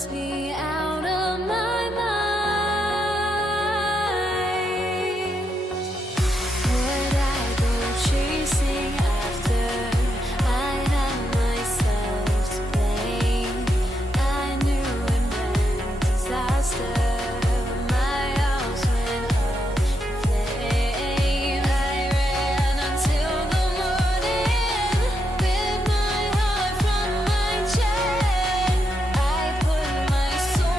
must be out of my mind. Would I go chasing after? I had myself to blame. I knew it meant disaster. My house went up in flames. I ran until the morning with my heart from my chest. I put my soul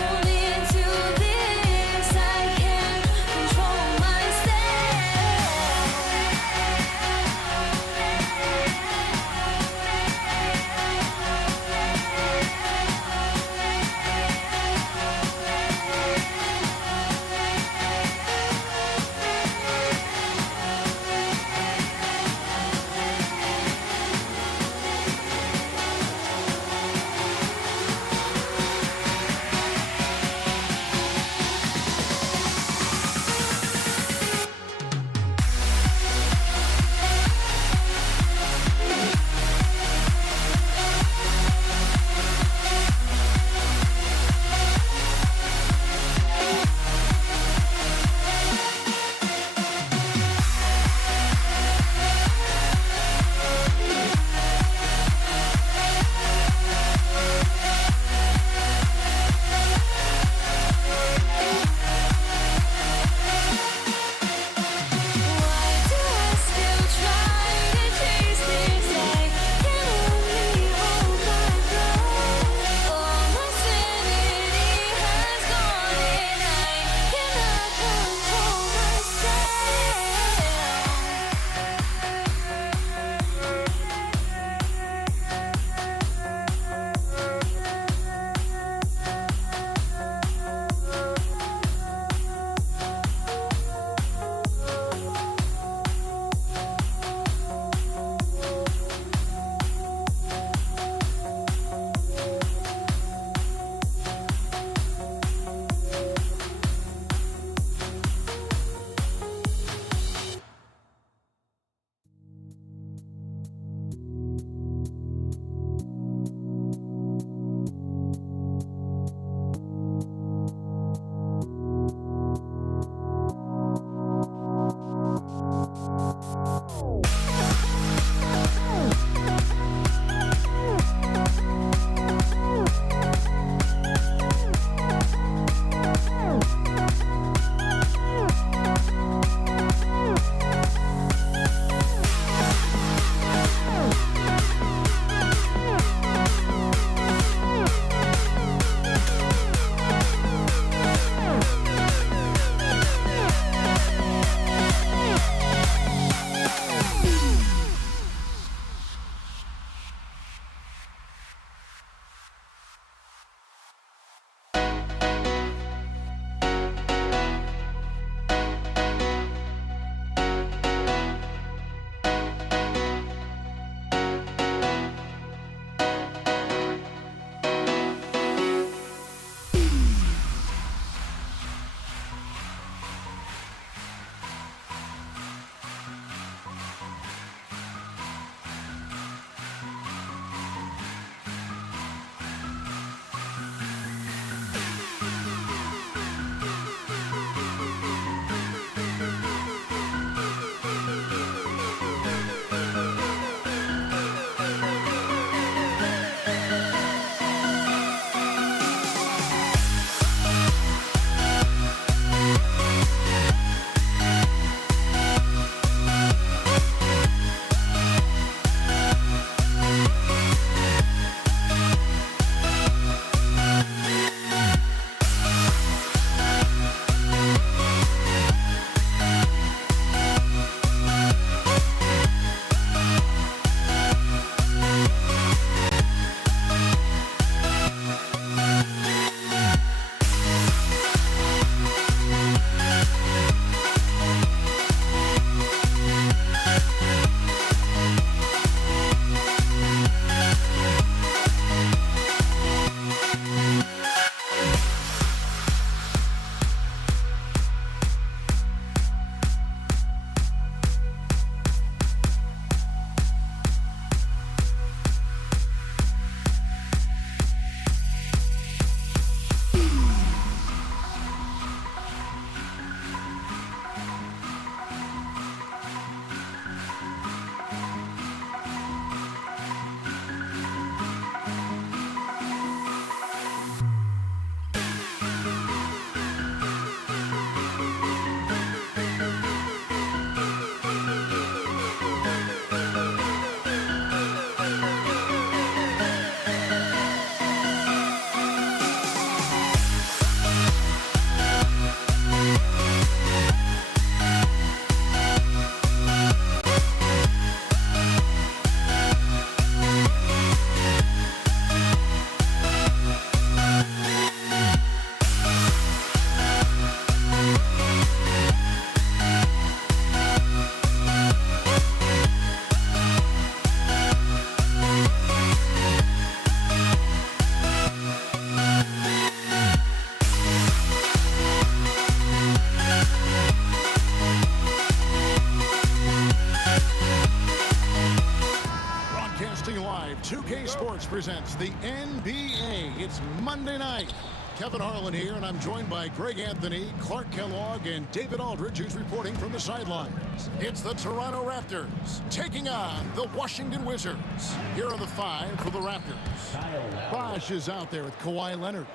presents the NBA. It's Monday night. Kevin Harlan here, and I'm joined by Greg Anthony, Clark Kellogg, and David Aldridge, who's reporting from the sidelines. It's the Toronto Raptors taking on the Washington Wizards. Here are the five for the Raptors. Bosh is out there with Kawhi Leonard.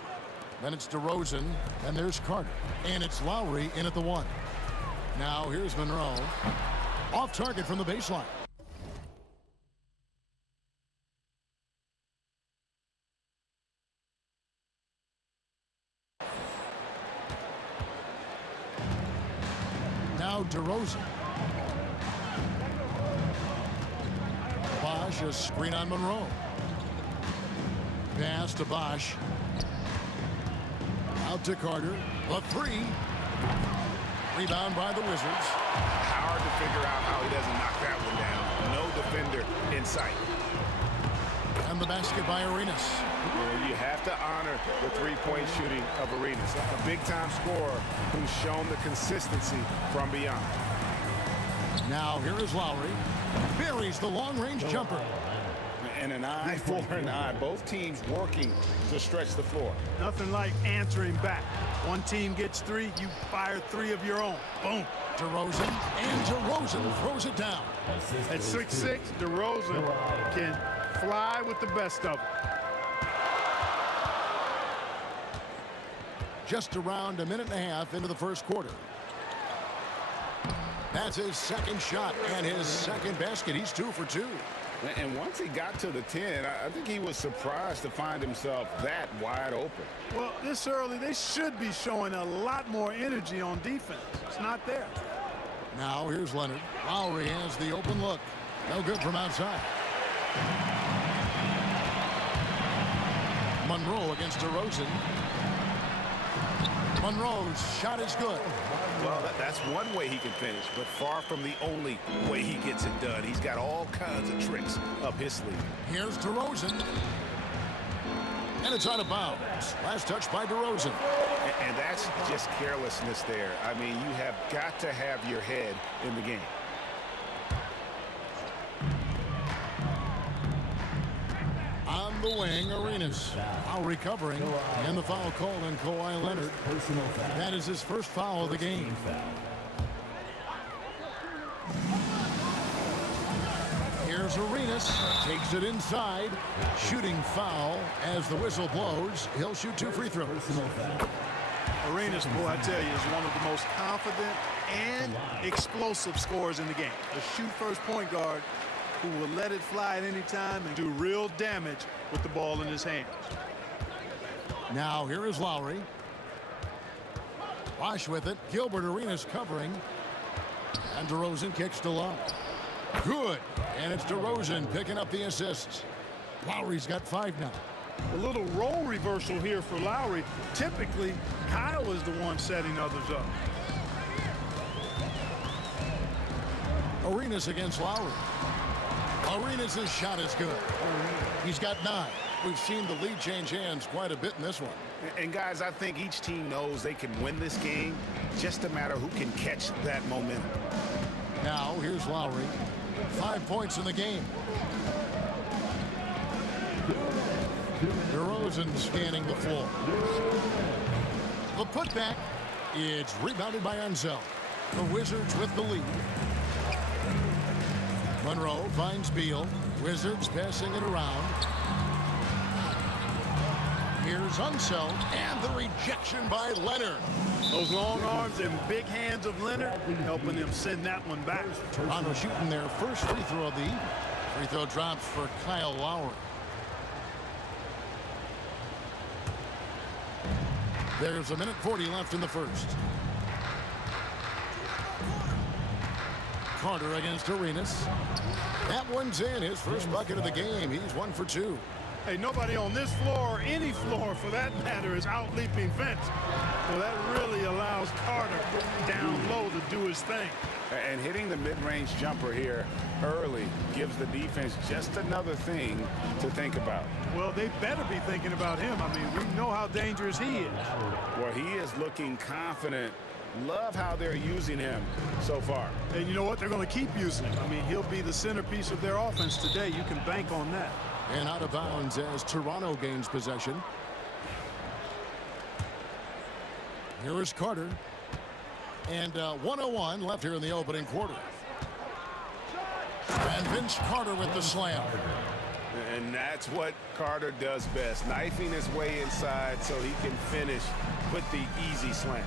Then it's DeRozan, and there's Carter. And it's Lowry in at the one. Now here's Monroe. Off target from the baseline. Now DeRozan. Bosh, a screen on Monroe. Pass to Bosh. Out to Carter. The three. Rebound by the Wizards. Hard to figure out how he doesn't knock that one down. No defender in sight. And the basket by Arenas. You have to honor the three-point shooting of Arenas. A big-time scorer who's shown the consistency from beyond. Now here is Lowry. Buries the long-range jumper. And an eye for an eye. Both teams working to stretch the floor. Nothing like answering back. One team gets three, you fire three of your own. Boom. DeRozan, and DeRozan throws it down. At 6'6", DeRozan can fly with the best of them. Just around a minute and a half into the first quarter. That's his second shot and his second basket. He's 2 for 2. And once he got to the 10, I think he was surprised to find himself that wide open. Well, this early, they should be showing a lot more energy on defense. It's not there. Now here's Leonard. Lowry has the open look. No good from outside. Monroe against DeRozan. Monroe's shot is good. Well, that's one way he can finish, but far from the only way he gets it done. He's got all kinds of tricks up his sleeve. Here's DeRozan. And it's out of bounds. Last touch by DeRozan. And that's just carelessness there. I mean, you have got to have your head in the game. On the wing, Arenas. Now recovering. And the foul called on Kawhi Leonard. That is his first foul of the game. Here's Arenas. Takes it inside. Shooting foul as the whistle blows. He'll shoot 2 free throws. Arenas, boy, I tell you, is one of the most confident and explosive scorers in the game. A shoot-first point guard who will let it fly at any time and do real damage with the ball in his hands. Now here is Lowry. Bosh with it. Gilbert Arenas covering. And DeRozan kicks to Love. Good. And it's DeRozan picking up the assists. Lowry's got 5 now. A little role reversal here for Lowry. Typically, Kyle is the one setting others up. Arenas against Lowry. Arenas' shot is good. He's got 9. We've seen the lead change hands quite a bit in this one. And guys, I think each team knows they can win this game. Just a matter who can catch that momentum. Now here's Lowry. 5 points in the game. DeRozan scanning the floor. The putback. It's rebounded by Ansel. The Wizards with the lead. Monroe finds Beal. Wizards passing it around. Here's Unseld, and the rejection by Leonard. Those long arms and big hands of Leonard helping him send that one back. Toronto shooting their first free throw of the evening. Free throw drops for Kyle Lowry. There's a minute 40 left in the first. Carter against Arenas. That one's in. His first bucket of the game. He's 1 for 2. Hey, nobody on this floor or any floor for that matter is out leaping fence. Well, that really allows Carter down low to do his thing. And hitting the mid-range jumper here early gives the defense just another thing to think about. Well, they better be thinking about him. I mean, we know how dangerous he is. Well, he is looking confident. Love how they're using him so far. And you know what? They're going to keep using him. I mean, he'll be the centerpiece of their offense today. You can bank on that. And out of bounds as Toronto gains possession. Here is Carter. And 1:01 left here in the opening quarter. And Vince Carter with the slam. And that's what Carter does best, knifing his way inside so he can finish with the easy slam.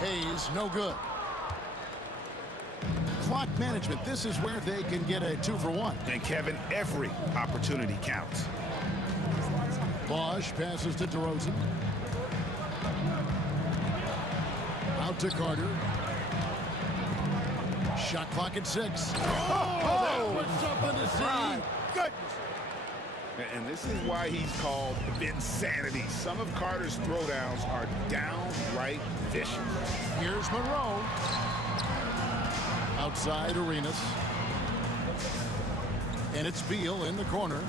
Hayes, no good. Clock management, this is where they can get a 2-for-1. And Kevin, every opportunity counts. Bosch passes to DeRozan. Out to Carter. Shot clock at 6. That was something to see. Goodness. And this is why he's called Vinsanity. Some of Carter's throwdowns are downright vicious. Here's Monroe. Outside Arenas. And it's Beal in the corner.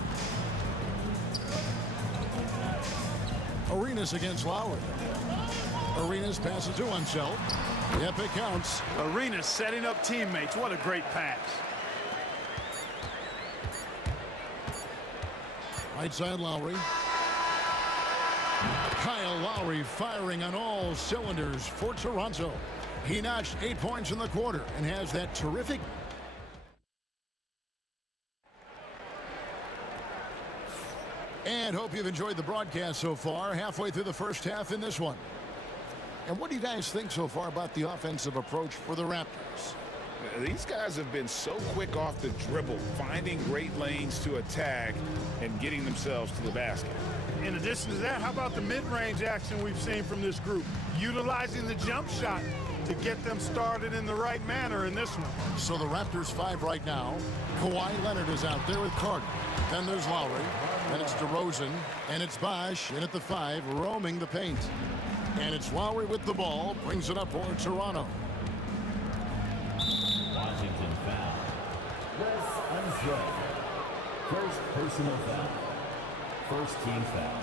Arenas against Lowry. Arenas passes to himself. Yep, it counts. Arenas setting up teammates. What a great pass. Right side Lowry. Kyle Lowry firing on all cylinders for Toronto. He notched 8 points in the quarter and has that terrific. And hope you've enjoyed the broadcast so far. Halfway through the first half in this one. And what do you guys think so far about the offensive approach for the Raptors? These guys have been so quick off the dribble, finding great lanes to attack and getting themselves to the basket. In addition to that, how about the mid-range action we've seen from this group? Utilizing the jump shot to get them started in the right manner in this one. So the Raptors 5 right now. Kawhi Leonard is out there with Carter. Then there's Lowry. Then it's DeRozan. And it's Bosch in at the 5, roaming the paint. And it's Lowry with the ball. Brings it up for Toronto. Washington foul. Wes Unseld. First personal foul. First team foul.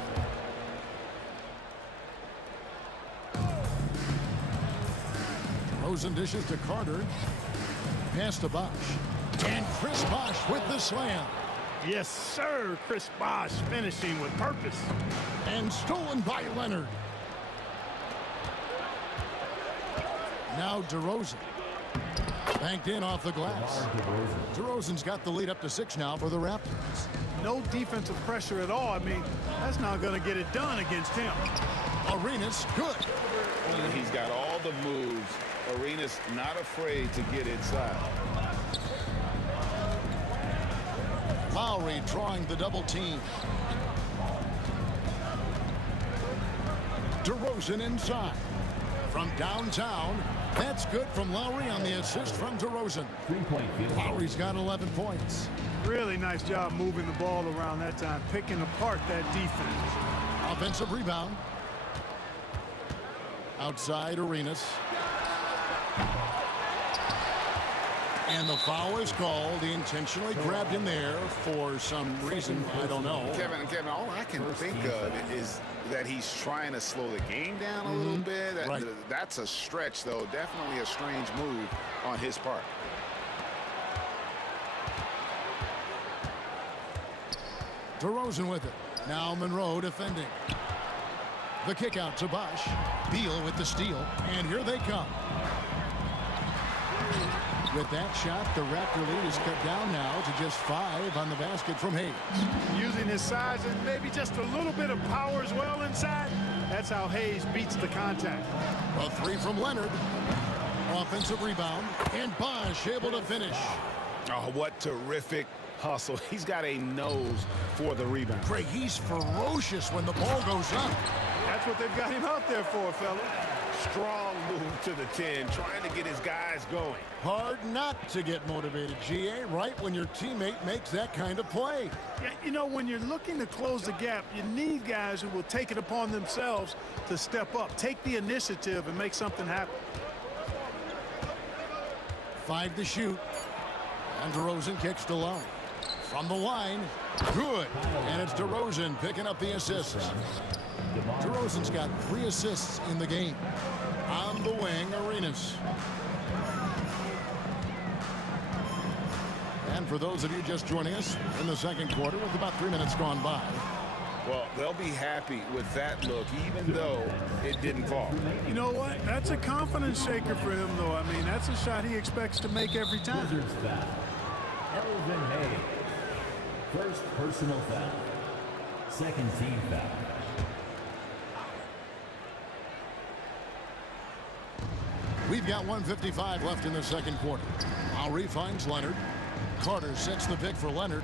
Rosen dishes to Carter. Pass to Bosch. And Chris Bosch with the slam. Yes, sir. Chris Bosch finishing with purpose. And stolen by Leonard. Now DeRozan. Banked in off the glass. DeRozan's got the lead up to 6 now for the Raptors. No defensive pressure at all. I mean, that's not going to get it done against him. Arenas, good. He's got all the moves. Arenas not afraid to get inside. Lowry drawing the double team. DeRozan inside. From downtown. That's good from Lowry on the assist from DeRozan. Lowry's got 11 points. Really nice job moving the ball around that time, picking apart that defense. Offensive rebound. Outside Arenas. And the foul is called. He intentionally grabbed him there for some reason. I don't know. Kevin, all I can think of is that he's trying to slow the game down a little bit. That's a stretch, though. Definitely a strange move on his part. DeRozan with it. Now Monroe defending. The kick out to Bosch. Beal with the steal. And here they come. With that shot, the Raptor lead is cut down now to just 5 on the basket from Hayes. Using his size and maybe just a little bit of power as well inside. That's how Hayes beats the contact. A 3 from Leonard. Offensive rebound. And Bosch able to finish. Oh, what terrific hustle. He's got a nose for the rebound. Craig, he's ferocious when the ball goes up. That's what they've got him out there for, fella. Strong move to the 10, trying to get his guys going. Hard not to get motivated, GA, right when your teammate makes that kind of play. Yeah, you know, when you're looking to close the gap, you need guys who will take it upon themselves to step up, take the initiative, and make something happen. 5 to shoot. And DeRozan kicks to Lowry. From the line, good. And it's DeRozan picking up the assists. DeRozan's got 3 assists in the game. On the wing, Arenas. And And for those of you just joining us in the second quarter with about 3 minutes gone by. Well, they'll be happy with that look, even though it didn't fall. You know what? That's a confidence shaker for him, though. I mean, that's a shot he expects to make every time. Wizards foul. Elvin Hayes. First personal foul. Second team foul. We've got 1:55 left in the second quarter. Lowry finds Leonard. Carter sets the pick for Leonard.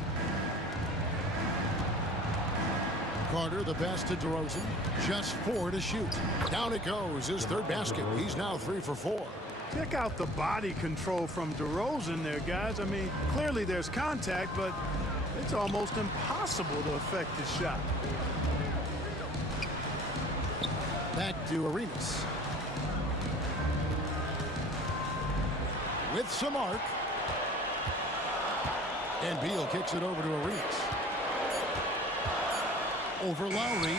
Carter, the pass to DeRozan. Just 4 to shoot. Down it goes. His third basket. He's now 3 for 4. Check out the body control from DeRozan there, guys. I mean, clearly there's contact, but it's almost impossible to affect his shot. Back to Arenas. With some arc. And Beal kicks it over to Arenas. Over Lowry.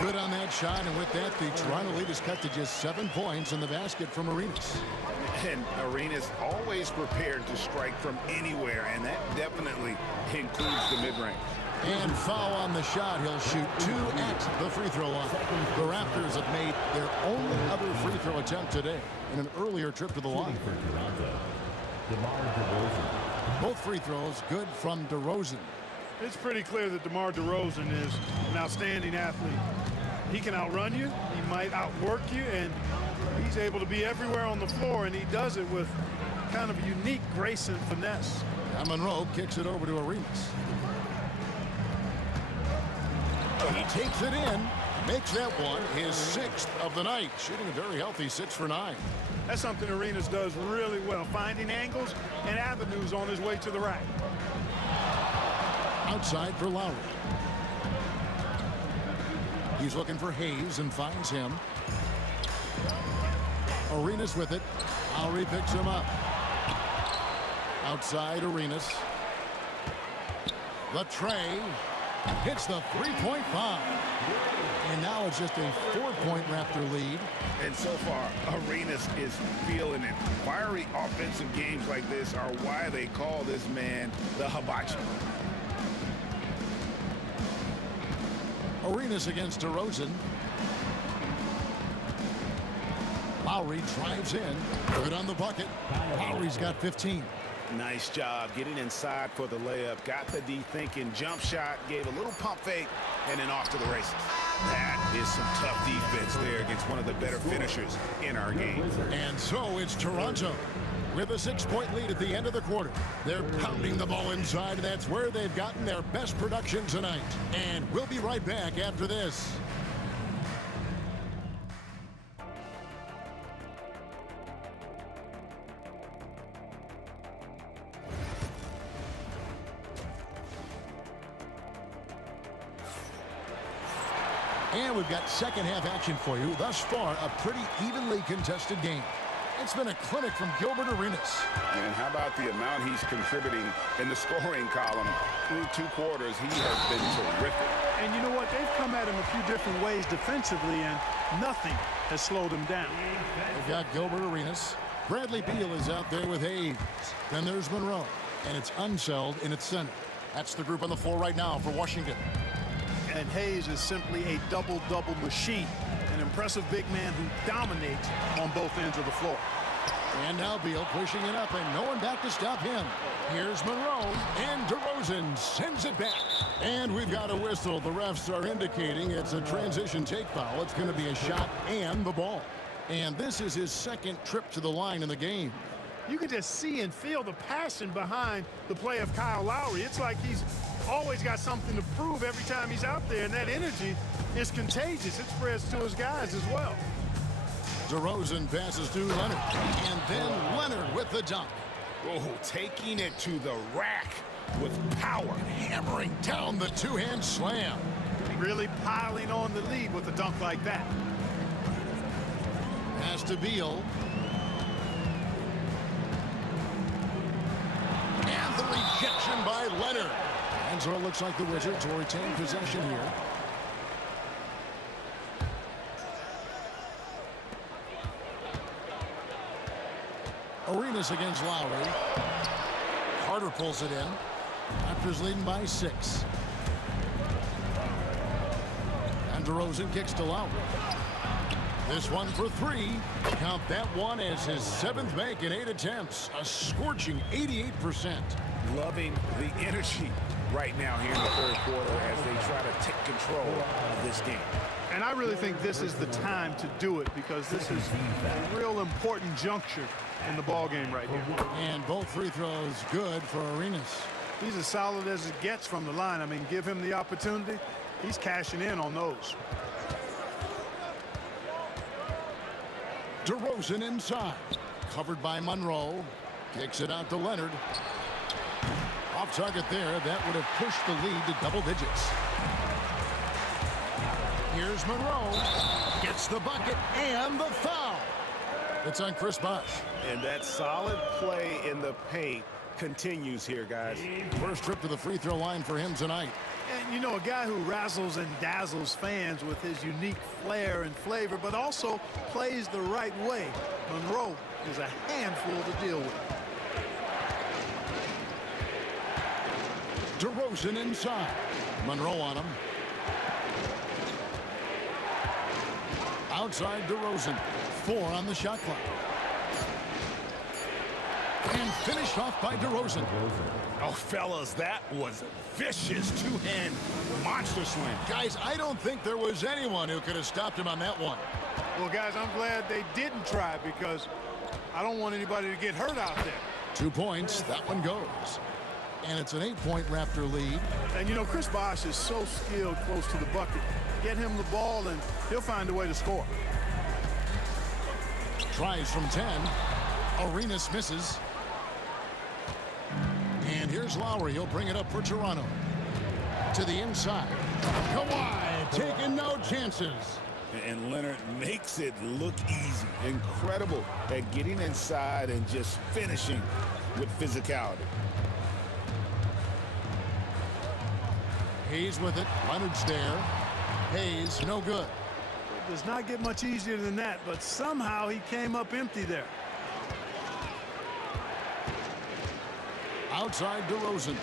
Good on that shot, and with that, the Toronto lead is cut to just 7 points in the basket from Arenas. And Arenas always prepared to strike from anywhere, and that definitely includes the mid-range. And foul on the shot. He'll shoot 2 at the free throw line. The Raptors have made their only other free throw attempt today in an earlier trip to the line. For Toronto, DeMar DeRozan. Both free throws good from DeRozan. It's pretty clear that DeMar DeRozan is an outstanding athlete. He can outrun you, he might outwork you, and he's able to be everywhere on the floor, and he does it with kind of unique grace and finesse. Now Monroe kicks it over to Arenas. He takes it in, makes that one his 6th of the night, shooting a very healthy 6 for 9. That's something Arenas does really well, finding angles and avenues on his way to the rack. Outside for Lowry. He's looking for Hayes and finds him. Arenas with it. Lowry picks him up. Outside Arenas. The tray hits the three-point bomb. And now it's just a 4-point Raptor lead. And so far, Arenas is feeling it. Fiery offensive games like this are why they call this man the hibachi. Arenas against DeRozan. Lowry drives in. Good on the bucket. Lowry's got 15. Nice job getting inside for the layup. Got the D thinking. Jump shot. Gave a little pump fake. And then off to the races. That is some tough defense there against one of the better finishers in our game. And so it's Toronto with a 6-point lead at the end of the quarter. They're pounding the ball inside. That's where they've gotten their best production tonight. And we'll be right back after this. And we've got second half action for you. Thus far, a pretty evenly contested game. It's been a clinic from Gilbert Arenas. And how about the amount he's contributing in the scoring column? Through 2 quarters, he has been terrific. And you know what? They've come at him a few different ways defensively, and nothing has slowed him down. We've got Gilbert Arenas. Bradley Beal is out there with Hayes. Then there's Monroe. And it's Unseld in its center. That's the group on the floor right now for Washington. And Hayes is simply a double-double machine. An impressive big man who dominates on both ends of the floor. And now Beal pushing it up, and no one back to stop him. Here's Monroe, and DeRozan sends it back. And we've got a whistle. The refs are indicating it's a transition take foul. It's going to be a shot and the ball. And this is his 2nd trip to the line in the game. You can just see and feel the passion behind the play of Kyle Lowry. It's like he's always got something to prove every time he's out there, and that energy is contagious. It spreads to his guys as well. DeRozan passes to Leonard, and then Leonard with the dunk. Oh, taking it to the rack with power. Hammering down the two-hand slam. Really piling on the lead with a dunk like that. Pass to Beal. And the rejection by Leonard. And so it looks like the Wizards will retain possession here. Arenas against Lowry. Carter pulls it in. Raptors leading by 6. And DeRozan kicks to Lowry. This one for 3. Count that one as his 7th make in 8 attempts. A scorching 88%. Loving the energy right now here in the third quarter as they try to take control of this game. And I really think this is the time to do it because this is a real important juncture in the ball game right here. And both free throws good for Arenas. He's as solid as it gets from the line. I mean, give him the opportunity. He's cashing in on those. DeRozan inside. Covered by Monroe. Kicks it out to Leonard. Off target there. That would have pushed the lead to double digits. Here's Monroe. Gets the bucket and the foul. It's on Chris Bosh. And that solid play in the paint continues here, guys. First trip to the free throw line for him tonight. And, you know, a guy who razzles and dazzles fans with his unique flair and flavor, but also plays the right way. Monroe is a handful to deal with. DeRozan inside. Monroe on him. Outside DeRozan. 4 on the shot clock. And finished off by DeRozan. Oh, fellas, that was a vicious two-hand monster slam. Guys, I don't think there was anyone who could have stopped him on that one. Well, guys, I'm glad they didn't try because I don't want anybody to get hurt out there. 2 points. That one goes. And it's an 8-point Raptor lead. And, you know, Chris Bosh is so skilled close to the bucket. Get him the ball, and he'll find a way to score. Tries from 10. Arenas misses. And here's Lowry. He'll bring it up for Toronto. To the inside. Kawhi taking no chances. And Leonard makes it look easy. Incredible at getting inside and just finishing with physicality. Hayes with it. Leonard's there. Hayes, no good. It does not get much easier than that, but somehow he came up empty there. Outside DeRozan.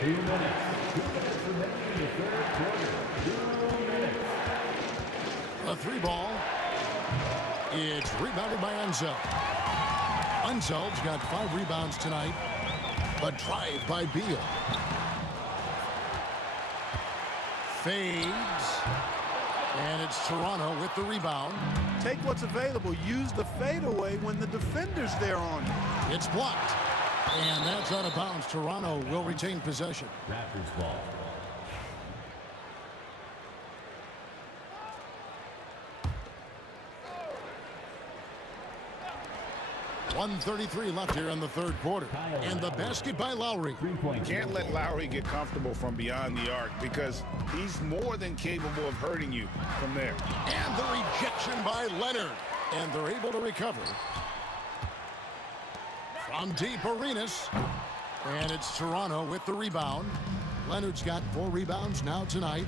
2 minutes. 2 minutes remaining in the third quarter. 2 minutes. A 3-ball. It's rebounded by Unseld. Unseld's got 5 rebounds tonight. A drive by Beal. Fades. And it's Toronto with the rebound. Take what's available. Use the fadeaway when the defender's there on you. It's blocked. And that's out of bounds. Toronto will retain possession. Raptors ball. .133 left here in the third quarter. And the basket by Lowry. 3-point. Can't let Lowry get comfortable from beyond the arc because he's more than capable of hurting you from there. And the rejection by Leonard. And they're able to recover. From deep, Arenas. And it's Toronto with the rebound. Leonard's got 4 rebounds now tonight.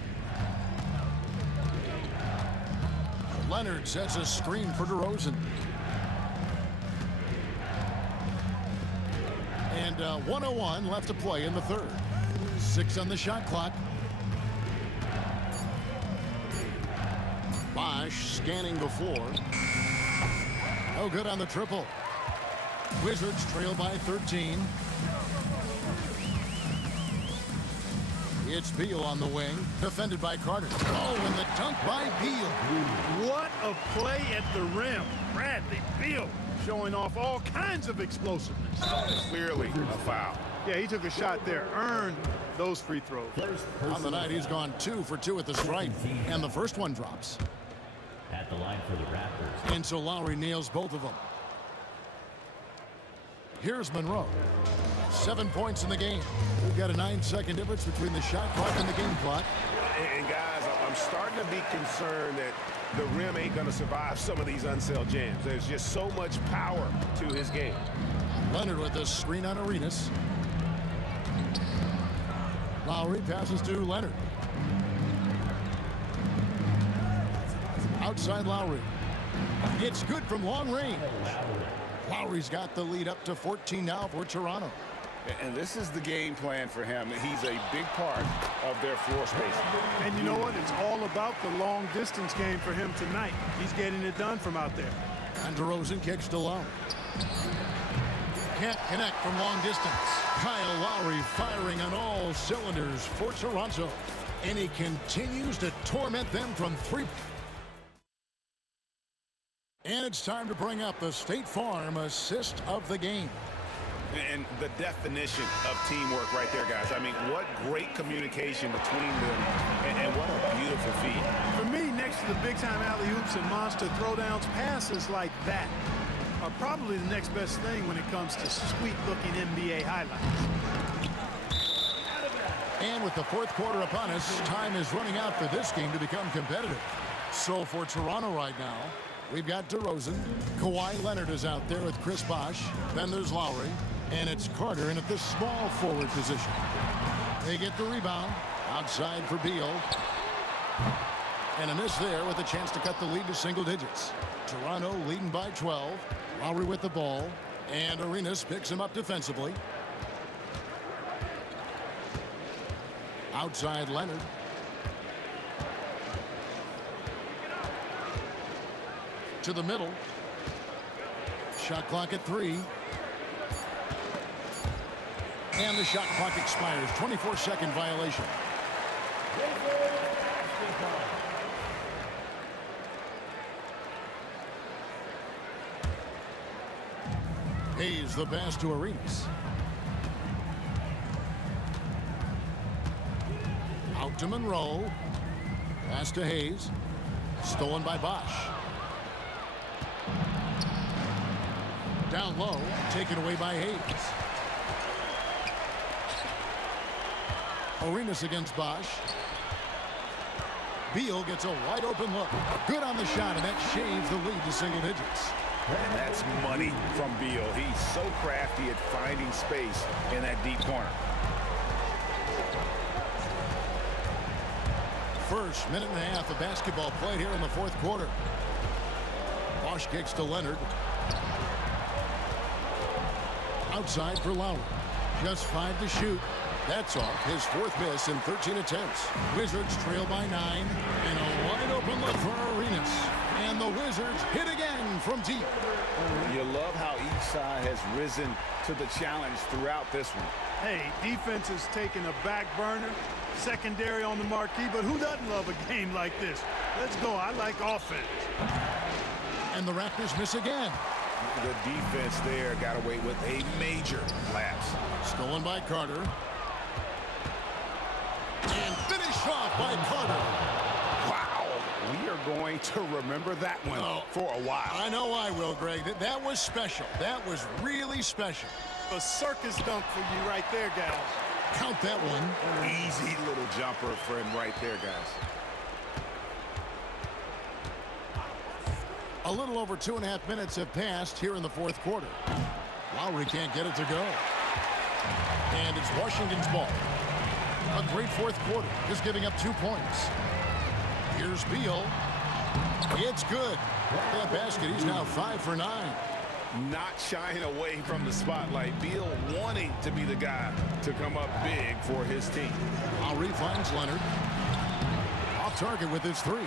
Leonard sets a screen for DeRozan. And 1:01 left to play in the third. 6 on the shot clock. Bosh scanning the floor. No good on the triple. Wizards trail by 13. It's Beal on the wing, defended by Carter. Oh, and the dunk by Beal. What a play at the rim. Bradley Beal showing off all kinds of explosiveness. Clearly a foul. Yeah, he took a shot there, earned those free throws. On the night, he's gone 2 for 2 at the stripe, and the first one drops. At the line for the Raptors. And so Lowry nails both of them. Here's Monroe. 7 points in the game. We've got a 9-second difference between the shot clock and the game clock. And guys, I'm starting to be concerned that the rim ain't going to survive some of these Unseld jams. There's just so much power to his game. Leonard with a screen on Arenas. Lowry passes to Leonard. Outside Lowry. It's good from long range. Lowry's got the lead up to 14 now for Toronto. And this is the game plan for him. He's a big part of their floor space. And you know what? It's all about the long distance game for him tonight. He's getting it done from out there. And DeRozan kicks to Lowry. Can't connect from long distance. Kyle Lowry firing on all cylinders for Toronto. And he continues to torment them from three. And it's time to bring up the State Farm assist of the game. And the definition of teamwork right there, guys. I mean, what great communication between them, and what a beautiful feed. For me, next to the big-time alley-oops and monster throwdowns, passes like that are probably the next best thing when it comes to sweet-looking NBA highlights. And with the fourth quarter upon us, time is running out for this game to become competitive. So for Toronto right now, we've got DeRozan. Kawhi Leonard is out there with Chris Bosh. Then there's Lowry. And it's Carter in at the small forward position. They get the rebound. Outside for Beal. And a miss there with a chance to cut the lead to single digits. Toronto leading by 12. Lowry with the ball. And Arenas picks him up defensively. Outside Leonard. To the middle. Shot clock at 3. And the shot clock expires. 24-second violation. Hayes the pass to Arenas. Out to Monroe. Pass to Hayes. Stolen by Bosh. Down low. Taken away by Hayes. Arenas against Bosh. Beal gets a wide open look. Good on the shot, and that shaves the lead to single digits. And that's money from Beal. He's so crafty at finding space in that deep corner. First minute and a half of basketball played here in the fourth quarter. Bosh kicks to Leonard. Outside for Lowry. Just 5 to shoot. That's off his fourth miss in 13 attempts. Wizards trail by 9. And a wide open look for Arenas. And the Wizards hit again from deep. You love how each side has risen to the challenge throughout this one. Hey, defense is taking a back burner, secondary on the marquee, but who doesn't love a game like this? Let's go. I like offense. And the Raptors miss again. The defense there got away with a major lapse. Stolen by Carter. And finished off by Carter. Wow. We are going to remember that one for a while. I know I will, Greg. That was special. That was really special. A circus dunk for you right there, guys. Count that one. Easy little jumper for him right there, guys. A little over 2.5 minutes have passed here in the fourth quarter. Lowry can't get it to go. And it's Washington's ball. A great fourth quarter, just giving up 2 points. Here's Beal. It's good. That basket, he's now 5 for 9. Not shying away from the spotlight. Beal wanting to be the guy to come up big for his team. Lowry finds Leonard. Off target with his 3.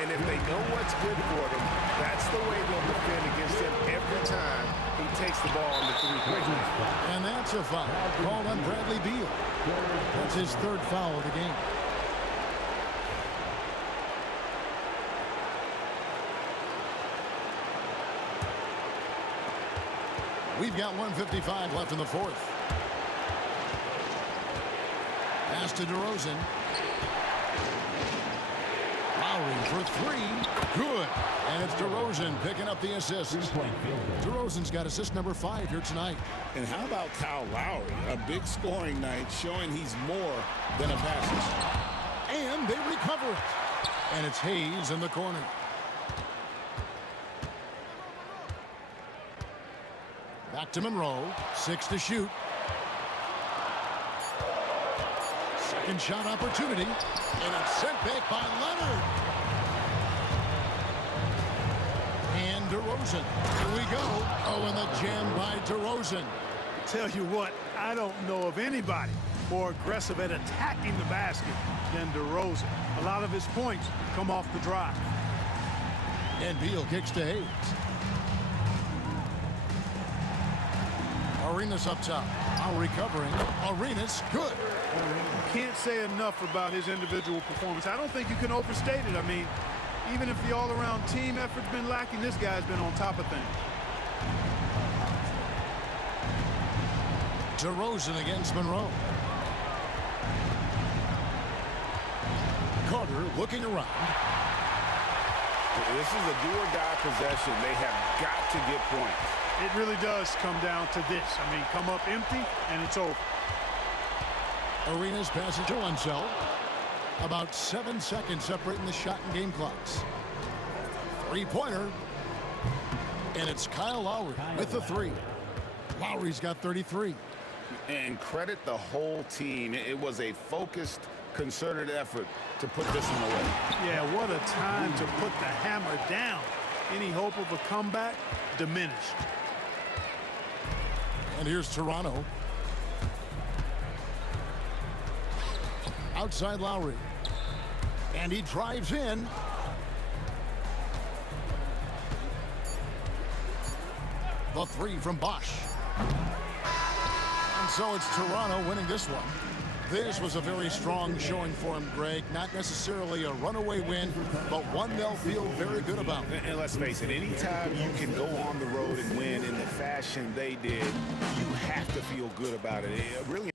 And if they know what's good for them, that's the way they'll defend against him every time he takes the ball in the three-point line. And that's a foul called on Bradley Beal. That's his 3rd foul of the game. We've got 1:55 left in the fourth. Pass to DeRozan. Lowry for 3. Good. And it's DeRozan picking up the assist. DeRozan's got assist number 5 here tonight. And how about Kyle Lowry? A big scoring night showing he's more than a passer. And they recover it. And it's Hayes in the corner. Back to Monroe. 6 to shoot. Second shot opportunity. And it's sent back by Leonard. And DeRozan. Here we go. Oh, and the jam by DeRozan. Tell you what, I don't know of anybody more aggressive at attacking the basket than DeRozan. A lot of his points come off the drive. And Beal kicks to Hayes. Arenas up top. Now recovering. Arenas, good. Can't say enough about his individual performance. I don't think you can overstate it. I mean, even if the all-around team effort's been lacking, this guy's been on top of things. DeRozan against Monroe. Carter looking around. This is a do-or-die possession. They have got to get points. It really does come down to this. I mean, come up empty, and it's over. Arenas passes to Ansel. About 7 seconds separating the shot and game clocks. Three-pointer. And it's Kyle Lowry with the three. Lowry's got 33. And credit the whole team. It was a focused, concerted effort to put this one away. Yeah, what a time to put the hammer down. Any hope of a comeback diminished. And here's Toronto. Outside Lowry. And he drives in. The three from Bosch. And so it's Toronto winning this one. This was a very strong showing for him, Greg. Not necessarily a runaway win, but one they'll feel very good about. And let's face it, anytime you can go on the road and win in the fashion they did, you have to feel good about it. It really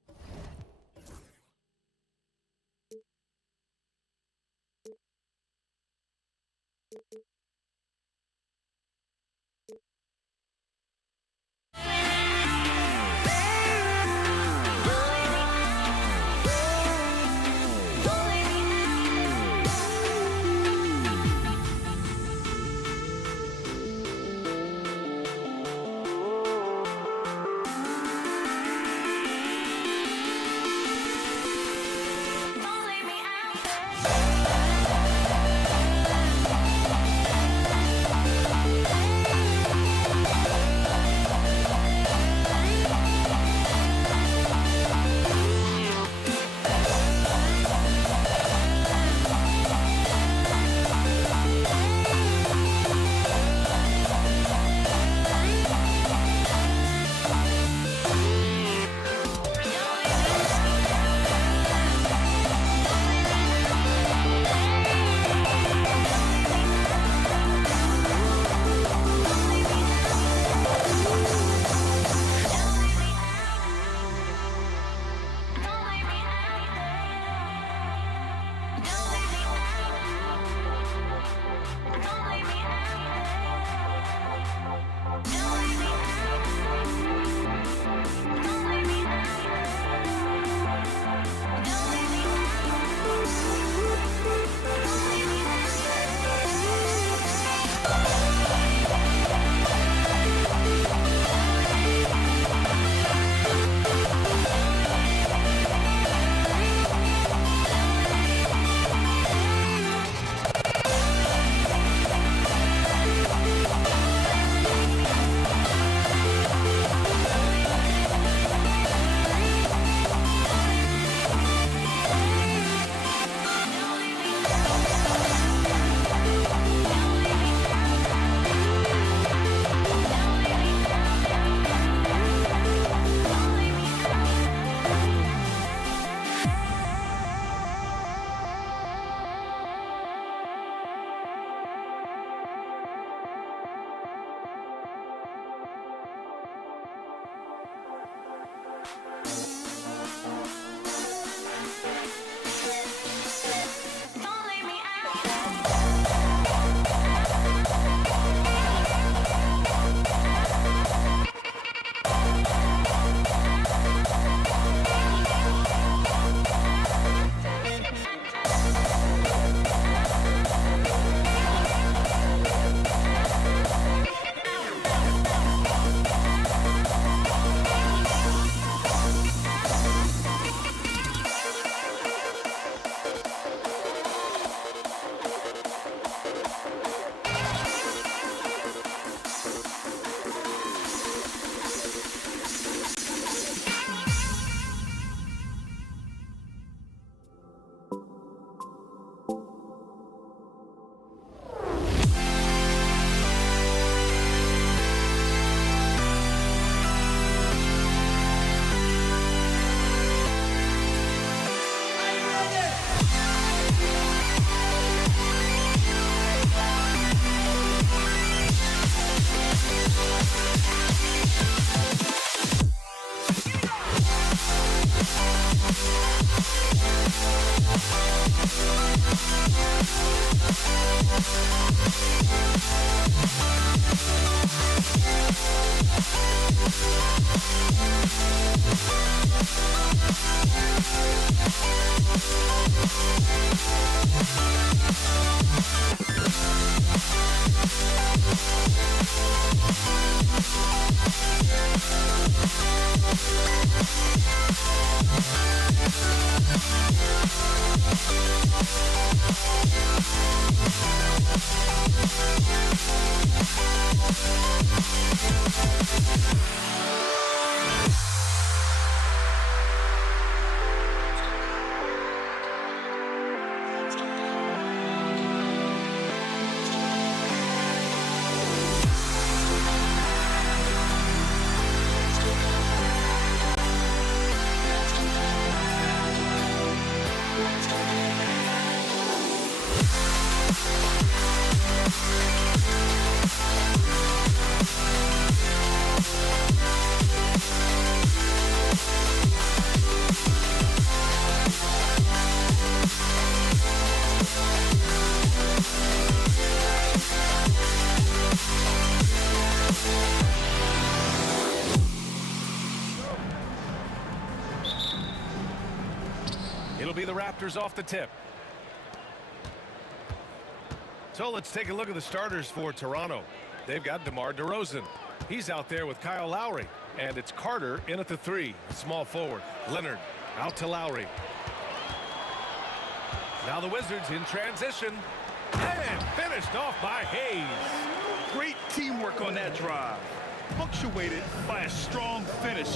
It'll be the Raptors off the tip. So let's take a look at the starters for Toronto. They've got DeMar DeRozan. He's out there with Kyle Lowry. And it's Carter in at the 3, small forward. Leonard out to Lowry. Now the Wizards in transition. And finished off by Hayes. Great teamwork on that drive. Punctuated by a strong finish.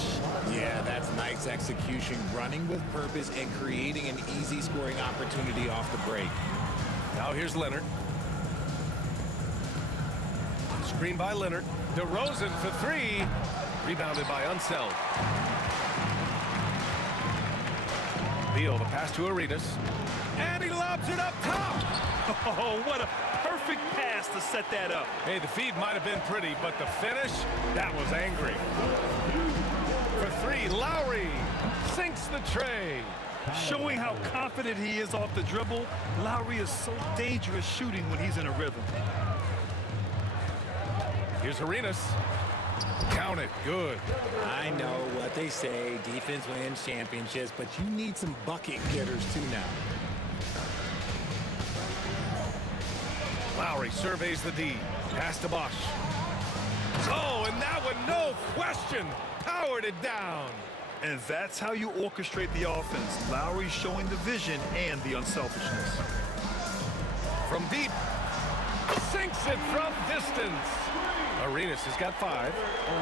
Yeah, that's nice execution, running with purpose and creating an easy scoring opportunity off the break. Now here's Leonard. Screen by Leonard. DeRozan for 3. Rebounded by Unseld. Beal, the pass to Arenas. And he lobs it up top. Oh, what a perfect pass to set that up. Hey, the feed might have been pretty, but the finish, that was angry. For 3, Lowry sinks the tray. Showing how confident he is off the dribble, Lowry is so dangerous shooting when he's in a rhythm. Here's Arenas. Count it. Good. I know what they say, defense wins championships, but you need some bucket getters too now. Lowry surveys the D. Pass to Bosch. Oh, and that one, no question, powered it down. And that's how you orchestrate the offense. Lowry showing the vision and the unselfishness. From deep, sinks it from distance. Arenas has got 5.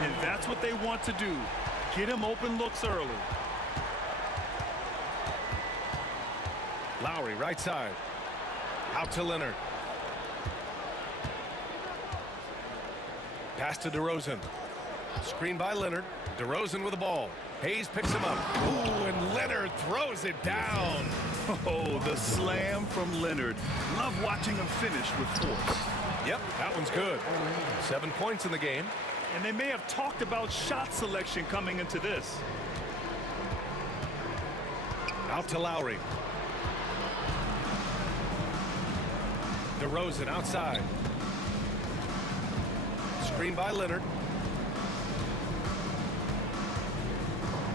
And that's what they want to do. Get him open looks early. Lowry, right side. Out to Leonard. Pass to DeRozan. Screen by Leonard. DeRozan with the ball. Hayes picks him up. Ooh, and Leonard throws it down. Oh, the slam from Leonard. Love watching him finish with force. Yep, that one's good. 7 points in the game. And they may have talked about shot selection coming into this. Out to Lowry. DeRozan outside. Screen by Leonard.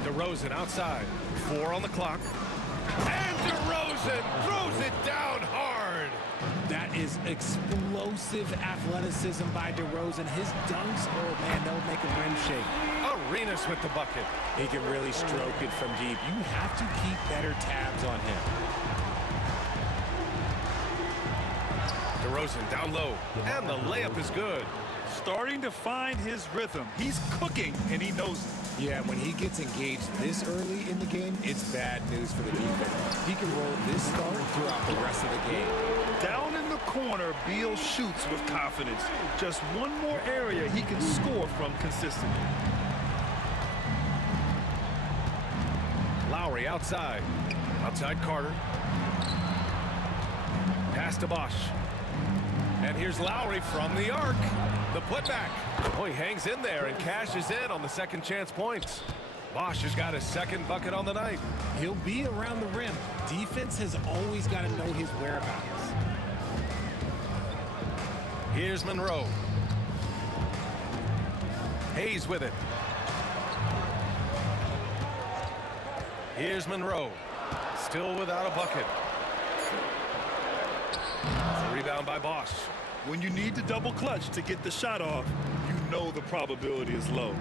DeRozan outside. 4 on the clock. And DeRozan throws it down hard. That is explosive athleticism by DeRozan. His dunks, oh man, they'll make a rim shake. Arenas with the bucket. He can really stroke it from deep. You have to keep better tabs on him. DeRozan down low. And the layup is good. Starting to find his rhythm. He's cooking, and he knows it. Yeah, when he gets engaged this early in the game, it's bad news for the defense. He can roll this start throughout the rest of the game. Down in the corner, Beal shoots with confidence. Just one more area he can score from consistently. Lowry outside. Outside Carter. Pass to Bosch. And here's Lowry from the arc. The putback. Oh, he hangs in there and cashes in on the second chance points. Bosch has got his second bucket on the night. He'll be around the rim. Defense has always got to know his whereabouts. Here's Monroe. Hayes with it. Here's Monroe. Still without a bucket. Rebound by Bosch. When you need to double clutch to get the shot off, you know the probability is low.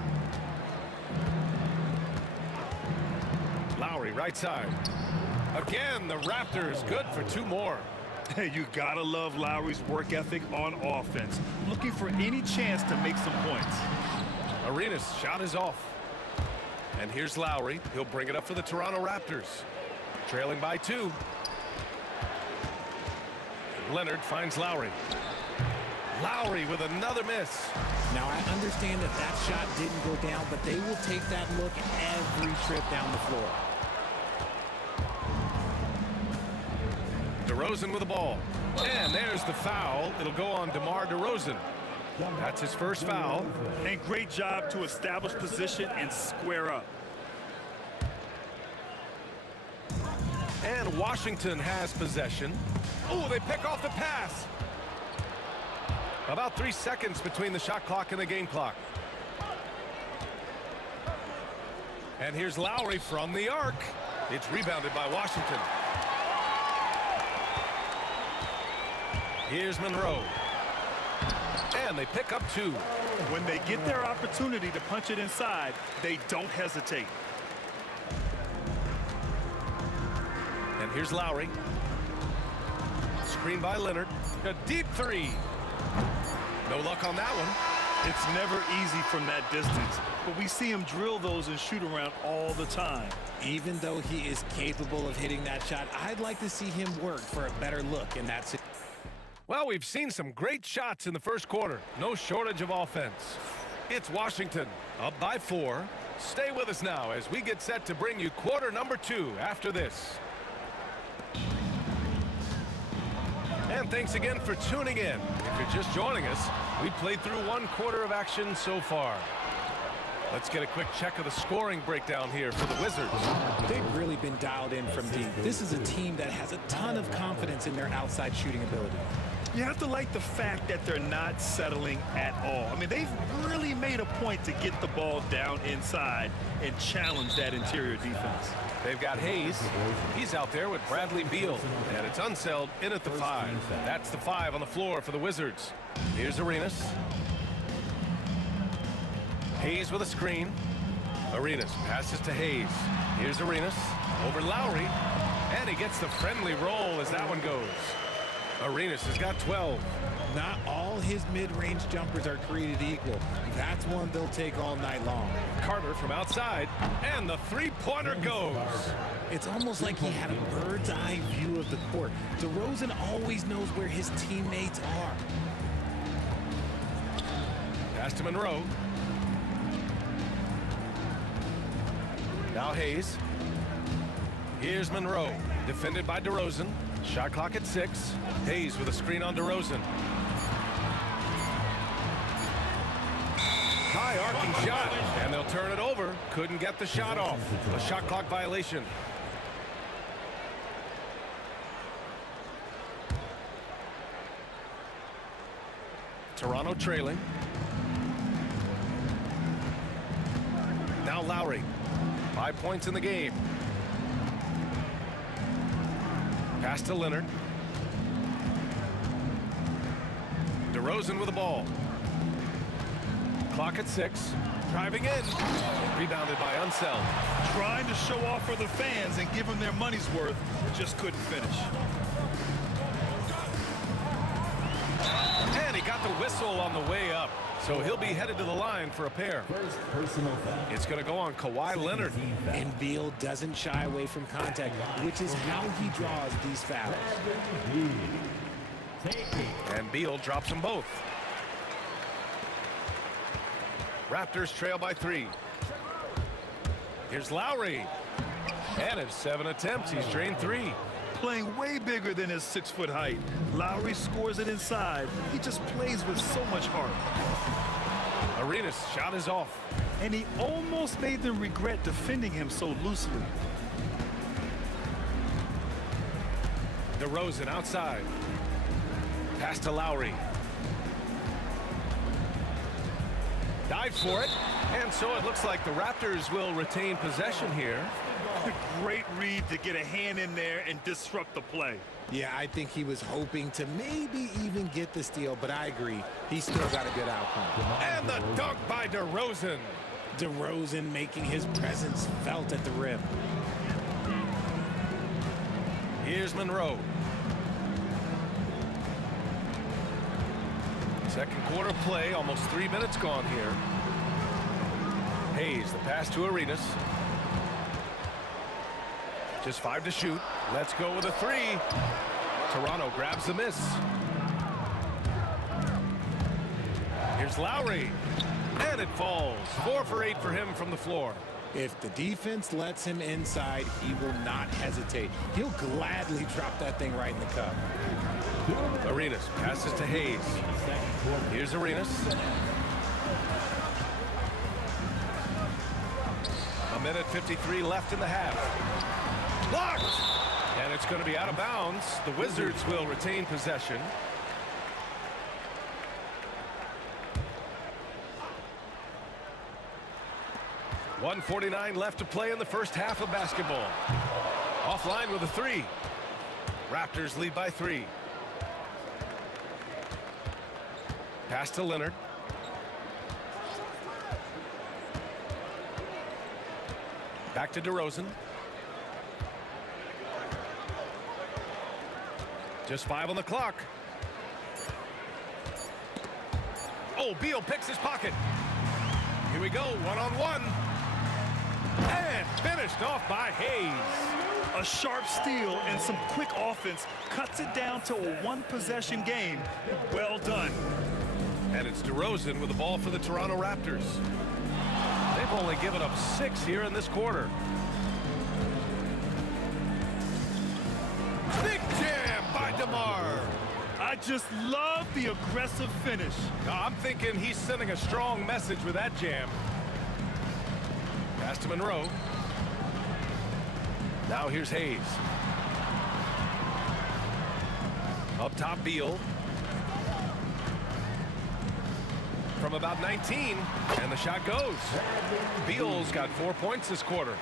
Lowry right side. Again, the Raptors good for 2 more. Hey, you gotta love Lowry's work ethic on offense. Looking for any chance to make some points. Arenas' shot is off. And here's Lowry. He'll bring it up for the Toronto Raptors. Trailing by 2. Leonard finds Lowry. Lowry with another miss. Now, I understand that that shot didn't go down, but they will take that look every trip down the floor. DeRozan with the ball. And there's the foul. It'll go on DeMar DeRozan. That's his first foul. And great job to establish position and square up. And Washington has possession. Oh, they pick off the pass. About 3 seconds between the shot clock and the game clock. And here's Lowry from the arc. It's rebounded by Washington. Here's Monroe. And they pick up 2. When they get their opportunity to punch it inside, they don't hesitate. And here's Lowry. Screen by Leonard. A deep 3. No luck on that one. It's never easy from that distance, but we see him drill those and shoot around all the time. Even though he is capable of hitting that shot, I'd like to see him work for a better look in that situation. Well, we've seen some great shots in the first quarter. No shortage of offense. It's Washington up by 4. Stay with us now as we get set to bring you quarter number 2 after this. And thanks again for tuning in. If you're just joining us, we played through 1 quarter of action so far. Let's get a quick check of the scoring breakdown here for the Wizards. They've really been dialed in from deep. This is a team that has a ton of confidence in their outside shooting ability. You have to like the fact that they're not settling at all. I mean, they've really made a point to get the ball down inside and challenge that interior defense. They've got Hayes. He's out there with Bradley Beal. And it's Unseld in at the 5. That's the 5 on the floor for the Wizards. Here's Arenas. Hayes with a screen. Arenas passes to Hayes. Here's Arenas over Lowry. And he gets the friendly roll as that one goes. Arenas has got 12. Not all his mid-range jumpers are created equal. That's one they'll take all night long. Carter from outside, and the 3-pointer goes. It's almost like he had a bird's-eye view of the court. DeRozan always knows where his teammates are. Pass to Monroe. Now Hayes. Here's Monroe, defended by DeRozan. Shot clock at 6. Hayes with a screen on DeRozan. High arcing shot, and they'll turn it over. Couldn't get the shot off. A shot clock violation. Toronto trailing. Now Lowry. 5 points in the game. Pass to Leonard. DeRozan with the ball. Clock at 6. Driving in. Rebounded by Unseld. Trying to show off for the fans and give them their money's worth, just couldn't finish. And he got the whistle on the way up. So he'll be headed to the line for a pair. First personal foul. It's going to go on Kawhi Leonard. And Beal doesn't shy away from contact, which is how he draws these fouls. And Beal drops them both. Raptors trail by 3. Here's Lowry. And in 7 attempts, he's drained 3. Playing way bigger than his 6-foot height. Lowry scores it inside. He just plays with so much heart. Arenas' shot is off. And he almost made them regret defending him so loosely. DeRozan outside. Pass to Lowry. Dive for it. And so it looks like the Raptors will retain possession here. Great read to get a hand in there and disrupt the play. Yeah, I think he was hoping to maybe even get the steal, but I agree. He still got a good outcome. And the dunk by DeRozan. DeRozan making his presence felt at the rim. Here's Monroe. Second quarter play, almost 3 minutes gone here. Hayes, the pass to Arenas. Just 5 to shoot. Let's go with a 3. Toronto grabs the miss. Here's Lowry. And it falls. 4 for 8 for him from the floor. If the defense lets him inside, he will not hesitate. He'll gladly drop that thing right in the cup. Arenas passes to Hayes. Here's Arenas. A minute 53 left in the half. Blocked! And it's going to be out of bounds. The Wizards will retain possession. .149 left to play in the first half of basketball. Offline with a 3. Raptors lead by 3. Pass to Leonard. Back to DeRozan. Just 5 on the clock. Oh, Beal picks his pocket. Here we go, one-on-one. And finished off by Hayes. A sharp steal and some quick offense cuts it down to a one-possession game. Well done. And it's DeRozan with the ball for the Toronto Raptors. They've only given up 6 here in this quarter. Big jam by DeMar. I just love the aggressive finish. I'm thinking he's sending a strong message with that jam. Pass to Monroe. Now here's Hayes. Up top, Beal. From about 19, and the shot goes. Beal's got 4 points this quarter.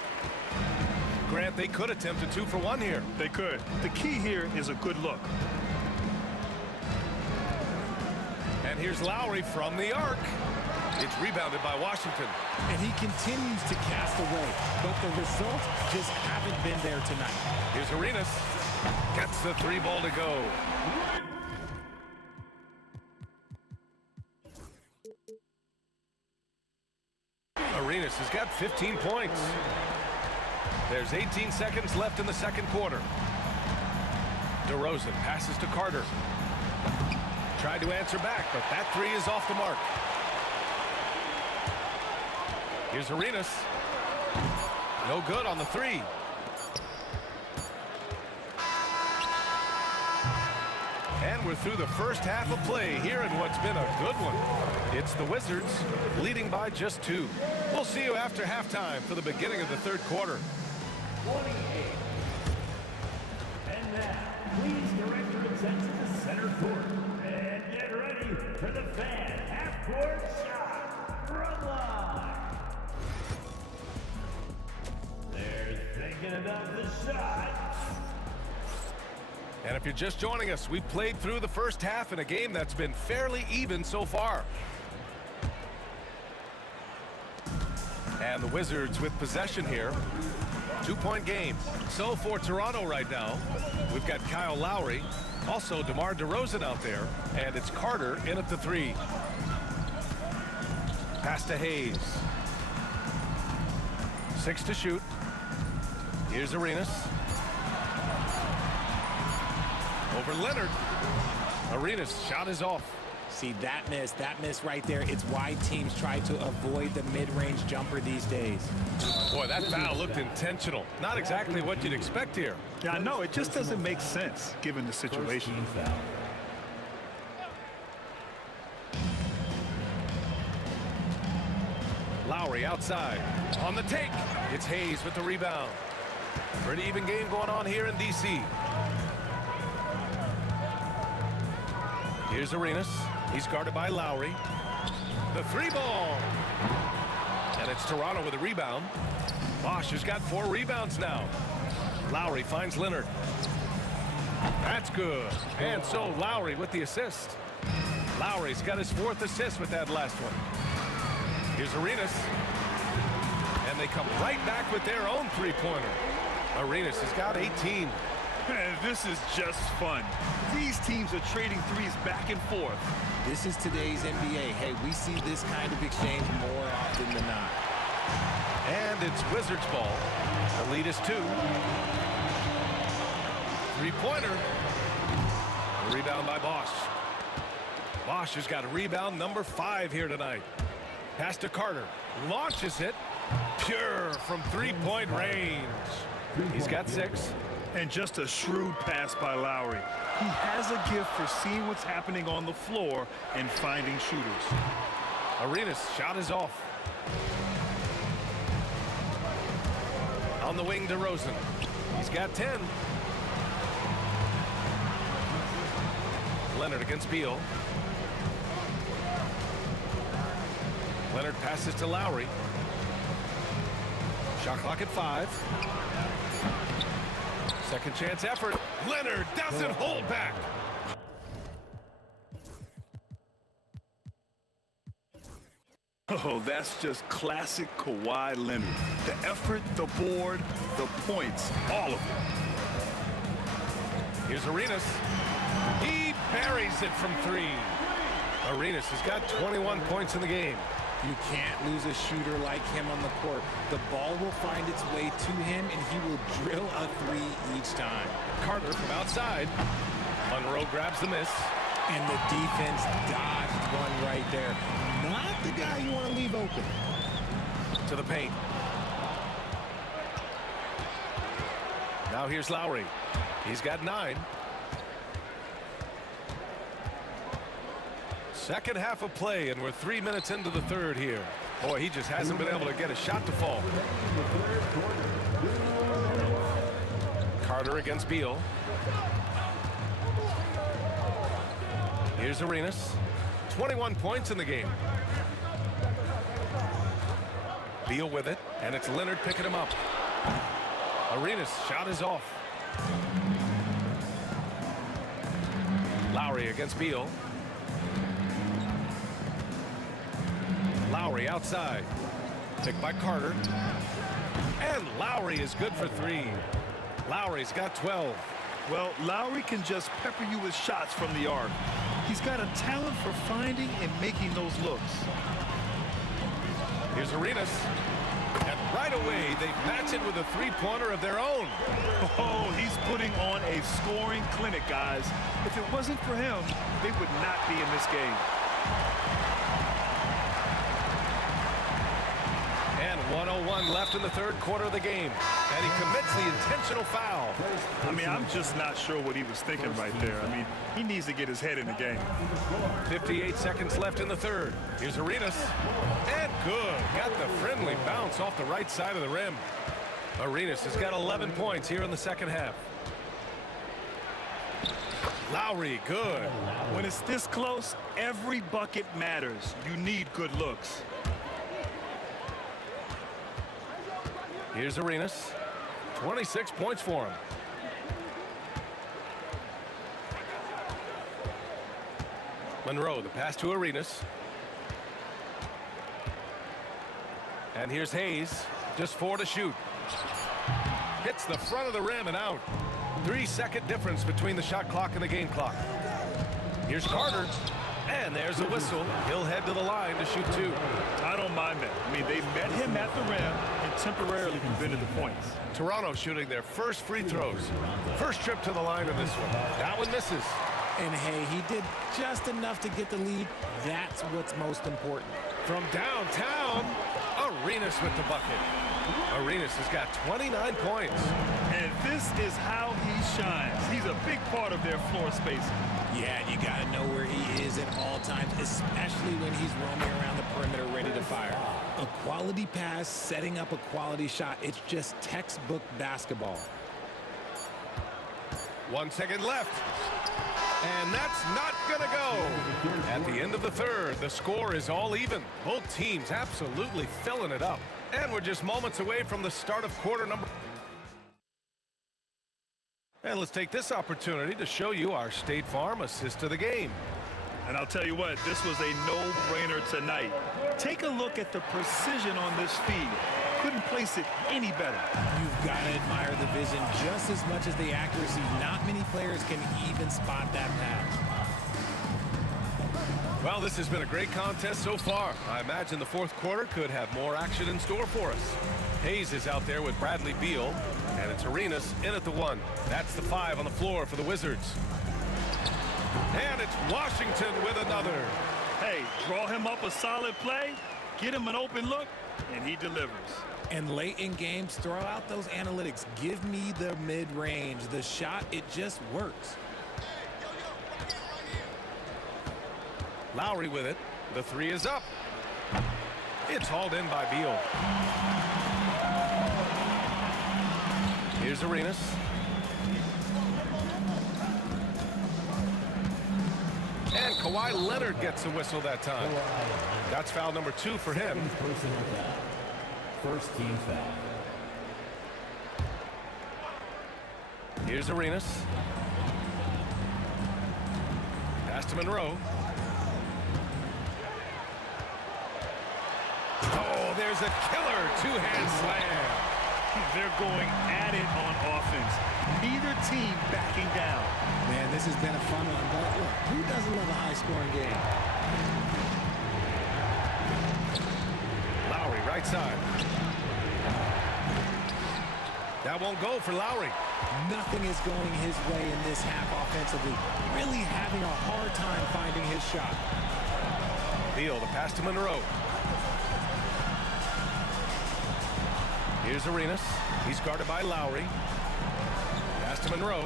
Grant, they could attempt a 2 for 1 here. They could. The key here is a good look. And here's Lowry from the arc. It's rebounded by Washington. And he continues to cast away, but the results just haven't been there tonight. Here's Arenas. Gets the 3 ball to go. Arenas has got 15 points. There's 18 seconds left in the second quarter. DeRozan passes to Carter. Tried to answer back, but that 3 is off the mark. Here's Arenas. No good on the 3. And we're through the first half of play here in what's been a good one. It's the Wizards leading by just 2. We'll see you after halftime for the beginning of the third quarter. 28. And now, please direct your attention to center court. And get ready for the fan half-court shot from line. They're thinking about the shot. And if you're just joining us, we've played through the first half in a game that's been fairly even so far. And the Wizards with possession here. 2-point game. So for Toronto right now, we've got Kyle Lowry, also DeMar DeRozan out there, and it's Carter in at the 3. Pass to Hayes. 6 to shoot. Here's Arenas. Over Leonard. Arenas' shot is off. See, that miss right there, it's why teams try to avoid the mid-range jumper these days. Boy, that foul looked intentional. Not exactly what you'd expect here. Yeah, I know. It just doesn't make sense given the situation. Lowry outside. On the take. It's Hayes with the rebound. Pretty even game going on here in D.C. Here's Arenas. He's guarded by Lowry. The three ball. And it's Toronto with a rebound. Bosch has got 4 rebounds now. Lowry finds Leonard. That's good. And so Lowry with the assist. Lowry's got his 4th assist with that last one. Here's Arenas. And they come right back with their own three-pointer. Arenas has got 18. This is just fun. These teams are trading threes back and forth. This is today's NBA. Hey, we see this kind of exchange more often than not. And it's Wizards ball. The lead is 2. Three-pointer. Rebound by Bosch. Bosch has got a rebound number 5 here tonight. Pass to Carter. Launches it. Pure from three-point range. He's got 6. And just a shrewd pass by Lowry. He has a gift for seeing what's happening on the floor and finding shooters. Arenas' shot is off. On the wing, DeRozan. He's got 10. Leonard against Beal. Leonard passes to Lowry. Shot clock at 5. Second chance effort. Leonard doesn't hold back. Oh, that's just classic Kawhi Leonard. The effort, the board, the points, all of it. Here's Arenas. He buries it from 3. Arenas has got 21 points in the game. You can't lose a shooter like him on the court. The ball will find its way to him, and he will drill a 3 each time. Carter from outside. Monroe grabs the miss. And the defense dodged one right there. Not the guy you want to leave open. To the paint. Now here's Lowry. He's got 9. Second half of play, and we're 3 minutes into the third here. Boy, he just hasn't been able to get a shot to fall. Carter against Beal. Here's Arenas. 21 points in the game. Beal with it, and it's Leonard picking him up. Arenas' shot is off. Lowry against Beal. Lowry outside. Picked by Carter. And Lowry is good for 3. Lowry's got 12. Well, Lowry can just pepper you with shots from the arc. He's got a talent for finding and making those looks. Here's Arenas. And right away, they match it with a three-pointer of their own. Oh, he's putting on a scoring clinic, guys. If it wasn't for him, they would not be in this game. And 1:01 left in the third quarter of the game. And he commits the intentional foul. I mean, I'm just not sure what he was thinking right there. I mean, he needs to get his head in the game. 58 seconds left in the third. Here's Arenas. And good. Got the friendly bounce off the right side of the rim. Arenas has got 11 points here in the second half. Lowry, good. When it's this close, every bucket matters. You need good looks. Here's Arenas. 26 points for him. Monroe, the pass to Arenas. And here's Hayes. Just 4 to shoot. Hits the front of the rim and out. 3-second difference between the shot clock and the game clock. Here's Carter. And there's a whistle. He'll head to the line to shoot 2. I don't mind that. I mean, they met him at the rim and temporarily prevented the points. Toronto shooting their first free throws. First trip to the line in this one. That one misses. And hey, he did just enough to get the lead. That's what's most important. From downtown, Arenas with the bucket. Arenas has got 29 points. And this is how he shines. He's a big part of their floor spacing. Yeah, you got to know where he is at all times, especially when he's roaming around the perimeter ready to fire. A quality pass, setting up a quality shot. It's just textbook basketball. 1 second left. And that's not going to go. At the end of the third, the score is all even. Both teams absolutely filling it up. And we're just moments away from the start of quarter number. And let's take this opportunity to show you our State Farm assist of the game. And I'll tell you what, this was a no-brainer tonight. Take a look at the precision on this feed. Couldn't place it any better. You've got to admire the vision just as much as the accuracy. Not many players can even spot that pass. Well, this has been a great contest so far. I imagine the fourth quarter could have more action in store for us. Hayes is out there with Bradley Beal, and it's Arenas in at the 1. That's the 5 on the floor for the Wizards. And it's Washington with another. Hey, draw him up a solid play, get him an open look, and he delivers. And late in games, throw out those analytics. Give me the mid-range. The shot, it just works. Lowry with it. The 3 is up. It's hauled in by Beal. Here's Arenas. And Kawhi Leonard gets a whistle that time. That's foul number 2 for him. First team foul. Here's Arenas. Pass to Monroe. Oh, there's a killer two-hand slam. They're going at it on offense. Neither team backing down. Man, this has been a fun one, but look, who doesn't love a high-scoring game? Lowry, right side. That won't go for Lowry. Nothing is going his way in this half offensively. Really having a hard time finding his shot. Beal, the pass to Monroe. Here's Arenas. He's guarded by Lowry. Pass to Monroe.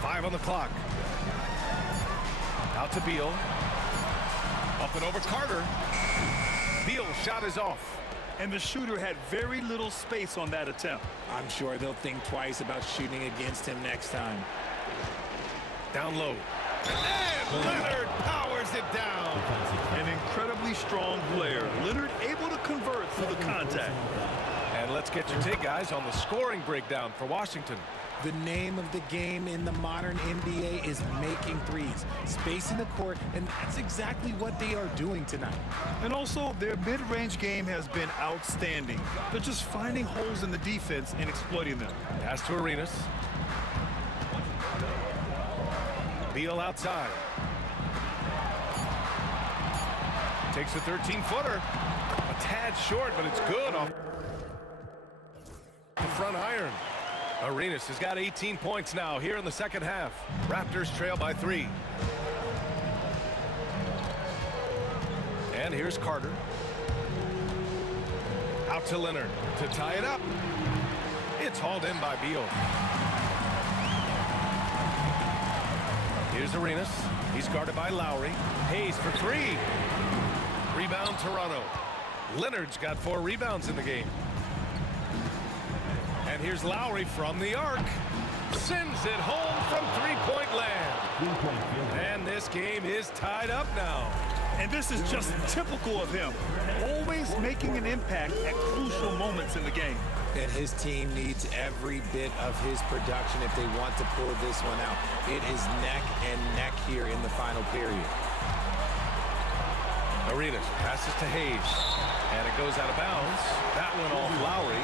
5 on the clock. Out to Beal. Up and over Carter. Beal's shot is off. And the shooter had very little space on that attempt. I'm sure they'll think twice about shooting against him next time. Down low. And Leonard powers it down. An incredibly strong player. Leonard able to convert through the contact. And let's get your take, guys, on the scoring breakdown for Washington. The name of the game in the modern NBA is making threes, spacing the court, and that's exactly what they are doing tonight. And also, their mid-range game has been outstanding. They're just finding holes in the defense and exploiting them. Pass to Arenas. Beal outside. Takes a 13-footer. A tad short, but it's good off the front iron. Arenas has got 18 points now here in the second half. Raptors trail by 3. And here's Carter. Out to Leonard to tie it up. It's hauled in by Beal. Here's Arenas. He's guarded by Lowry. Hayes for 3. Rebound Toronto. Leonard's got 4 rebounds in the game. And here's Lowry from the arc. Sends it home from three-point land. And this game is tied up now. And this is just typical of him. Always making an impact at crucial moments in the game. And his team needs every bit of his production if they want to pull this one out. It is neck and neck here in the final period. Arenas passes to Hayes. And it goes out of bounds. That one off Lowry.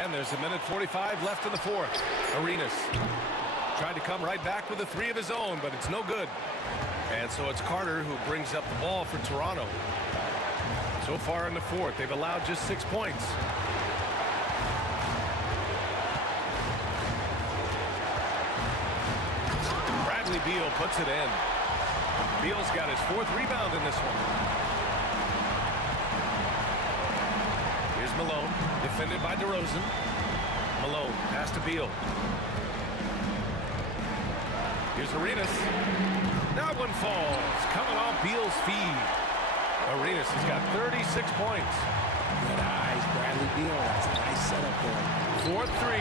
And there's 1:45 left in the fourth. Arenas tried to come right back with a 3 of his own, but it's no good. And so it's Carter who brings up the ball for Toronto. So far in the fourth, they've allowed just 6 points. Bradley Beal puts it in. Beal's got his 4th rebound in this one. Here's Malone, defended by DeRozan. Malone, pass to Beal. Here's Arenas. That one falls, coming off Beal's feed. Arenas has got 36 points. Good eyes, Bradley Beal. That's a nice setup there. 4-3.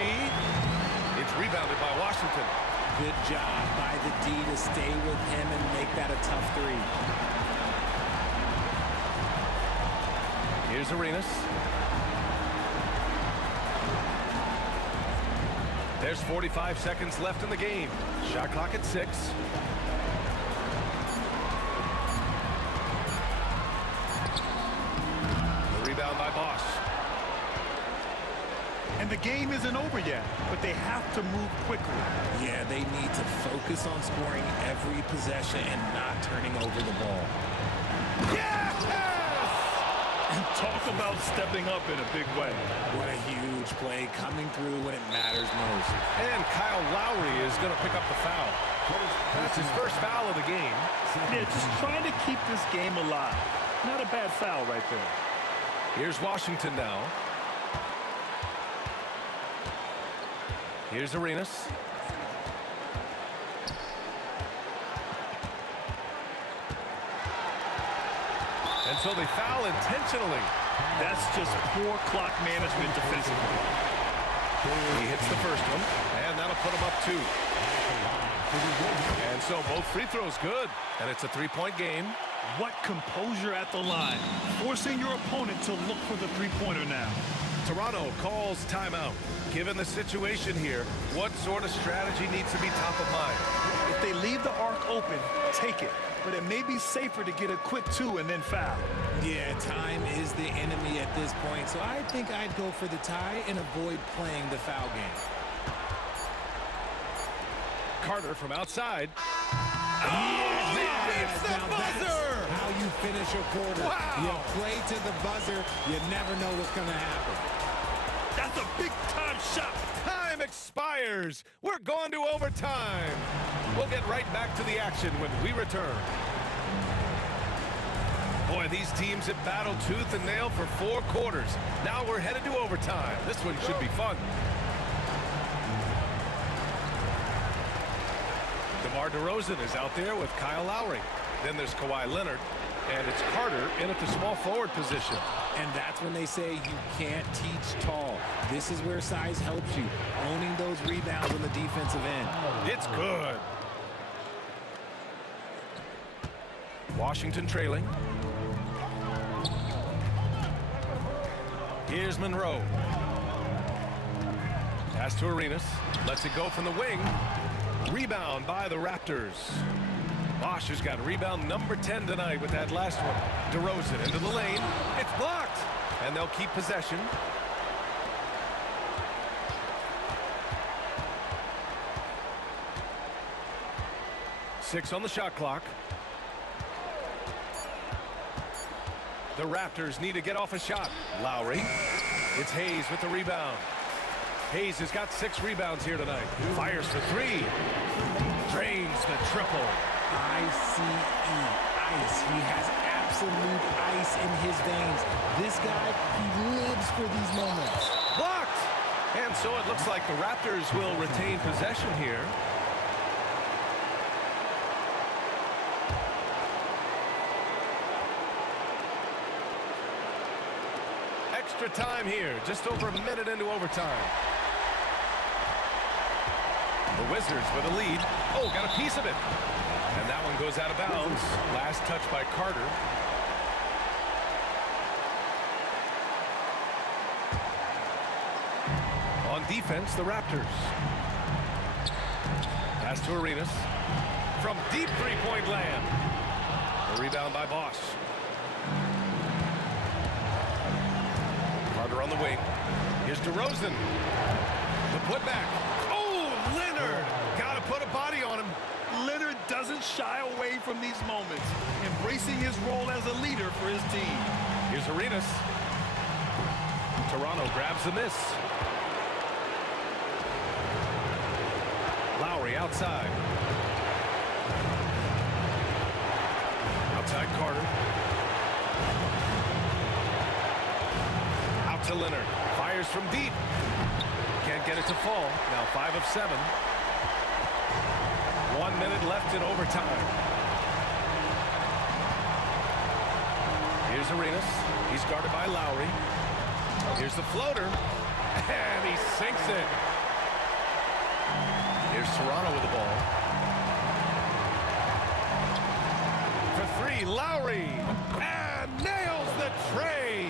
It's rebounded by Washington. Good job by the D to stay with him and make that a tough three. Here's Arenas. There's 45 seconds left in the game. Shot clock at 6. The rebound by Bosch. And the game isn't over yet, but they have to move quickly. Yeah, they need to focus on scoring every possession and not turning over the ball. Yes! And talk about stepping up in a big way. What a huge play coming through when it matters most. And Kyle Lowry is going to pick up the foul. That's his first foul of the game. Yeah, just trying to keep this game alive. Not a bad foul right there. Here's Washington now. Here's Arenas. And so they foul intentionally. That's just poor clock management defensively. He hits the first one, and that'll put him up 2. And so both free throws good, and it's a 3-point game. What composure at the line. Forcing your opponent to look for the three-pointer now. Toronto calls timeout. Given the situation here, what sort of strategy needs to be top of mind? If they leave the arc open, take it. But it may be safer to get a quick 2 and then foul. Yeah, time is the enemy at this point, so I think I'd go for the tie and avoid playing the foul game. Carter from outside. Yes, the buzzer! How you finish a quarter. Wow. You play to the buzzer, you never know what's going to happen. That's a big-time shot. Time expires. We're going to overtime. We'll get right back to the action when we return. Boy, these teams have battled tooth and nail for 4 quarters. Now we're headed to overtime. This one should be fun. DeMar DeRozan is out there with Kyle Lowry. Then there's Kawhi Leonard. And it's Carter in at the small forward position. And that's when they say you can't teach tall. This is where size helps you. Owning those rebounds on the defensive end. It's good. Washington trailing. Here's Monroe. Pass to Arenas. Lets it go from the wing. Rebound by the Raptors. Bosch has got rebound number 10 tonight with that last one. DeRozan into the lane. It's blocked. And they'll keep possession. Six on the shot clock. The Raptors need to get off a shot. Lowry. It's Hayes with the rebound. Hayes has got 6 rebounds here tonight. Fires for 3. Drains the triple. ICE, ice. He has absolute ice in his veins. This guy, he lives for these moments. Blocked! And so it looks like the Raptors will retain possession here. Extra time here, just over a minute into overtime. The Wizards with a lead. Oh, got a piece of it. And that one goes out of bounds. Last touch by Carter. On defense, the Raptors. Pass to Arenas. From deep three-point land. The rebound by Bosch. Carter on the wing. Here's DeRozan. The putback. Oh, Leonard! Got to put a body on him. Leonard doesn't shy away from these moments, embracing his role as a leader for his team. Here's Arenas. Toronto grabs the miss. Lowry outside. Outside Carter. Out to Leonard. Fires from deep. Can't get it to fall. Now 5 of 7. 1 minute left in overtime. Here's Arenas. He's guarded by Lowry. Here's the floater, and he sinks it. Here's Toronto with the ball. For three, Lowry, and nails the tray.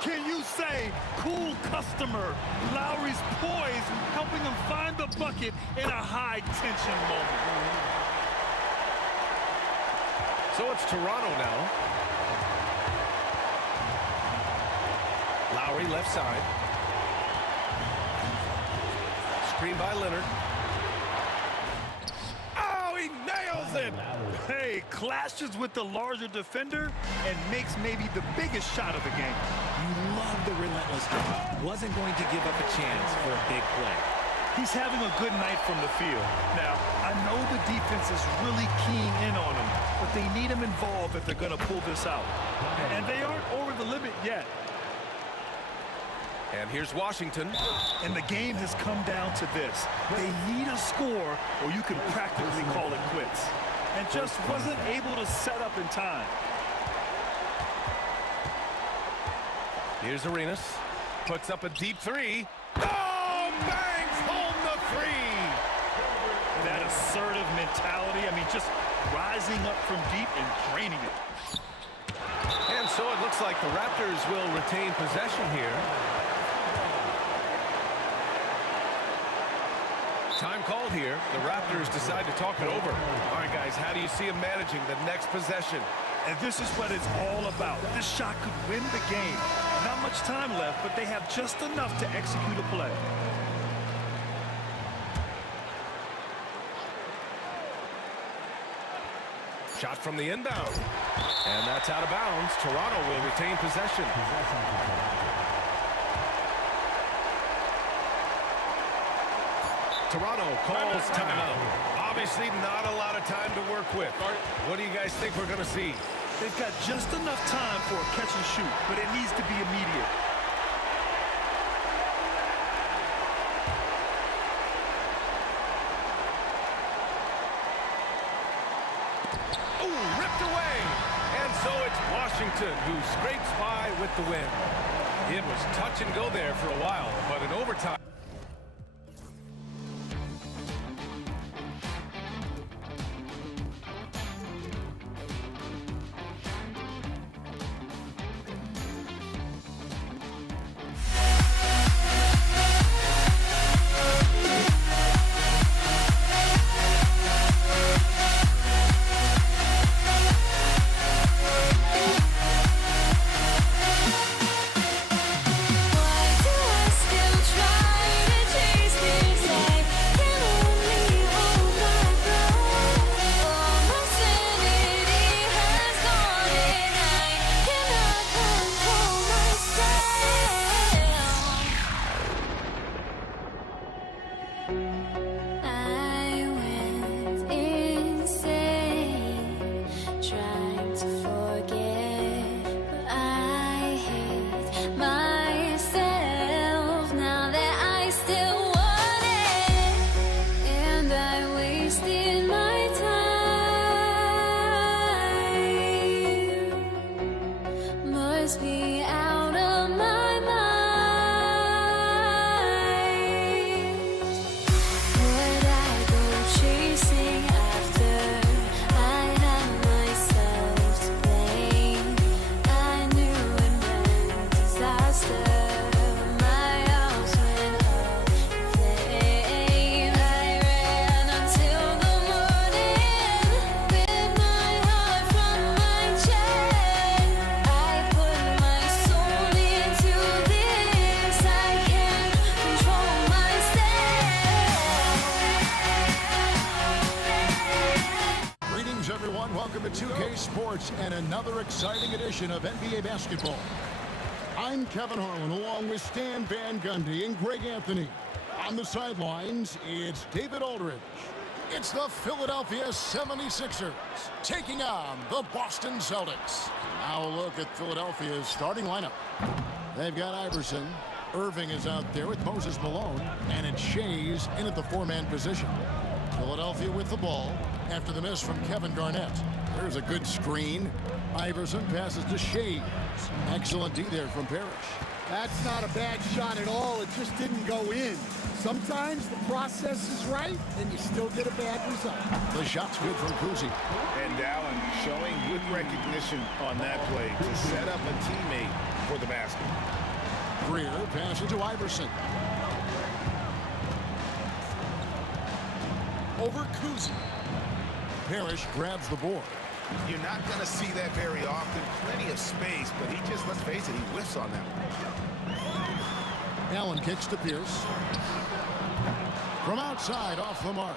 Can you say, cool customer? Lowry's poise, helping him find the bucket in a high-tension moment. So it's Toronto now. Lowry left side. Screen by Leonard. Oh, he nails it! Hey, clashes with the larger defender and makes maybe the biggest shot of the game. You love the relentless drive. Wasn't going to give up a chance for a big play. He's having a good night from the field. Now, I know the defense is really keying in on him, but they need him involved if they're going to pull this out. And they aren't over the limit yet. And here's Washington. And the game has come down to this. They need a score, or you can practically call it quits. And just wasn't able to set up in time. Here's Arenas. Puts up a deep three. Oh, bangs home the three. That assertive mentality, I mean, just rising up from deep and draining it. And so it looks like the Raptors will retain possession here. Time called here. The Raptors decide to talk it over. All right, guys, how do you see them managing the next possession? And this is what it's all about. This shot could win the game. Not much time left, but they have just enough to execute a play. Shot from the inbound. And that's out of bounds. Toronto will retain possession. Toronto calls timeout. Obviously not a lot of time to work with. What do you guys think we're going to see? They've got just enough time for a catch and shoot, but it needs to be immediate. Ooh, ripped away. And so it's Washington who scrapes by with the win. It was touch and go there for a while, but in overtime. Why do I still try to chase this? I can only hold my breath. All my sanity has gone, and I cannot control myself. I went insane trying to forget, but I hate myself now that I still want it, and I wasted my time. Must be out of my mind. Would I go chasing after I had myself to blame? I knew it meant disaster. My house went up in flames. I ran until the morning with my heart from my chest. I put my soul into this. I can't control myself. Greetings, everyone. Welcome to 2K Sports and another exciting edition of NBA basketball. I'm Kevin Harlan, along with Stan Van Gundy and Greg Anthony. On the sidelines, it's David Aldridge. It's the Philadelphia 76ers taking on the Boston Celtics. Now a look at Philadelphia's starting lineup. They've got Iverson. Irving is out there with Moses Malone. And it's Shea's in at the four-man position. Philadelphia with the ball after the miss from Kevin Garnett. There's a good screen. Iverson passes to Shea. Excellent D there from Parrish. That's not a bad shot at all. It just didn't go in. Sometimes the process is right, and you still get a bad result. The shot's good from Kuzi. And Allen showing good recognition on that play to set up a teammate for the basket. Greer passes to Iverson. Over Kuzi. Parrish grabs the board. You're not going to see that very often. Plenty of space, but he just, let's face it, he whiffs on that one. Allen kicks to Pierce. From outside, off the mark.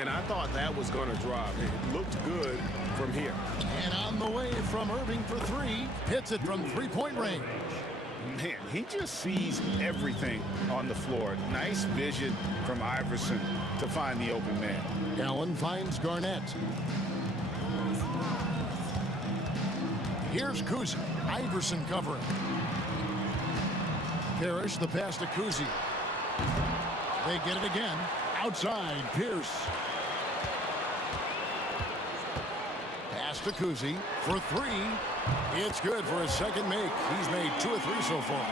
And I thought that was going to drop. It looked good from here. And on the way from Irving for three. Hits it from three-point range. Man, he just sees everything on the floor. Nice vision from Iverson to find the open man. Allen finds Garnett. Here's Kuzi. Iverson covering. Parrish, the pass to Kuzi. They get it again. Outside, Pierce. Pass to Kuzi for three. It's good for his second make. He's made 2 or 3 so far.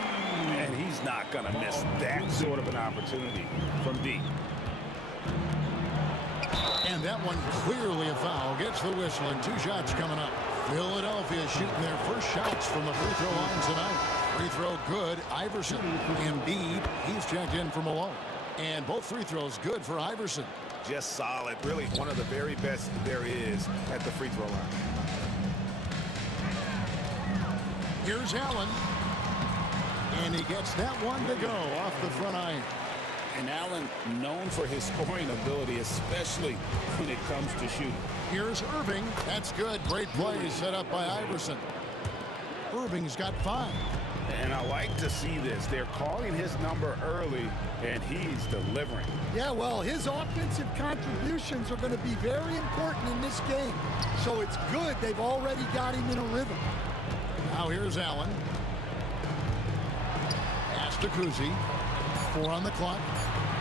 And he's not going to miss that sort of an opportunity from deep. And that one clearly a foul. Gets the whistle and 2 shots coming up. Philadelphia shooting their first shots from the free throw line tonight. Free throw good. Iverson. Embiid, he's checked in for Malone. And both free throws good for Iverson. Just solid. Really one of the very best there is at the free throw line. Here's Allen. And he gets that one to go off the front iron. And Allen known for his scoring ability, especially when it comes to shooting. Here's Irving. That's good. Great play set up by Iverson. Irving's got 5. And I like to see this. They're calling his number early, and he's delivering. Yeah, well, his offensive contributions are going to be very important in this game. So it's good they've already got him in a rhythm. Now here's Allen. Pass to Kuzi. 4 on the clock.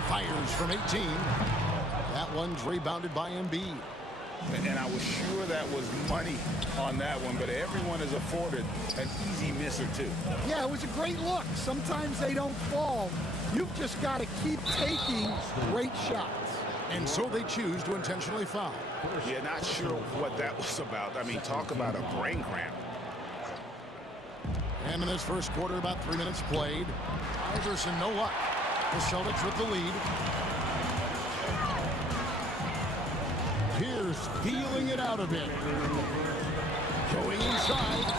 Fires from 18. That one's rebounded by Embiid. And I was sure that was money on that one, but everyone is afforded an easy miss or 2. Yeah, it was a great look. Sometimes they don't fall. You've just got to keep taking great shots. And so they choose to intentionally foul. Yeah, not sure what that was about. I mean, talk about a brain cramp. And in this first quarter, about 3 minutes played. Iverson, no luck. The Celtics with the lead. Pierce feeling it out a bit. Going inside.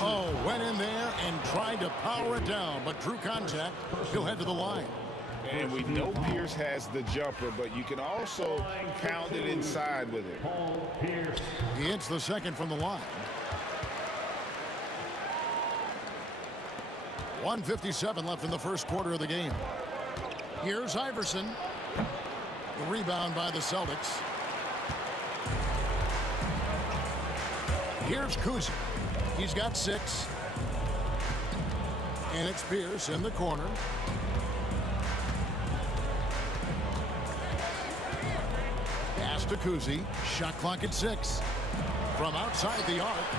Oh, went in there and tried to power it down, but drew contact. He'll head to the line. And we know Pierce has the jumper, but you can also pound it inside with it. He hits the second from the line. 1:57 left in the first quarter of the game. Here's Iverson. The rebound by the Celtics. Here's Kuzi. He's got 6. And it's Pierce in the corner. Pass to Kuzi. Shot clock at 6. From outside the arc.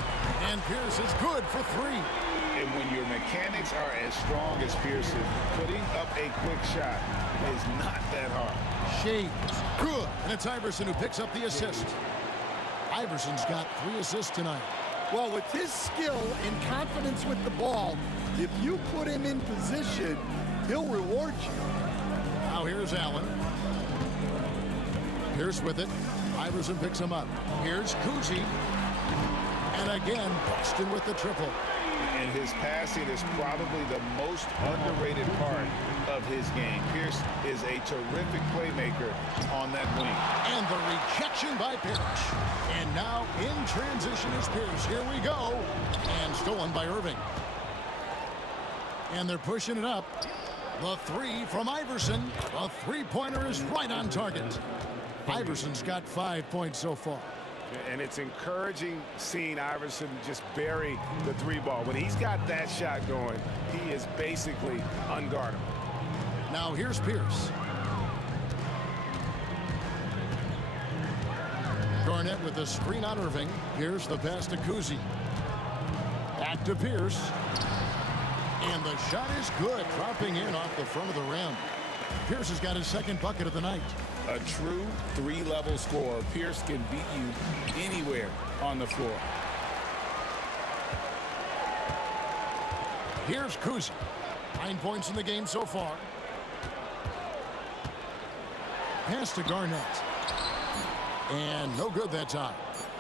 And Pierce is good for 3. And when your mechanics are as strong as Pierce's, putting up a quick shot is not that hard. Shades. Good. And it's Iverson who picks up the assist. Iverson's got 3 assists tonight. Well, with his skill and confidence with the ball, if you put him in position, he'll reward you. Now here's Allen. Pierce with it. Iverson picks him up. Here's Kuzi. And again, Boston with the triple. And his passing is probably the most underrated part of his game. Pierce is a terrific playmaker on that wing. And the rejection by Parrish. And now in transition is Pierce. Here we go. And stolen by Irving. And they're pushing it up. The 3 from Iverson. A 3-pointer is right on target. Iverson's got 5 points so far. And it's encouraging seeing Iverson just bury the 3 ball. When he's got that shot going, he is basically unguardable. Now here's Pierce. Garnett with the screen on Irving. Here's the pass to Kuzi. Back to Pierce. And the shot is good, dropping in off the front of the rim. Pierce has got his second bucket of the night. A true three-level scorer. Pierce can beat you anywhere on the floor. Here's Kuzi. 9 points in the game so far. Pass to Garnett. And no good that time.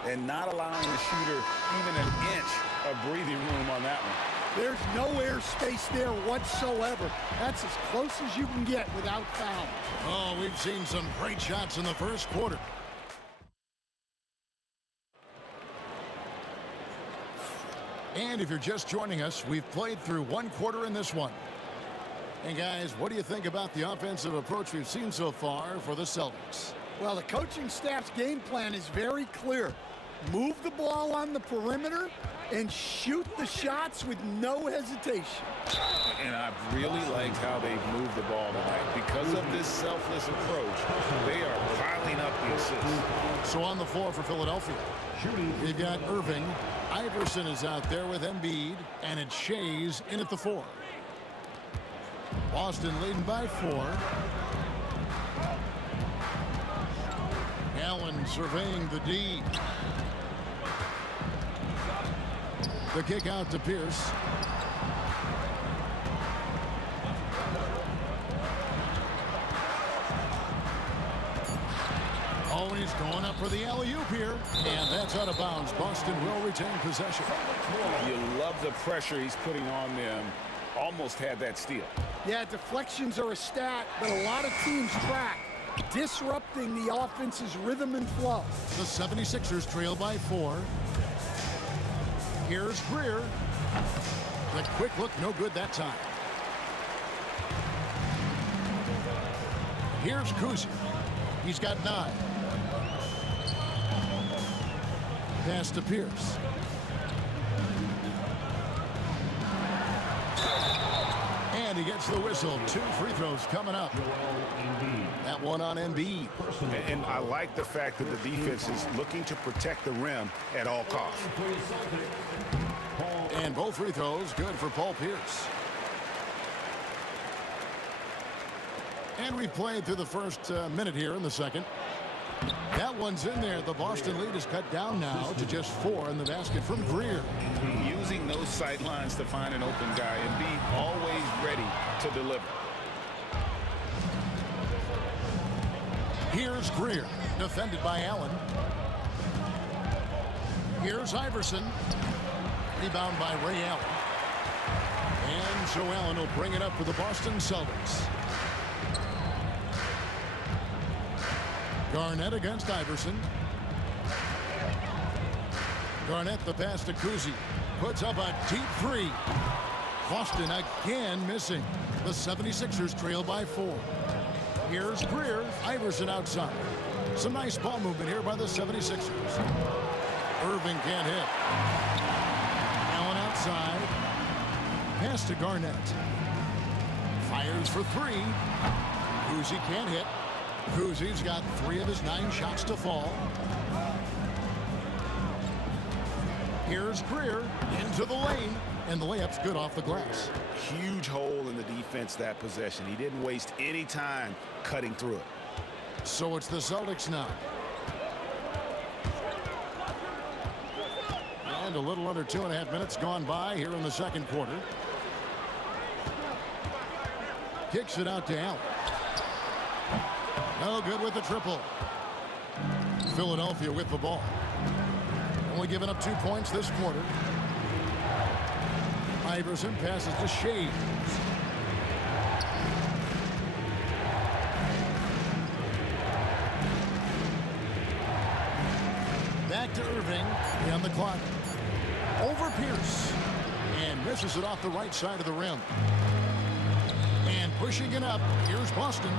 And not allowing the shooter even an inch of breathing room on that one. There's no air space there whatsoever. That's as close as you can get without foul. Oh, we've seen some great shots in the first quarter. And if you're just joining us, we've played through one quarter in this one. And guys, what do you think about the offensive approach we've seen so far for the Celtics? Well, the coaching staff's game plan is very clear. Move the ball on the perimeter and shoot the shots with no hesitation. And I really liked how they moved the ball tonight. Because of this selfless approach, they are piling up the assists. So on the floor for Philadelphia, you've got Irving. Iverson is out there with Embiid, and it's Shays in at the 4. Boston leading by 4. Allen surveying the D. The kick out to Pierce. Oh, and he's going up for the alley-oop here. And that's out of bounds. Boston will retain possession. You love the pressure he's putting on them. Almost had that steal. Yeah, deflections are a stat that a lot of teams track, disrupting the offense's rhythm and flow. The 76ers trail by 4. Here's Greer. The quick look, no good that time. Here's Kuzi. He's got 9. Pass to Pierce. And he gets the whistle. 2 free throws coming up. That one on Embiid. And I like the fact that the defense is looking to protect the rim at all costs. And both free throws good for Paul Pierce. And we've played through the first minute here in the second. That one's in there. The Boston lead is cut down now to just 4 in the basket from Greer. Using those sight lines to find an open guy and be always ready to deliver. Here's Greer, defended by Allen. Here's Iverson. Rebound by Ray Allen. And so Allen will bring it up for the Boston Celtics. Garnett against Iverson. Garnett the pass to Kuzi. Puts up a deep 3. Boston again missing. The 76ers trail by 4. Here's Greer. Iverson outside. Some nice ball movement here by the 76ers. Irving can't hit. Allen outside. Pass to Garnett. Fires for 3. Kuzi can't hit. Kuzi's got 3 of his 9 shots to fall. Here's Greer into the lane, and the layup's good off the glass. Huge hole in the defense that possession. He didn't waste any time cutting through it. So it's the Celtics now. And a little under 2.5 minutes gone by here in the second quarter. Kicks it out to Allen. No good with the triple. Philadelphia with the ball. Only giving up 2 points this quarter. Iverson passes to Shades. Back to Irving. On the clock. Over Pierce. And misses it off the right side of the rim. And pushing it up. Here's Boston.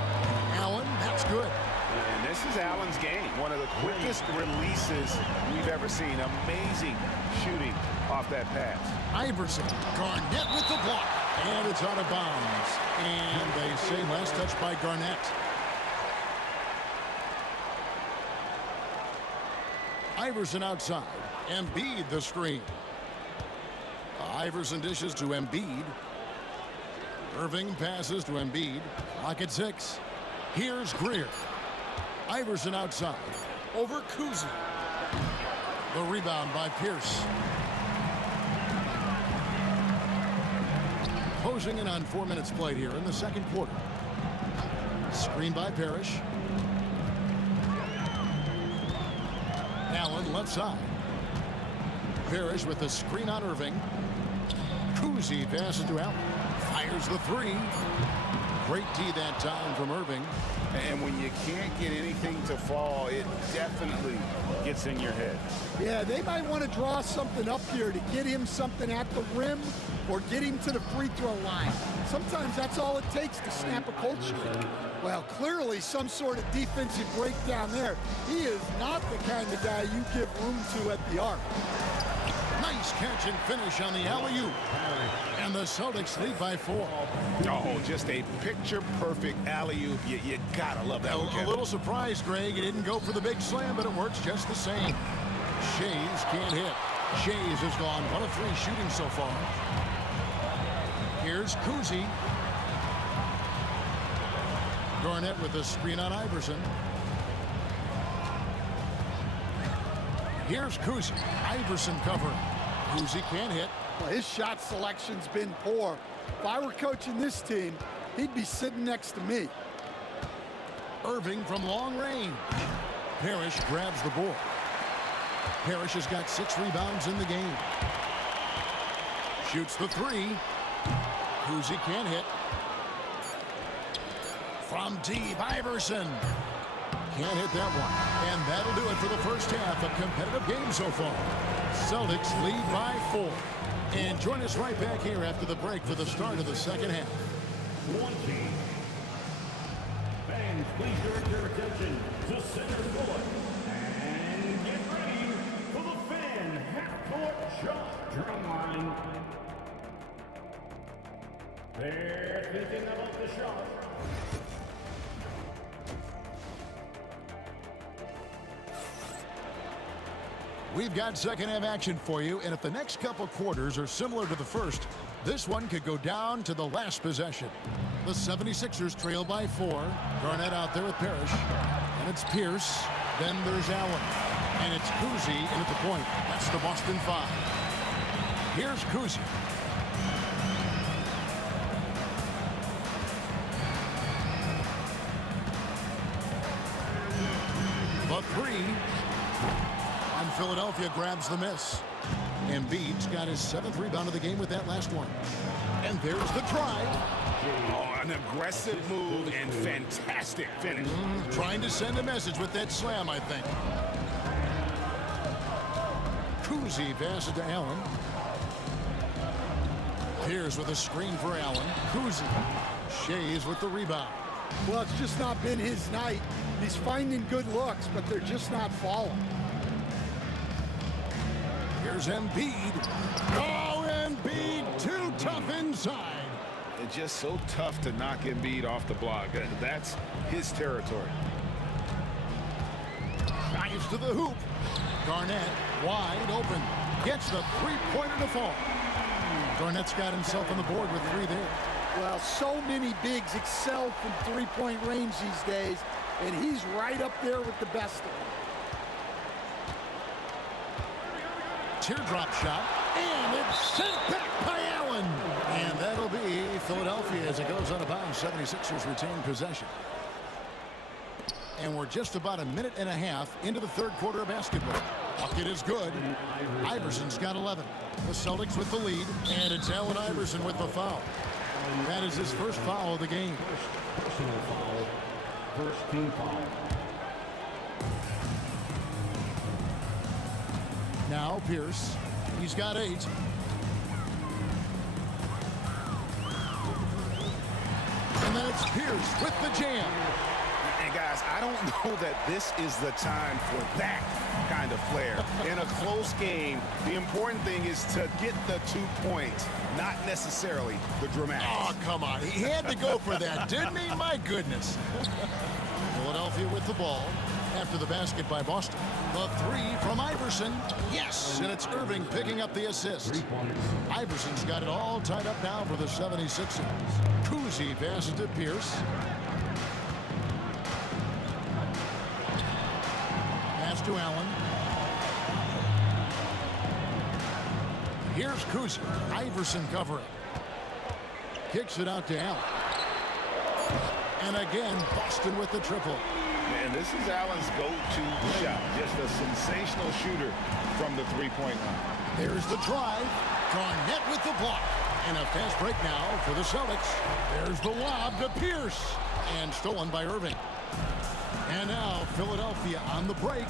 Allen, that's good. And this is Allen's game. One of the quickest releases we've ever seen. Amazing shooting off that pass. Iverson. Garnett with the block. And it's out of bounds. And they say last touch by Garnett. Iverson outside. Embiid the screen. Iverson dishes to Embiid. Irving passes to Embiid. Clock at 6. Here's Greer. Iverson outside. Over Kuzi. The rebound by Pierce. Closing in on 4 minutes played here in the second quarter. Screen by Parrish. Allen left side. Parrish with the screen on Irving. Kuzi passes to Allen. Fires the three. Great D that time from Irving. And when you can't get anything to fall, it definitely gets in your head. Yeah, they might want to draw something up here to get him something at the rim or get him to the free throw line. Sometimes that's all it takes to snap a cold streak. Well, clearly some sort of defensive breakdown there. He is not the kind of guy you give room to at the arc. Nice catch and finish on the alley-oop. And the Celtics lead by 4. Oh, just a picture-perfect alley-oop. You gotta love that one, A Kevin. little surprised, Greg. He didn't go for the big slam, but it works just the same. Shays can't hit. Shays has gone 1 of 3 shooting so far. Here's Kuzi. Garnett with the screen on Iverson. Here's Kuzi. Iverson covering. Kuzi can't hit. Well, his shot selection's been poor. If I were coaching this team, he'd be sitting next to me. Irving from long range. Parrish grabs the board. Parrish has got 6 rebounds in the game. Shoots the 3. Kuzi can't hit. From deep, Iverson. Can't hit that one. And that'll do it for the first half. A competitive game so far. Celtics lead by 4. And join us right back here after the break for the start of the second half. 20. Fans, please direct your attention to center court. And get ready for the fan half-court shot drum line. They're thinking about the shot. We've got second half action for you, and if the next couple quarters are similar to the first, this one could go down to the last possession. The 76ers trail by 4. Garnett out there with Parrish. And it's Pierce. Then there's Allen. And it's Kuzi in at the point. That's the Boston 5. Here's Kuzi. The 3. And Philadelphia grabs the miss. Embiid's got his 7th rebound of the game with that last one. And there's the try. Oh, an aggressive move and fantastic finish. Trying to send a message with that slam, I think. Kuzi passes to Allen. Pierce with a screen for Allen. Kuzi. Shays with the rebound. Well, it's just not been his night. He's finding good looks, but they're just not falling. Here's Embiid. Oh, Embiid, too tough inside. It's just so tough to knock Embiid off the block. That's his territory. Drives to the hoop. Garnett wide open. Gets the three-pointer to fall. Garnett's got himself on the board with 3 there. Well, so many bigs excel from three-point range these days, and he's right up there with the best of them. Teardrop shot, and it's sent back by Allen. And that'll be Philadelphia as it goes out of bounds. 76ers retain possession. And we're just about a minute and a half into the third quarter of basketball. Bucket is good. Iverson's got 11. The Celtics with the lead, and it's Allen Iverson with the foul. That is his first foul of the game. Personal foul. First team foul. Now Pierce. He's got 8. And then it's Pierce with the jam. And guys, I don't know that this is the time for that kind of flair. In a close game, the important thing is to get the 2 points, not necessarily the dramatics. Oh, come on. He had to go for that, didn't he? My goodness. Philadelphia with the ball. After the basket by Boston. The three from Iverson. Yes, and it's Irving picking up the assist. Iverson's got it all tied up now for the 76ers. Cousy passes to Pierce. Pass to Allen. Here's Cousy. Iverson covering. Kicks it out to Allen. And again, Boston with the triple. Man, this is Allen's go-to shot. Just a sensational shooter from the three-point line. There's the drive. Garnett with the block. And a fast break now for the Celtics. There's the lob to Pierce. And stolen by Irving. And now Philadelphia on the break.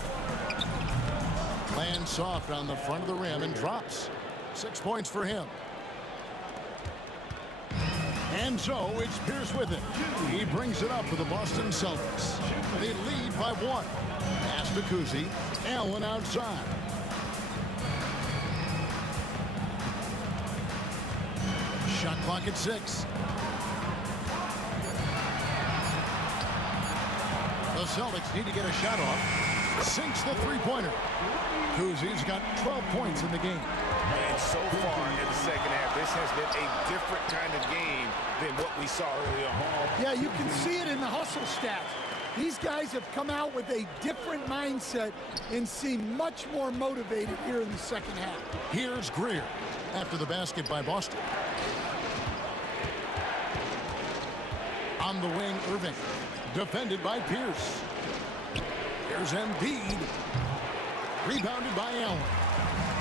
Lands soft on the front of the rim and drops. 6 points for him. And so it's Pierce with it. He brings it up for the Boston Celtics. They lead by 1. Pass to Cousy. Allen outside. Shot clock at 6. The Celtics need to get a shot off. Sinks the three-pointer. Cousy's got 12 points in the game. And so far in the second half, this has been a different kind of game than what we saw early on. Yeah, you can see it in the hustle stats. These guys have come out with a different mindset and seem much more motivated here in the second half. Here's Greer after the basket by Boston. On the wing, Irving. Defended by Pierce. Here's Embiid. Rebounded by Allen.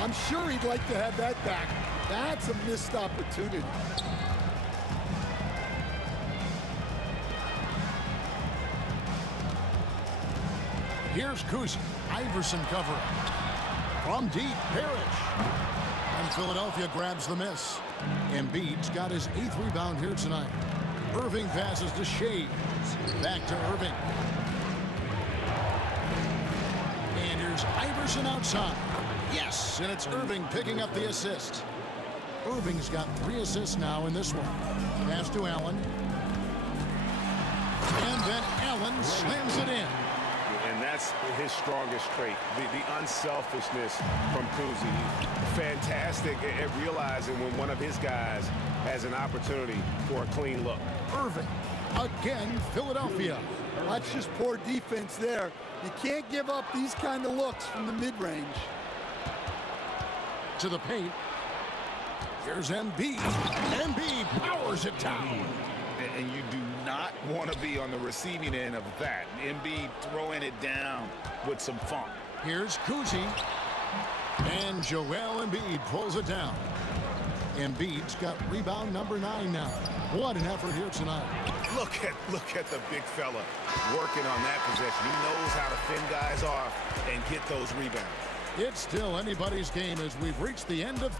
I'm sure he'd like to have that back. That's a missed opportunity. Here's Cousy. Iverson covering. From deep, Parrish. And Philadelphia grabs the miss. Embiid's got his 8th rebound here tonight. Irving passes to Shea. Back to Irving. And here's Iverson outside. Yes, and it's Irving picking up the assist. Irving's got 3 assists now in this one. Pass to Allen. And then Allen slams it in. And that's his strongest trait, the unselfishness from Cousy. Fantastic at realizing when one of his guys has an opportunity for a clean look. Irving, again, Philadelphia. That's just poor defense there. You can't give up these kind of looks from the mid-range. To the paint. Here's Embiid. Embiid powers it down. And you do not want to be on the receiving end of that. Embiid throwing it down with some funk. Here's Cousy. And Joel Embiid pulls it down. Embiid's got rebound number 9 now. What an effort here tonight. Look at the big fella working on that possession. He knows how to fend guys off and get those rebounds. It's still anybody's game as we've reached the end of...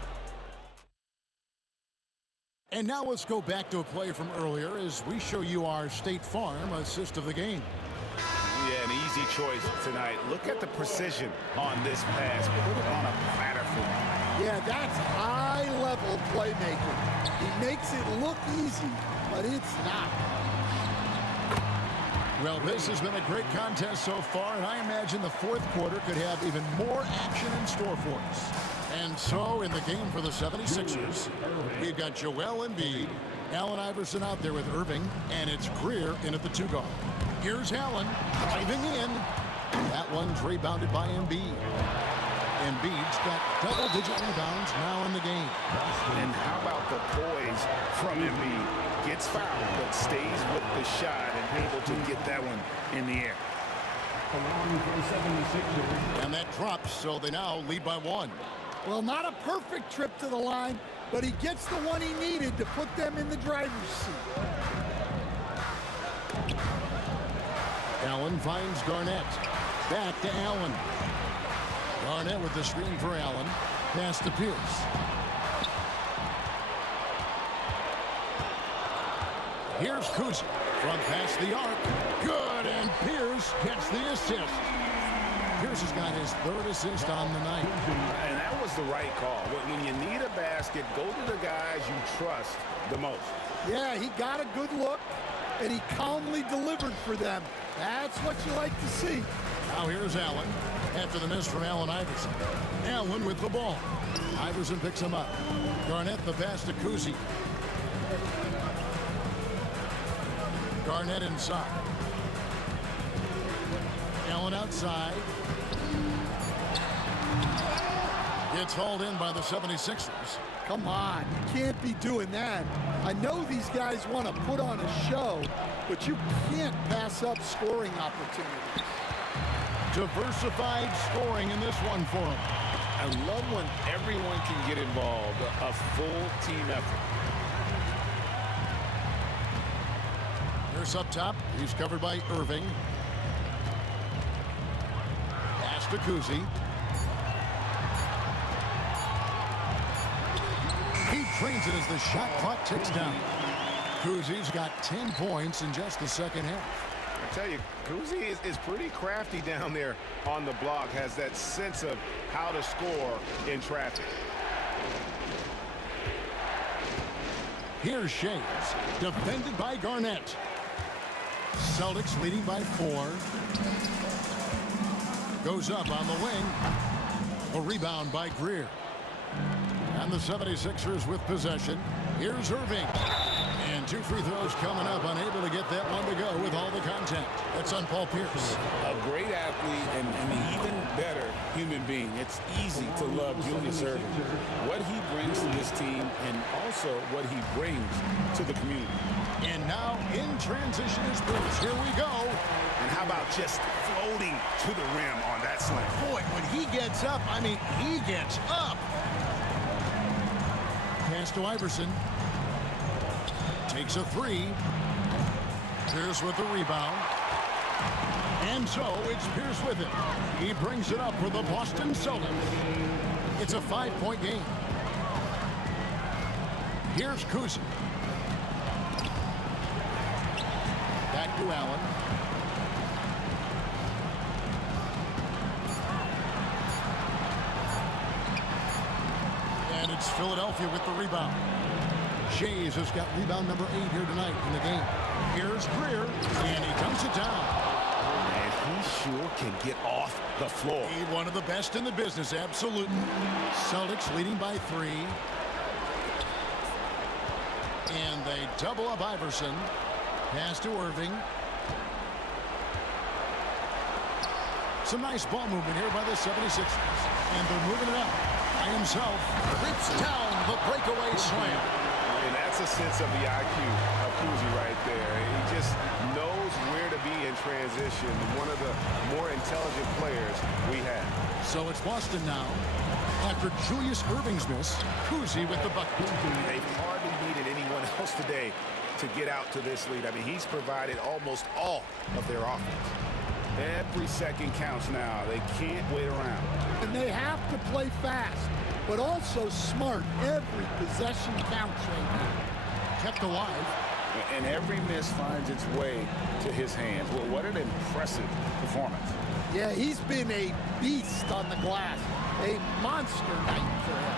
And now let's go back to a play from earlier as we show you our State Farm assist of the game. Yeah, an easy choice tonight. Look at the precision on this pass. Put it on a platter for me. Yeah, that's high-level playmaking. He makes it look easy, but it's not. Well, this has been a great contest so far, and I imagine the fourth quarter could have even more action in store for us. And so, in the game for the 76ers, we've got Joel Embiid, Allen Iverson out there with Irving, and it's Greer in at the 2-guard. Here's Allen driving in. That one's rebounded by Embiid. Embiid's got double-digit rebounds now in the game. And how about the poise from Embiid? Gets fouled, but stays with the shot and able to get that one in the air. And that drops, so they now lead by 1. Well, not a perfect trip to the line, but he gets the one he needed to put them in the driver's seat. Allen finds Garnett. Back to Allen. Garnett with the screen for Allen. Pass to Pierce. Here's Cousy from past the arc. Good, and Pierce gets the assist. Pierce has got his 3rd assist on the night. And that was the right call. When you need a basket, go to the guys you trust the most. Yeah, he got a good look, and he calmly delivered for them. That's what you like to see. Now here's Allen after the miss from Allen Iverson. Allen with the ball. Iverson picks him up. Garnett the pass to Kuzi. Garnett inside. Allen outside. Gets hauled in by the 76ers. Come on, you can't be doing that. I know these guys want to put on a show, but you can't pass up scoring opportunities. Diversified scoring in this one for him. I love when everyone can get involved, a full team effort. Here's up top. He's covered by Irving. Pass to Kuzi. He trains it as the shot clock ticks down. Kuzi's got 10 points in just the second half. I tell you, Kuzi is pretty crafty down there on the block, has that sense of how to score in traffic. Here's Shays, defended by Garnett. Celtics leading by 4. Goes up on the wing. A rebound by Greer. And the 76ers with possession. Here's Irving. And 2 free throws coming up, unable to get that one to go with all the contact. That's on Paul Pierce. A great athlete and an even better human being. It's easy to love Julius Irving. What he brings to this team and also what he brings to the community. And now in transition is Pierce. Here we go. And how about just floating to the rim on that slam? Boy, when he gets up, I mean, he gets up. Pass to Iverson. Takes a 3. Pierce with the rebound. And so it's Pierce with it. He brings it up for the Boston Celtics. It's a 5-point game. Here's Kuzi. Back to Allen. And it's Philadelphia with the rebound. Shays has got rebound number 8 here tonight in the game. Here's Greer, and he dumps it down. And he sure can get off the floor. He's one of the best in the business, absolutely. Celtics leading by 3. And they double up Iverson. Pass to Irving. Some nice ball movement here by the 76ers. And they're moving it up. By himself, rips down the breakaway slam. And that's a sense of the IQ of Kuzi right there. He just knows where to be in transition. One of the more intelligent players we have. So it's Boston now. After Julius Irving's miss, Kuzi with the bucket. They've hardly needed anyone else today to get out to this lead. I mean, he's provided almost all of their offense. Every second counts now. They can't wait around. And they have to play fast, but also smart. Every possession counts right now. Kept alive. And every miss finds its way to his hands. Well, what an impressive performance. Yeah, he's been a beast on the glass. A monster night for him.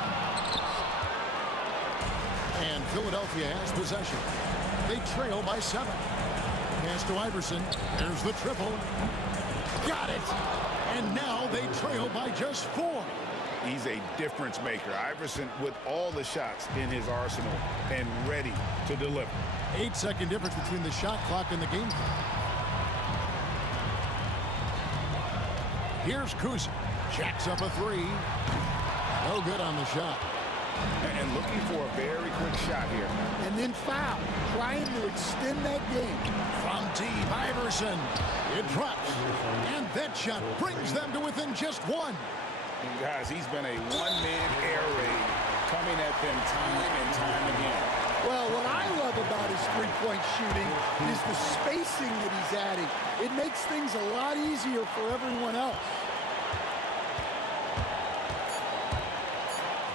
And Philadelphia has possession. They trail by 7. Pass to Iverson. There's the triple. Got it. And now they trail by just 4. He's a difference maker. Iverson with all the shots in his arsenal and ready to deliver. 8-second difference between the shot clock and the game clock. Here's Kuzi. Jacks up a 3. No good on the shot. And looking for a very quick shot here. And then foul, trying to extend that game. From deep, Iverson. It drops. And that shot brings them to within just 1. And guys, he's been a one-man air raid coming at them time and time again. Well, what I love about his three-point shooting is the spacing that he's adding. It makes things a lot easier for everyone else.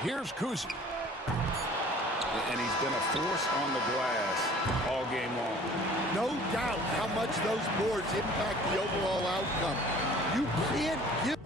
Here's Kuzi. And he's been a force on the glass all game long. No doubt how much those boards impact the overall outcome. You can't give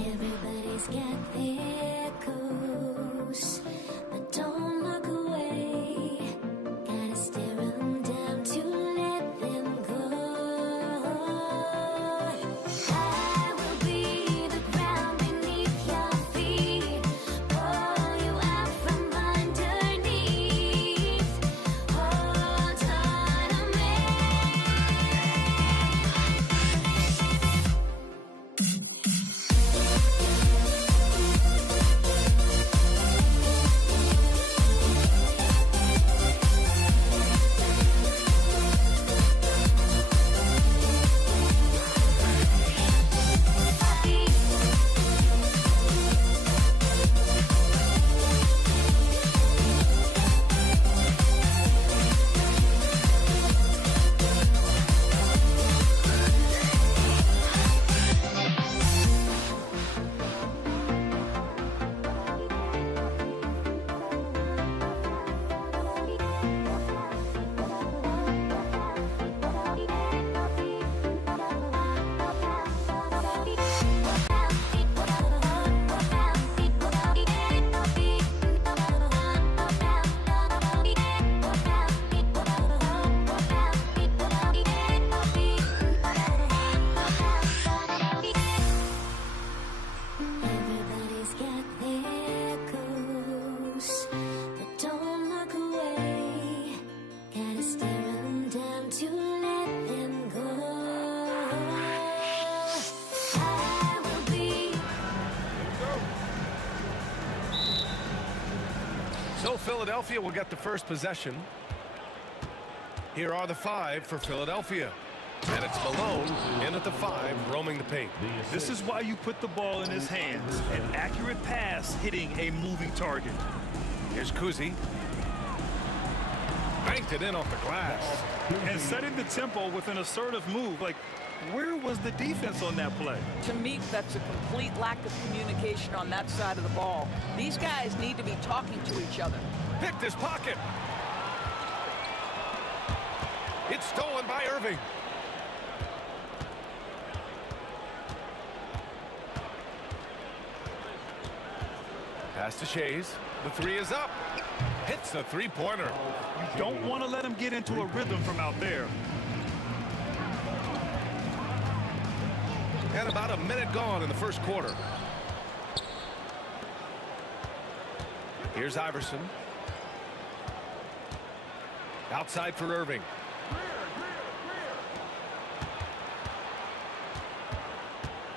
Everybody's got their coast, but don't look away. Gotta stare 'em down to let them go. I will be the ground beneath your feet, pull you out from underneath. Hold on to me. Everybody's got their coast, but don't look away. Gotta stare 'em down to let them go. I will be. So Philadelphia will get the first possession. Here are the 5 for Philadelphia. And it's Malone in at the 5, roaming the paint. This is why you put the ball in his hands. An accurate pass hitting a moving target. Here's Kuzi. Banked it in off the glass. And setting the tempo with an assertive move. Like, where was the defense on that play? To me, that's a complete lack of communication on that side of the ball. These guys need to be talking to each other. Picked his pocket. It's stolen by Irving. Pass to Shays. The 3 is up. Hits the three-pointer. You don't want to let him get into a rhythm from out there. And about a minute gone in the first quarter. Here's Iverson. Outside for Irving.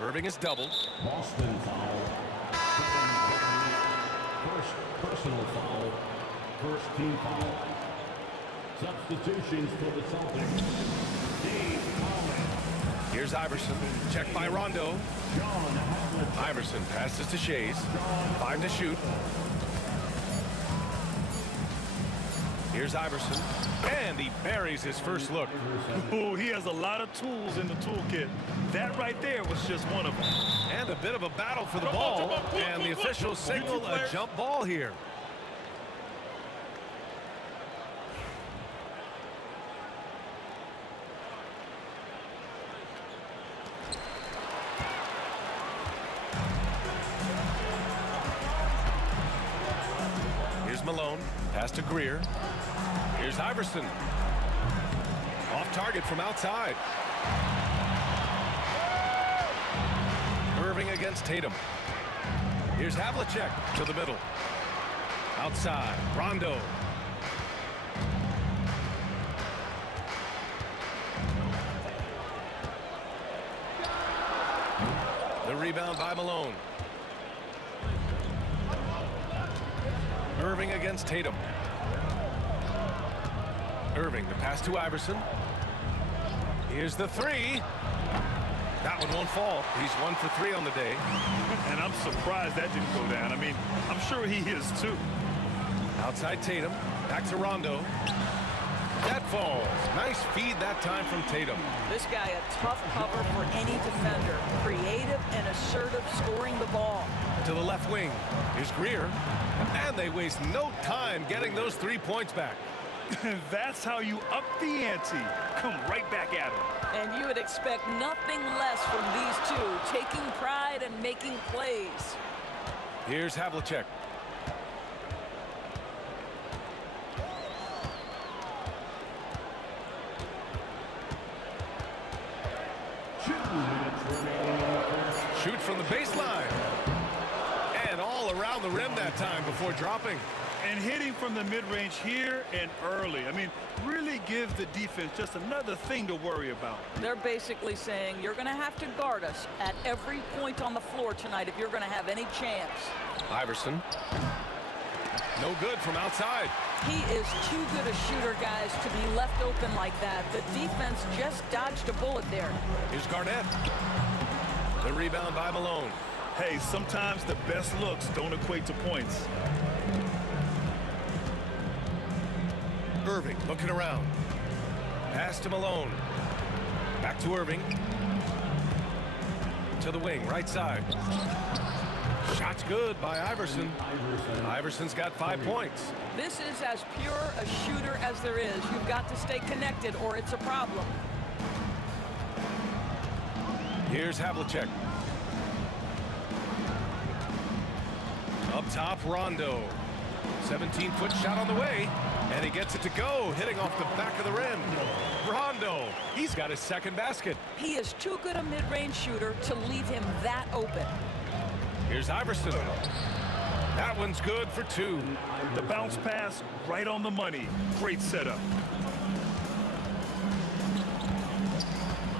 Irving is doubled. Boston foul. First personal foul. First team foul. Substitutions for the Celtics. Dave Collins. Here's Iverson. Checked by Rondo. Iverson passes to Shays. 5 to shoot. Here's Iverson. And he buries his first look. Oh, he has a lot of tools in the toolkit. That right there was just one of them. And a bit of a battle for the ball. And the officials signal a jump ball here. Here's Malone. Pass to Greer. Here's Iverson. Off target from outside. Irving against Tatum. Here's Havlicek to the middle. Outside, Rondo. The rebound by Malone. Irving against Tatum. Irving, the pass to Iverson. Here's the three. That one won't fall. He's 1 for 3 on the day. And I'm surprised that didn't go down. I mean, I'm sure he is too. Outside Tatum. Back to Rondo. That falls. Nice feed that time from Tatum. This guy a tough cover for any defender. Creative and assertive scoring the ball. To the left wing. Here's Greer. And they waste no time getting those 3 points back. That's how you up the ante. Come right back at him. And you would expect nothing less from these two, taking pride and making plays. Here's Havlicek. Shoot from the baseline. And all around the rim that time before dropping. And hitting from the mid-range here and early. I mean, really give the defense just another thing to worry about. They're basically saying you're going to have to guard us at every point on the floor tonight if you're going to have any chance. Iverson. No good from outside. He is too good a shooter, guys, to be left open like that. The defense just dodged a bullet there. Here's Garnett. The rebound by Malone. Hey, sometimes the best looks don't equate to points. Irving looking around. Pass to Malone. Back to Irving. To the wing, right side. Shot's good by Iverson. Iverson's got 5 points. This is as pure a shooter as there is. You've got to stay connected or it's a problem. Here's Havlicek. Up top, Rondo. 17-foot shot on the way. And he gets it to go, hitting off the back of the rim. Rondo, he's got his second basket. He is too good a mid-range shooter to leave him that open. Here's Iverson. That one's good for 2. The bounce pass right on the money. Great setup.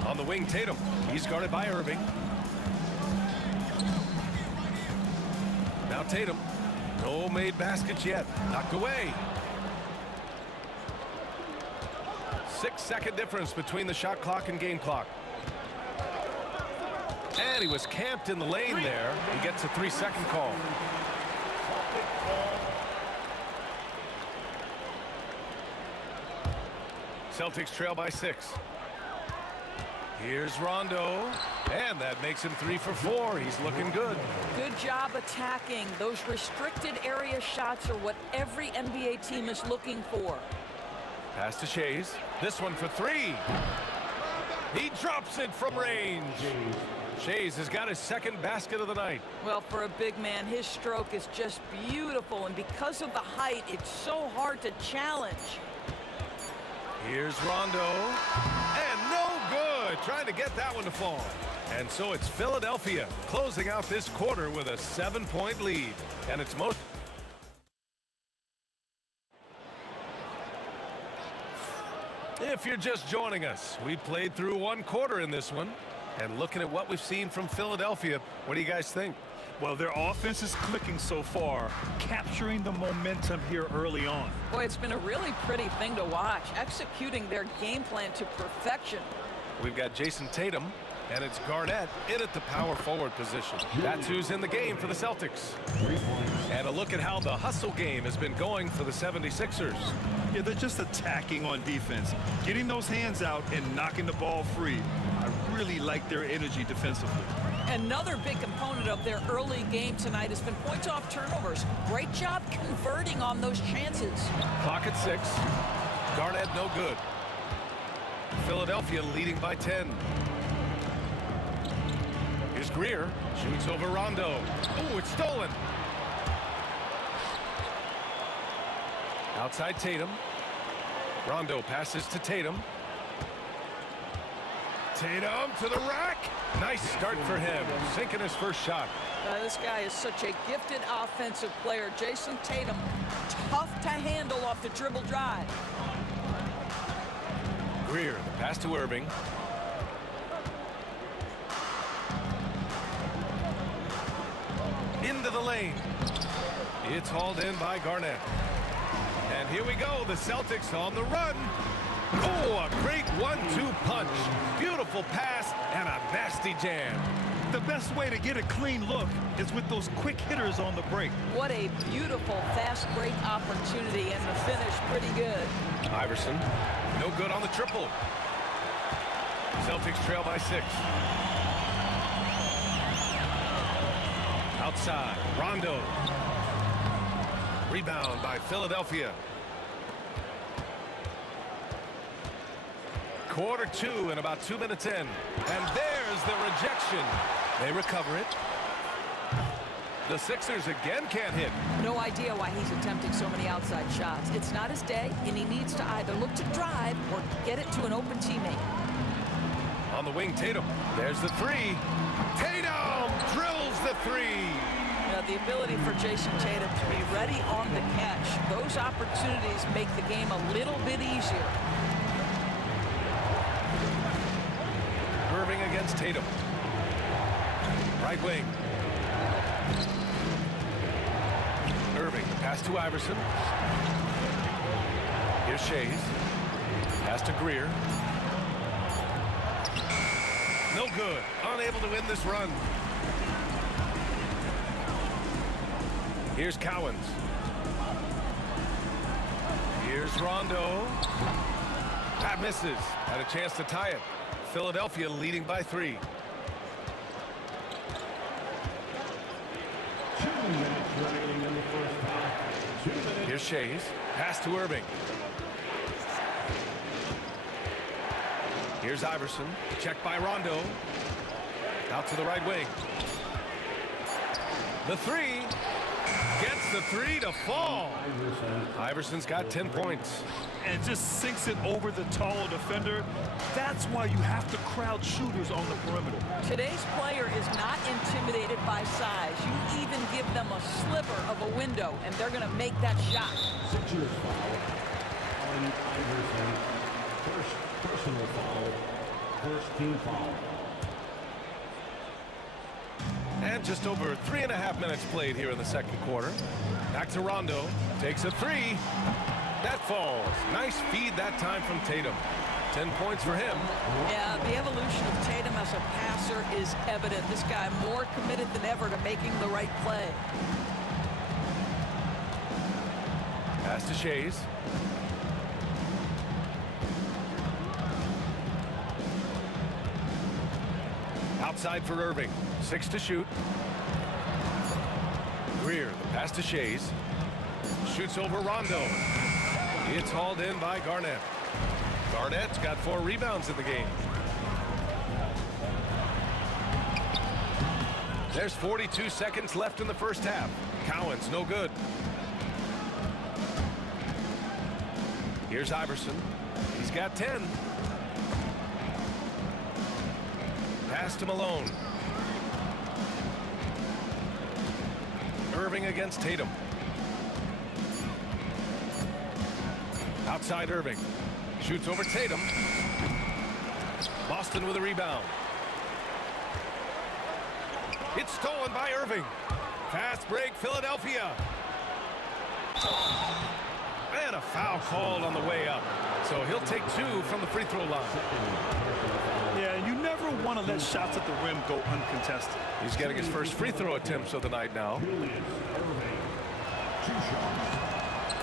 On the wing, Tatum. He's guarded by Irving. Now Tatum. No made baskets yet. Knocked away. 6-second difference between the shot clock and game clock. And he was camped in the lane there. He gets a 3-second call. Celtics trail by 6. Here's Rondo. And that makes him 3 for 4. He's looking good. Good job attacking. Those restricted area shots are what every NBA team is looking for. Pass to Shays. This one for 3. He drops it from range. Shays has got his second basket of the night. Well, for a big man, his stroke is just beautiful. And because of the height, it's so hard to challenge. Here's Rondo. And no good. Trying to get that one to fall. And so it's Philadelphia closing out this quarter with a 7-point lead. And it's most... If you're just joining us, we played through 1 quarter in this one. And looking at what we've seen from Philadelphia, what do you guys think? Well, their offense is clicking so far, capturing the momentum here early on. Boy, it's been a really pretty thing to watch, executing their game plan to perfection. We've got Jason Tatum, and it's Garnett in at the power forward position. That's who's in the game for the Celtics. And a look at how the hustle game has been going for the 76ers. Yeah, they're just attacking on defense, getting those hands out and knocking the ball free. I really like their energy defensively. Another big component of their early game tonight has been points off turnovers. Great job converting on those chances. Clock at 6. Garnett no good. Philadelphia leading by 10. Here's Greer. Shoots over Rondo. Oh, it's stolen. Outside Tatum. Rondo passes to Tatum. Tatum to the rack. Nice start for him, sinking his first shot. This guy is such a gifted offensive player. Jason Tatum, tough to handle off the dribble drive. Greer, the pass to Irving. Into the lane. It's hauled in by Garnett. And here we go, the Celtics on the run. Oh, a great 1-2 punch. Beautiful pass and a nasty jam. The best way to get a clean look is with those quick hitters on the break. What a beautiful fast break opportunity, and the finish pretty good. Iverson, no good on the triple. Celtics trail by 6. Outside, Rondo. Rebound by Philadelphia. Quarter 2 and about 2 minutes in. And there's the rejection. They recover it. The Sixers again can't hit. No idea why he's attempting so many outside shots. It's not his day, and he needs to either look to drive or get it to an open teammate. On the wing, Tatum. There's the 3. Tatum drills the 3. The ability for Jason Tatum to be ready on the catch. Those opportunities make the game a little bit easier. Irving against Tatum. Right wing. Irving, the pass to Iverson. Here's Shays. Pass to Greer. No good. Unable to win this run. Here's Cowens. Here's Rondo. That misses. Had a chance to tie it. Philadelphia leading by 3. 2 minutes remaining in the first half. 2 minutes. Here's Shays. Pass to Irving. Here's Iverson. Checked by Rondo. Out to the right wing. The 3. Gets the 3 to fall. Iverson's got 10 points. And just sinks it over the tall defender. That's why you have to crowd shooters on the perimeter. Today's player is not intimidated by size. You even give them a sliver of a window, and they're going to make that shot. Sixers foul on Iverson. First personal foul. First team foul. And just over 3.5 minutes played here in the second quarter. Back to Rondo. Takes a 3. That falls. Nice feed that time from Tatum. 10 points for him. Yeah, the evolution of Tatum as a passer is evident. This guy more committed than ever to making the right play. Pass to Shays. Outside for Irving. 6 to shoot. Greer, the pass to Shays. Shoots over Rondo. It's hauled in by Garnett. Garnett's got 4 rebounds in the game. There's 42 seconds left in the first half. Cowens, no good. Here's Iverson. He's got 10. Pass to Malone. Irving against Tatum. Outside Irving. Shoots over Tatum. Boston with a rebound. It's stolen by Irving. Fast break, Philadelphia. And a foul called on the way up. So he'll take 2 from the free throw line. Yeah, you never want to let shots at the rim go uncontested. He's getting his first free throw attempts of the night now.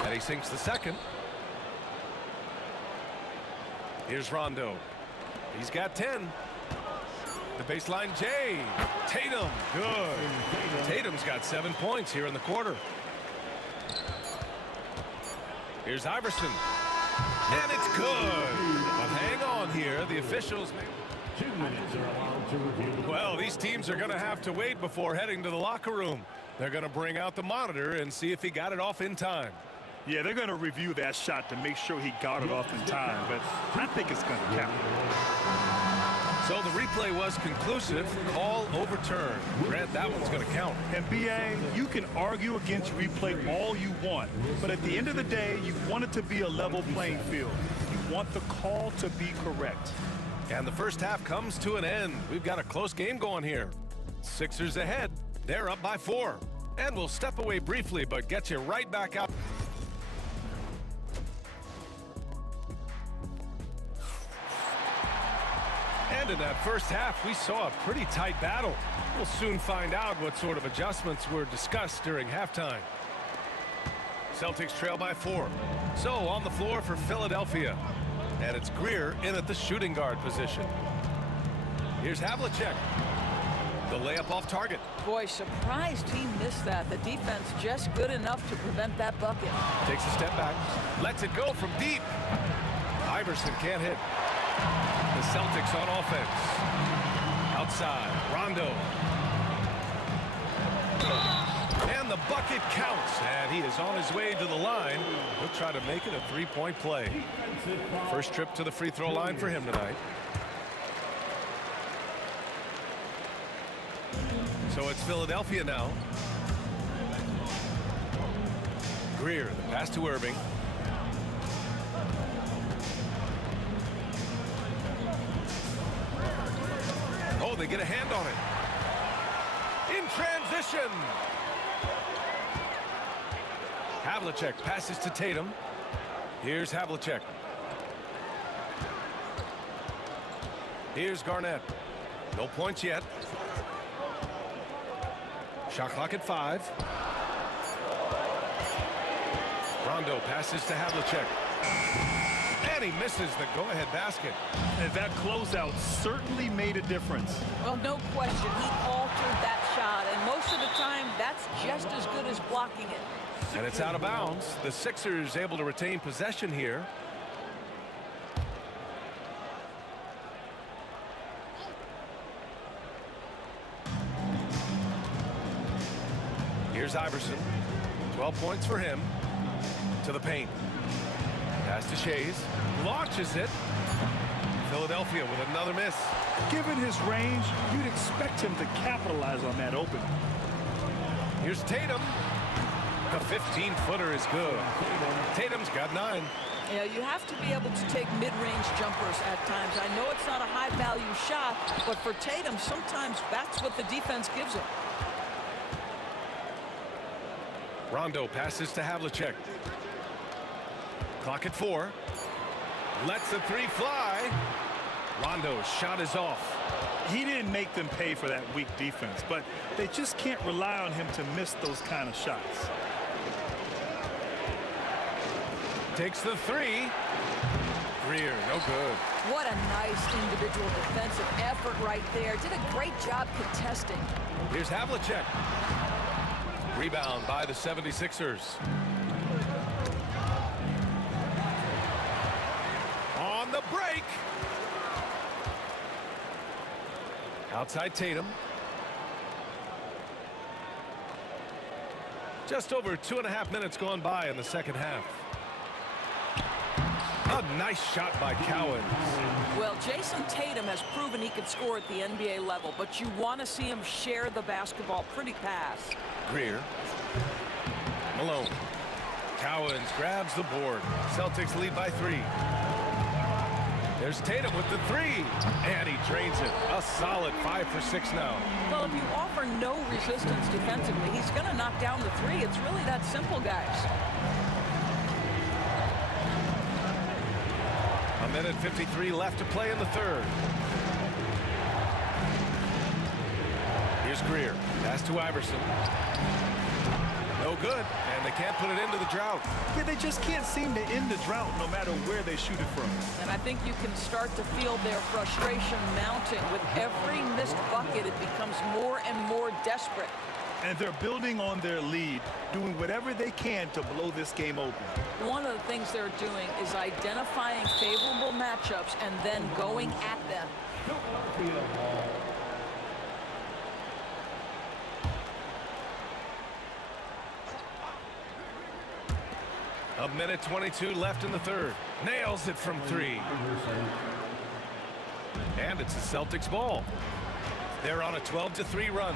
And he sinks the second. Here's Rondo. He's got 10. The baseline J. Tatum, good. Tatum's got 7 points here in the quarter. Here's Iverson. And it's good. But hang on here. The officials... 2 minutes are allowed to review. Well, these teams are going to have to wait before heading to the locker room. They're going to bring out the monitor and see if he got it off in time. Yeah, they're going to review that shot to make sure he got it off in time, but I think it's going to count. So the replay was conclusive. Call overturned. Grant, that one's going to count. And BA, you can argue against replay all you want, but at the end of the day, you want it to be a level playing field. You want the call to be correct. And the first half comes to an end. We've got a close game going here. Sixers ahead. They're up by 4. And we'll step away briefly, but get you right back out. And in that first half, we saw a pretty tight battle. We'll soon find out what sort of adjustments were discussed during halftime. Celtics trail by 4. So on the floor for Philadelphia. And it's Greer in at the shooting guard position. Here's Havlicek. The layup off target. Boy, surprised he missed that. The defense just good enough to prevent that bucket. Takes a step back. Lets it go from deep. Iverson can't hit. The Celtics on offense. Outside, Rondo. And the bucket counts. And he is on his way to the line. He'll try to make it a 3-point play. First trip to the free throw line for him tonight. So it's Philadelphia now. Greer, the pass to Irving. Oh, they get a hand on it. In transition. Havlicek passes to Tatum. Here's Havlicek. Here's Garnett. No points yet. Shot clock at 5. Rondo passes to Havlicek. And he misses the go-ahead basket. And that closeout certainly made a difference. Well, no question. He altered that shot, and most of the time, that's just as good as blocking it. And it's out of bounds. The Sixers able to retain possession here. Here's Iverson. 12 points for him. To the paint. Pass to Shays. Launches it. Philadelphia with another miss. Given his range, you'd expect him to capitalize on that opening. Here's Tatum. The 15-footer is good. Tatum's got 9. You know, you have to be able to take mid-range jumpers at times. I know it's not a high-value shot, but for Tatum, sometimes that's what the defense gives him. Rondo passes to Havlicek. Clock at 4. Lets the 3 fly. Rondo's shot is off. He didn't make them pay for that weak defense, but they just can't rely on him to miss those kind of shots. Takes the 3. Greer, no good. What a nice individual defensive effort right there. Did a great job contesting. Here's Havlicek. Rebound by the 76ers. On the break. Outside Tatum. Just over 2.5 minutes gone by in the second half. A nice shot by Cowens. Well, Jason Tatum has proven he can score at the NBA level, but you want to see him share the basketball. Pretty pass. Greer. Malone. Cowens grabs the board. Celtics lead by 3. There's Tatum with the 3. And he drains it. A solid 5 for 6 now. Well, if you offer no resistance defensively, he's going to knock down the 3. It's really that simple, guys. A minute 53 left to play in the third. Here's Greer. Pass to Iverson. No good, and they can't put it into the drought. Yeah, they just can't seem to end the drought no matter where they shoot it from. And I think you can start to feel their frustration mounting. With every missed bucket, it becomes more and more desperate. And they're building on their lead, doing whatever they can to blow this game open. One of the things they're doing is identifying favorable matchups and then going at them. A minute 22 left in the third. Nails it from 3. And it's the Celtics ball. They're on a 12-3 run.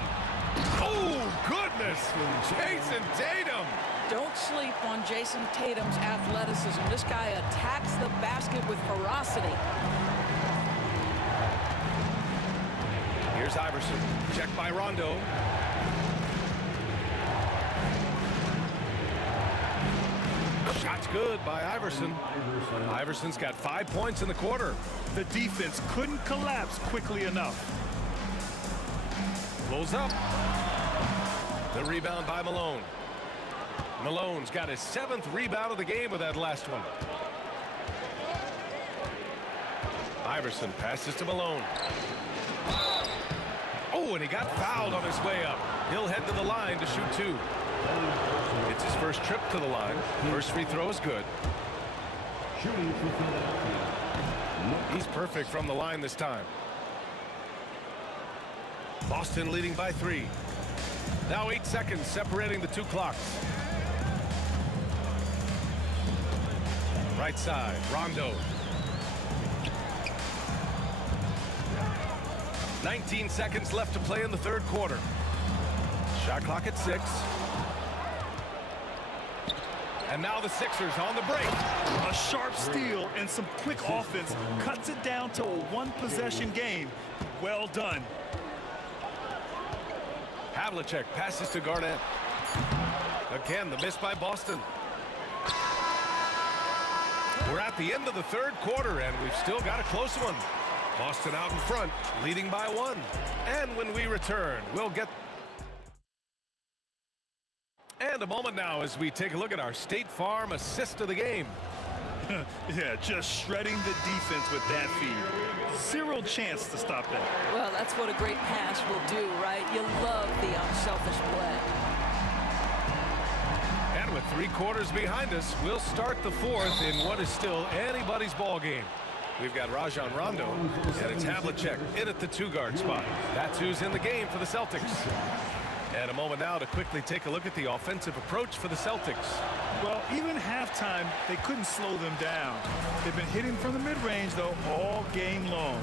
Oh, goodness! Jason Tatum! Don't sleep on Jason Tatum's athleticism. This guy attacks the basket with ferocity. Here's Iverson. Checked by Rondo. Shot's good by Iverson. Iverson's got 5 points in the quarter. The defense couldn't collapse quickly enough. Pulls up. The rebound by Malone. Malone's got his 7th rebound of the game with that last one. Iverson passes to Malone. Oh, and he got fouled on his way up. He'll head to the line to shoot 2. It's his first trip to the line. First free throw is good. He's perfect from the line this time. Boston leading by 3. Now 8 seconds separating the 2 clocks. Right side, Rondo. 19 seconds left to play in the third quarter. Shot clock at 6. And now the Sixers on the break. A sharp steal and some quick offense cuts it down to a 1-possession game. Well done. Havlicek passes to Garnett. Again, the miss by Boston. We're at the end of the third quarter, and we've still got a close one. Boston out in front, leading by 1. And when we return, we'll get... And a moment now as we take a look at our State Farm assist of the game. Yeah, just shredding the defense with that feed. Zero chance to stop that. Well, that's what a great pass will do, right? You love the unselfish play. And with 3 quarters behind us, we'll start the 4th in what is still anybody's ball game. We've got Rajon Rondo, and it's Havlicek in at the 2-guard spot. That's who's in the game for the Celtics. And a moment now to quickly take a look at the offensive approach for the Celtics. Well, even halftime, they couldn't slow them down. They've been hitting from the mid-range, though, all game long.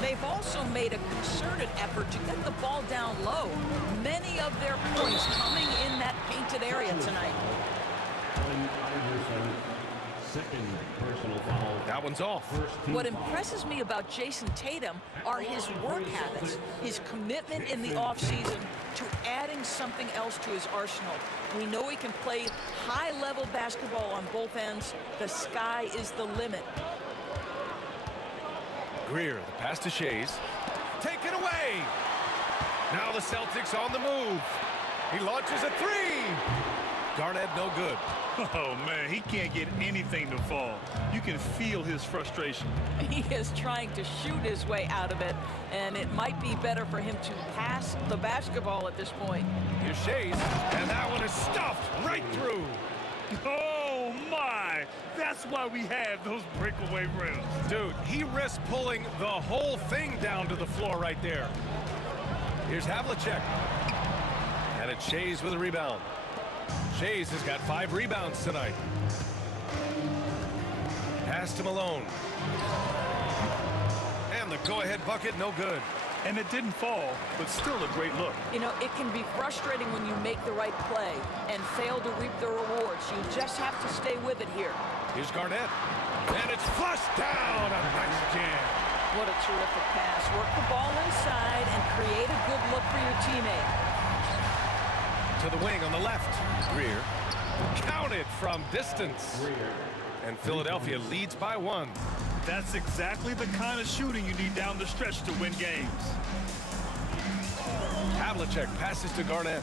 They've also made a concerted effort to get the ball down low. Many of their points coming in that painted area tonight. Second personal foul. That one's off. What impresses me about Jason Tatum are his work habits, his commitment in the offseason to adding something else to his arsenal. We know he can play high-level basketball on both ends. The sky is the limit. Greer, the pass to Shays. Taken away. Now the Celtics on the move. He launches a 3. Garnett no good. Oh, man, he can't get anything to fall. You can feel his frustration. He is trying to shoot his way out of it, and it might be better for him to pass the basketball at this point. Here's Shays, and that one is stuffed right through. Oh, my! That's why we have those breakaway rims. Dude, he risked pulling the whole thing down to the floor right there. Here's Havlicek. And it's Shays with a rebound. Shays has got 5 rebounds tonight. Pass to Malone. And the go-ahead bucket, no good. And it didn't fall, but still a great look. You know, it can be frustrating when you make the right play and fail to reap the rewards. You just have to stay with it here. Here's Garnett. And it's flushed down. A nice jam. What a terrific pass. Work the ball inside and create a good look for your teammate. To the wing on the left. Greer. Counted from distance. And Philadelphia leads by 1. That's exactly the kind of shooting you need down the stretch to win games. Havlicek passes to Garnett.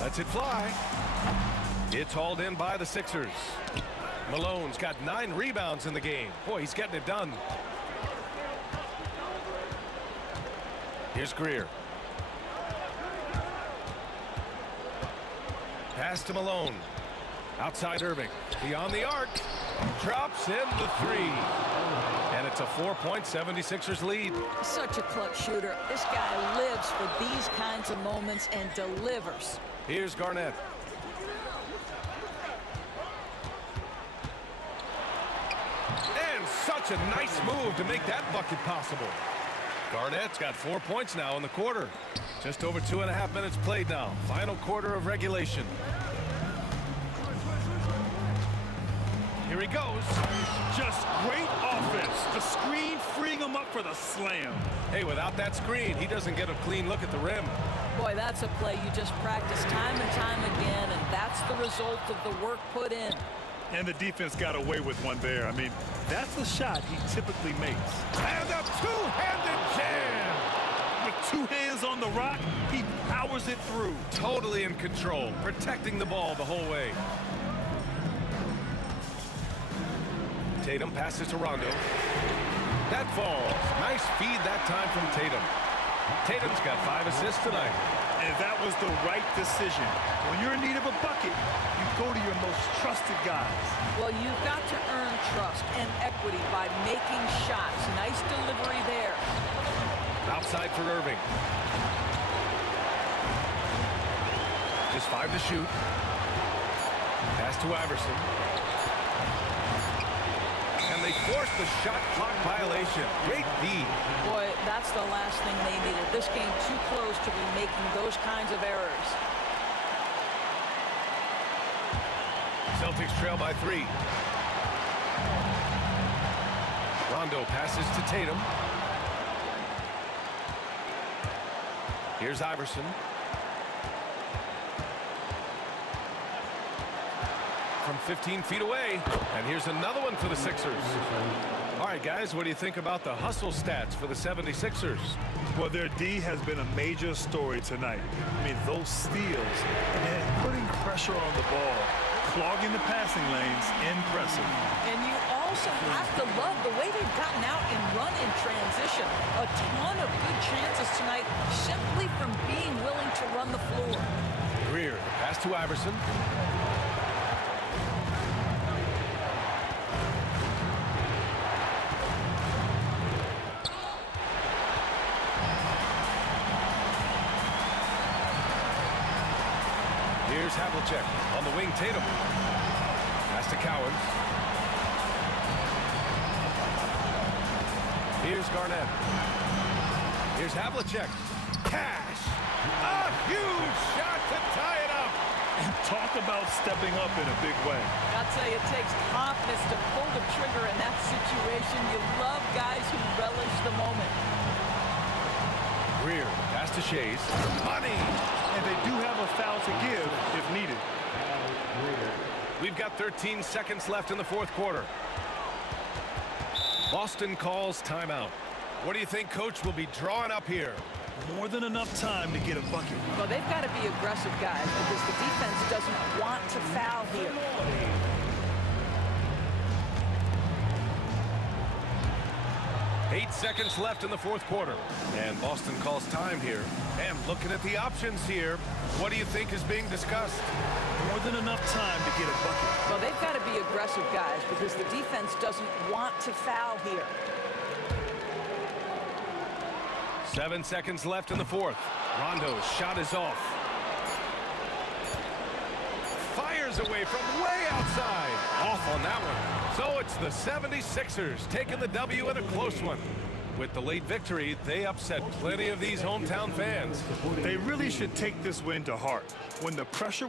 Lets it fly. It's hauled in by the Sixers. Malone's got 9 rebounds in the game. Boy, he's getting it done. Here's Greer. Pass to Malone. Outside Irving. Beyond the arc. Drops in the 3. And it's a 4-point 76ers lead. Such a clutch shooter. This guy lives for these kinds of moments and delivers. Here's Garnett. And such a nice move to make that bucket possible. Garnett's got 4 points now in the quarter. Just over 2.5 minutes played now. Final quarter of regulation. Here he goes. Just great offense. The screen freeing him up for the slam. Hey, without that screen, he doesn't get a clean look at the rim. Boy, that's a play you just practice time and time again, and that's the result of the work put in. And the defense got away with one there. I mean, that's the shot he typically makes. And a two-handed jam. With 2 hands on the rock, he powers it through. Totally in control, protecting the ball the whole way. Tatum passes to Rondo. That falls. Nice feed that time from Tatum. Tatum's got 5 assists tonight. And that was the right decision. When you're in need of a bucket, you go to your most trusted guys. Well, you've got to earn trust and equity by making shots. Nice delivery there. Outside for Irving. Just 5 to shoot. Pass to Iverson. And they forced the shot clock violation. Great D. Boy, that's the last thing they needed. This game too close to be making those kinds of errors. Celtics trail by 3. Rondo passes to Tatum. Here's Iverson. From 15 feet away. And here's another one for the Sixers. All right, guys, what do you think about the hustle stats for the 76ers? Well, their D has been a major story tonight. I mean, those steals and putting pressure on the ball, clogging the passing lanes, impressive. And you also have to love the way they've gotten out and run in transition. A ton of good chances tonight simply from being willing to run the floor. Greer, pass to Iverson. Here's Havlicek on the wing. Tatum. Pass to Cowens. Here's Garnett. Here's Havlicek. Cash. A huge shot to tie it up. And talk about stepping up in a big way. I'll tell you, it takes confidence to pull the trigger in that situation. You love guys who relish the moment. Greer, pass to Shays. Money. And they do have a foul to give if needed. We've got 13 seconds left in the fourth quarter. Boston calls timeout. What do you think Coach will be drawing up here? More than enough time to get a bucket. Well, they've got to be aggressive, guys, because the defense doesn't want to foul here. 8 seconds left in the fourth quarter. And Boston calls time here. And looking at the options here, what do you think is being discussed? More than enough time to get a bucket. Well, they've got to be aggressive, guys, because the defense doesn't want to foul here. 7 seconds left in the fourth. Rondo's shot is off. Fires away from way outside. Off on that one. So it's the 76ers taking the W in a close one. With the late victory, they upset plenty of these hometown fans. They really should take this win to heart. When the pressure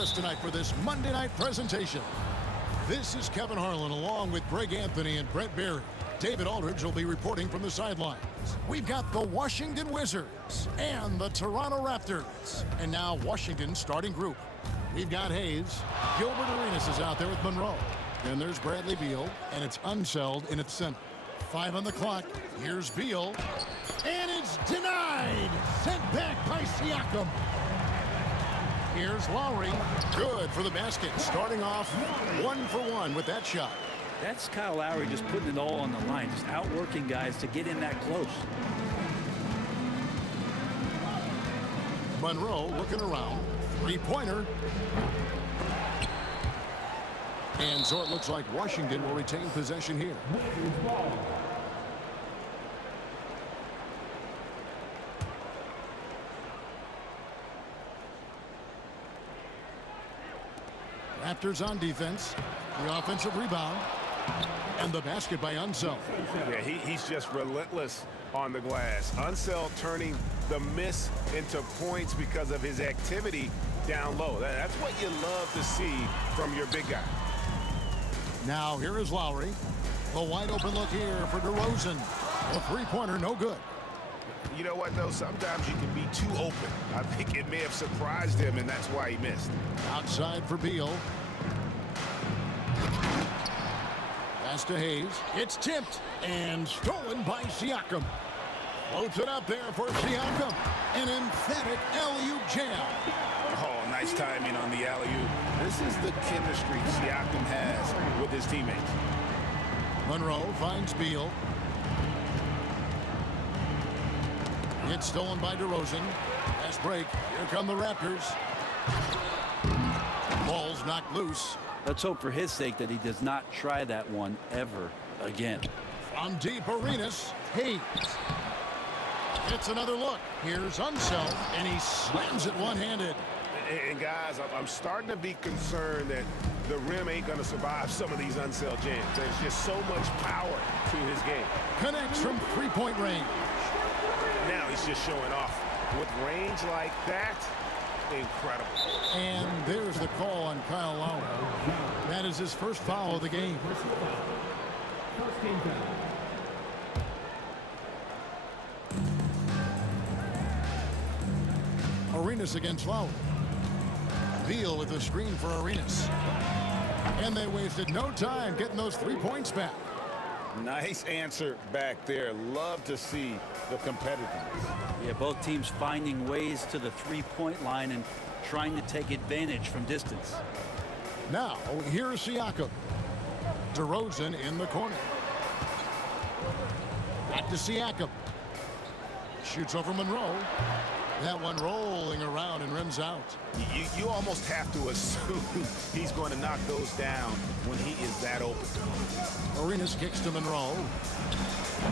us tonight for this Monday night presentation. This is Kevin Harlan along with Greg Anthony and Brett Barry. David Aldridge will be reporting from the sidelines. We've got the Washington Wizards and the Toronto Raptors. And now Washington's starting group. We've got Hayes. Gilbert Arenas is out there with Monroe. Then there's Bradley Beal, and it's Unseld in its center. 5 on the clock. Here's Beal. And it's denied. Sent back by Siakam. Here's Lowry. Good for the basket. Starting off 1 for 1 with that shot. That's Kyle Lowry just putting it all on the line, just outworking guys to get in that close. Monroe looking around. 3-pointer. And so it looks like Washington will retain possession here. Raptors on defense. The offensive rebound. And the basket by Unseld. Yeah, he's just relentless on the glass. Unseld turning the miss into points because of his activity down low. That's what you love to see from your big guy. Now here is Lowry. The wide open look here for DeRozan. The 3-pointer no good. You know what, though? Sometimes you can be too open. I think it may have surprised him, and that's why he missed. Outside for Beal. Pass to Hayes. It's tipped and stolen by Siakam. Floats it up there for Siakam. An emphatic alley-oop jam. Oh, nice timing on the alley-oop. This is the chemistry Siakam has with his teammates. Monroe finds Beal. It's stolen by DeRozan. Fast break. Here come the Raptors. Ball's knocked loose. Let's hope for his sake that he does not try that one ever again. From deep Arenas. Hayes. It's another look. Here's Unseld, and he slams it one-handed. And guys, I'm starting to be concerned that the rim ain't going to survive some of these Unseld jams. There's just so much power to his game. Connects from 3-point range. Now he's just showing off. With range like that, incredible. And there's the call on Kyle Lowry. That is his first foul of the game. First game foul. Arenas against Lowry. Beal with the screen for Arenas. And they wasted no time getting those 3 points back. Nice answer back there. Love to see the competitiveness. Yeah, both teams finding ways to the 3-point line and trying to take advantage from distance. Now, here's Siakam. DeRozan in the corner. Back to Siakam. Shoots over Monroe. That one rolling around and rims out. You almost have to assume he's going to knock those down when he is that open. Arenas kicks to Monroe.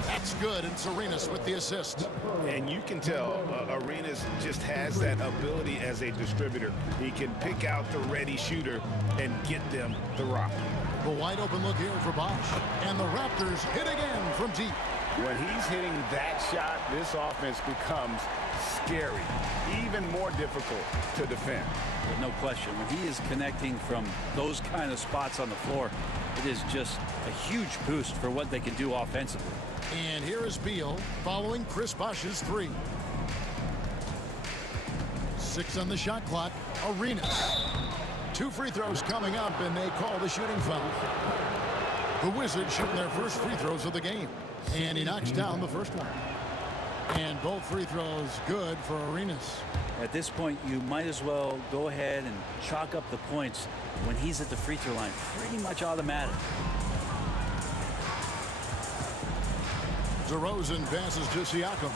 That's good, and it's Arenas with the assist. And you can tell Arenas just has that ability as a distributor. He can pick out the ready shooter and get them the rock. The wide open look here for Bosch. And the Raptors hit again from deep. When he's hitting that shot, this offense becomes scary, even more difficult to defend. But no question, when he is connecting from those kind of spots on the floor, it is just a huge boost for what they can do offensively. And here is Beal following Chris Bosch's 3. 6 on the shot clock. Arenas. 2 free throws coming up, and they call the shooting foul. The Wizards shooting their first free throws of the game. And he knocks down the first one. And both free throws good for Arenas. At this point, you might as well go ahead and chalk up the points when he's at the free throw line. Pretty much automatic. DeRozan passes to Siakam.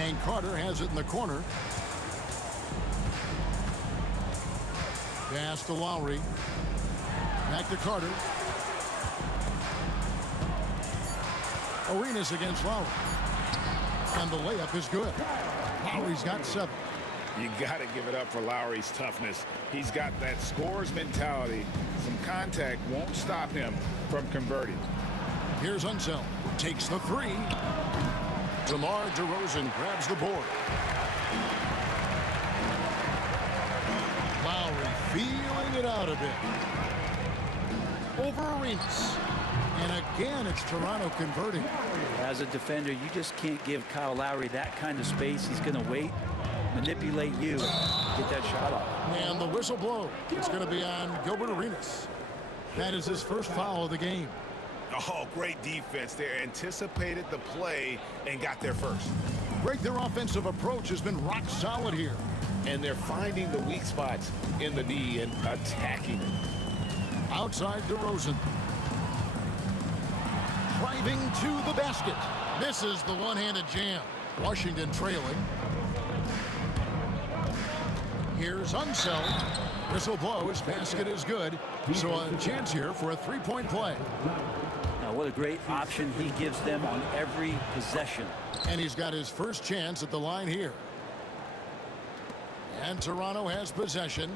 And Carter has it in the corner. Pass to Lowry. Back to Carter. Arenas against Lowry. And the layup is good. Lowry's got 7. You got to give it up for Lowry's toughness. He's got that scorer's mentality. Some contact won't stop him from converting. Here's Unseld. Takes the 3. DeMar DeRozan grabs the board. Lowry it out a bit. Over Arenas. And again, it's Toronto converting. As a defender, you just can't give Kyle Lowry that kind of space. He's going to wait, manipulate you, get that shot off. And the whistle blows. It's going to be on Gilbert Arenas. That is his first foul of the game. Oh, great defense there. Anticipated the play and got there first. Greg, their offensive approach has been rock solid here. And they're finding the weak spots in the D and attacking it. Outside DeRozan. Driving to the basket. Misses the one-handed jam. Washington trailing. Here's Unseld. Whistle blows. Basket is good. So a chance here for a three-point play. Now, what a great option he gives them on every possession. And he's got his first chance at the line here. And Toronto has possession.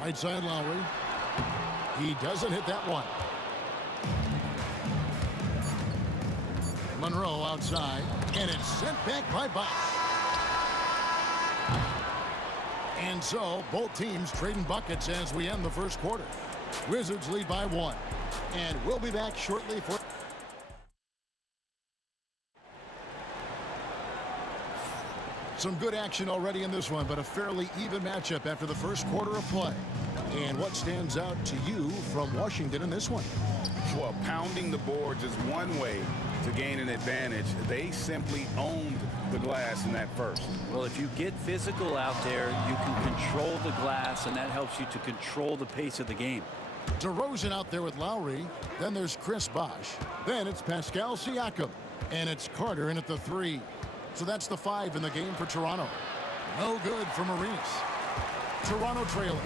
Right side Lowry. He doesn't hit that one. Monroe outside. And it's sent back by Bosch. And so both teams trading buckets as we end the first quarter. Wizards lead by 1. And we'll be back shortly for... Some good action already in this one, but a fairly even matchup after the first quarter of play. And what stands out to you from Washington in this one? Well, pounding the boards is one way to gain an advantage. They simply owned the glass in that first. Well, if you get physical out there, you can control the glass, and that helps you to control the pace of the game. DeRozan out there with Lowry. Then there's Chris Bosch. Then it's Pascal Siakam. And it's Carter in at the 3. So that's the 5 in the game for Toronto. No good from Arenas. Toronto trailing.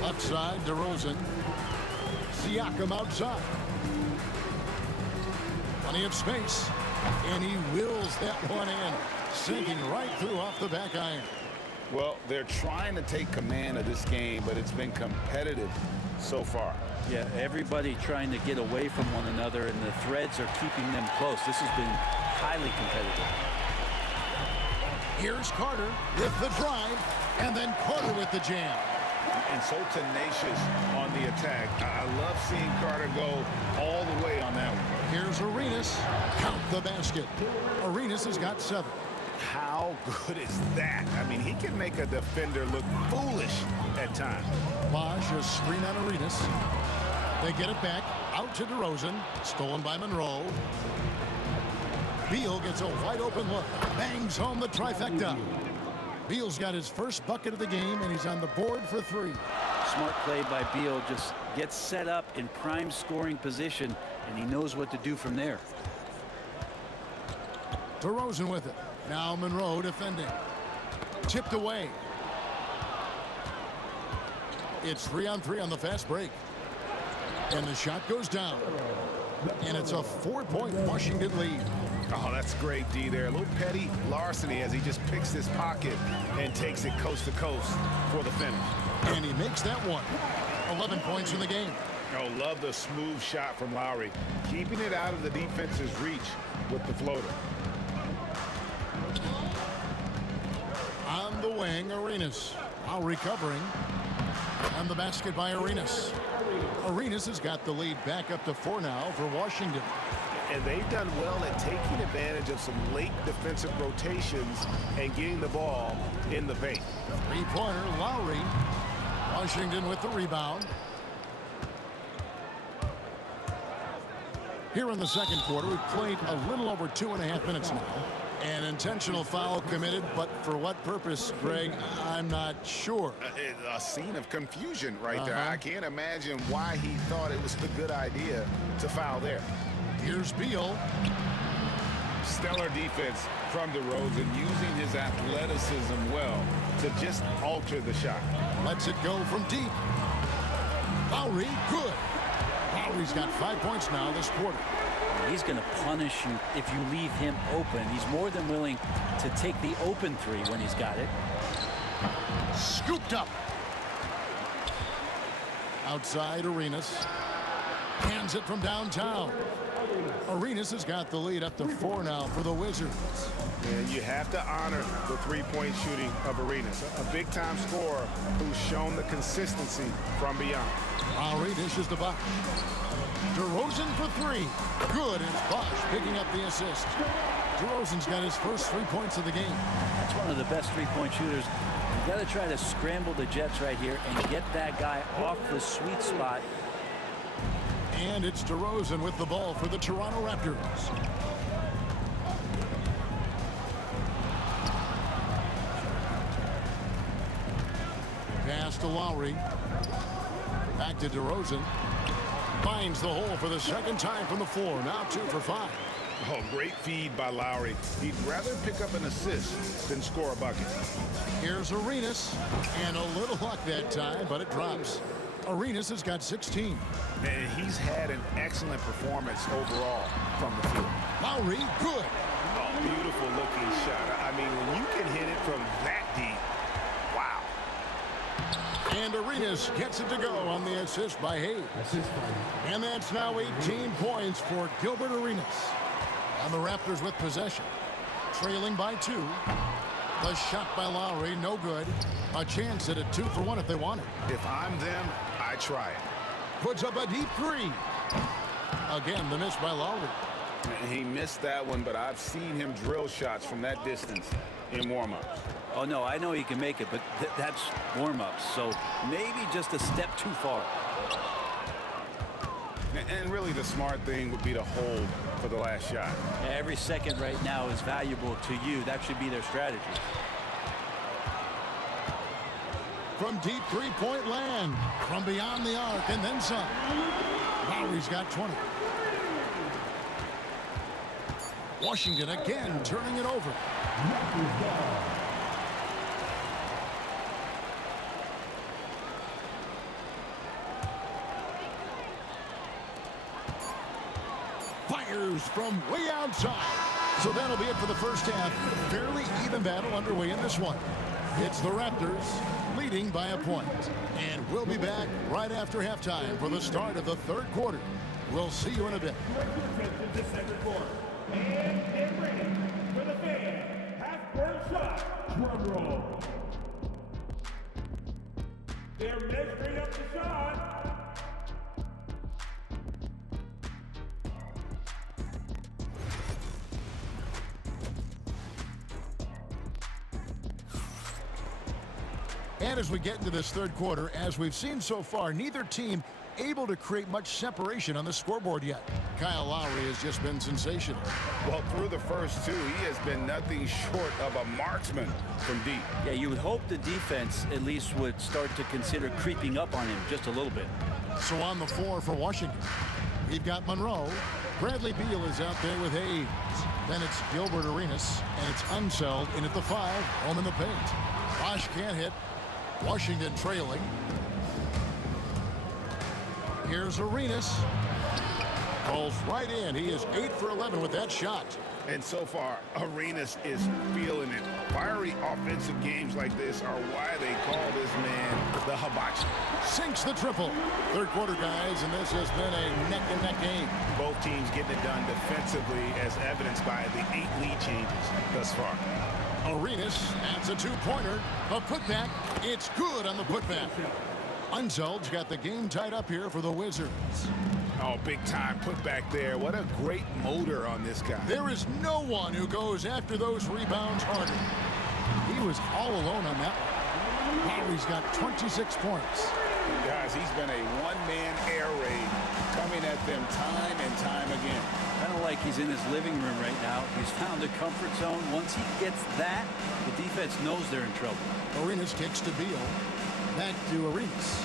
Left side, DeRozan. Siakam outside. Plenty of space. And he wills that one in. Sinking right through off the back iron. Well, they're trying to take command of this game, but it's been competitive so far. Yeah, everybody trying to get away from one another, and the threads are keeping them close. This has been highly competitive. Here's Carter with the drive, and then Carter with the jam. And so tenacious on the attack. I love seeing Carter go all the way on that one. Here's Arenas. Count the basket. Arenas has got 7. How good is that? I mean, he can make a defender look foolish at times. Bosch, a screen on Arenas. They get it back. Out to DeRozan. Stolen by Monroe. Beal gets a wide open look. Bangs home the trifecta. Beal's got his first bucket of the game, and he's on the board for 3. Smart play by Beal. Just gets set up in prime scoring position, and he knows what to do from there. DeRozan with it. Now Monroe defending. Tipped away. It's 3-on-3 on the fast break. And the shot goes down. And it's a 4-point Washington lead. Oh, that's great, D there. A little petty larceny as he just picks his pocket and takes it coast to coast for the finish. And he makes that one. 11 points in the game. Oh, love the smooth shot from Lowry. Keeping it out of the defense's reach with the floater. On the wing, Arenas. Now recovering. And the basket by Arenas. Arenas has got the lead back up to 4 now for Washington. And they've done well at taking advantage of some late defensive rotations and getting the ball in the paint. 3-pointer, Lowry. Washington with the rebound. Here in the second quarter, we've played a little over 2.5 minutes now. An intentional foul committed, but for what purpose, Greg, I'm not sure. A scene of confusion right there. I can't imagine why he thought it was a good idea to foul there. Here's Beal. Stellar defense from DeRozan, using his athleticism well to just alter the shot. Lets it go from deep. Lowry, good. Lowry's got 5 points now this quarter. He's going to punish you if you leave him open. He's more than willing to take the open 3 when he's got it. Scooped up. Outside Arenas. Hands it from downtown. Arenas has got the lead up to 4 now for the Wizards. And you have to honor the three-point shooting of Arenas, a big-time scorer who's shown the consistency from beyond. Lowry dishes to Bosch. DeRozan for 3. Good, and it's Bosch picking up the assist. DeRozan's got his first 3 points of the game. That's one of the best three-point shooters. You got to try to scramble the Jets right here and get that guy off the sweet spot. And it's DeRozan with the ball for the Toronto Raptors. Pass to Lowry. Back to DeRozan. Finds the hole for the second time from the floor. Now 2 for 5. Oh, great feed by Lowry. He'd rather pick up an assist than score a bucket. Here's Arenas. And a little luck that time, but it drops. Arenas has got 16. And he's had an excellent performance overall from the field. Lowry, good. Oh, beautiful looking shot. I mean, when you can hit it from that deep, wow. And Arenas gets it to go on the assist by Hayes. And that's now 18 points for Gilbert Arenas. And the Raptors with possession. Trailing by 2. The shot by Lowry, no good. A chance at a 2 for 1 if they want it. If I'm them, I try it. Puts up a deep 3. Again, the miss by Lowry. He missed that one, but I've seen him drill shots from that distance in warm-ups. Oh, no, I know he can make it, but that's warm-ups, so maybe just a step too far. And really the smart thing would be to hold for the last shot. Every second right now is valuable to you. That should be their strategy. From deep three-point land, from beyond the arc, and then some. Lowry's got 20. Washington again turning it over. Fires from way outside. So that'll be it for the first half. Fairly even battle underway in this one. It's the Raptors leading by a point. And we'll be back right after halftime for the start of the third quarter. We'll see you in a bit. The second quarter. And get ready for the fan half-court shot. Drum roll. They're measuring up the shot. And as we get into this third quarter, as we've seen so far, neither team able to create much separation on the scoreboard yet. Kyle Lowry has just been sensational. Well, through the first 2, he has been nothing short of a marksman from deep. Yeah, you would hope the defense at least would start to consider creeping up on him just a little bit. So on the floor for Washington, we've got Monroe. Bradley Beal is out there with Hayes. Then it's Gilbert Arenas, and it's Unseld in at the 5, home in the paint. Bosch can't hit. Washington trailing. Here's Arenas. Falls right in. He is 8 for 11 with that shot. And so far, Arenas is feeling it. Fiery offensive games like this are why they call this man the hibachi. Sinks the triple. Third quarter, guys, and this has been a neck-and-neck game. Both teams getting it done defensively as evidenced by the 8 lead changes thus far. Arenas adds a 2-pointer. A putback. It's good on the putback. Unseld's got the game tied up here for the Wizards. Oh, big time putback there. What a great motor on this guy. There is no one who goes after those rebounds harder. He was all alone on that one. Lowry's got 26 points. Guys, he's been a one-man air raid coming at them time and time again. Kind of like he's in his living room right now. He's found a comfort zone. Once he gets that, the defense knows they're in trouble. Arenas kicks to Beal. Back to Arenas.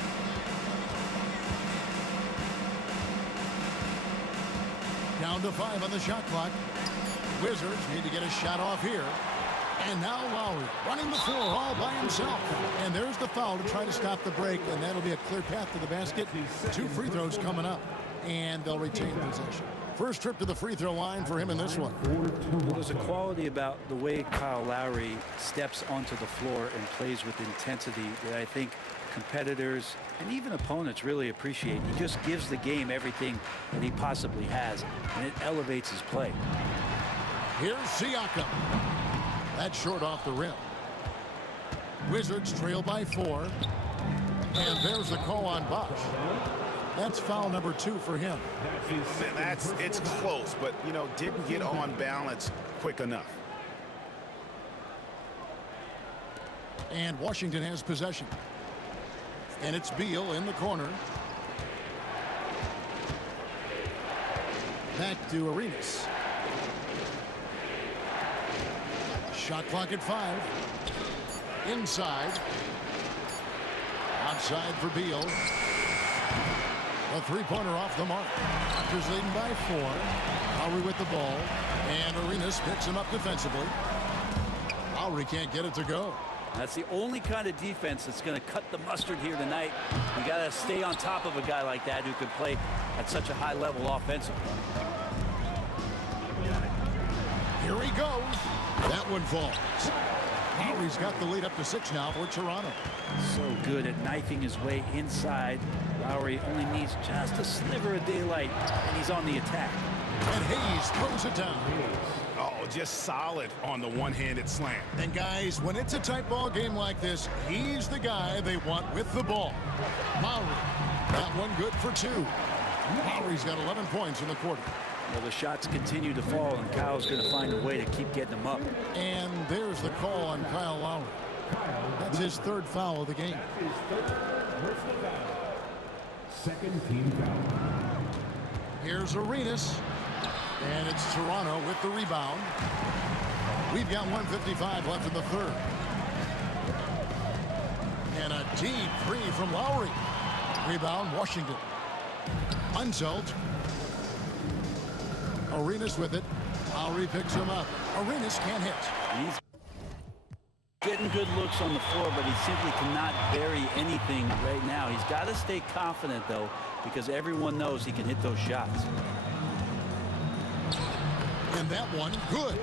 Down to 5 on the shot clock. Wizards need to get a shot off here. And now Lowry running the floor all by himself. And there's the foul to try to stop the break, and that'll be a clear path to the basket. 2 free throws coming up, and they'll retain possession. First trip to the free throw line for him in this one. Well, there's a quality about the way Kyle Lowry steps onto the floor and plays with intensity that I think competitors and even opponents really appreciate. He just gives the game everything that he possibly has, and it elevates his play. Here's Siakam. That's short off the rim. Wizards trail by 4. And there's the call on Bosch. That's foul number 2 for him. It's close, but, you know, didn't get on balance quick enough. And Washington has possession. And it's Beal in the corner. Back to Arenas. Shot clock at 5. Inside. Outside for Beal. A three-pointer off the mark. Raptors leading by 4. Lowry with the ball. And Arenas picks him up defensively. Lowry can't get it to go. That's the only kind of defense that's going to cut the mustard here tonight. You got to stay on top of a guy like that who can play at such a high level offensively. Here he goes. That one falls. Lowry's got the lead up to 6 now for Toronto. So good at knifing his way inside. Lowry only needs just a sliver of daylight, and he's on the attack. And Hayes throws it down. Oh, just solid on the one-handed slam. And guys, when it's a tight ball game like this, he's the guy they want with the ball. Lowry, that one good for 2. Lowry's got 11 points in the quarter. Well, the shots continue to fall, and Kyle's going to find a way to keep getting them up. And there's the call on Kyle Lowry. That's his 3rd foul of the game. Second team foul. Here's Arenas. And it's Toronto with the rebound. We've got 1:55 left in the 3rd. And a deep 3 from Lowry. Rebound, Washington. Unzelt. Arenas with it. Lowry picks him up. Arenas can't hit. He's getting good looks on the floor, but he simply cannot bury anything right now. He's got to stay confident, though, because everyone knows he can hit those shots. And that one, good.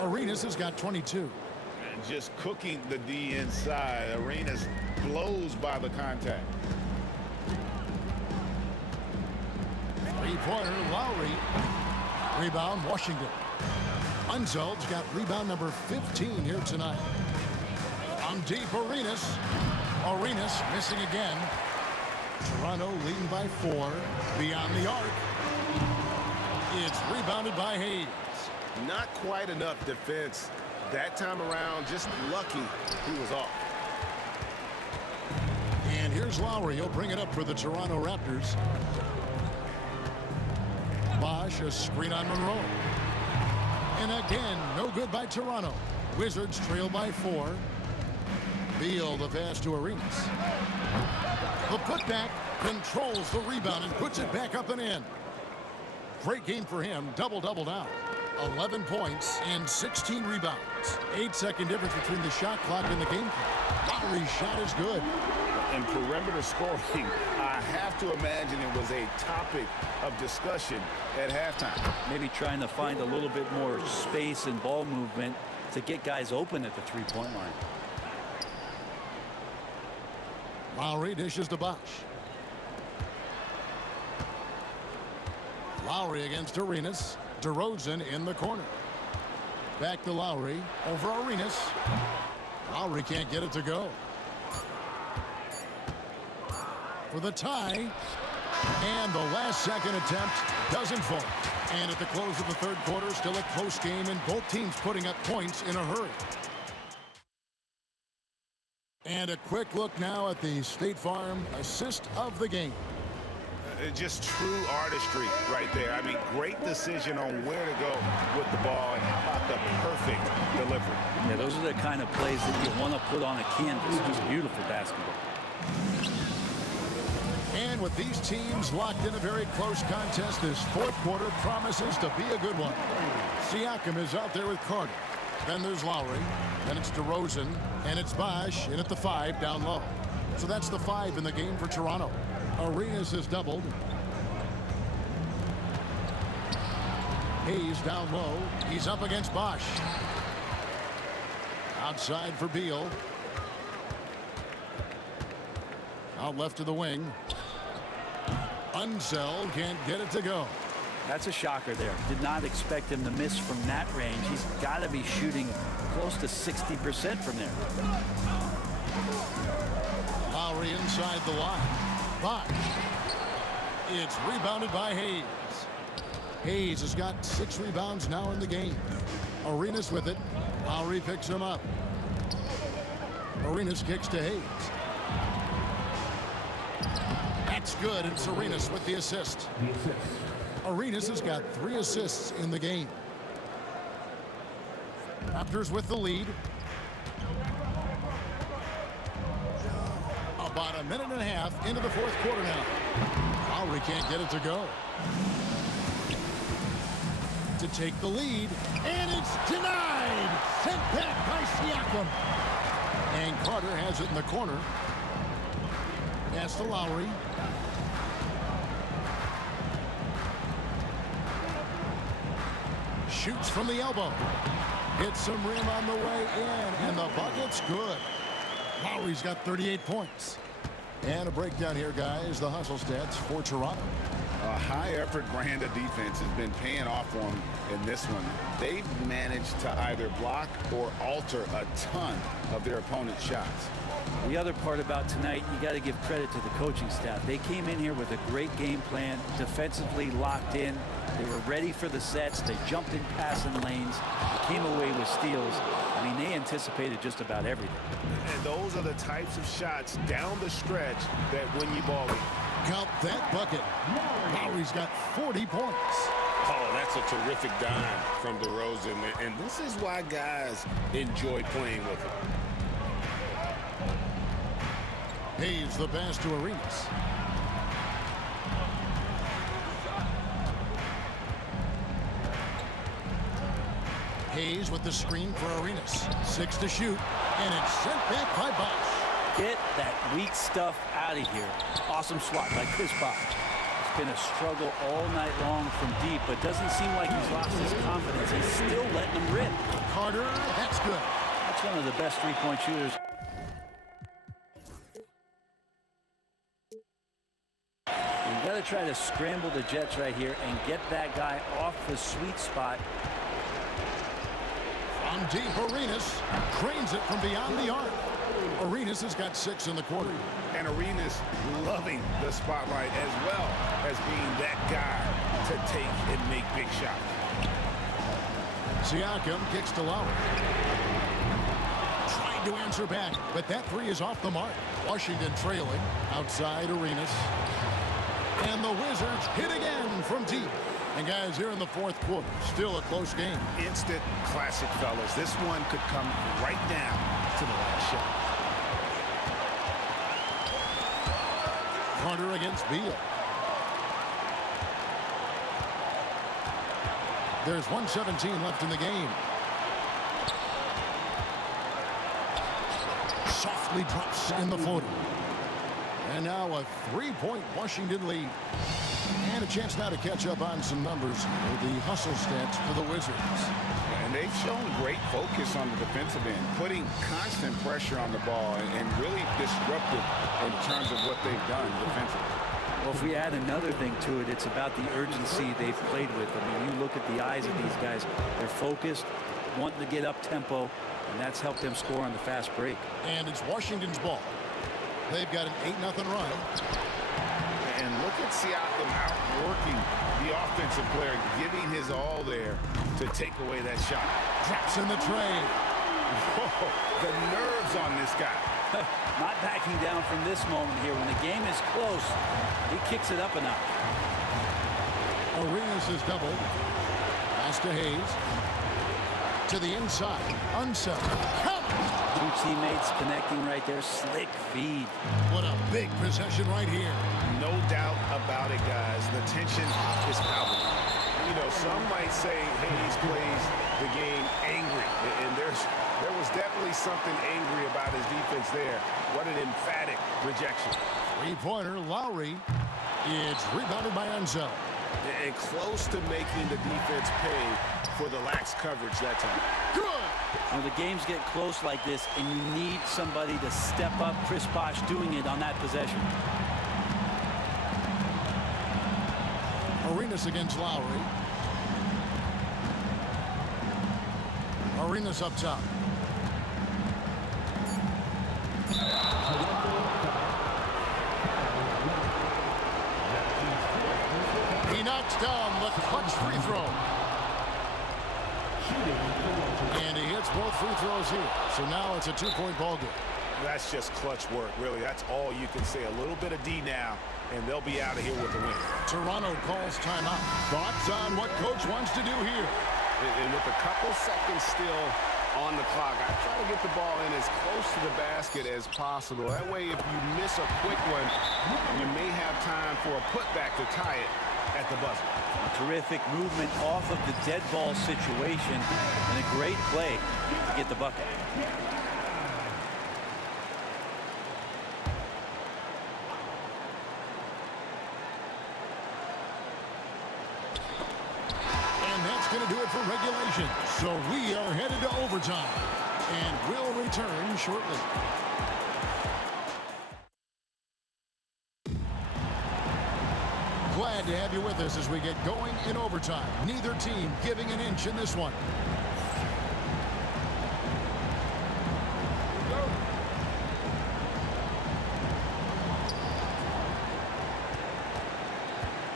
Arenas has got 22. And just cooking the D inside. Arenas blows by the contact. Three-pointer, Lowry. Rebound, Washington. Unzeld's got rebound number 15 here tonight. From deep, Arenas. Arenas missing again. Toronto leading by 4. Beyond the arc. It's rebounded by Hayes. Not quite enough defense that time around. Just lucky he was off. And here's Lowry. He'll bring it up for the Toronto Raptors. Bosch, a screen on Monroe. And again, no good by Toronto. Wizards trail by 4. Beal the pass to Arenas. The putback controls the rebound and puts it back up and in. Great game for him. Double-double now. 11 points and 16 rebounds. 8-second difference between the shot clock and the game clock. Lowry's shot is good. And perimeter scoring, I have to imagine it was a topic of discussion at halftime. Maybe trying to find a little bit more space and ball movement to get guys open at the three-point line. Lowry dishes to Bosch. Lowry against Arenas. DeRozan in the corner. Back to Lowry. Over Arenas. Lowry can't get it to go. For the tie. And the last second attempt doesn't fall. And at the close of the 3rd quarter, still a close game, and both teams putting up points in a hurry. And a quick look now at the State Farm assist of the game. Just true artistry right there. I mean, great decision on where to go with the ball, and how about the perfect delivery. Yeah, those are the kind of plays that you want to put on a canvas. Just beautiful basketball. And with these teams locked in a very close contest, this 4th quarter promises to be a good one. Siakam is out there with Carter. Then there's Lowry. Then it's DeRozan. And it's Bosch in at the 5 down low. So that's the 5 in the game for Toronto. Arenas has doubled. Hayes down low. He's up against Bosch. Outside for Beal. Out left to the wing. Unseld can't get it to go. That's a shocker there. Did not expect him to miss from that range. He's got to be shooting close to 60% from there. Lowry inside the line. Bosch. It's rebounded by Hayes. Hayes has got 6 rebounds now in the game. Arenas with it. Lowry picks him up. Arenas kicks to Hayes. That's good, and it's Arenas with the assist. Arenas has got 3 assists in the game. Raptors with the lead. About a minute and a half into the 4th quarter now. Lowry can't get it to go. To take the lead, and it's denied. Sent back by Siakam. And Carter has it in the corner. Pass to Lowry. Shoots from the elbow. Hits some rim on the way in, and the bucket's good. Lowry's got 38 points. And a breakdown here, guys. The hustle stats for Toronto. A high-effort brand of defense has been paying off for them in this one. They've managed to either block or alter a ton of their opponent's shots. The other part about tonight, you got to give credit to the coaching staff. They came in here with a great game plan, defensively locked in. They were ready for the sets. They jumped in passing lanes. They came away with steals. I mean, they anticipated just about everything. And those are the types of shots down the stretch that win you ball games. Count that bucket. Lowry's got 40 points. Oh, that's a terrific dime from DeRozan. And this is why guys enjoy playing with him. Hayes the pass to Arenas. Hayes with the screen for Arenas. 6 to shoot, and it's sent back by Bosch. Get that weak stuff out of here. Awesome swat by Chris Bosch. It's been a struggle all night long from deep, but doesn't seem like he's lost his confidence. He's still letting them rip. Carter, that's good. That's one of the best three-point shooters. You got to try to scramble the Jets right here and get that guy off the sweet spot. From deep, Arenas cranes it from beyond the arc. Arenas has got 6 in the quarter. And Arenas loving the spotlight as well as being that guy to take and make big shots. Siakam kicks to Lowry. Trying to answer back, but that 3 is off the mark. Washington trailing outside Arenas. And the Wizards hit again from deep. And guys, here in the 4th quarter, still a close game. Instant classic, fellas. This one could come right down to the last shot. Carter against Beal. There's 1:17 left in the game. Softly drops in the floater. And now a 3-point Washington lead. And a chance now to catch up on some numbers with the hustle stats for the Wizards. And they've shown great focus on the defensive end, putting constant pressure on the ball and really disruptive in terms of what they've done defensively. Well, if we add another thing to it, it's about the urgency they've played with. I mean, you look at the eyes of these guys. They're focused, wanting to get up tempo, and that's helped them score on the fast break. And it's Washington's ball. They've got an 8-0 run. And look at Siakam outworking the offensive player, giving his all there to take away that shot. Drops in the tray. Whoa, the nerves on this guy. Not backing down from this moment here. When the game is close, he kicks it up a notch. Arenas is doubled. Pass to Hayes. To the inside. Unset. Two teammates connecting right there. Slick feed. What a big possession right here. No doubt about it, guys. The tension is palpable. You know, some might say Hayes plays the game angry, and there was definitely something angry about his defense there. What an emphatic rejection. 3-pointer, Lowry. It's rebounded by Unseld. And close to making the defense pay for the lax coverage that time. Good. When the games get close like this and you need somebody to step up, Chris Bosh doing it on that possession. Arenas against Lowry. Arenas up top. He knocks down the clutch free throw. And he hits both free throws here. So now it's a two-point ball game. That's just clutch work, really. That's all you can say. A little bit of D now, and they'll be out of here with the win. Toronto calls timeout. Thoughts on what coach wants to do here? And with a couple seconds still on the clock, I try to get the ball in as close to the basket as possible. That way, if you miss a quick one, you may have time for a putback to tie it at the buzzer. A terrific movement off of the dead ball situation and a great play to get the bucket. And that's going to do it for regulation. So we are headed to overtime. And we'll return shortly. Glad to have you with us as we get going in overtime. Neither team giving an inch in this one.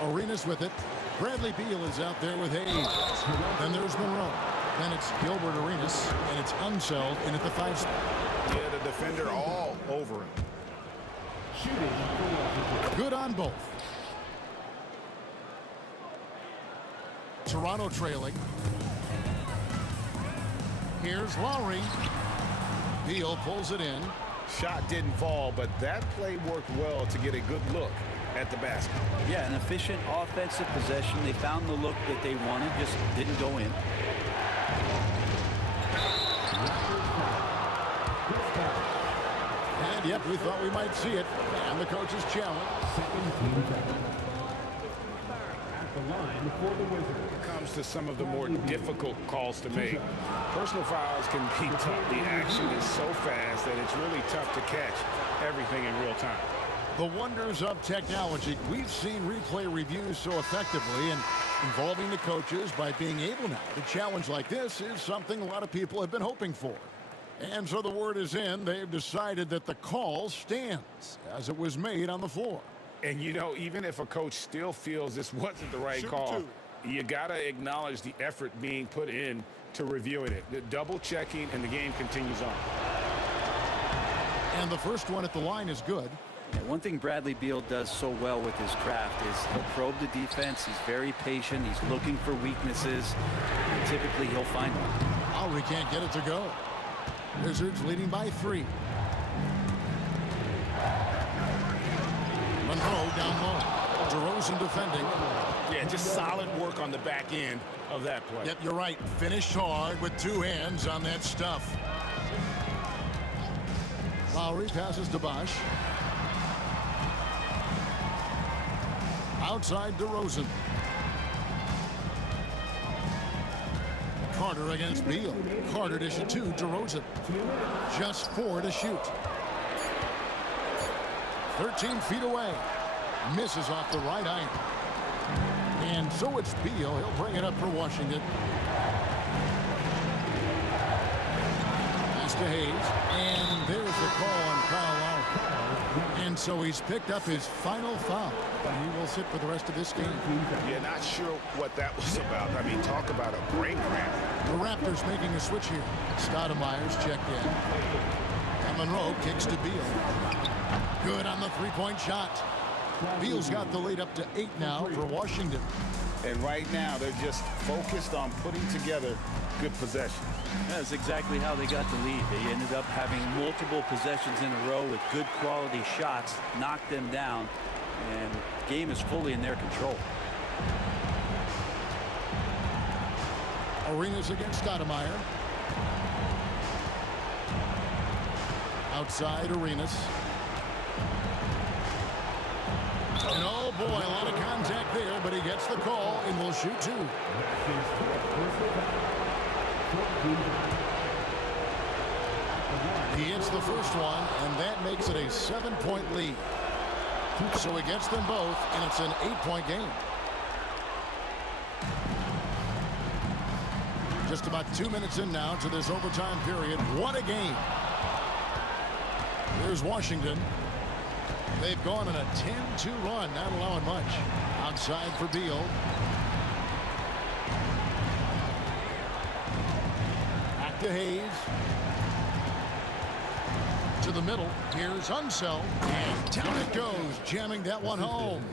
Arenas with it. Bradley Beal is out there with Hayes. Then there's Monroe. Then it's Gilbert Arenas, and it's Unseld in at the 5 spot. Yeah, the defender all over him. Good on both. Toronto trailing. Here's Lowry. Beal pulls it in. Shot didn't fall, but that play worked well to get a good look at the basket. Yeah, an efficient offensive possession. They found the look that they wanted, just didn't go in. And yep, we thought we might see it. And the coach's challenge. Comes to some of the more difficult calls to make. Personal fouls can be tough. The action is so fast that it's really tough to catch everything in real time. The wonders of technology. We've seen replay reviews so effectively, and involving the coaches by being able now to challenge like this is something a lot of people have been hoping for. And so the word is in. They've decided that the call stands as it was made on the floor. And, you know, even if a coach still feels this wasn't the right call, you got to acknowledge the effort being put in to reviewing it. The double checking, and the game continues on. And the first one at the line is good. Yeah, one thing Bradley Beal does so well with his craft is he'll probe the defense. He's very patient. He's looking for weaknesses. And typically, he'll find them. Lowry can't get it to go. Wizards leading by 3. Monroe down low. DeRozan defending. Yeah, just solid work on the back end of that play. Yep, you're right. Finished hard with 2 hands on that stuff. Lowry passes to Bosh. Outside DeRozan. Carter against Beal. Carter dishes to DeRozan. Just 4 to shoot. 13 feet away. Misses off the right iron. And so it's Beal. He'll bring it up for Washington. Pass to Hayes. And there's the call on Kyle Lowry. And so he's picked up his final foul. And he will sit for the rest of this game. Yeah, not sure what that was about. I mean, talk about a brain cramp. The Raptors making a switch here. Stoudemire's checked in. And Monroe kicks to Beal. Good on the three-point shot. Beal's got the lead up to 8 now for Washington. And right now, they're just focused on putting together good possession. That's exactly how they got the lead. They ended up having multiple possessions in a row with good quality shots, knocked them down, and the game is fully in their control. Arenas against Stoudemire. Outside Arenas. And oh boy, a lot of contact there, but he gets the call and will shoot two. He hits the first one, and that makes it a 7-point lead. So he gets them both, and it's an 8-point game. Just about 2 minutes in now to this overtime period. What a game. Here's Washington. They've gone on a 10-2 run, not allowing much. Outside for Beal. Back to Hayes. To the middle. Here's Unseld. And down it goes, jamming that one home.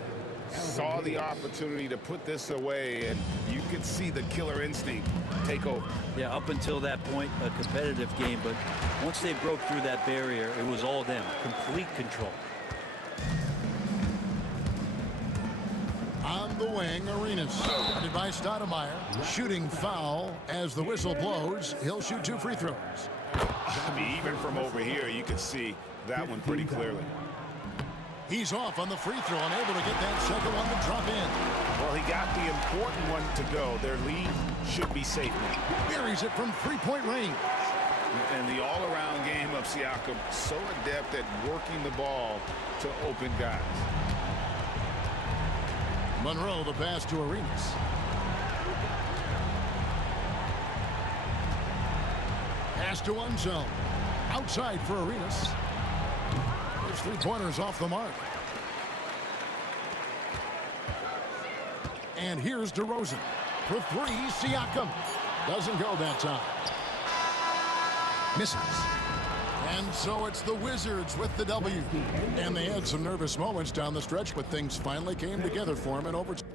Saw the opportunity to put this away, and you could see the killer instinct take over. Yeah, up until that point, a competitive game, but once they broke through that barrier, it was all them. Complete control. On the wing, Arenas. Guarded by Stoudemire. Shooting foul as the whistle blows. He'll shoot 2 free throws. I mean, even from over here, you could see that one pretty clearly. He's off on the free throw and able to get that second one to drop in. Well, he got the important one to go. Their lead should be safe now. Buries it from 3-point range. And the all-around game of Siakam, so adept at working the ball to open guys. Monroe, the pass to Arenas. Pass to Unseld. Outside for Arenas. His 3-pointers off the mark. And here's DeRozan. For 3, Siakam. Doesn't go that time. Misses. And so it's the Wizards with the W. And they had some nervous moments down the stretch, but things finally came together for them in overtime.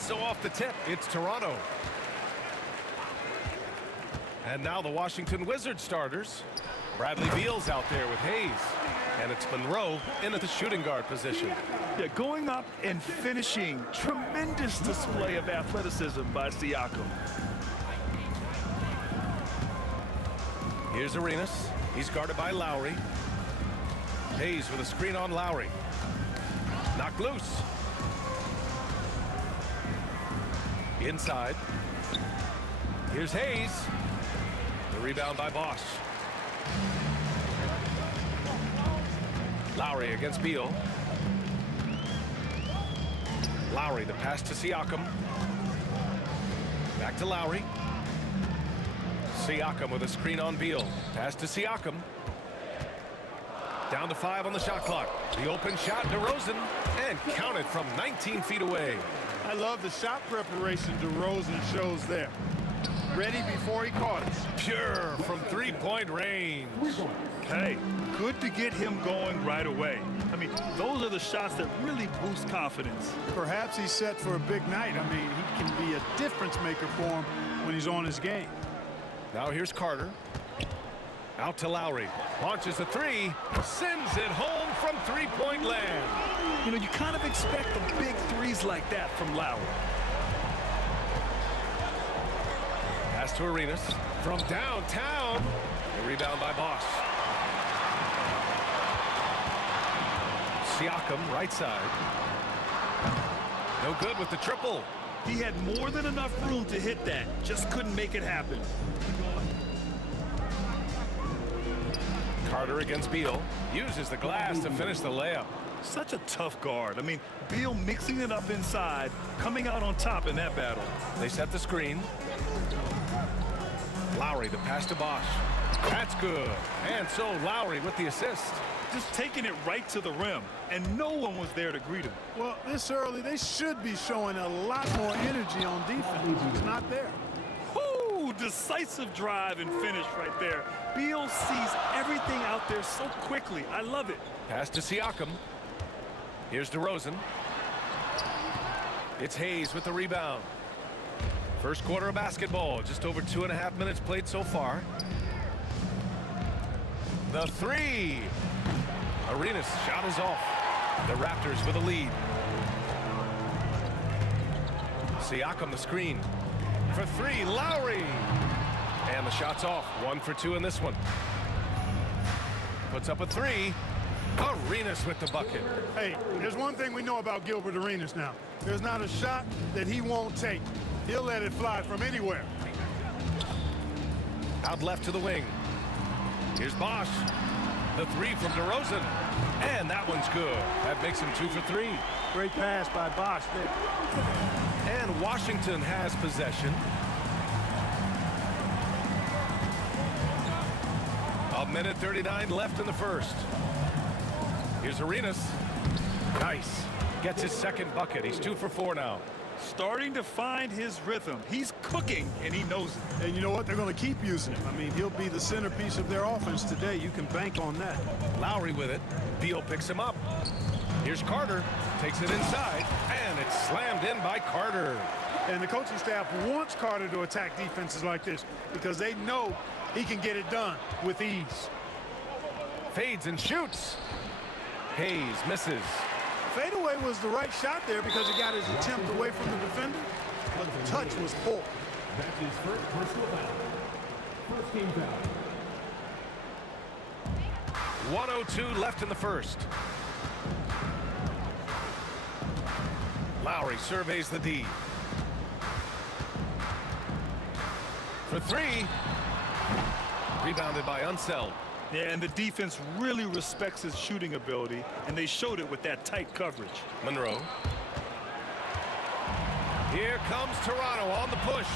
So off the tip, it's Toronto. And now the Washington Wizards starters. Bradley Beal's out there with Hayes. And it's Monroe in at the shooting guard position. Yeah, going up and finishing. Tremendous display of athleticism by Siakam. Here's Arenas. He's guarded by Lowry. Hayes with a screen on Lowry. Knocked loose. Inside. Here's Hayes. The rebound by Bosch. Lowry against Beal. Lowry, the pass to Siakam. Back to Lowry. Siakam with a screen on Beal. Pass to Siakam. Down to 5 on the shot clock. The open shot, DeRozan, and counted from 19 feet away. I love the shot preparation DeRozan shows there. Ready before he caught it. Pure from three-point range. Hey, good to get him going right away. I mean, those are the shots that really boost confidence. Perhaps he's set for a big night. I mean, he can be a difference maker for him when he's on his game. Now here's Carter. Out to Lowry. Launches a three. Sends it home from three-point land. You know, you kind of expect the big threes like that from Lowry. Pass to Arenas. From downtown. The rebound by Bosch. Siakam, right side. No good with the triple. He had more than enough room to hit that. Just couldn't make it happen. Carter against Beal. Uses the glass to finish the layup. Such a tough guard. I mean, Beal mixing it up inside, coming out on top in that battle. They set the screen. Lowry, the pass to Bosch. That's good. And so Lowry with the assist. Just taking it right to the rim, and no one was there to greet him. Well, this early, they should be showing a lot more energy on defense. It's not there. Whoo! Decisive drive and finish right there. Beal sees everything out there so quickly. I love it. Pass to Siakam. Here's DeRozan. It's Hayes with the rebound. First quarter of basketball. Just over 2.5 minutes played so far. The three. Arenas shot is off. The Raptors with a lead. Siakam the screen. For three, Lowry. And the shot's off. 1 for 2 in this one. Puts up a three. Arenas with the bucket. Hey, there's one thing we know about Gilbert Arenas now. There's not a shot that he won't take. He'll let it fly from anywhere. Out left to the wing. Here's Bosch. The three from DeRozan. And that one's good. That makes him 2 for 3. Great pass by Bosch there. And Washington has possession. A minute 39 left in the first. Here's Arenas. Nice. Gets his second bucket. He's 2 for 4 now. Starting to find his rhythm. He's cooking, and he knows it. And you know what? They're going to keep using him. I mean, he'll be the centerpiece of their offense today. You can bank on that. Lowry with it. Beal picks him up. Here's Carter. Takes it inside, and it's slammed in by Carter. And the coaching staff wants Carter to attack defenses like this because they know he can get it done with ease. Fades and shoots. Hayes misses. Fadeaway was the right shot there because he got his attempt away from the defender, but the touch was poor. That's his first personal foul. First team foul. 1:02 left in the first. Lowry surveys the D. For three. Rebounded by Unseld. Yeah, and the defense really respects his shooting ability, and they showed it with that tight coverage. Monroe. Here comes Toronto on the push.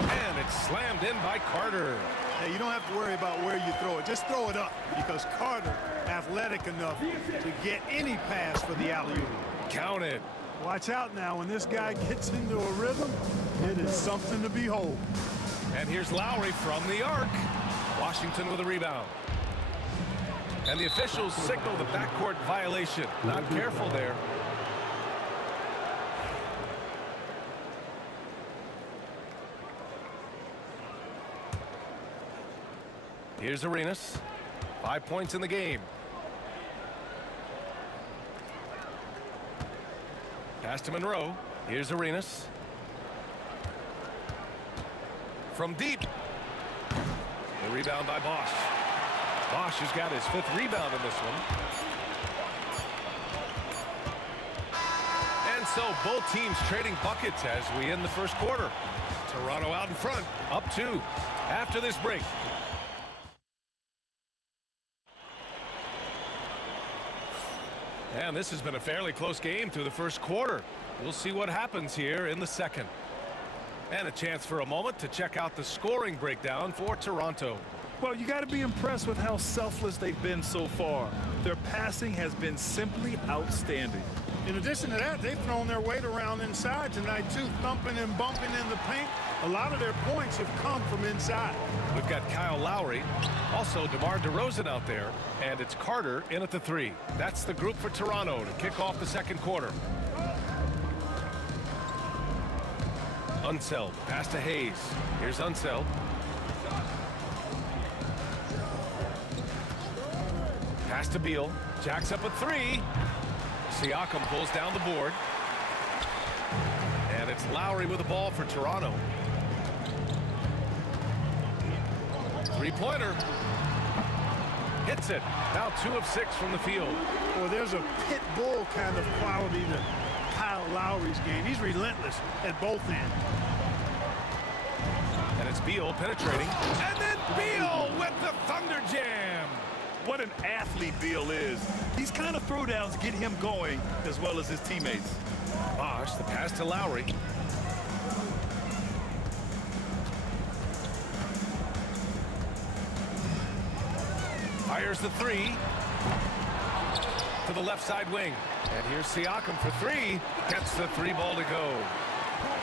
And it's slammed in by Carter. Hey, you don't have to worry about where you throw it. Just throw it up because Carter athletic enough to get any pass for the alley-oop. Count it. Watch out now. When this guy gets into a rhythm, it is something to behold. And here's Lowry from the arc. Washington with a rebound. And the officials signal the backcourt violation. Not careful there. Here's Arenas. 5 points in the game. Pass to Monroe. Here's Arenas. From deep. The rebound by Bosch. Bosch has got his 5th rebound in this one. And So both teams trading buckets as we end the first quarter. Toronto out in front, up 2 after this break. And this has been a fairly close game through the first quarter. We'll see what happens here in the second. And a chance for a moment to check out the scoring breakdown for Toronto. Well, you got to be impressed with how selfless they've been so far. Their passing has been simply outstanding. In addition to that, they've thrown their weight around inside tonight, too, thumping and bumping in the paint. A lot of their points have come from inside. We've got Kyle Lowry, also DeMar DeRozan out there, and it's Carter in at the 3. That's the group for Toronto to kick off the second quarter. Unseld, pass to Hayes. Here's Unseld. Pass to Beal, jacks up a 3. Siakam pulls down the board. And it's Lowry with the ball for Toronto. Three-pointer. Hits it. Now 2 of 6 from the field. Well, there's a pit bull kind of quality to Kyle Lowry's game. He's relentless at both ends. And it's Beal penetrating. And then Beal with the Thunder Jam. What an athlete Beal is. These kind of throwdowns get him going as well as his teammates. Bosh, the pass to Lowry. Fires the 3 to the left side wing. And here's Siakam for 3. Gets the 3-ball to go.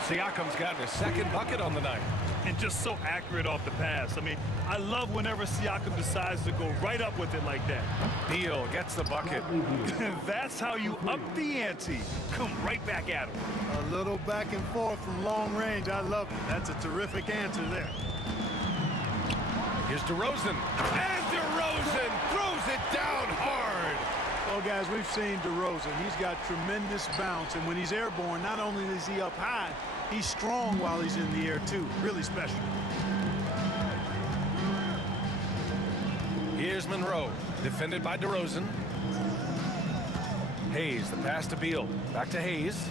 Siakam's gotten his second bucket on the night. And just so accurate off the pass. I mean, I love whenever Siakam decides to go right up with it like that. Beal gets the bucket. That's how you up the ante. Come right back at him. A little back and forth from long range. I love it. That's a terrific answer there. Here's DeRozan. And DeRozan throws it down hard. Well, guys, we've seen DeRozan. He's got tremendous bounce. And when he's airborne, not only is he up high, he's strong while he's in the air, too. Really special. Here's Monroe, defended by DeRozan. Hayes, the pass to Beal. Back to Hayes.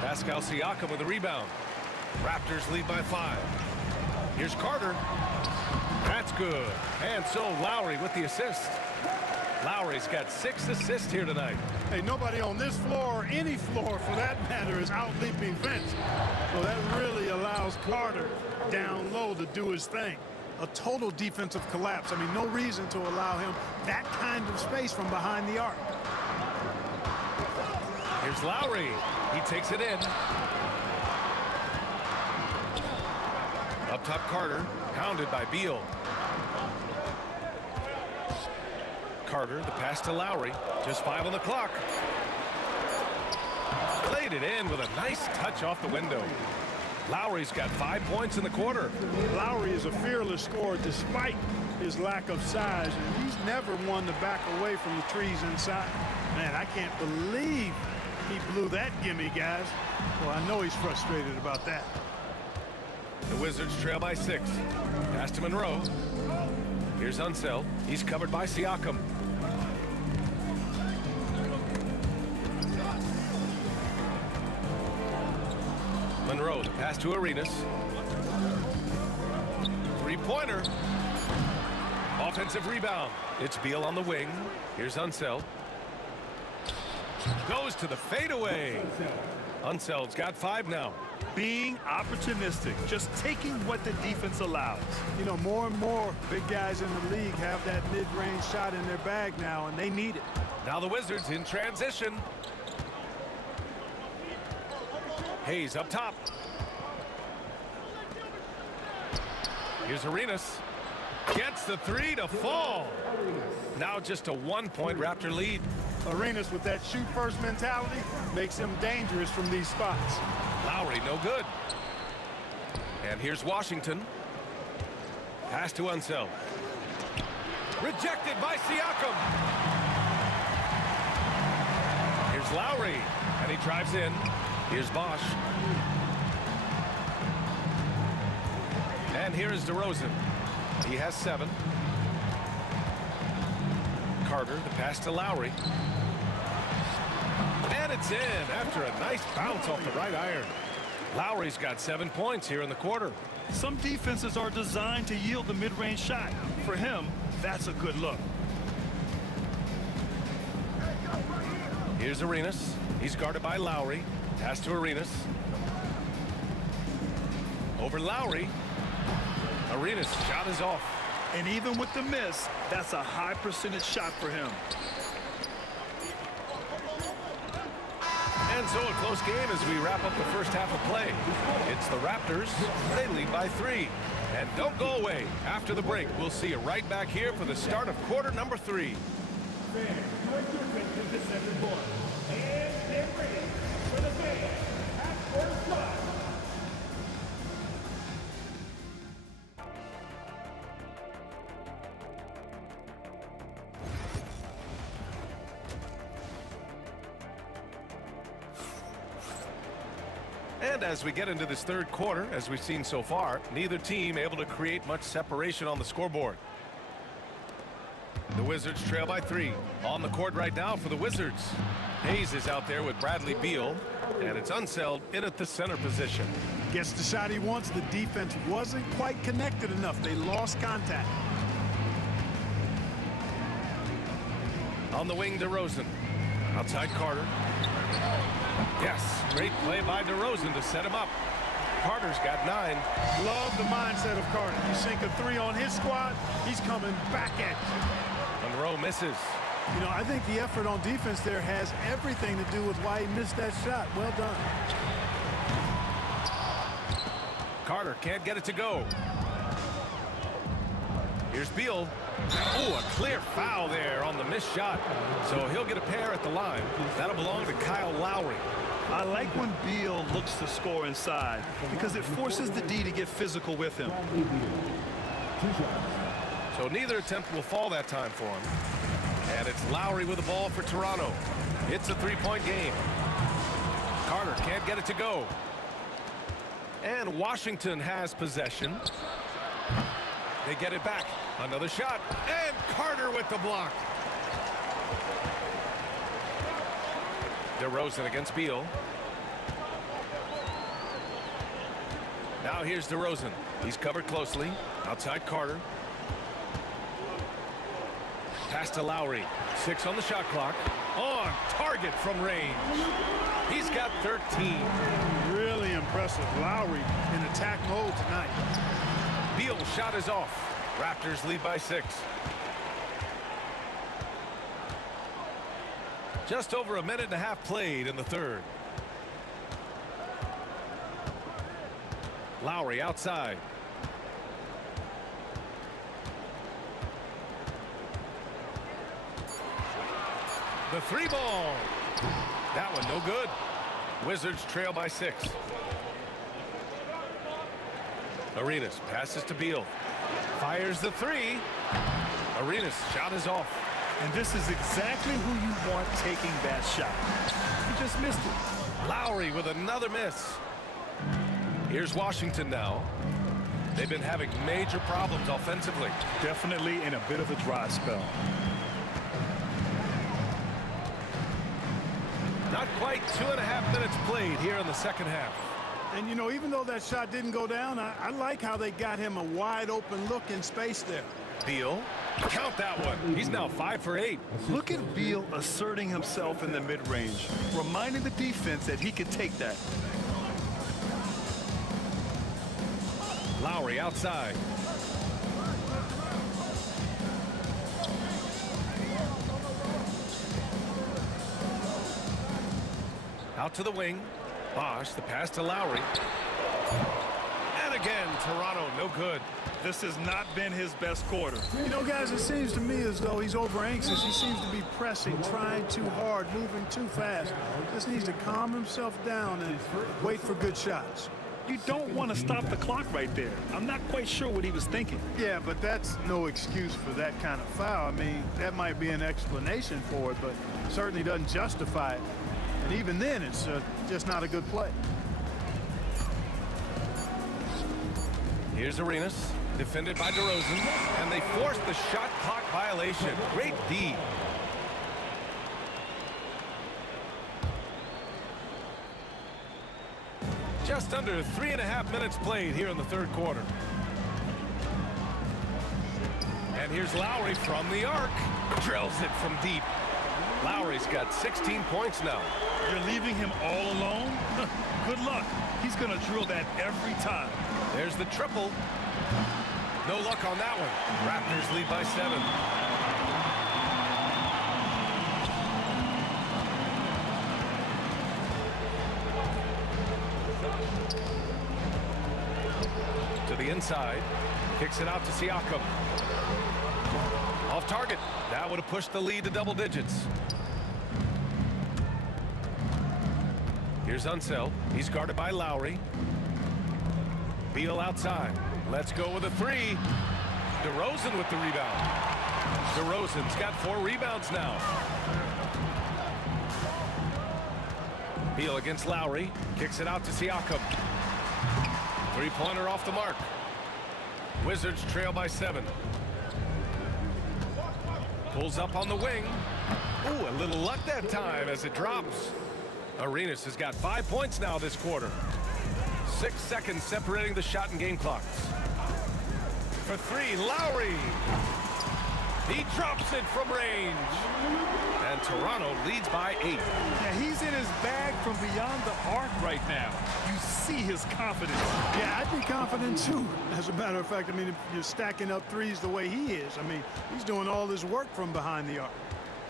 Pascal Siakam with the rebound. Raptors lead by 5. Here's Carter. That's good. And so Lowry with the assist. Lowry's got 6 assists here tonight. Hey, nobody on this floor or any floor for that matter is out-leaping Vince. Well, that really allows Carter down low to do his thing. A total defensive collapse. I mean, no reason to allow him that kind of space from behind the arc. Here's Lowry. He takes it in. Up top, Carter, pounded by Beal. Carter, the pass to Lowry. Just 5 on the clock. Played it in with a nice touch off the window. Lowry's got 5 points in the quarter. Lowry is a fearless scorer despite his lack of size, and he's never one to back away from the trees inside. Man, I can't believe he blew that gimme, guys. Well, I know he's frustrated about that. The Wizards trail by 6. Pass to Monroe. Here's Unseld. He's covered by Siakam. Monroe, the pass to Arenas. Three-pointer. Offensive rebound. It's Beal on the wing. Here's Unseld. Goes to the fadeaway. Unseld's got 5 now. Being opportunistic, just taking what the defense allows. You know, more and more big guys in the league have that mid-range shot in their bag now, and they need it. Now the Wizards in transition. Hayes up top. Here's Arenas. Gets the 3 to fall. Now just a 1-point Raptor lead. Arenas with that shoot-first mentality makes him dangerous from these spots. Lowry, no good. And here's Washington. Pass to Unseld. Rejected by Siakam. Here's Lowry, and he drives in. Here's Bosh. And here is DeRozan. He has 7. Carter, the pass to Lowry. And it's in after a nice bounce off the right iron. Lowry's got 7 points here in the quarter. Some defenses are designed to yield the mid-range shot. For him, that's a good look. Here's Arenas. He's guarded by Lowry. Pass to Arenas. Over Lowry. Arenas' shot is off. And even with the miss, that's a high percentage shot for him. And so a close game as we wrap up the first half of play. It's the Raptors. They lead by 3. And don't go away. After the break, we'll see you right back here for the start of quarter number 3. Fans, join your fans in the second quarter. And get ready for the game. Half-court shot. And as we get into this third quarter, as we've seen so far, neither team able to create much separation on the scoreboard. The Wizards trail by 3. On the court right now for the Wizards. Hayes is out there with Bradley Beal, and it's Unseld in at the center position. Gets the shot he wants. The defense wasn't quite connected enough. They lost contact. On the wing, DeRozan. Outside Carter. Yes, great play by DeRozan to set him up. Carter's got 9. Love the mindset of Carter. You sink a 3 on his squad, he's coming back at you. Monroe misses. You know, I think the effort on defense there has everything to do with why he missed that shot. Well done. Carter can't get it to go. Here's Beal. Oh, a clear foul there on the missed shot. So he'll get a pair at the line. That'll belong to Kyle Lowry. I like when Beal looks to score inside because it forces the D to get physical with him. So neither attempt will fall that time for him. And it's Lowry with the ball for Toronto. It's a 3-point game. Carter can't get it to go. And Washington has possession. They get it back. Another shot. And Carter with the block. DeRozan against Beal. Now here's DeRozan. He's covered closely. Outside Carter. Pass to Lowry. 6 on the shot clock. On target from range. He's got 13. Really impressive. Lowry in attack mode tonight. Beal's shot is off. Raptors lead by 6. Just over a minute and a half played in the third. Lowry outside. The 3 ball. That one no good. Wizards trail by 6. Arenas passes to Beal. Fires the 3. Arenas' shot is off. And this is exactly who you want taking that shot. He just missed it. Lowry with another miss. Here's Washington now. They've been having major problems offensively. Definitely in a bit of a dry spell. Not quite 2.5 minutes played here in the second half. And, you know, even though that shot didn't go down, I like how they got him a wide open look in space there. Beal, count that one. He's now 5 for 8. Look at Beal asserting himself in the mid-range, reminding the defense that he could take that. Lowry outside. Out to the wing. Bosch, the pass to Lowry. And again, Toronto, no good. This has not been his best quarter. You know, guys, it seems to me as though he's over anxious. He seems to be pressing, trying too hard, moving too fast. Just needs to calm himself down and wait for good shots. You don't want to stop the clock right there. I'm not quite sure what he was thinking. Yeah, but that's no excuse for that kind of foul. I mean, that might be an explanation for it, but certainly doesn't justify it. And even then, it's just not a good play. Here's Arenas, defended by DeRozan, and they force the shot clock violation. Great D. Just under 3.5 minutes played here in the third quarter. And here's Lowry from the arc. Drills it from deep. Lowry's got 16 points now. You're leaving him all alone? Good luck. He's going to drill that every time. There's the triple. No luck on that one. Raptors lead by 7. To the inside. Kicks it out to Siakam. Off target. That would have pushed the lead to double digits. Here's Unseld. He's guarded by Lowry. Beal outside. Let's go with a 3. DeRozan with the rebound. DeRozan's got 4 rebounds now. Beal against Lowry. Kicks it out to Siakam. 3-pointer off the mark. Wizards trail by 7. Pulls up on the wing. Ooh, a little luck that time as it drops. Arenas has got 5 points now this quarter. 6 seconds separating the shot and game clocks. For 3, Lowry. He drops it from range. And Toronto leads by 8. Yeah, he's in his bag from beyond the arc right now. You see his confidence. Yeah, I'd be confident too. As a matter of fact, I mean, if you're stacking up threes the way he is, I mean, he's doing all his work from behind the arc.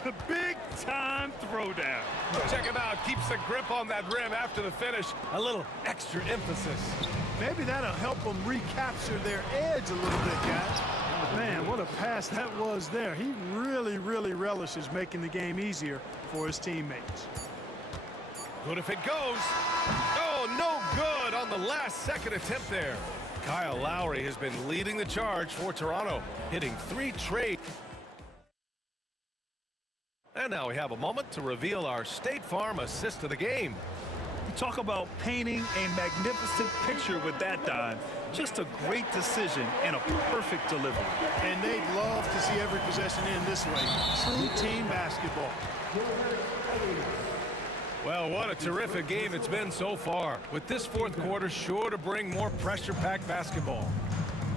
A big-time throwdown. Check him out. Keeps the grip on that rim after the finish. A little extra emphasis. Maybe that'll help them recapture their edge a little bit, guys. Man, what a pass that was there. He really, really relishes making the game easier for his teammates. Good if it goes. Oh, no good on the last second attempt there. Kyle Lowry has been leading the charge for Toronto, hitting 3 trade. And now we have a moment to reveal our State Farm assist of the game. You talk about painting a magnificent picture with that dive. Just a great decision and a perfect delivery. And they'd love to see every possession end this way. True team basketball. Well, what a terrific game it's been so far. With this fourth quarter sure to bring more pressure-packed basketball.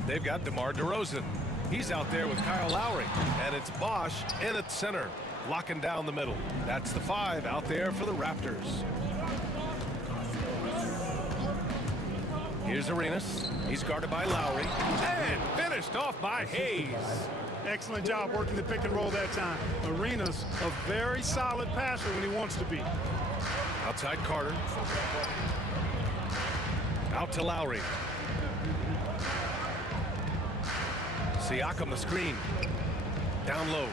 They've got DeMar DeRozan. He's out there with Kyle Lowry. And it's Bosch in at center, locking down the middle. That's the 5 out there for the Raptors. Here's Arenas. He's guarded by Lowry. And finished off by Hayes. Excellent job working the pick and roll that time. Arenas, a very solid passer when he wants to be. Outside Carter. Out to Lowry. Siakam the screen. Down low.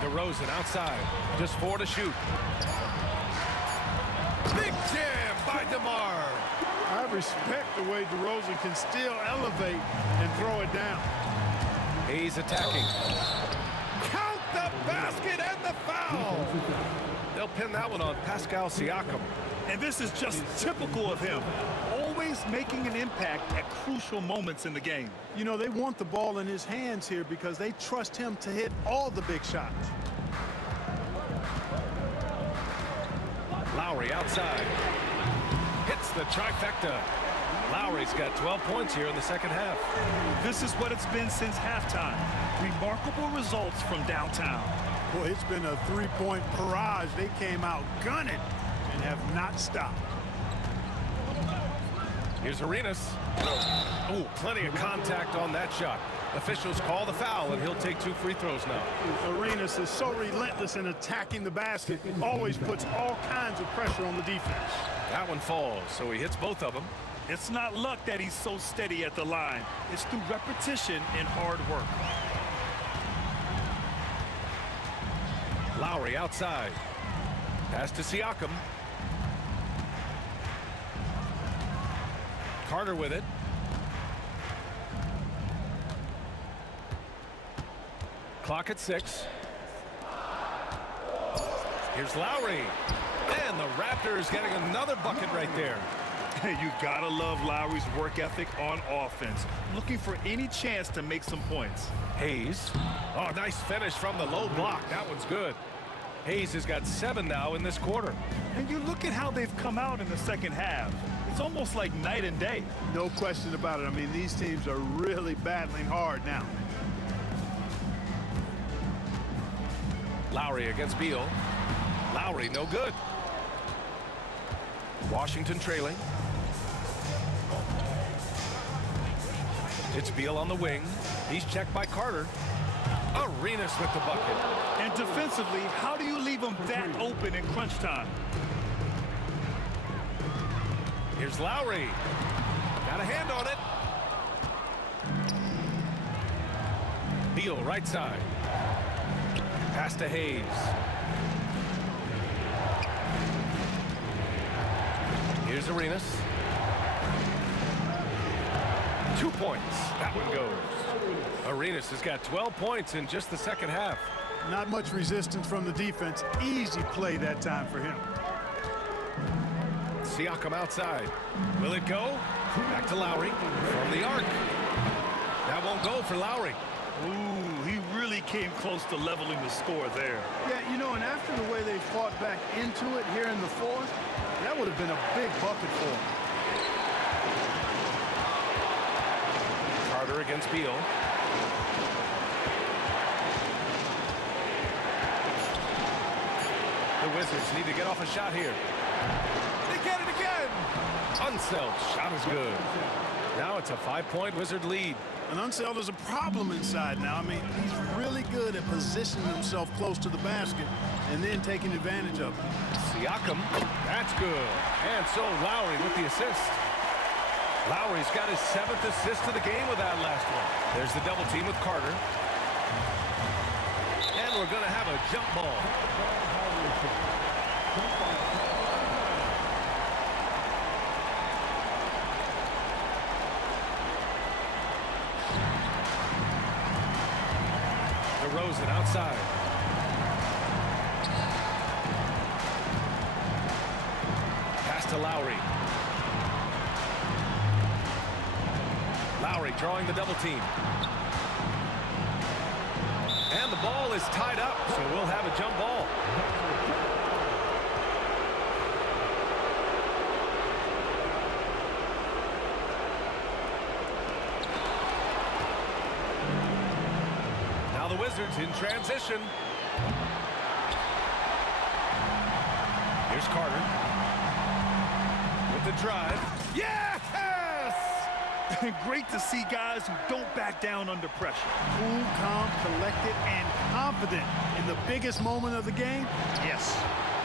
DeRozan outside. Just 4 to shoot. Big jam by DeMar. I respect the way DeRozan can still elevate and throw it down. Hayes attacking. Count the basket and the foul. They'll pin that one on Pascal Siakam. And this is just typical of him. Always making an impact at crucial moments in the game. You know, they want the ball in his hands here because they trust him to hit all the big shots. Lowry outside. Hits the trifecta. Lowry's got 12 points here in the second half. This is what it's been since halftime. Remarkable results from downtown. Boy, it's been a three-point barrage. They came out gunning and have not stopped. Here's Arenas. Oh, plenty of contact on that shot. Officials call the foul, and he'll take 2 free throws now. Arenas is so relentless in attacking the basket. Always puts all kinds of pressure on the defense. That one falls, so he hits both of them. It's not luck that he's so steady at the line. It's through repetition and hard work. Lowry outside. Pass to Siakam. Carter with it. Clock at 6. Here's Lowry. And the Raptors getting another bucket right there. You gotta love Lowry's work ethic on offense. Looking for any chance to make some points. Hayes. Oh, nice finish from the low block. That one's good. Hayes has got 7 now in this quarter. And you look at how they've come out in the second half. It's almost like night and day. No question about it. I mean, these teams are really battling hard now. Lowry against Beal. Lowry, no good. Washington trailing. It's Beal on the wing. He's checked by Carter. Arenas with the bucket. And defensively, how do you leave them that open in crunch time? Here's Lowry. Got a hand on it. Beal right side. Pass to Hayes. Here's Arenas. 2 points. That one goes. Arenas has got 12 points in just the second half. Not much resistance from the defense. Easy play that time for him. Siakam outside. Will it go? Back to Lowry from the arc. That won't go for Lowry. Ooh, he really came close to leveling the score there. Yeah, you know, and after the way they fought back into it here in the fourth, that would have been a big bucket for him. Carter against Beal. The Wizards need to get off a shot here. They get it again. Unseld shot is good. Now it's a 5-point Wizard lead. And Unseld is a problem inside now. I mean, he's really good at positioning himself close to the basket and then taking advantage of it. Siakam, that's good. And so Lowry with the assist. Lowry's got his 7th assist of the game with that last one. There's the double team with Carter. And we're going to have a jump ball. DeRozan outside. Pass to Lowry. Lowry drawing the double team. And the ball is tied up, so we'll have a jump ball. Now the Wizards in transition. Here's Carter with the drive. Yes! Great to see guys who don't back down under pressure. Cool, calm, collected, and confident in the biggest moment of the game. Yes.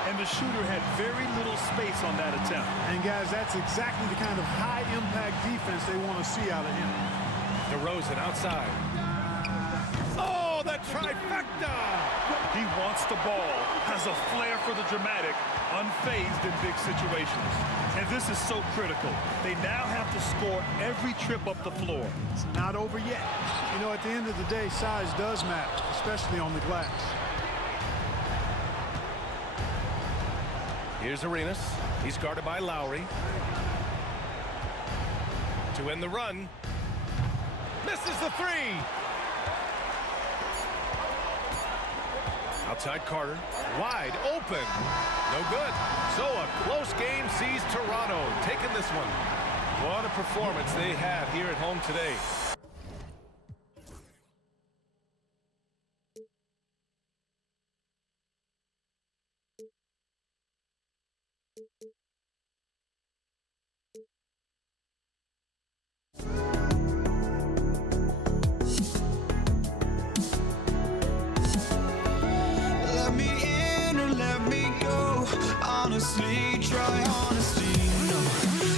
And the shooter had very little space on that attempt. And guys, that's exactly the kind of high-impact defense they want to see out of him. DeRozan outside. Oh, the trifecta! He wants the ball, has a flair for the dramatic, unfazed in big situations. And this is so critical. They now have to score every trip up the floor. It's not over yet. You know, at the end of the day, size does matter, especially on the glass. Here's Arenas. He's guarded by Lowry. To end the run. Misses the three. Outside Carter. Wide open. No good. So a close game sees Toronto taking this one. What a performance they had here at home today. Let me in or let me go. Honestly, try honesty. No,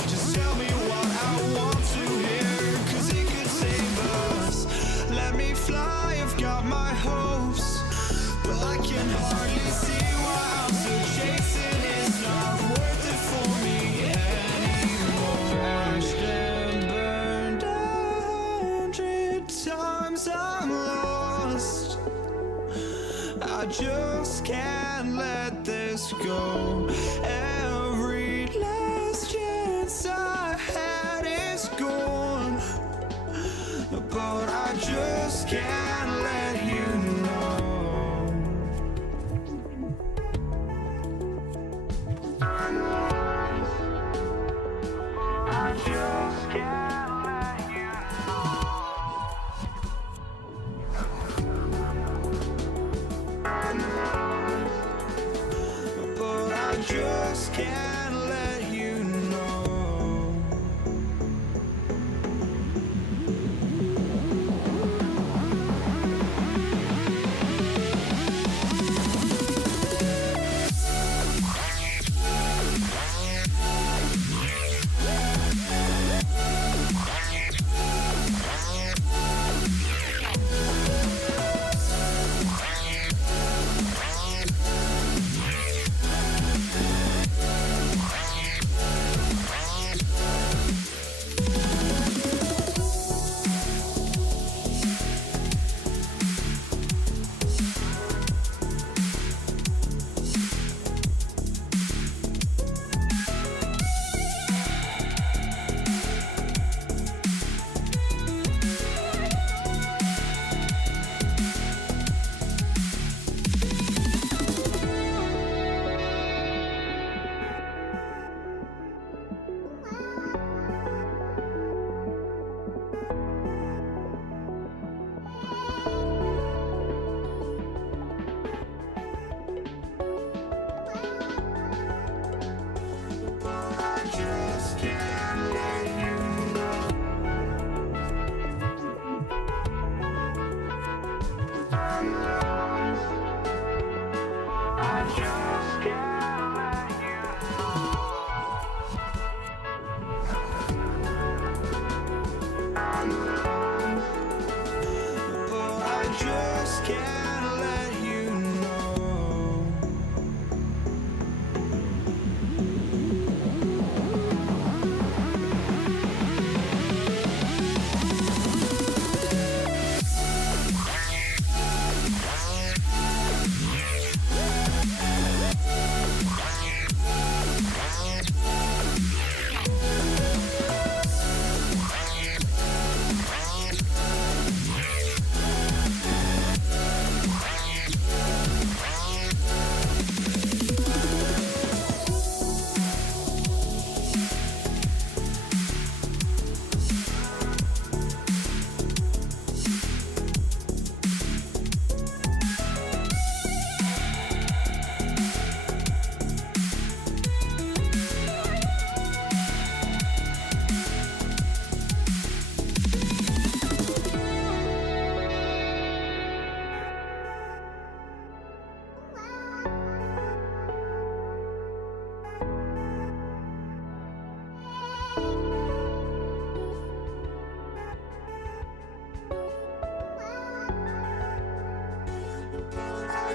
just tell me what I want to hear, 'cause it could save us. Let me fly, I've got my hopes, but I can hardly see why I'm still chasing. It's not worth it for me anymore. Crashed and burned 100 times, I'm lost. I just can't let this go. Every last chance I had is gone, but I just can't let you know. just can't let you know.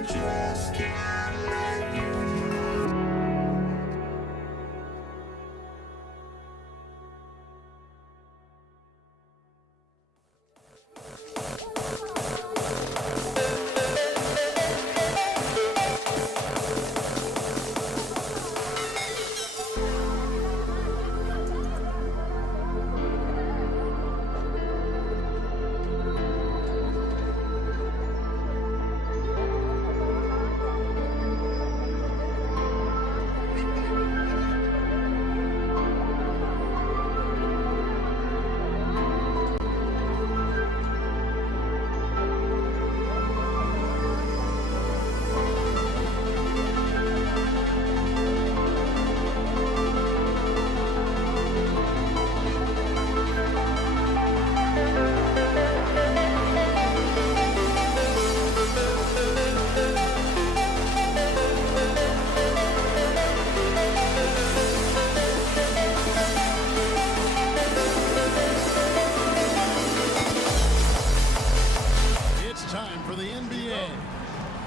Just can't let you know.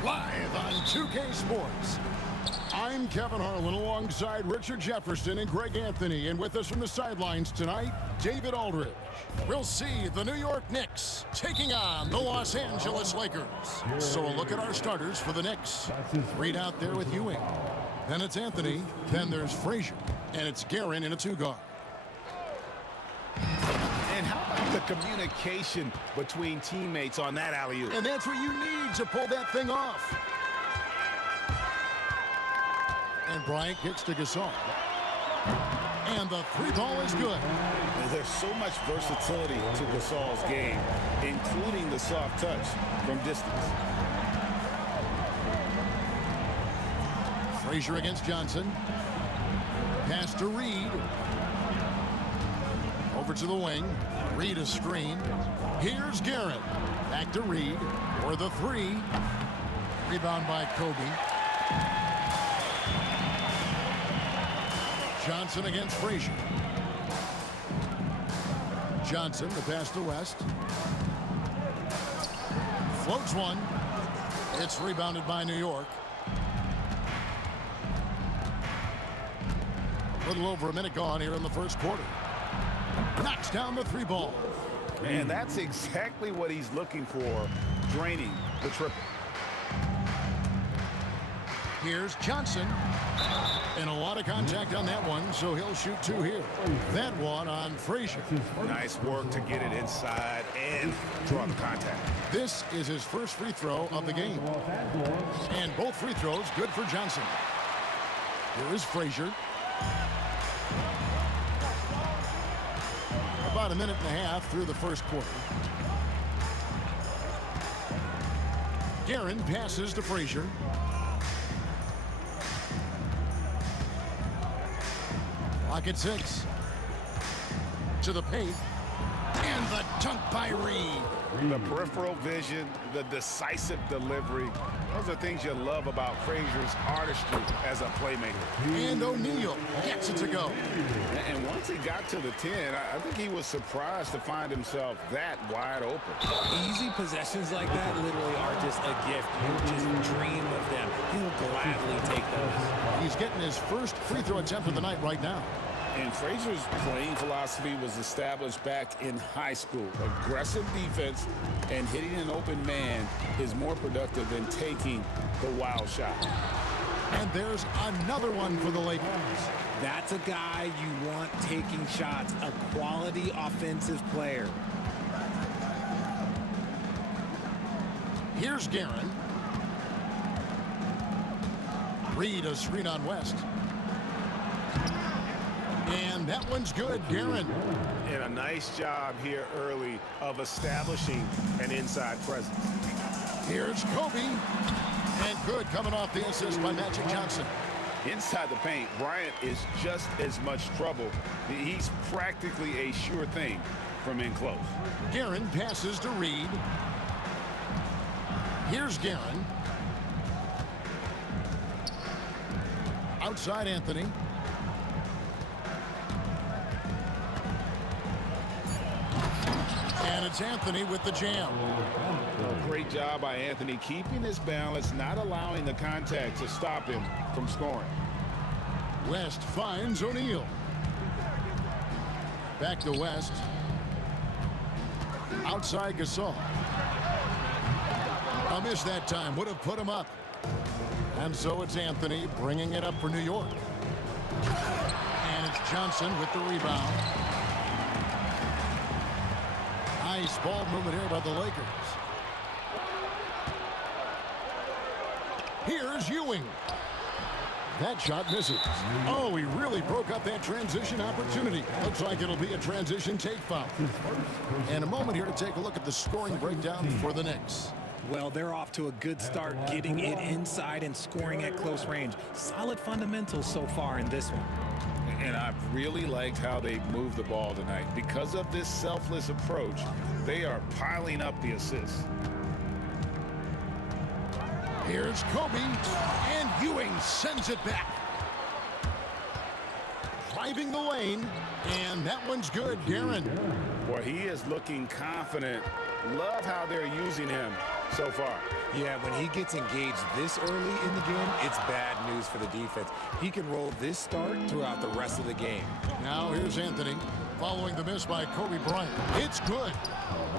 Live on 2K Sports. I'm Kevin Harlan alongside Richard Jefferson and Greg Anthony. And with us from the sidelines tonight, David Aldridge. We'll see the New York Knicks taking on the Los Angeles Lakers. So a look at our starters for the Knicks. Reed out there with Ewing. Then it's Anthony. Then there's Frazier. And it's Guerin in a two-guard. And how about the communication between teammates on that alley-oop? And that's what you need to pull that thing off. And Bryant kicks to Gasol. And the three ball is good. There's so much versatility to Gasol's game, including the soft touch from distance. Frazier against Johnson. Pass to Reed. Over to the wing. Reed a screen. Here's Garrett. Back to Reed for the three. Rebound by Kobe. Johnson against Frazier. Johnson, the pass to West. Floats one. It's rebounded by New York. A little over a minute gone here in the first quarter. Knocks down the three ball. And that's exactly what he's looking for, draining the triple. Here's Johnson. And a lot of contact on that one, so he'll shoot two here. That one on Frazier. Nice work to get it inside and draw the contact. This is his first free throw of the game. And both free throws good for Johnson. Here is Frazier. About a minute and a half through the first quarter. Guerin passes to Frazier. Clock at 6. To the paint. And the dunk by Reed. The peripheral vision, the decisive delivery. Those are things you love about Frazier's artistry as a playmaker. And O'Neal gets it to go. And once he got to the 10, I think he was surprised to find himself that wide open. Easy possessions like that literally are just a gift. You just dream of them. He'll gladly take those. He's getting his first free throw attempt of the night right now. And Frazier's playing philosophy was established back in high school. Aggressive defense and hitting an open man is more productive than taking the wild shot. And there's another one for the Lakers. That's a guy you want taking shots, a quality offensive player. Here's Guerin. Reed a screen on West. And that one's good, Guerin. And a nice job here early of establishing an inside presence. Here's Kobe. And good coming off the assist by Magic Johnson. Inside the paint, Bryant is just as much trouble. He's practically a sure thing from in close. Guerin passes to Reed. Here's Guerin. Outside Anthony. And it's Anthony with the jam. Great job by Anthony keeping his balance, not allowing the contact to stop him from scoring. West finds O'Neal. Back to West. Outside Gasol. A miss that time. Would have put him up. And so it's Anthony bringing it up for New York. And it's Johnson with the rebound. Nice ball movement here by the Lakers. Here's Ewing. That shot misses. Oh, he really broke up that transition opportunity. Looks like it'll be a transition take foul. And a moment here to take a look at the scoring breakdown for the Knicks. Well, they're off to a good start getting it inside and scoring at close range. Solid fundamentals so far in this one. And I really liked how they moved the ball tonight. Because of this selfless approach, they are piling up the assists. Here's Kobe, and Ewing sends it back. Driving the lane, and that one's good, Guerin. Boy, he is looking confident. Love how they're using him so far. Yeah, when he gets engaged this early in the game, it's bad news for the defense. He can roll this start throughout the rest of the game. Now here's Anthony, following the miss by Kobe Bryant. It's good.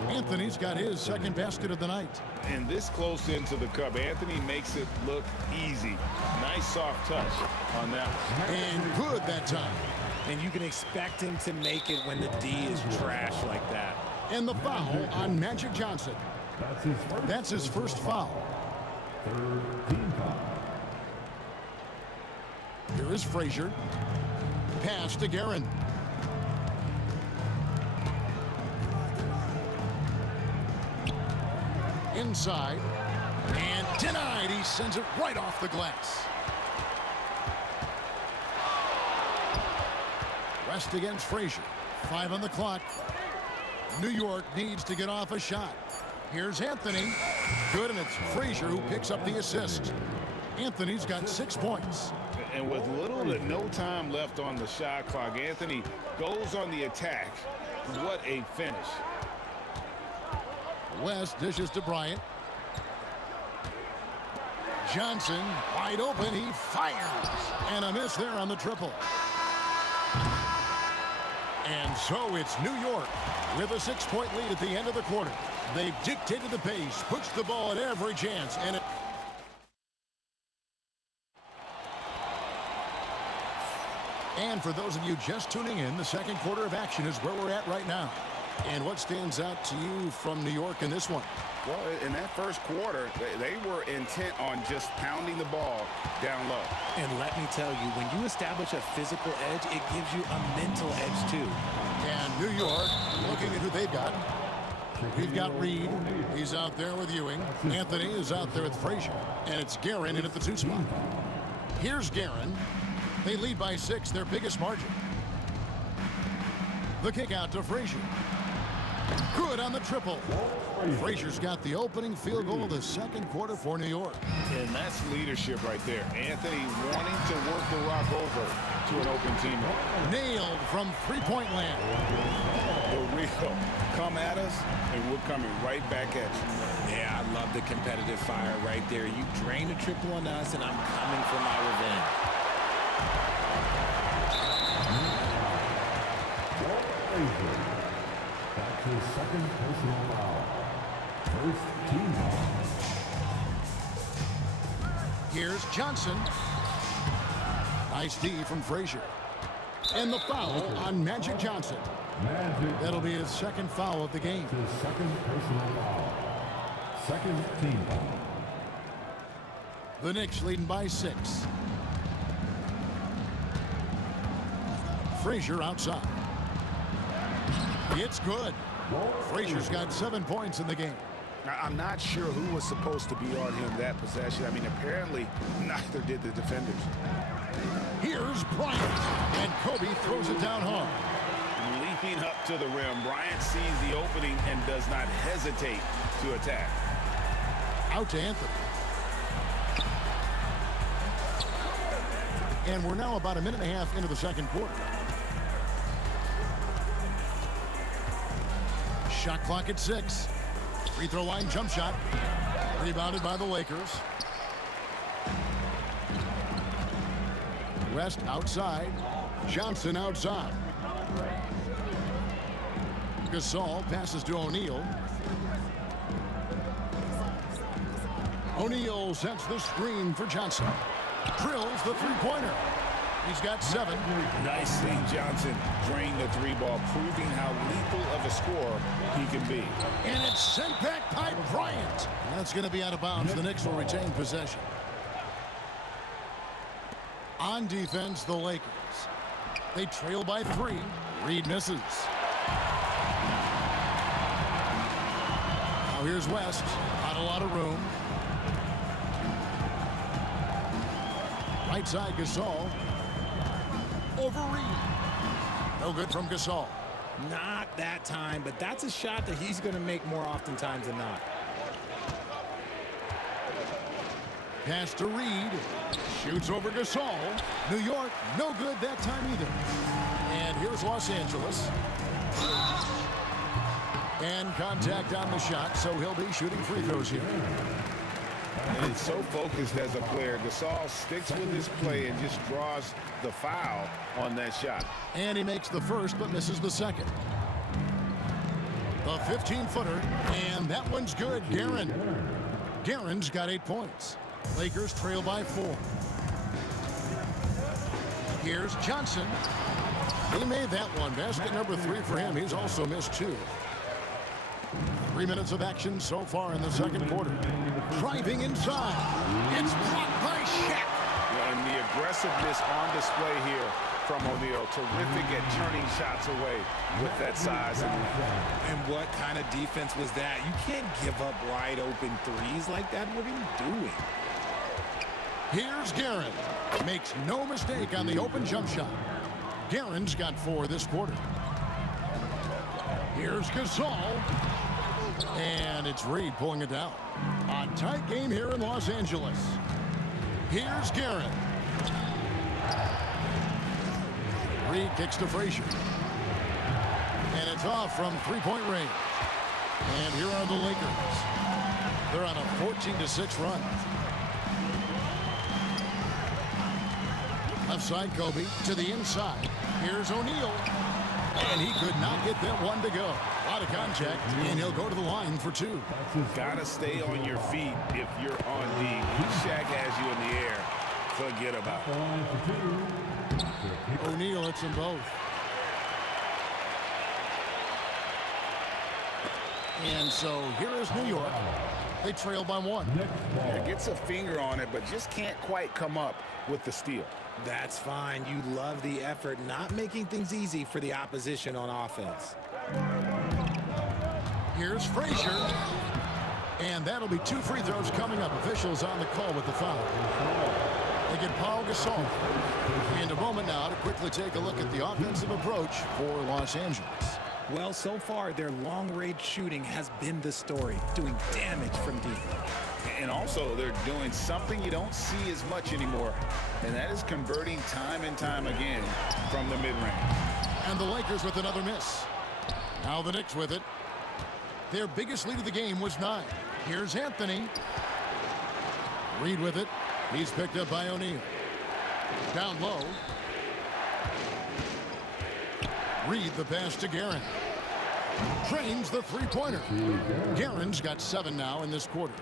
Anthony's got his second basket of the night. And this close into the cup, Anthony makes it look easy. Nice soft touch on that one. And good that time. And you can expect him to make it when the D is trash like that. And the foul on Magic Johnson. That's his first foul. Here is Frazier. Pass to Guerin. Inside. And denied. He sends it right off the glass. West against Frazier. 5 on the clock. New York needs to get off a shot. Here's Anthony. Good, and it's Frazier who picks up the assist. Anthony's got 6 points. And with little to no time left on the shot clock, Anthony goes on the attack. What a finish. West dishes to Bryant. Johnson wide open. He fires. And a miss there on the triple. And so it's New York with a 6-point lead at the end of the quarter. They've dictated the pace, pushed the ball at every chance, and it... And for those of you just tuning in, the second quarter of action is where we're at right now. And what stands out to you from New York in this one? Well, in that first quarter, they were intent on just pounding the ball down low. And let me tell you, when you establish a physical edge, it gives you a mental edge too. And New York, looking at who they've got. We've got Reed. He's out there with Ewing. Anthony is out there with Frazier. And it's Guerin in at the 2 spot. Here's Guerin. They lead by 6, their biggest margin. The kick out to Frazier. Good on the triple. Frazier's got the opening field goal of the second quarter for New York. And that's leadership right there. Anthony wanting to work the rock over to an open teammate. Nailed from three-point land. For real. Come at us, and we're coming right back at you. Yeah, I love the competitive fire right there. You drain the triple on us, and I'm coming for my revenge. Back to his second personal foul. First team foul. Here's Johnson. Nice D from Frazier. And the foul on Magic Johnson. That'll be his second foul of the game. His second personal foul. Second team foul. The Knicks leading by 6. Frazier outside. It's good. Frazier's got 7 points in the game. Now, I'm not sure who was supposed to be on him that possession. I mean, apparently, neither did the defenders. Here's Bryant. And Kobe throws it down hard. Leaping up to the rim, Bryant sees the opening and does not hesitate to attack. Out to Anthony. And we're now about a minute and a half into the second quarter. Shot clock at 6. Free throw line jump shot. Rebounded by the Lakers. West outside. Johnson outside. Gasol passes to O'Neal. O'Neal sets the screen for Johnson. Drills the three-pointer. He's got 7. Nice seeing Johnson drain the 3-ball, proving how lethal of a scorer he can be. And it's sent back by Bryant. That's going to be out of bounds. The Knicks will retain possession. On defense, the Lakers. They trail by 3. Reed misses. Now here's West. Not a lot of room. Right side, Gasol. Over Reed. No good from Gasol. Not that time, but that's a shot that he's going to make more oftentimes than not. Pass to Reed. Shoots over Gasol. New York, no good that time either. And here's Los Angeles. And contact on the shot, so he'll be shooting free throws here. And he's so focused as a player. Gasol sticks with his play and just draws the foul on that shot. And he makes the first, but misses the second. The 15-footer, and that one's good. Guerin. Guerin's got 8 points. Lakers trail by 4. Here's Johnson. He made that one. Basket number 3 for him. He's also missed 2. 3 minutes of action so far in the second quarter. Driving inside. It's blocked by Shaq. And the aggressiveness on display here from O'Neal. Terrific at turning shots away with that size. And what kind of defense was that? You can't give up wide open threes like that. What are you doing? Here's Guerin. Makes no mistake on the open jump shot. Guerin's got 4 this quarter. Here's Gasol. And it's Reed pulling it down. A tight game here in Los Angeles. Here's Guerin. Reed kicks to Frazier. And it's off from three-point range. And here are the Lakers. They're on a 14-6 run. Left side, Kobe to the inside. Here's O'Neal. And he could not get that one to go. A lot of contact, and he'll go to the line for 2. Gotta stay on your feet if you're on D. Shaq has you in the air. Forget about it. O'Neal hits them both. And so here is New York. They trail by 1. Yeah, gets a finger on it, but just can't quite come up with the steal. That's fine. You love the effort, not making things easy for the opposition on offense. Here's Frazier. And that'll be 2 free throws coming up. Officials on the call with the foul. They get Paul Gasol. In a moment now to quickly take a look at the offensive approach for Los Angeles. Well, so far, their long-range shooting has been the story, doing damage from deep. And also, they're doing something you don't see as much anymore, and that is converting time and time again from the mid-range. And the Lakers with another miss. Now the Knicks with it. Their biggest lead of the game was 9. Here's Anthony. Reed with it. He's picked up by O'Neal. Down low. Reed the pass to Guerin. Trains the three-pointer. Guerin's got 7 now in this quarter.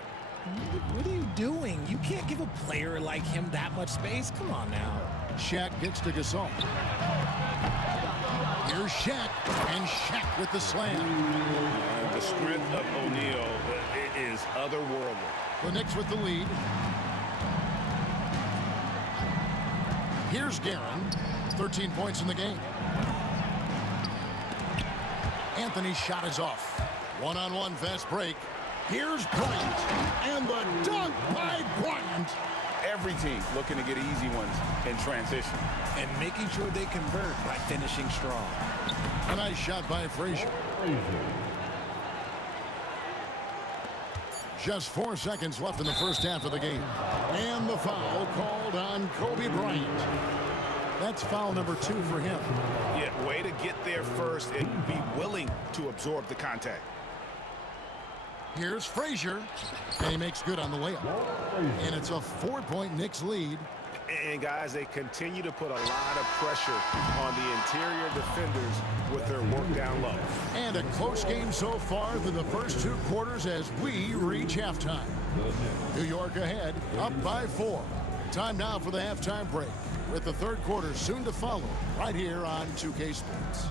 What are you doing? You can't give a player like him that much space. Come on now. Shaq gets to Gasol. Here's Shaq, and Shaq with the slam. The strength of O'Neal is otherworldly. The Knicks with the lead. Here's Guerin, 13 points in the game. Anthony's shot is off. One-on-one fast break. Here's Bryant, and the dunk by Bryant. Every team looking to get easy ones in transition. And making sure they convert by finishing strong. A nice shot by Frazier. Just 4 seconds left in the first half of the game. And the foul called on Kobe Bryant. That's foul number 2 for him. Yeah, way to get there first and be willing to absorb the contact. Here's Frazier, and he makes good on the layup. And it's a 4-point Knicks lead. And guys, they continue to put a lot of pressure on the interior defenders with their work down low. And a close game so far through the first 2 quarters as we reach halftime. New York ahead, up by 4. Time now for the halftime break, with the third quarter soon to follow right here on 2K Sports.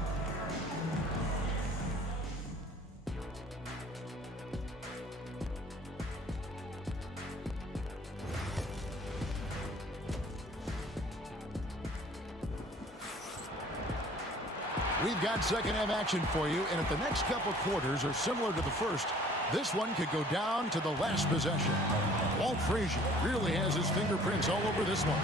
We've got second half action for you, and if the next couple quarters are similar to the first, this one could go down to the last possession. Walt Frazier really has his fingerprints all over this one.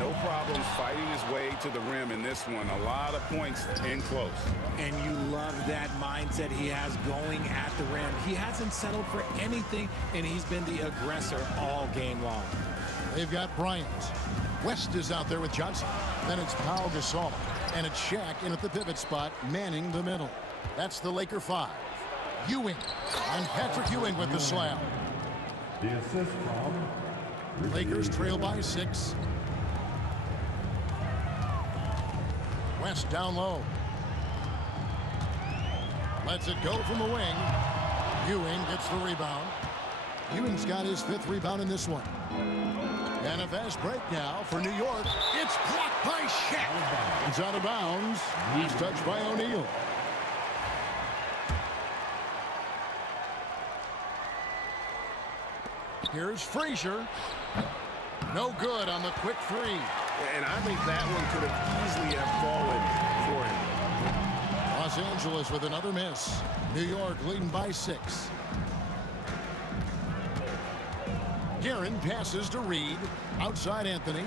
No problem fighting his way to the rim in this one. A lot of points in close. And you love that mindset he has going at the rim. He hasn't settled for anything, and he's been the aggressor all game long. They've got Bryant. West is out there with Johnson. Then it's Pau Gasol. And it's Shaq in at the pivot spot, manning the middle. That's the Laker 5. Ewing. And Patrick Ewing with the slam. The assist from Lakers trail by 6. West down low. Lets it go from the wing. Ewing gets the rebound. Ewing's got his 5th rebound in this one. And a fast break now for New York. It's blocked by Shaq. It's out of bounds. He's touched by O'Neal. Here's Frazier. No good on the quick 3. And I think that one could have easily have fallen for him. Los Angeles with another miss. New York leading by 6. Guerin passes to Reed. Outside Anthony.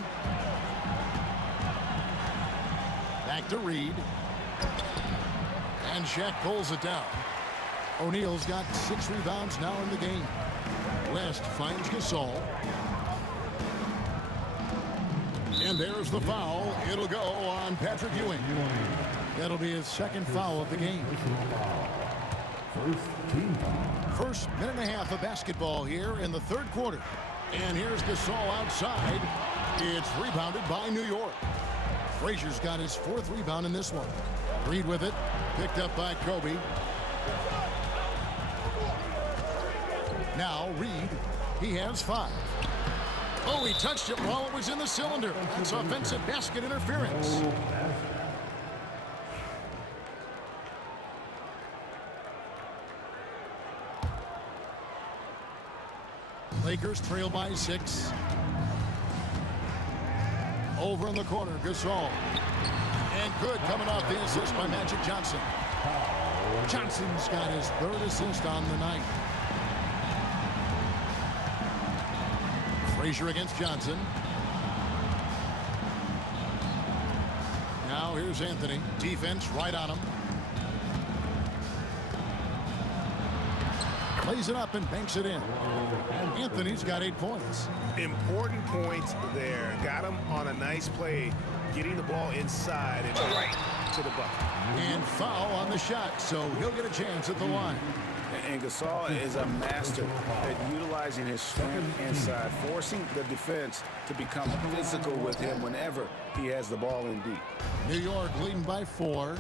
Back to Reed. And Shaq pulls it down. O'Neal's got 6 rebounds now in the game. West finds Gasol. And there's the foul. It'll go on Patrick Ewing. That'll be his 2nd foul of the game. First minute and a half of basketball here in the 3rd quarter. And here's Gasol outside. It's rebounded by New York. Frazier's got his 4th rebound in this one. Reed with it. Picked up by Kobe. Now Reed. He has 5. Oh, he touched it while it was in the cylinder. It's offensive basket interference. Lakers trail by 6. Over in the corner, Gasol. And good coming off the assist by Magic Johnson. Johnson's got his 3rd assist on the night. Frazier against Johnson. Now here's Anthony. Defense right on him. Plays it up and banks it in. Anthony's got 8 points. Important points there. Got him on a nice play, getting the ball inside and right to the bucket. And foul on the shot, so he'll get a chance at the line. And Gasol is a master at utilizing his strength inside, forcing the defense to become physical with him whenever he has the ball in deep. New York leading by 4.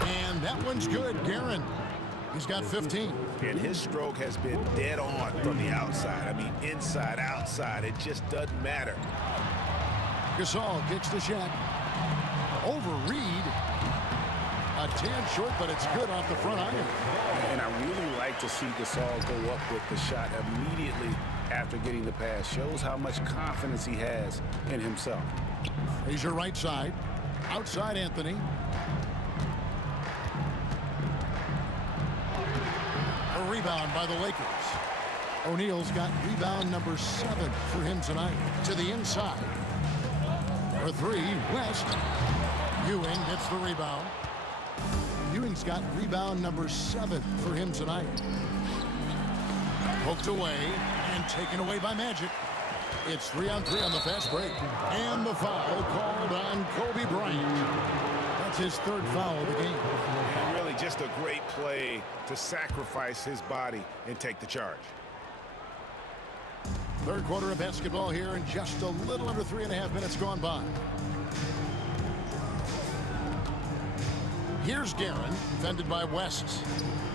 And that one's good. Guerin. He's got 15. And his stroke has been dead on from the outside. I mean, inside, outside. It just doesn't matter. Gasol kicks the shot. Over Reed. A tad short, but it's good off the front iron. And I really like to see Gasol go up with the shot immediately after getting the pass. Shows how much confidence he has in himself. Frazier right side. Outside Anthony. A rebound by the Lakers. O'Neal's got rebound number 7 for him tonight. To the inside. For 3, West. Ewing gets the rebound. Ewing's got rebound number 7 for him tonight. Poked away and taken away by Magic. It's 3-on-3 on the fast break. And the foul called on Kobe Bryant. That's his 3rd foul of the game. And really just a great play to sacrifice his body and take the charge. 3rd quarter of basketball here and just a little under 3.5 minutes gone by. Here's Guerin, defended by West.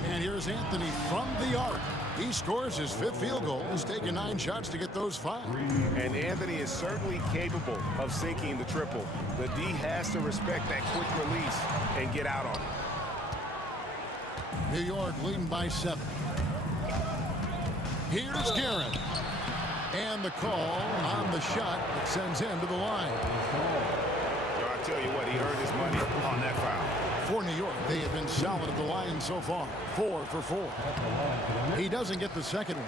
And here's Anthony from the arc. He scores his 5th field goal. He's taken 9 shots to get those 5. And Anthony is certainly capable of sinking the triple. The D has to respect that quick release and get out on it. New York leading by 7. Here's Guerin. And the call on the shot that sends him to the line. I'll tell you what, he earned his money on that foul. For New York, they have been solid at the line so far. 4 for 4. He doesn't get the second one.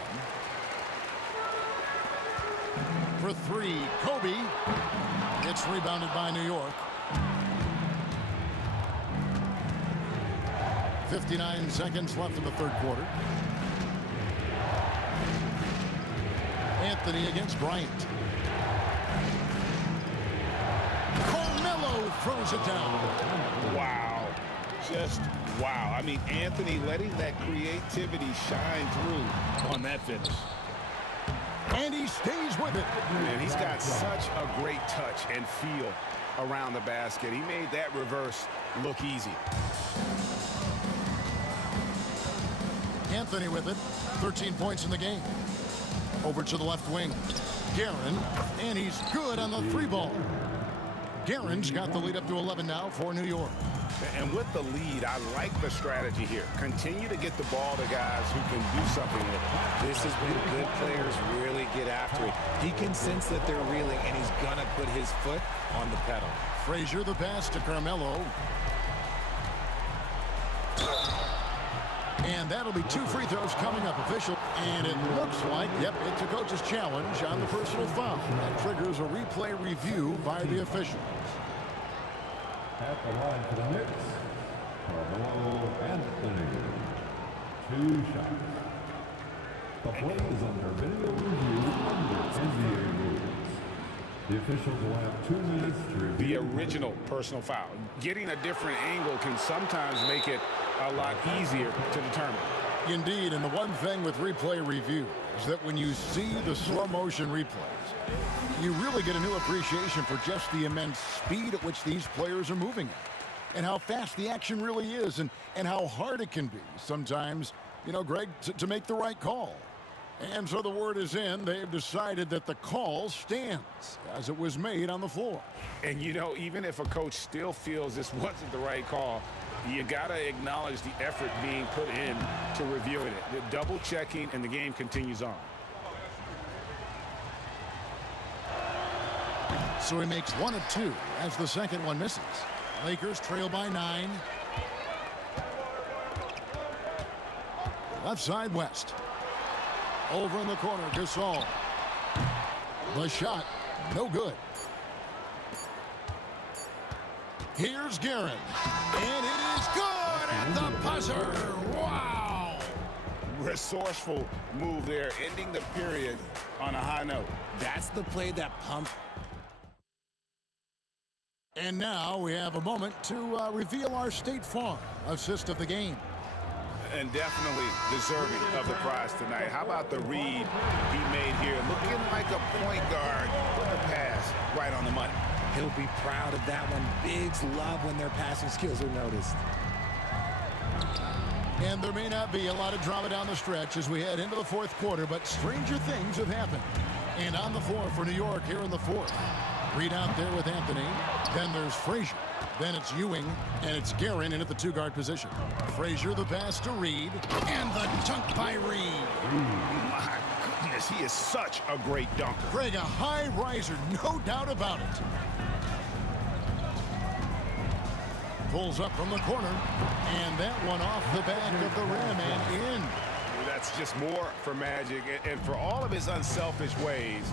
For 3, Kobe. It's rebounded by New York. 59 seconds left in the 3rd quarter. Anthony against Bryant. Carmelo throws it down. Wow. Just wow. I mean, Anthony letting that creativity shine through on that finish. And he stays with it. And he's got such a great touch and feel around the basket. He made that reverse look easy. Anthony with it. 13 points in the game. Over to the left wing. Guerin, and he's good on the 3 ball. Guerin's got the lead up to 11 now for New York. And with the lead, I like the strategy here. Continue to get the ball to guys who can do something with it. This is when good players really get after it. He can sense that they're reeling, and he's going to put his foot on the pedal. Frazier the pass to Carmelo. And that'll be 2 free throws coming up, official. And it looks like, yep, it's a coach's challenge on the personal foul. That triggers a replay review by the officials. At the line for the Knicks, Carmelo Anthony. 2 shots. The play is under video review under NBA rules. The officials will have 2 minutes to The review. original personal foul. Getting a different angle can sometimes make it a lot easier to determine. Indeed, and the one thing with replay review is that when you see the slow motion replays, you really get a new appreciation for just the immense speed at which these players are moving at, and how fast the action really is, and how hard it can be sometimes, you know, Greg, to make the right call. And so the word is in. They've decided that the call stands as it was made on the floor. And, you know, even if a coach still feels this wasn't the right call, you got to acknowledge the effort being put in to reviewing it. The double checking, and the game continues on. So he makes 1 of 2 as the second one misses. Lakers trail by 9. Left side, West. Over in the corner, Gasol. The shot, no good. Here's Guerin. And it is good at the buzzer. Wow! Resourceful move there, ending the period on a high note. That's the play that pumped. And now we have a moment to reveal our State Farm assist of the game. And definitely deserving of the prize tonight. How about the read he made here? Looking like a point guard with the pass right on the money. He'll be proud of that one. Bigs love when their passing skills are noticed. And there may not be a lot of drama down the stretch as we head into the fourth quarter, but stranger things have happened. And on the floor for New York here in the fourth. Reed out there with Anthony. Then there's Frazier. Then it's Ewing, and it's Guerin in at the 2-guard position. Frazier, the pass to Reed, and the dunk by Reed. My goodness, he is such a great dunker. Greg, a high riser, no doubt about it. Pulls up from the corner, and that one off the back of the rim and in. That's just more for Magic, and for all of his unselfish ways,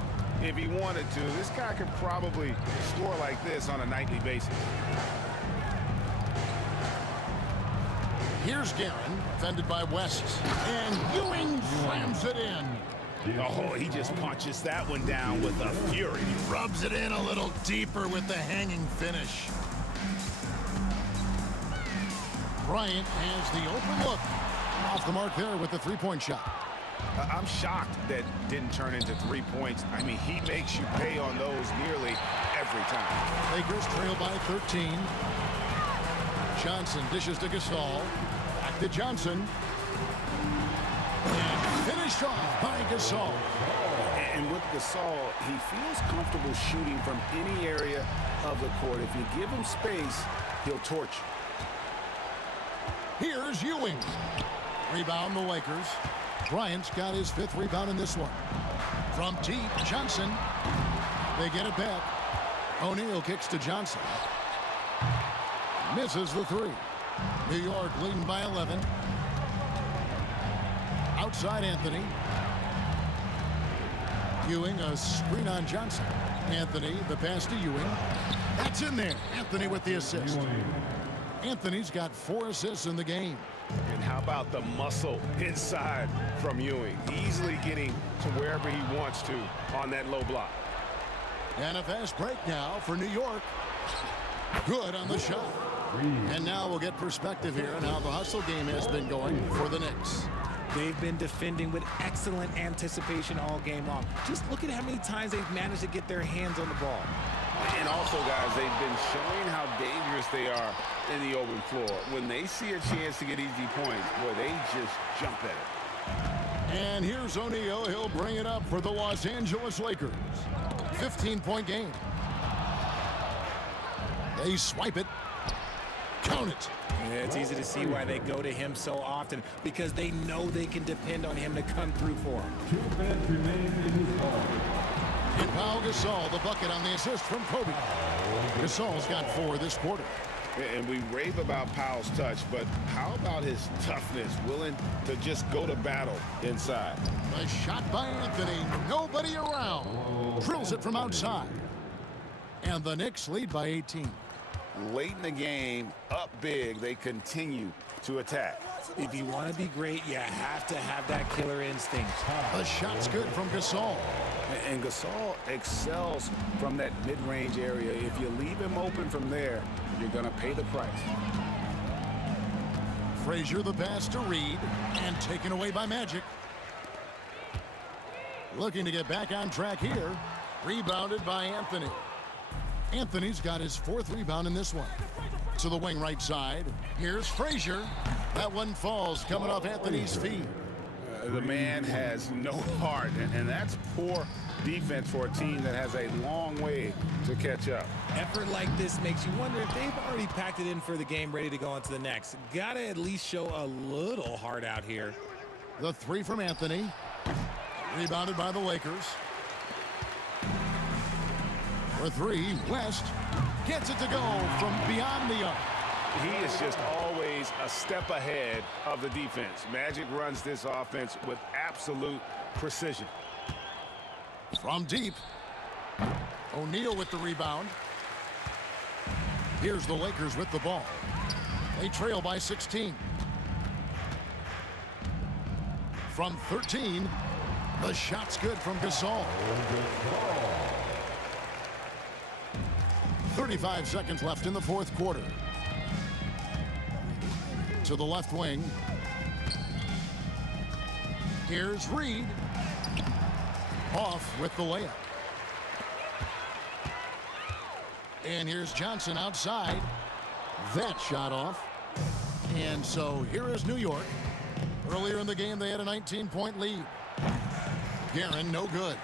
if he wanted to, this guy could probably score like this on a nightly basis. Here's Guerin, defended by West, and Ewing slams it in. Oh, he just punches that one down with a fury. He rubs it in a little deeper with the hanging finish. Bryant has the open look. Off the mark there with the 3-point shot. I'm shocked that didn't turn into 3 points. I mean, he makes you pay on those nearly every time. Lakers trail by 13. Johnson dishes to Gasol. Back to Johnson. And finished off by Gasol. And with Gasol, he feels comfortable shooting from any area of the court. If you give him space, he'll torch you. Here's Ewing. Rebound the Lakers. Bryant's got his 5th rebound in this one. From deep, Johnson. They get it back. O'Neal kicks to Johnson. Misses the 3. New York leading by 11. Outside Anthony. Ewing, a screen on Johnson. Anthony, the pass to Ewing. That's in there. Anthony with the assist. Anthony's got 4 assists in the game. And how about the muscle inside from Ewing? Easily getting to wherever he wants to on that low block. And a fast break now for New York. Good on the shot. And now we'll get perspective here on how the hustle game has been going for the Knicks. They've been defending with excellent anticipation all game long. Just look at how many times they've managed to get their hands on the ball. And also, guys, they've been showing how dangerous they are in the open floor. When they see a chance to get easy points, boy, they just jump at it. And here's O'Neal. He'll bring it up for the Los Angeles Lakers. 15-point game. They swipe it. Count it. Yeah, it's easy to see why they go to him so often, because they know they can depend on him to come through for them. 2 minutes remain in his ball. And Pau Gasol, the bucket on the assist from Kobe. Gasol's got 4 this quarter. And we rave about Powell's touch, but how about his toughness, willing to just go to battle inside? A shot by Anthony. Nobody around. Drills it from outside. And the Knicks lead by 18. late in the game, up big, they continue to attack. If you want to be great, you have to have that killer instinct. The shot's good from Gasol. And Gasol excels from that mid-range area. If you leave him open from there, you're going to pay the price. Frazier the pass to Reed, and taken away by Magic. Looking to get back on track here. Rebounded by Anthony. Anthony's got his 4th rebound in this one. To the wing right side. Here's Frazier. That one falls coming off Anthony's feet. The man has no heart, and that's poor defense for a team that has a long way to catch up. Effort like this makes you wonder if they've already packed it in for the game, ready to go on to the next. Gotta at least show a little heart out here. The 3 from Anthony. Rebounded by the Lakers. For 3, West gets it to go from beyond the arc. He is just always a step ahead of the defense. Magic runs this offense with absolute precision. From deep, O'Neal with the rebound. Here's the Lakers with the ball. They trail by 16. From 13, the shot's good from Gasol. 35 seconds left in the 4th quarter. To the left wing. Here's Reed. Off with the layup. And here's Johnson outside. That shot off. And so here is New York. Earlier in the game, they had a 19-point lead. Guerin, no good.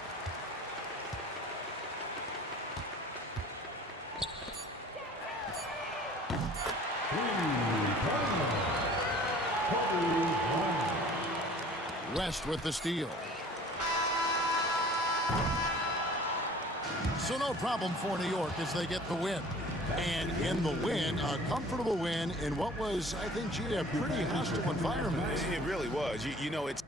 West with the steal. So no problem for New York as they get the win. And in the win, a comfortable win in what was, I think, gee, a pretty hostile environment. It really was. You know, it's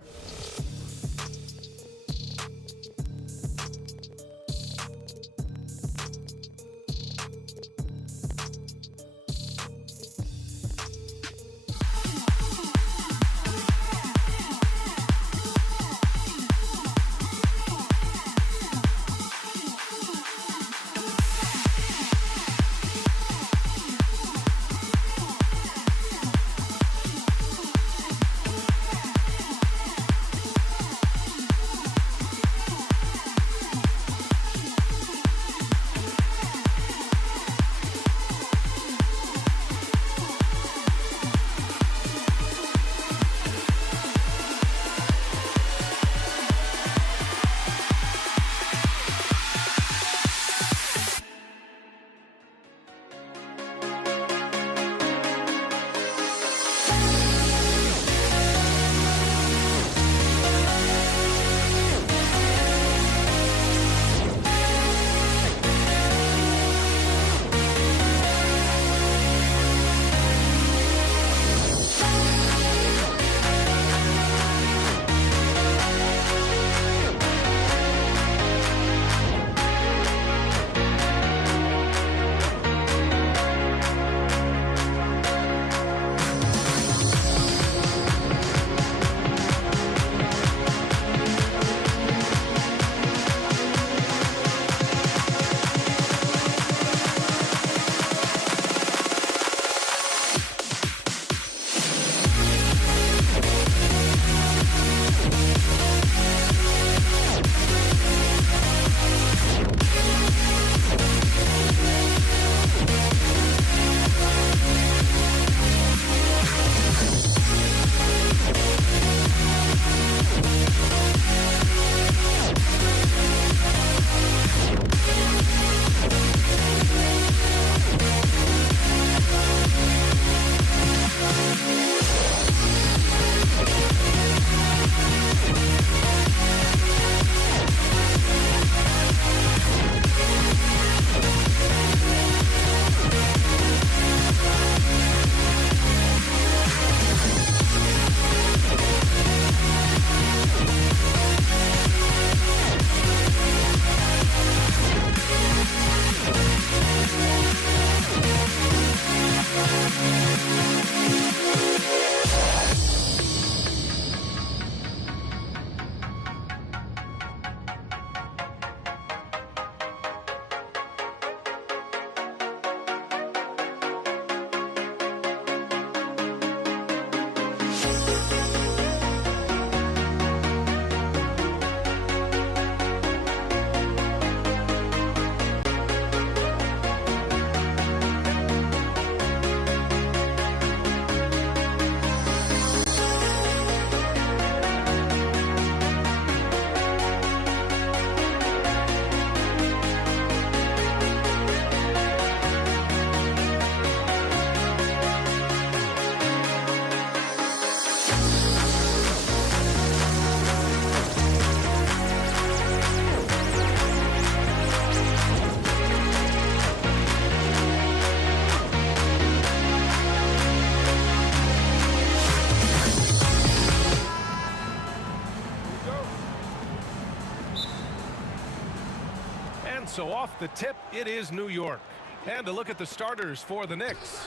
And so off the tip, it is New York. And to look at the starters for the Knicks,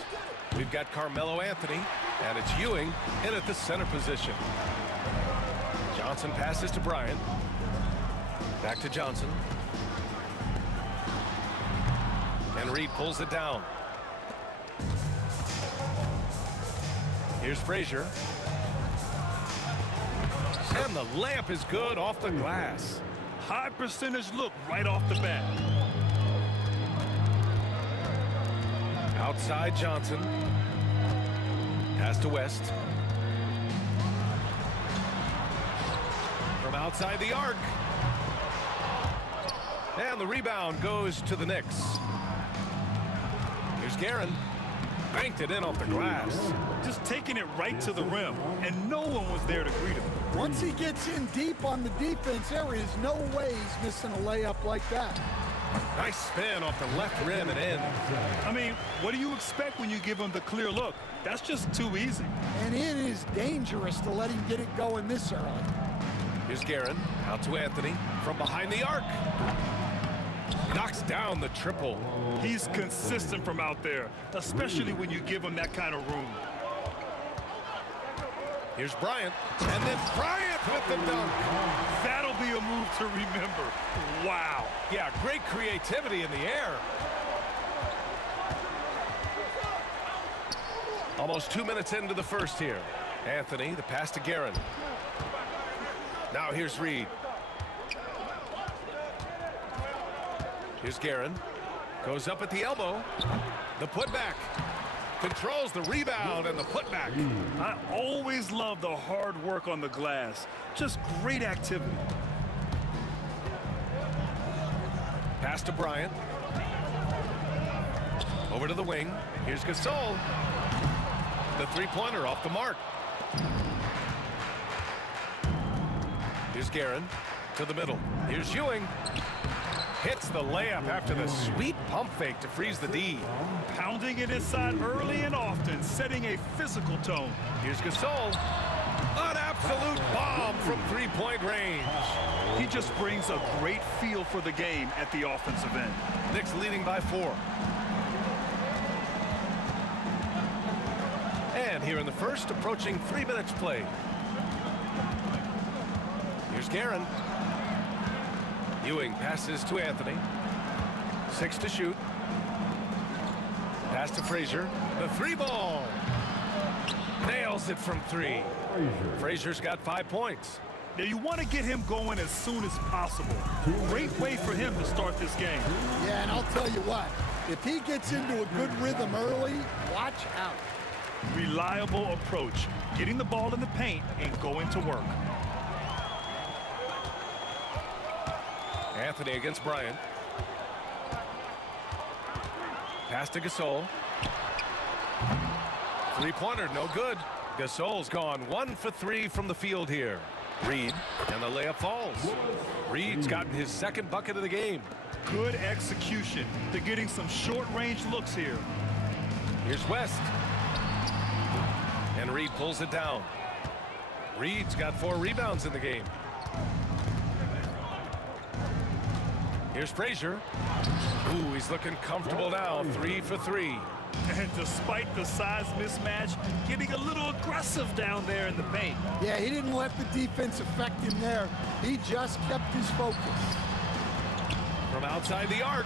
we've got Carmelo Anthony, and it's Ewing in at the center position. Johnson passes to Bryant. Back to Johnson. And Reed pulls it down. Here's Frazier. And the layup is good off the glass. High percentage look right off the bat. Outside Johnson. Pass to West. From outside the arc. And the rebound goes to the Knicks. Here's Guerin. Banked it in off the glass. Just taking it right to the rim, and no one was there to greet him. Once he gets in deep on the defense, there is no way he's missing a layup like that. Nice spin off the left rim and in. I mean, what do you expect when you give him the clear look? That's just too easy. And it is dangerous to let him get it going this early. Here's Guerin. Out to Anthony. From behind the arc. Knocks down the triple. He's consistent from out there, especially when you give him that kind of room. Here's Bryant. And then Bryant with the dunk. That'll be a move to remember. Wow. Yeah, great creativity in the air. Almost 2 minutes into the first here. Anthony, the pass to Guerin. Now here's Reed. Here's Guerin. Goes up at the elbow. The putback. Controls the rebound and the putback. I always love the hard work on the glass. Just great activity. Pass to Bryant. Over to the wing. Here's Gasol. The three-pointer off the mark. Here's Guerin to the middle. Here's Ewing. Hits the layup after the sweet pump fake to freeze the D. Pounding it inside early and often, setting a physical tone. Here's Gasol. An absolute bomb from three-point range. He just brings a great feel for the game at the offensive end. Knicks leading by 4. And here in the first, approaching 3 minutes played. Here's Guerin. Ewing passes to Anthony. 6 to shoot. Pass to Frazier. The three ball. Nails it from 3. Frazier's got 5 points. Now you want to get him going as soon as possible. Great way for him to start this game. Yeah, and I'll tell you what, if he gets into a good rhythm early, watch out. Reliable approach, getting the ball in the paint and going to work. Anthony against Bryant. Pass to Gasol. Three-pointer, no good. Gasol's gone 1 for 3 from the field here. Reed, and the layup falls. Reed's gotten his second bucket of the game. Good execution. They're getting some short-range looks here. Here's West. And Reed pulls it down. Reed's got 4 rebounds in the game. Here's Frazier. Ooh, he's looking comfortable now. 3 for 3. And despite the size mismatch, getting a little aggressive down there in the paint. Yeah, he didn't let the defense affect him there. He just kept his focus. From outside the arc.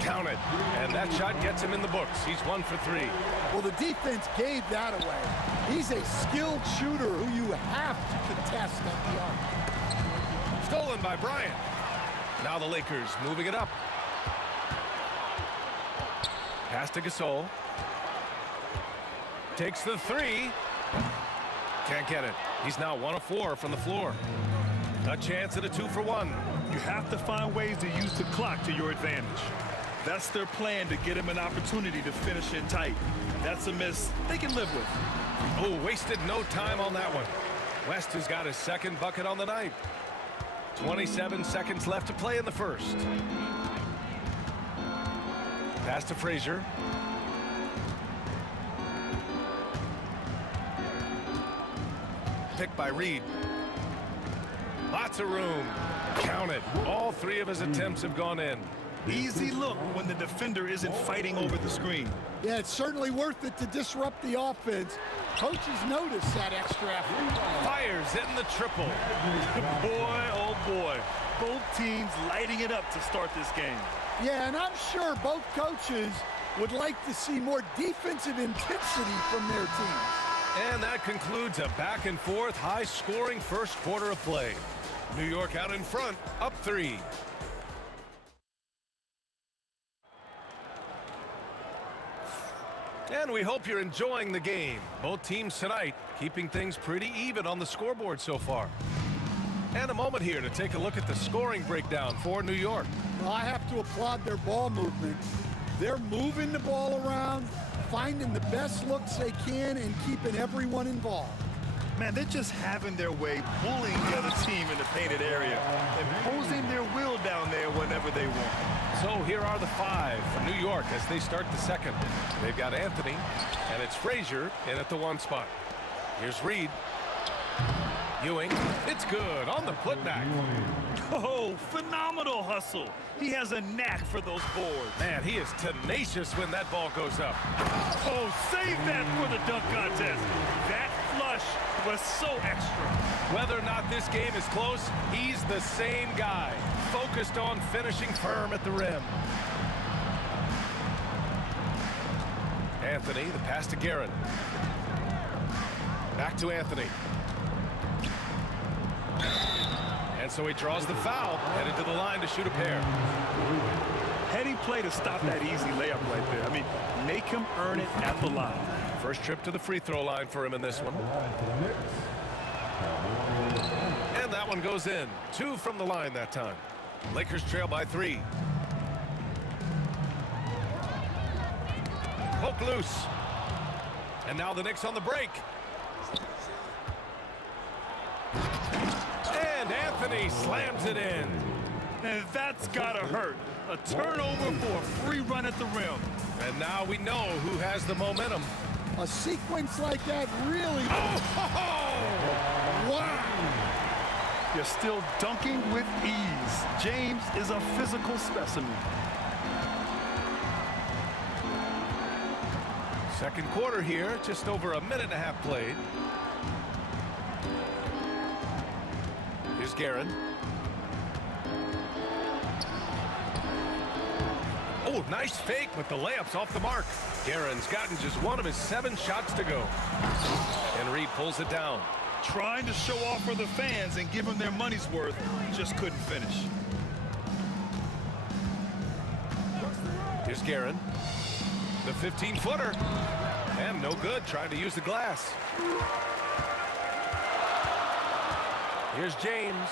Count it. And that shot gets him in the books. He's 1 for 3. Well, the defense gave that away. He's a skilled shooter who you have to contest at the arc. Stolen by Bryant. Now the Lakers moving it up. Pass to Gasol. Takes the 3. Can't get it. He's now 1 of 4 from the floor. A chance at a 2 for 1. You have to find ways to use the clock to your advantage. That's their plan, to get him an opportunity to finish in tight. That's a miss they can live with. Oh, wasted no time on that one. West has got his second bucket on the night. 27 seconds left to play in the first. Pass to Frazier. Picked by Reed. Lots of room. Count it. All 3 of his attempts have gone in. Easy look when the defender isn't fighting over the screen. Yeah, it's certainly worth it to disrupt the offense. Coaches notice that extra effort. Fires in the triple. Boy, oh boy. Both teams lighting it up to start this game. Yeah, and I'm sure both coaches would like to see more defensive intensity from their teams. And that concludes a back-and-forth, high-scoring first quarter of play. New York out in front, up 3. And we hope you're enjoying the game. Both teams tonight keeping things pretty even on the scoreboard so far. And a moment here to take a look at the scoring breakdown for New York. Well, I have to applaud their ball movement. They're moving the ball around, finding the best looks they can, and keeping everyone involved. Man, they're just having their way, bullying the other team in the painted area, imposing their will down there whenever they want. So here are the 5 for New York as they start the second. They've got Anthony, and it's Frazier in at the 1 spot. Here's Reed. Ewing, it's good on the putback. Oh, phenomenal hustle. He has a knack for those boards. Man, he is tenacious when that ball goes up. Oh, save that for the dunk contest. That flush was so extra. Whether or not this game is close, he's the same guy, focused on finishing firm at the rim. Anthony, the pass to Guerin. Back to Anthony. And so he draws the foul, headed to the line to shoot a pair. Heady play to stop that easy layup right there. I mean, make him earn it at the line. First trip to the free throw line for him in this one. And that one goes in. 2 from the line that time. Lakers trail by 3. Poke loose. And now the Knicks on the break. And Anthony slams it in. And that's gotta hurt. A turnover for a free run at the rim. And now we know who has the momentum. A sequence like that really... Wow! You're still dunking with ease. James is a physical specimen. Second quarter here, just over a minute and a half played. Here's Guerin. Oh, nice fake, but the layup's off the mark. Guerin's gotten just one of his 7 shots to go. And Reed pulls it down. Trying to show off for the fans and give them their money's worth, just couldn't finish. Here's Guerin. The 15-footer. And no good, trying to use the glass. Here's James.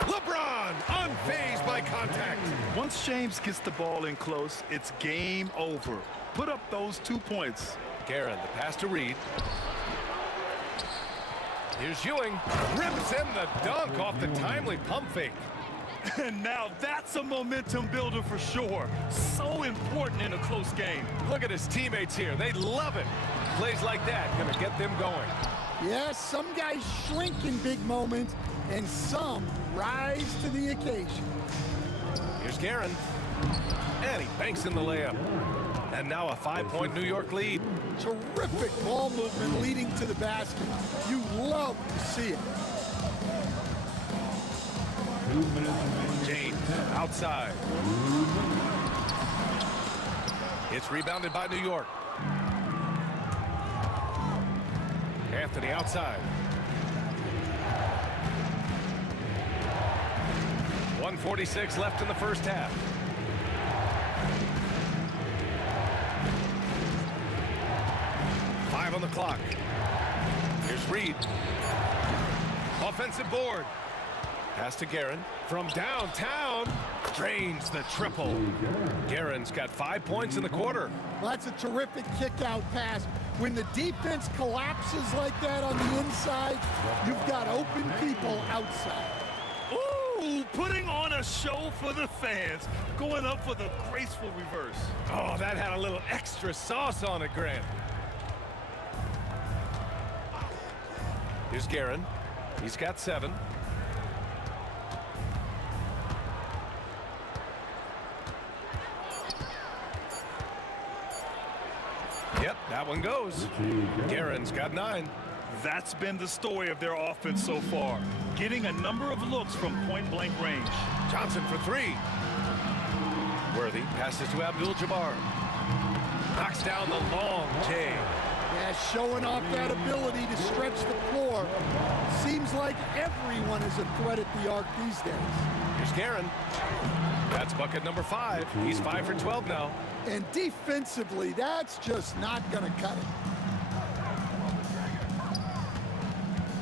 LeBron, unfazed by contact. Once James gets the ball in close, it's game over. Put up those 2 points. Guerin, the pass to Reed. Here's Ewing. Rips in the dunk off the timely pump fake. And now that's a momentum builder for sure. So important in a close game. Look at his teammates here. They love it. Plays like that gonna get them going. Yes, some guys shrink in big moments, and some rise to the occasion. Here's Guerin. And he banks in the layup. And now a 5-point New York lead. Terrific ball movement leading to the basket. You love to see it. 2 minutes remaining. James outside. It's rebounded by New York. Anthony outside. 1:46 left in the first half. Five on the clock. Here's Reed. Offensive board. Pass to Guerin from downtown. Drains the triple. Guerin's got 5 points in the quarter. Well, that's a terrific kick-out pass. When the defense collapses like that on the inside, you've got open people outside. Ooh, putting on a show for the fans. Going up for the graceful reverse. Oh, that had a little extra sauce on it, Grant. Here's Guerin. He's got 7. Yep, that one goes. Guerin's got 9. That's been the story of their offense so far. Getting a number of looks from point-blank range. Johnson for 3. Worthy passes to Abdul-Jabbar. Knocks down the long J. Yeah, showing off that ability to stretch the floor. Seems like everyone is a threat at the arc these days. Here's Guerin. That's bucket number 5. He's 5 for 12 now. And defensively, that's just not going to cut it.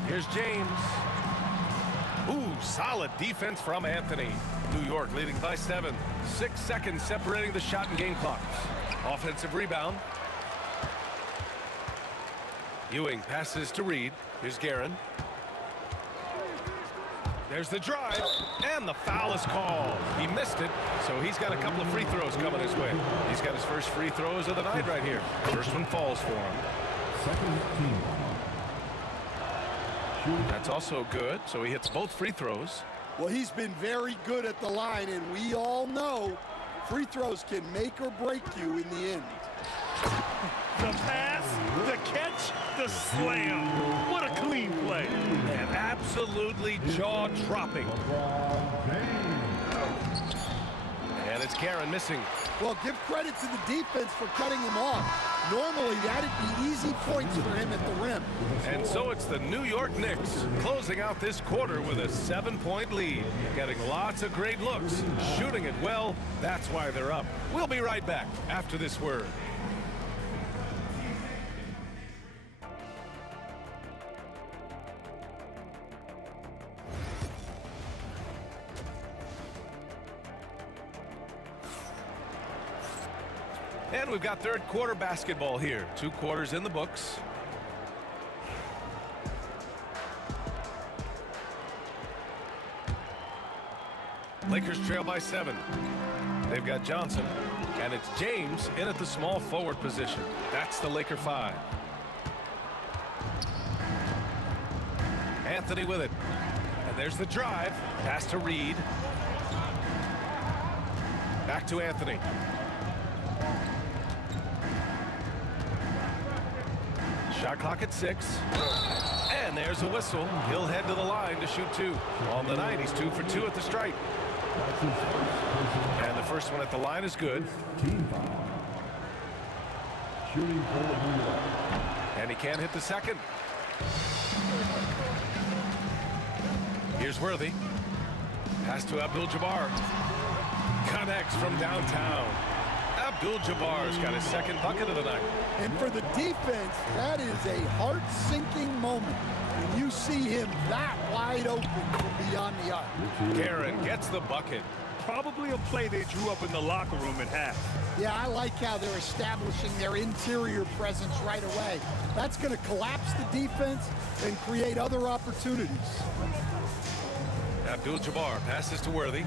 Here's James. Ooh, solid defense from Anthony. New York leading by 7. 6 seconds separating the shot and game clocks. Offensive rebound. Ewing passes to Reed. Here's Guerin. There's the drive, and the foul is called. He missed it, so he's got a couple of free throws coming his way. He's got his first free throws of the night right here. First one falls for him. Second team. That's also good, so he hits both free throws. Well, he's been very good at the line, and we all know free throws can make or break you in the end. The pass, the catch, the slam. What a clean play. And absolutely jaw-dropping. And it's Guerin missing. Well, give credit to the defense for cutting him off. Normally, that'd be easy points for him at the rim. And so it's the New York Knicks closing out this quarter with a 7-point lead. Getting lots of great looks, shooting it well. That's why they're up. We'll be right back after this word. And we've got third quarter basketball here. 2 quarters in the books. Lakers trail by 7. They've got Johnson, and it's James in at the small forward position. That's the Laker 5. Anthony with it. And there's the drive. Pass to Reed. Back to Anthony. Shot clock at 6. And there's a whistle. He'll head to the line to shoot 2. On the night, he's 2 for 2 at the stripe. And the first one at the line is good. Team foul. Shooting for New York. And he can't hit the second. Here's Worthy. Pass to Abdul-Jabbar. Connects from downtown. Abdul-Jabbar's got his second bucket of the night. And for the defense, that is a heart-sinking moment when you see him that wide open from beyond the arc. Guerin gets the bucket. Probably a play they drew up in the locker room at half. Yeah, I like how they're establishing their interior presence right away. That's going to collapse the defense and create other opportunities. Abdul-Jabbar passes to Worthy.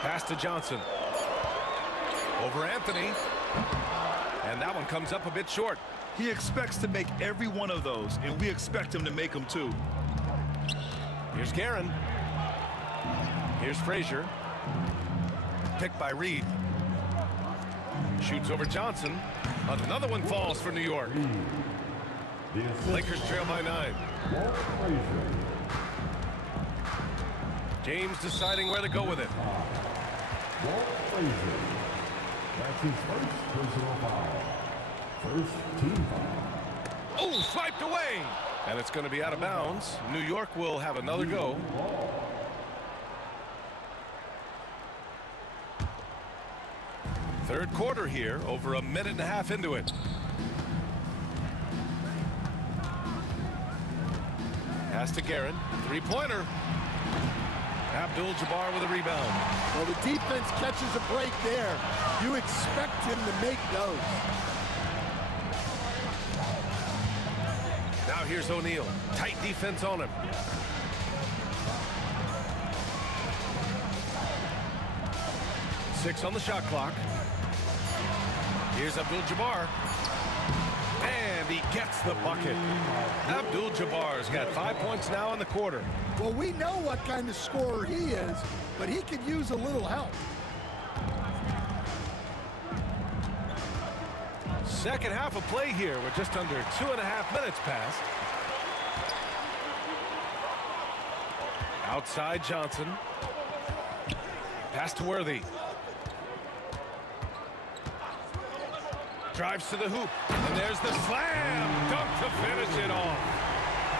Pass to Johnson. Over Anthony. And that one comes up a bit short. He expects to make every one of those, and we expect him to make them too. Here's Guerin. Here's Frazier. Picked by Reed. Shoots over Johnson. Another one falls for New York. Lakers trail by 9. James deciding where to go with it. That's his first personal foul. First team foul. Oh, swiped away. And it's going to be out of bounds. New York will have another go. Third quarter here, over a minute and a half into it. Pass to Guerin. 3-pointer. Abdul-Jabbar with a rebound. Well, the defense catches a break there. You expect him to make those. Now here's O'Neal. Tight defense on him. Six on the shot clock. Here's Abdul-Jabbar. And he gets the bucket. Abdul-Jabbar's got 5 points now in the quarter. Well, we know what kind of scorer he is, but he could use a little help. Second half of play here. We're just under 2.5 minutes past. Outside Johnson. Pass to Worthy. Drives to the hoop. And there's the slam. Dunk to finish it off.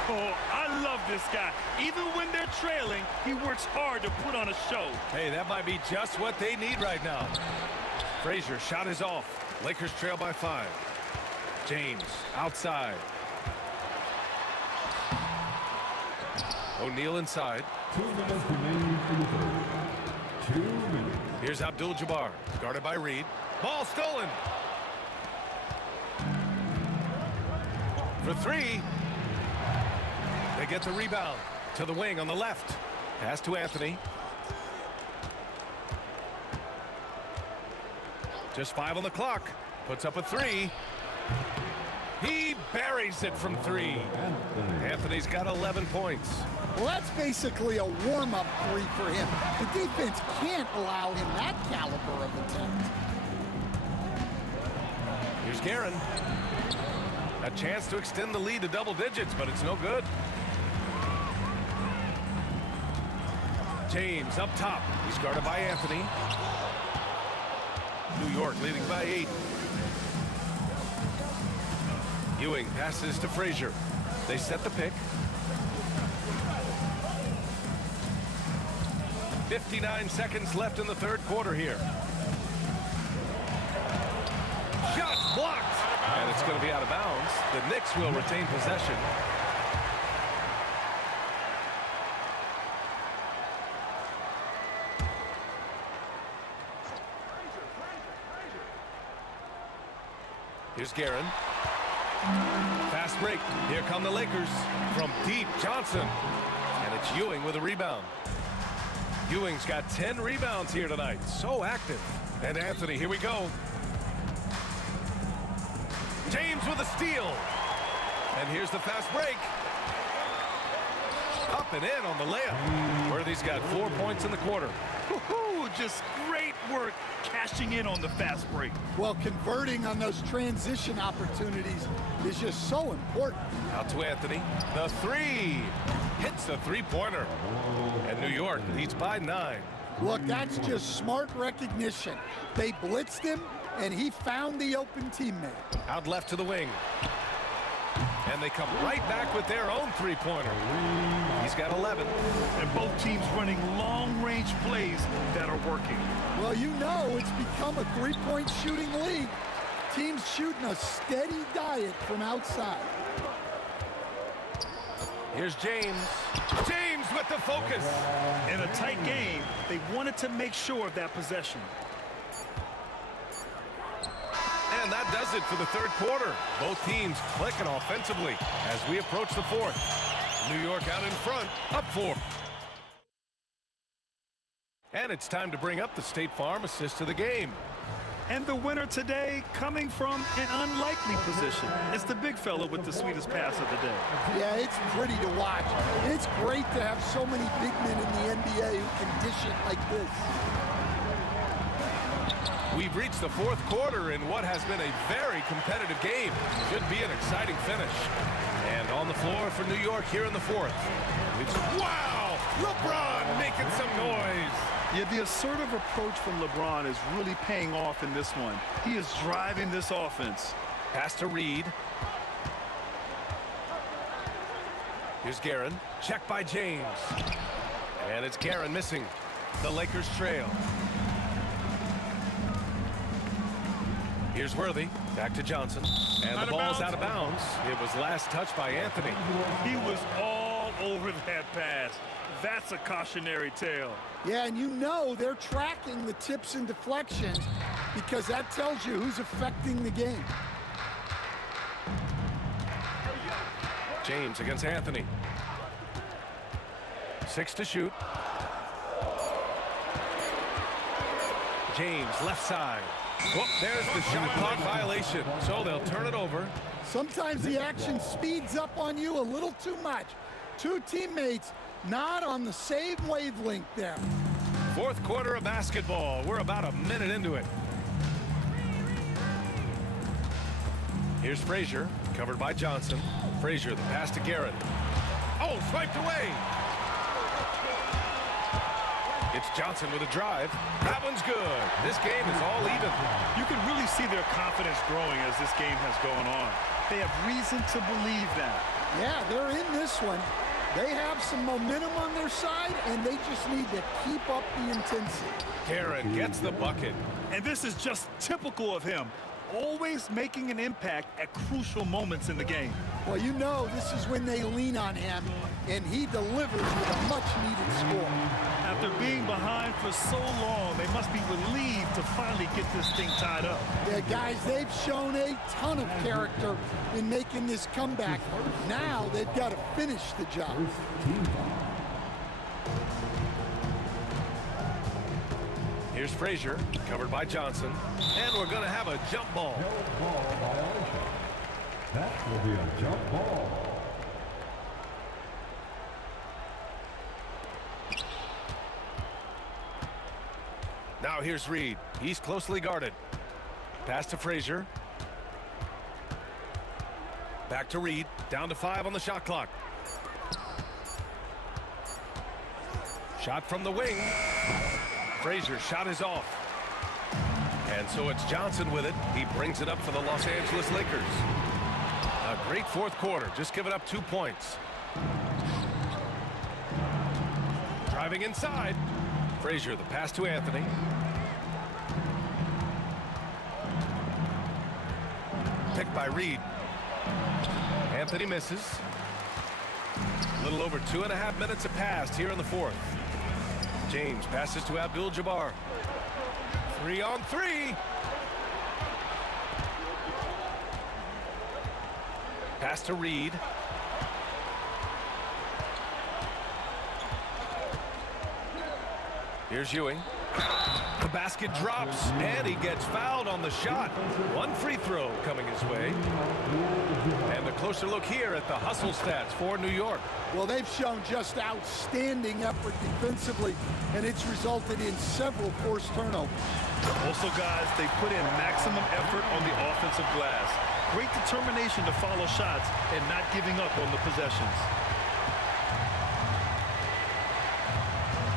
Oh, I love this guy. Even when they're trailing, he works hard to put on a show. Hey, that might be just what they need right now. Frazier, shot is off. Lakers trail by 5. James, outside. O'Neal inside. 2 minutes remaining in the third. 2 minutes. Here's Abdul-Jabbar, guarded by Reed. Ball stolen. For 3. They get the rebound to the wing on the left. Pass to Anthony. Just 5 on the clock. Puts up a 3. He buries it from 3. Anthony's got 11 points. Well, that's basically a warm-up 3 for him. The defense can't allow him that caliber of attempt. Here's Guerin. A chance to extend the lead to double digits, but it's no good. James up top. He's guarded by Anthony. New York leading by 8. Ewing passes to Frazier. They set the pick. 59 seconds left in the third quarter here. Shot blocked. And it's going to be out of bounds. The Knicks will retain possession. Here's Guerin. Fast break. Here come the Lakers. From deep, Johnson. And it's Ewing with a rebound. Ewing's got 10 rebounds here tonight. So active. And Anthony, here we go. James with a steal. And here's the fast break. Up and in on the layup. Worthy's got 4 points in the quarter. Woo-hoo, just great work cashing in on the fast break. Well, converting on those transition opportunities is just so important. Out to Anthony. The 3. Hits a 3-pointer. And New York leads by 9. Look, that's just smart recognition. They blitzed him, and he found the open teammate. Out left to the wing. And they come right back with their own 3-pointer. He's got 11. And both teams running long-range plays that are working. Well, you know it's become a 3-point shooting league. Teams shooting a steady diet from outside. Here's James. James with the focus. In a tight game, they wanted to make sure of that possession. And that does it for the third quarter. Both teams clicking offensively as we approach the fourth. New York out in front, up 4. And it's time to bring up the State Farm assist of the game. And the winner today coming from an unlikely position. It's the big fella with the sweetest pass of the day. Yeah, it's pretty to watch. It's great to have so many big men in the NBA who can dish it like this. We've reached the fourth quarter in what has been a very competitive game. Should be an exciting finish. And on the floor for New York here in the fourth. It's, wow! LeBron making some noise. Yeah, the assertive approach from LeBron is really paying off in this one. He is driving this offense. Pass to Reed. Here's Guerin. Check by James. And it's Guerin missing. The Lakers trail. Here's Worthy. Back to Johnson. And the ball's out of bounds. It was last touched by Anthony. He was all over that pass. That's a cautionary tale. Yeah, and you know they're tracking the tips and deflections because that tells you who's affecting the game. James against Anthony. 6 to shoot. James, left side. Whoop, there's the shot clock violation. So they'll turn it over. Sometimes the action speeds up on you a little too much. Two teammates not on the same wavelength there. Fourth quarter of basketball. We're about a minute into it. Here's Frazier, covered by Johnson. Frazier, the pass to Garrett. Oh, swiped away. It's Johnson with a drive. That one's good. This game is all even. You can really see their confidence growing as this game has gone on. They have reason to believe that. Yeah, they're in this one. They have some momentum on their side, and they just need to keep up the intensity. Garrett gets the bucket. And this is just typical of him. Always making an impact at crucial moments in the game. Well, you know this is when they lean on him, and he delivers with a much-needed score. After being behind for so long, they must be relieved to finally get this thing tied up. Yeah, guys, they've shown a ton of character in making this comeback. Now they've got to finish the job. Here's Frazier, covered by Johnson. And we're going to have a jump ball. Jump ball violation. That will be a jump ball. Now here's Reed. He's closely guarded. Pass to Frazier. Back to Reed. Down to 5 on the shot clock. Shot from the wing. Frazier's shot is off. And so it's Johnson with it. He brings it up for the Los Angeles Lakers. A great fourth quarter. Just giving up 2 points. Driving inside. Frazier, the pass to Anthony. Picked by Reed. Anthony misses. A little over 2.5 minutes have passed here in the fourth. James passes to Abdul-Jabbar. 3-on-3. Pass to Reed. Here's Ewing. The basket drops, and he gets fouled on the shot. One free throw coming his way. And a closer look here at the hustle stats for New York. Well, they've shown just outstanding effort defensively, and it's resulted in several forced turnovers. Also, guys, they put in maximum effort on the offensive glass. Great determination to follow shots and not giving up on the possessions.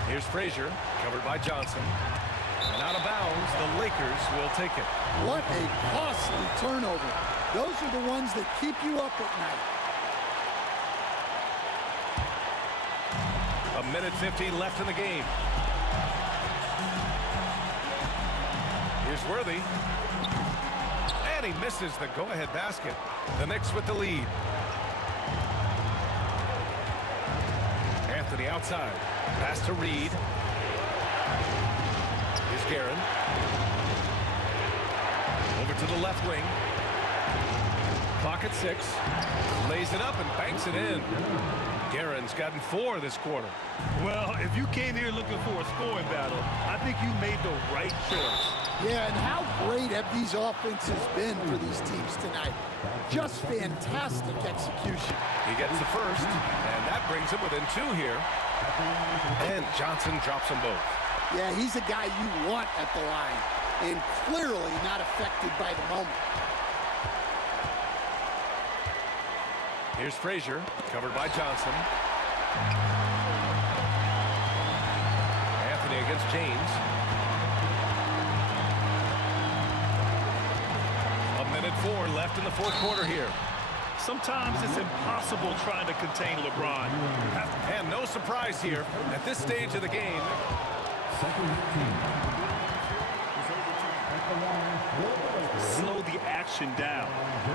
Here's Frazier, covered by Johnson. And out of bounds, the Lakers will take it. What a costly turnover. Those are the ones that keep you up at night. 1:50 left in the game. Here's Worthy. And he misses the go-ahead basket. The Knicks with the lead. Anthony outside. Pass to Reed. Here's Guerin. Over to the left wing. Clock at 6. Lays it up and banks it in. Guerin's gotten 4 this quarter. Well, if you came here looking for a scoring battle, I think you made the right choice. Yeah, and how great have these offenses been for these teams tonight? Just fantastic execution. He gets the first, and that brings him within 2 here. And Johnson drops them both. Yeah, he's a guy you want at the line, and clearly not affected by the moment. Here's Frazier, covered by Johnson. Anthony against James. 1:04 left in the fourth quarter here. Sometimes it's impossible trying to contain LeBron. And no surprise here at this stage of the game. Slow the action down.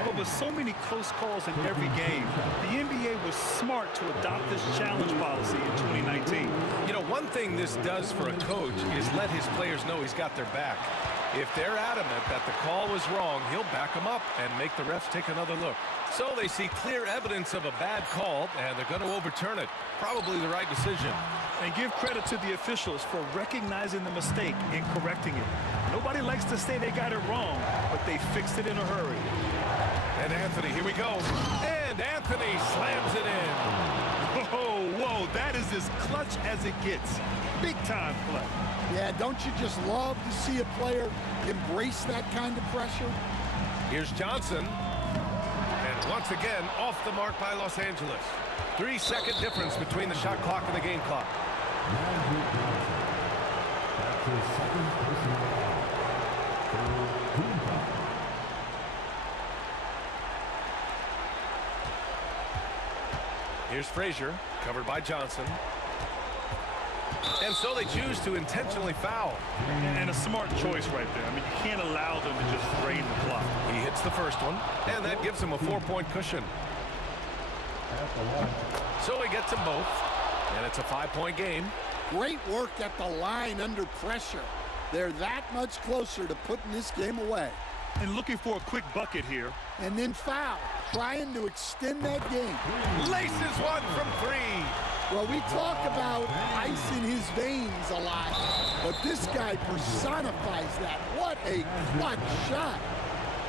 But with so many close calls in every game, the NBA was smart to adopt this challenge policy in 2019. You know, one thing this does for a coach is let his players know he's got their back. If they're adamant that the call was wrong, he'll back them up and make the refs take another look. So they see clear evidence of a bad call, and they're going to overturn it. Probably the right decision. And give credit to the officials for recognizing the mistake and correcting it. Nobody likes to say they got it wrong, but they fixed it in a hurry. And Anthony, here we go. And Anthony slams it in. Whoa, that is as clutch as it gets. Big time play. Yeah, don't you just love to see a player embrace that kind of pressure? Here's Johnson. Once again, off the mark by Los Angeles. 3-second difference between the shot clock and the game clock. Magic Johnson. That's his second personal foul. For team foul. Here's Frazier, covered by Johnson. And so they choose to intentionally foul. And a smart choice right there. I mean, you can't allow them to just drain the clock. He hits the first one, and that gives him a 4-point cushion. At the line. So he gets them both, and it's a 5-point game. Great work at the line under pressure. They're that much closer to putting this game away. And looking for a quick bucket here. And then foul, trying to extend that game. Laces one from 3. Well, we talk about ice in his veins a lot, but this guy personifies that. What a clutch shot.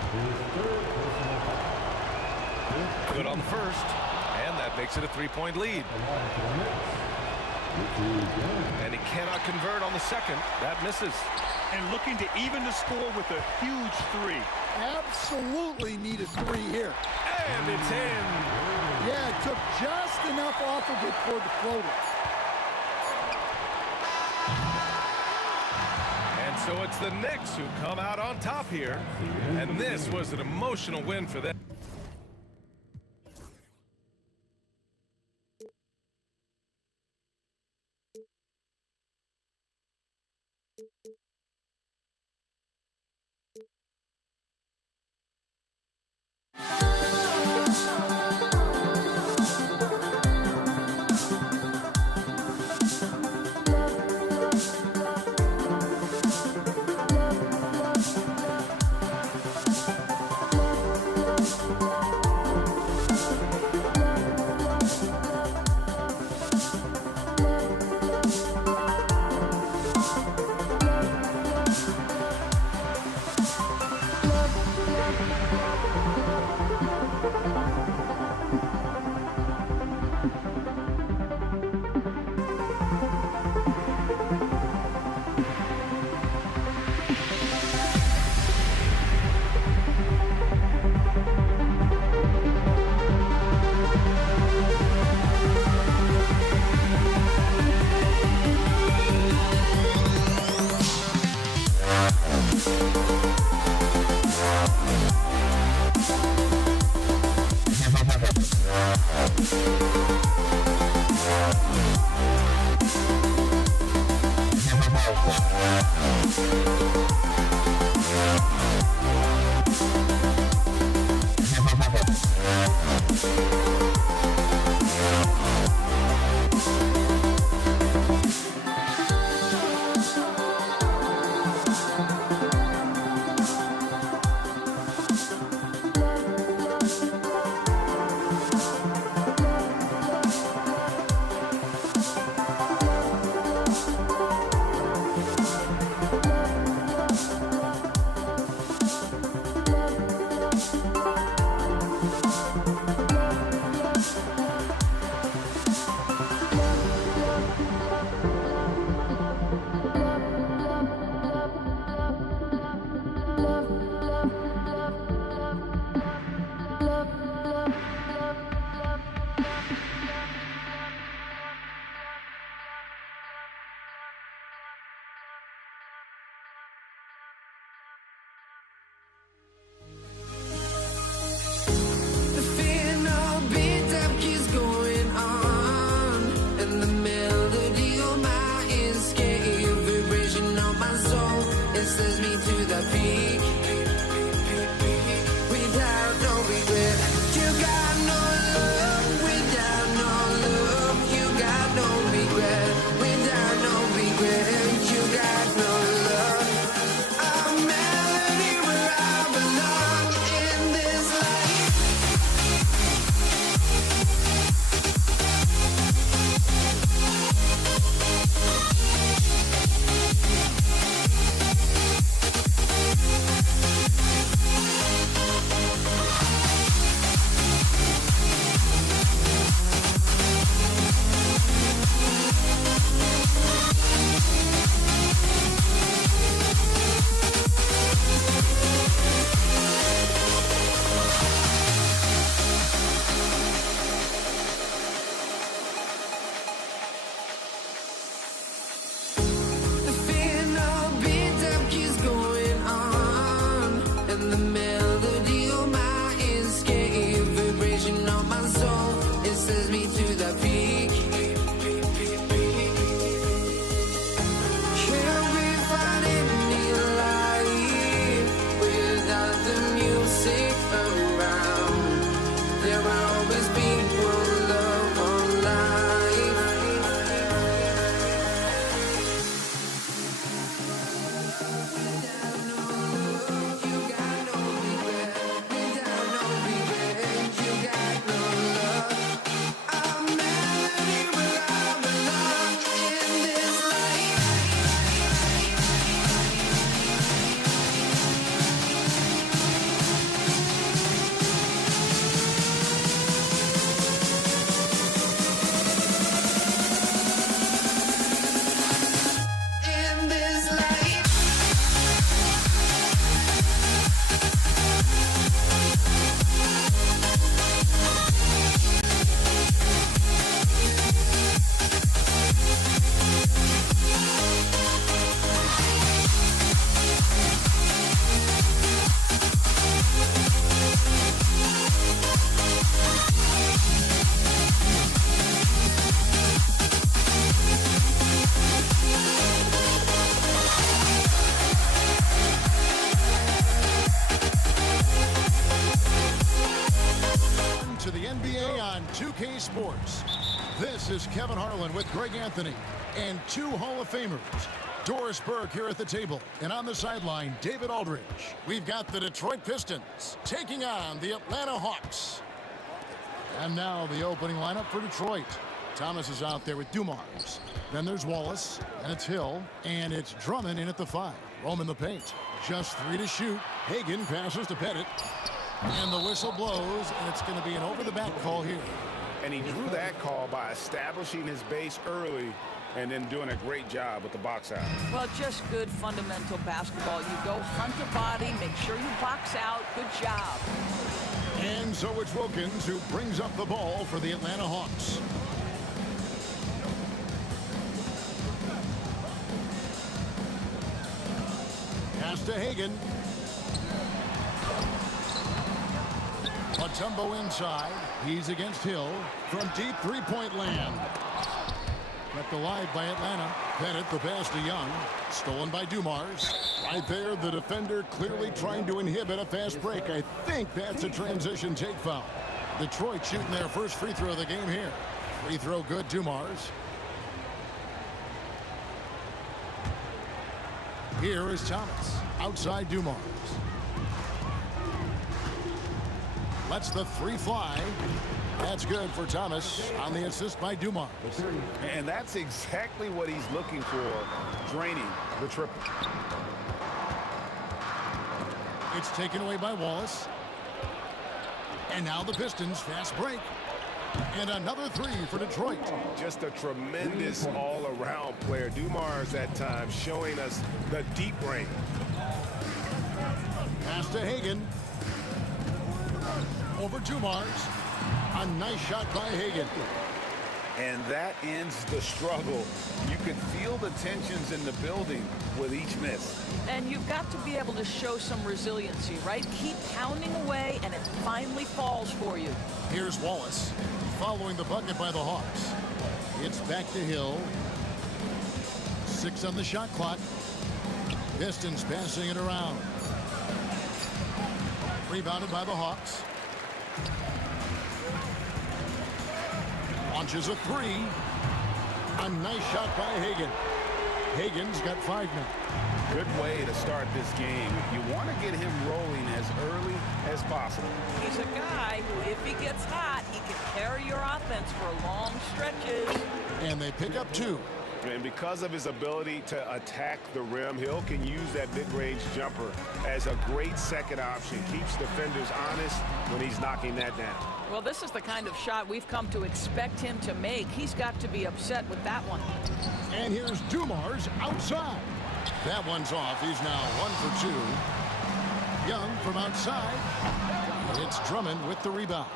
His third personal foul. Good on the first, and that makes it a 3-point lead. The line for the Knicks. Richie Grant. And he cannot convert on the second. That misses. And looking to even the score with a huge 3. Absolutely needed 3 here. And it's in. Yeah, it took just enough off of it for the floater. And so it's the Knicks who come out on top here. And this was an emotional win for them. This is Kevin Harlan with Greg Anthony and two Hall of Famers. Doris Burke here at the table, and on the sideline, David Aldridge. We've got the Detroit Pistons taking on the Atlanta Hawks. And now the opening lineup for Detroit. Thomas is out there with Dumars. Then there's Wallace, and it's Hill, and it's Drummond in at the 5. Rome in the paint. Just 3 to shoot. Hagan passes to Pettit. And the whistle blows, and it's going to be an over-the-back call here. And he drew that call by establishing his base early and then doing a great job with the box out. Well, just good fundamental basketball. You go hunt a body, make sure you box out. Good job. And so it's Wilkins who brings up the ball for the Atlanta Hawks. Pass to Hagan. Mutombo inside. He's against Hill from deep three-point land. Kept alive by Atlanta. Pettit, the pass to Young. Stolen by Dumars. Right there, the defender clearly trying to inhibit a fast break. I think that's a transition take foul. Detroit shooting their first free throw of the game here. Free throw good, Dumars. Here is Thomas. Outside Dumars. Lets the 3 fly. That's good for Thomas on the assist by Dumars. And that's exactly what he's looking for, draining the triple. It's taken away by Wallace. And now the Pistons fast break. And another 3 for Detroit. Just a tremendous all-around player. Dumars at times showing us the deep range. Pass to Hagan. Over Dumars. A nice shot by Hagan. And that ends the struggle. You can feel the tensions in the building with each miss. And you've got to be able to show some resiliency, right? Keep pounding away, and it finally falls for you. Here's Wallace following the bucket by the Hawks. It's back to Hill. 6 on the shot clock. Pistons passing it around. Rebounded by the Hawks. Launches a 3. A nice shot by Hagan. Hagan's got 5 now. Good way to start this game. You want to get him rolling as early as possible. He's a guy who, if he gets hot, he can carry your offense for long stretches. And they pick up 2. And because of his ability to attack the rim, Hill can use that mid-range jumper as a great second option. Keeps defenders honest when he's knocking that down. Well, this is the kind of shot we've come to expect him to make. He's got to be upset with that one. And here's Dumars outside. That one's off. He's now 1 for 2. Young from outside. It's Drummond with the rebound.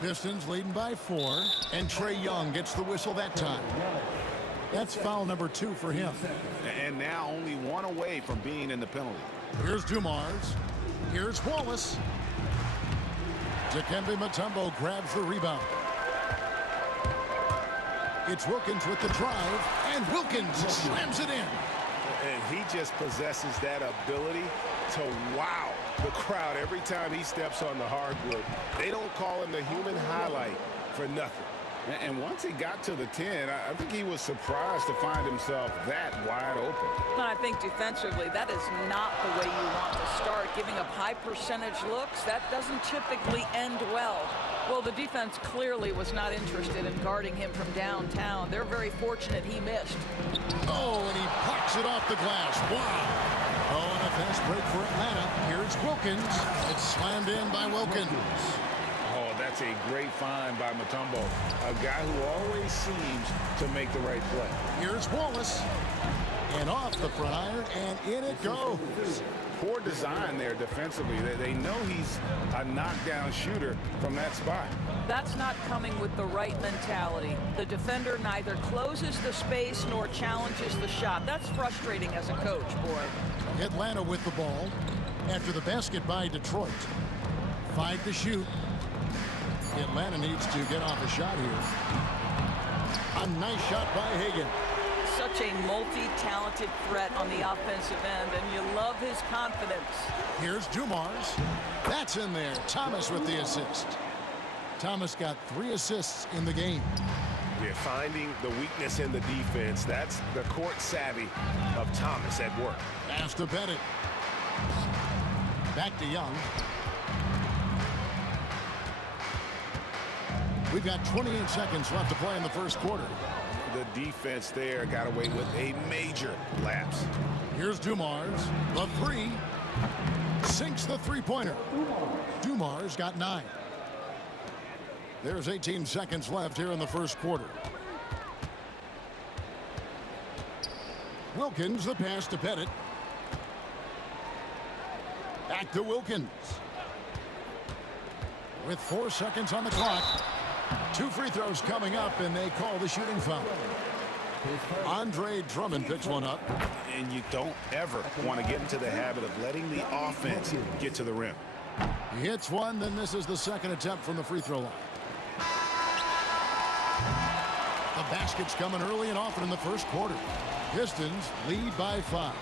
Pistons leading by 4. And Trae Young gets the whistle that time. That's foul number 2 for him. And now only 1 away from being in the penalty. Here's Dumars. Here's Wallace. Dikembe Mutombo grabs the rebound. It's Wilkins with the drive, and Wilkins slams it in. And he just possesses that ability to wow the crowd every time he steps on the hardwood. They don't call him the human highlight for nothing. And once he got to the 10, I think he was surprised to find himself that wide open. And I think defensively, that is not the way you want to start. Giving up high percentage looks, that doesn't typically end well. Well, the defense clearly was not interested in guarding him from downtown. They're very fortunate he missed. Oh, and he pucks it off the glass. Wow. Oh, and a fast break for Atlanta. Here's Wilkins. It's slammed in by Wilkins. Oh, that's a great find by Mutombo, a guy who always seems to make the right play. Here's Wallace. And off the front iron, and in it goes. Poor design there defensively. They know he's a knockdown shooter from that spot. That's not coming with the right mentality. The defender neither closes the space nor challenges the shot. That's frustrating as a coach, boy. Atlanta with the ball after the basket by Detroit. 5 to shoot. Atlanta needs to get off a shot here. A nice shot by Hagan. Such a multi-talented threat on the offensive end, and you love his confidence. Here's Dumars. That's in there. Thomas with the assist. Thomas got 3 assists in the game. Yeah, finding the weakness in the defense. That's the court savvy of Thomas at work. Pass to Bennett. Back to Young. We've got 28 seconds left to play in the first quarter. The defense there got away with a major lapse. Here's Dumars. The three. Sinks the three-pointer. Dumars got 9. There's 18 seconds left here in the first quarter. Wilkins, the pass to Pettit. Back to Wilkins. With 4 seconds on the clock. 2 free throws coming up, and they call the shooting foul. Andre Drummond picks one up. And you don't ever want to get into the habit of letting the offense get to the rim. He hits one, then this is the second attempt from the free throw line. The basket's coming early and often in the first quarter. Pistons lead by 5.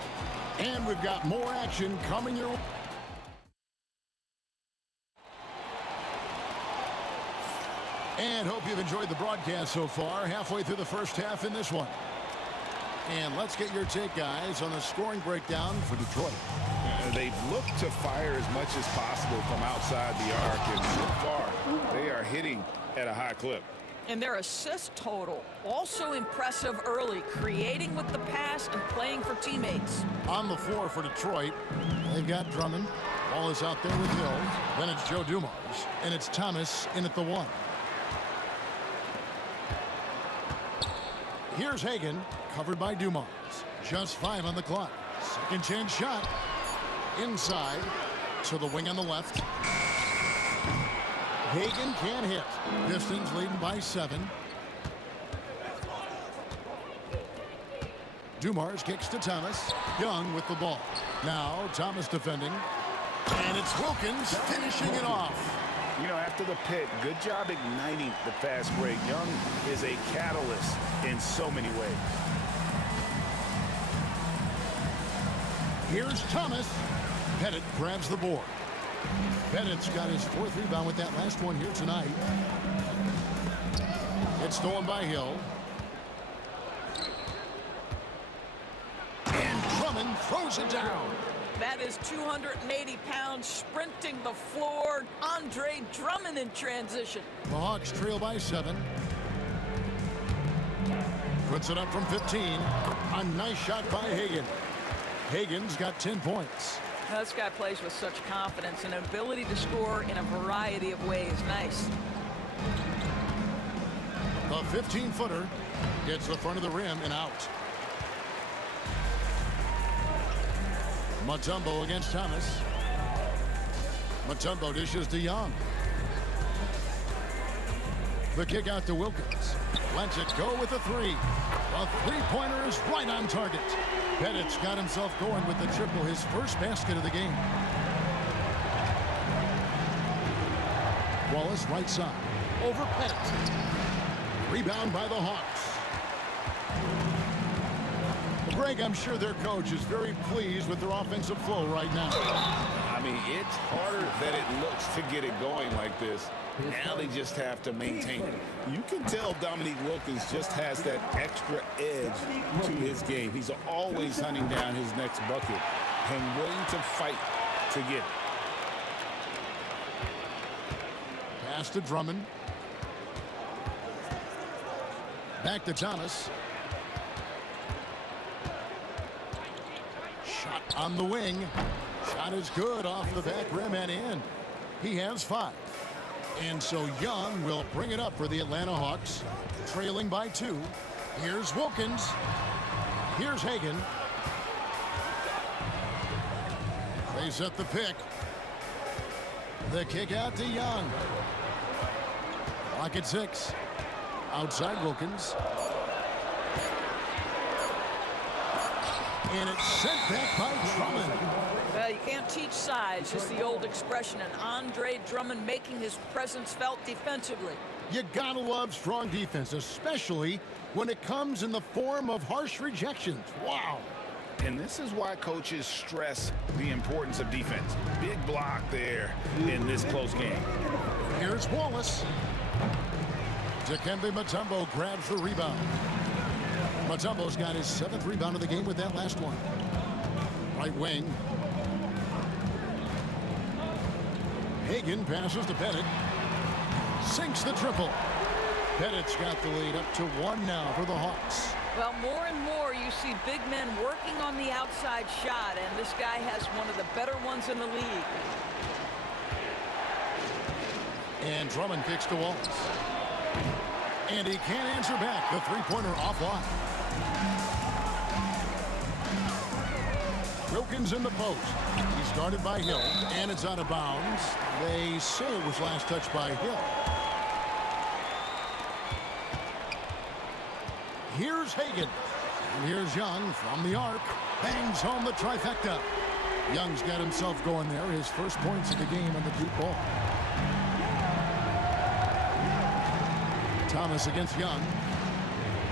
And we've got more action coming your way. And hope you've enjoyed the broadcast so far. Halfway through the first half in this one. And let's get your take, guys, on the scoring breakdown for Detroit. They've looked to fire as much as possible from outside the arc, and so far they are hitting at a high clip. And their assist total also impressive early, creating with the pass and playing for teammates. On the floor for Detroit, they've got Drummond. Ball is out there with Hill. Then it's Joe Dumars, and it's Thomas in at the 1. Here's Hagan, covered by Dumars. Just 5 on the clock. Second chance shot. Inside to the wing on the left. Hagan can't hit. Pistons leading by 7. Dumars kicks to Thomas. Young with the ball. Now Thomas defending. And it's Wilkins finishing it off. You know, after the pick, good job igniting the fast break. Young is a catalyst in so many ways. Here's Thomas. Pettit grabs the board. Pettit's got his 4th rebound with that last one here tonight. It's stolen by Hill. And Drummond throws it down. That is 280 pounds sprinting the floor. Andre Drummond in transition. The Hawks trail by 7. Puts it up from 15. A nice shot by Hagan. Hagan's got 10 points. Now, this guy plays with such confidence and ability to score in a variety of ways. Nice. The 15-footer gets the front of the rim and out. Mutombo against Thomas. Mutombo dishes to Young. The kick out to Wilkins. Lets it go with a 3. A three-pointer is right on target. Pettit's got himself going with the triple, his first basket of the game. Wallace right side. Over Pettit. Rebound by the Hawks. Greg, I'm sure their coach is very pleased with their offensive flow right now. I mean, it's harder than it looks to get it going like this. Now they just have to maintain it. You can tell Dominique Wilkins just has that extra edge to his game. He's always hunting down his next bucket and willing to fight to get it. Pass to Drummond. Back to Thomas. Shot on the wing. Shot is good off the back rim and in. He has 5. And so Young will bring it up for the Atlanta Hawks, trailing by 2. Here's Wilkins. Here's Hagan. They set the pick. The kick out to Young. Clock at 6. Outside Wilkins. And it's sent back by Drummond. You can't teach size, is the old expression, and Andre Drummond making his presence felt defensively. You gotta love strong defense, especially when it comes in the form of harsh rejections. Wow. And this is why coaches stress the importance of defense. Big block there in this close game. Here's Wallace. Dikembe Mutombo grabs the rebound. Mutombo's got his 7th rebound of the game with that last one. Right wing. Hagan passes to Pettit. Sinks the triple. Pettit's got the lead up to 1 now for the Hawks. Well, more and more you see big men working on the outside shot, and this guy has one of the better ones in the league. And Drummond kicks to Wallace. And he can't answer back. The three-pointer offline. Wilkins in the post. He's guarded by Hill, and it's out of bounds. They say it was last touched by Hill. Here's Hagan. And here's Young from the arc. Bangs home the trifecta. Young's got himself going there. His first points of the game on the Duke ball. Thomas against Young.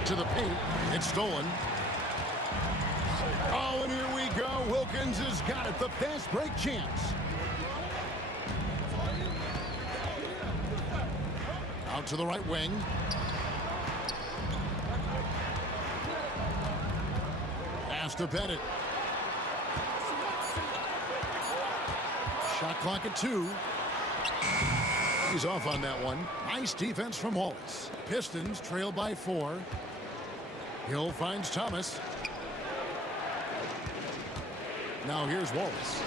To the paint. It's stolen. Oh, and here we go. Wilkins has got it. The fast break chance. Out to the right wing. Pass to Pettit. Shot clock at 2. He's off on that one. Nice defense from Wallace. Pistons trail by 4. Hill finds Thomas. Now here's Wallace.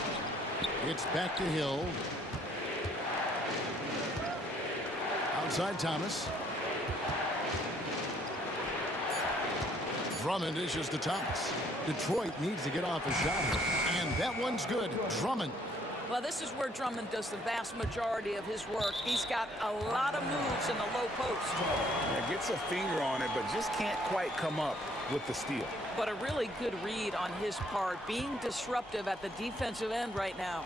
It's back to Hill. Outside Thomas. Drummond issues to Thomas. Detroit needs to get off a shot here. And that one's good. Drummond. Well, this is where Drummond does the vast majority of his work. He's got a lot of moves in the low post. Yeah, gets a finger on it, but just can't quite come up with the steal. But a really good read on his part, being disruptive at the defensive end right now.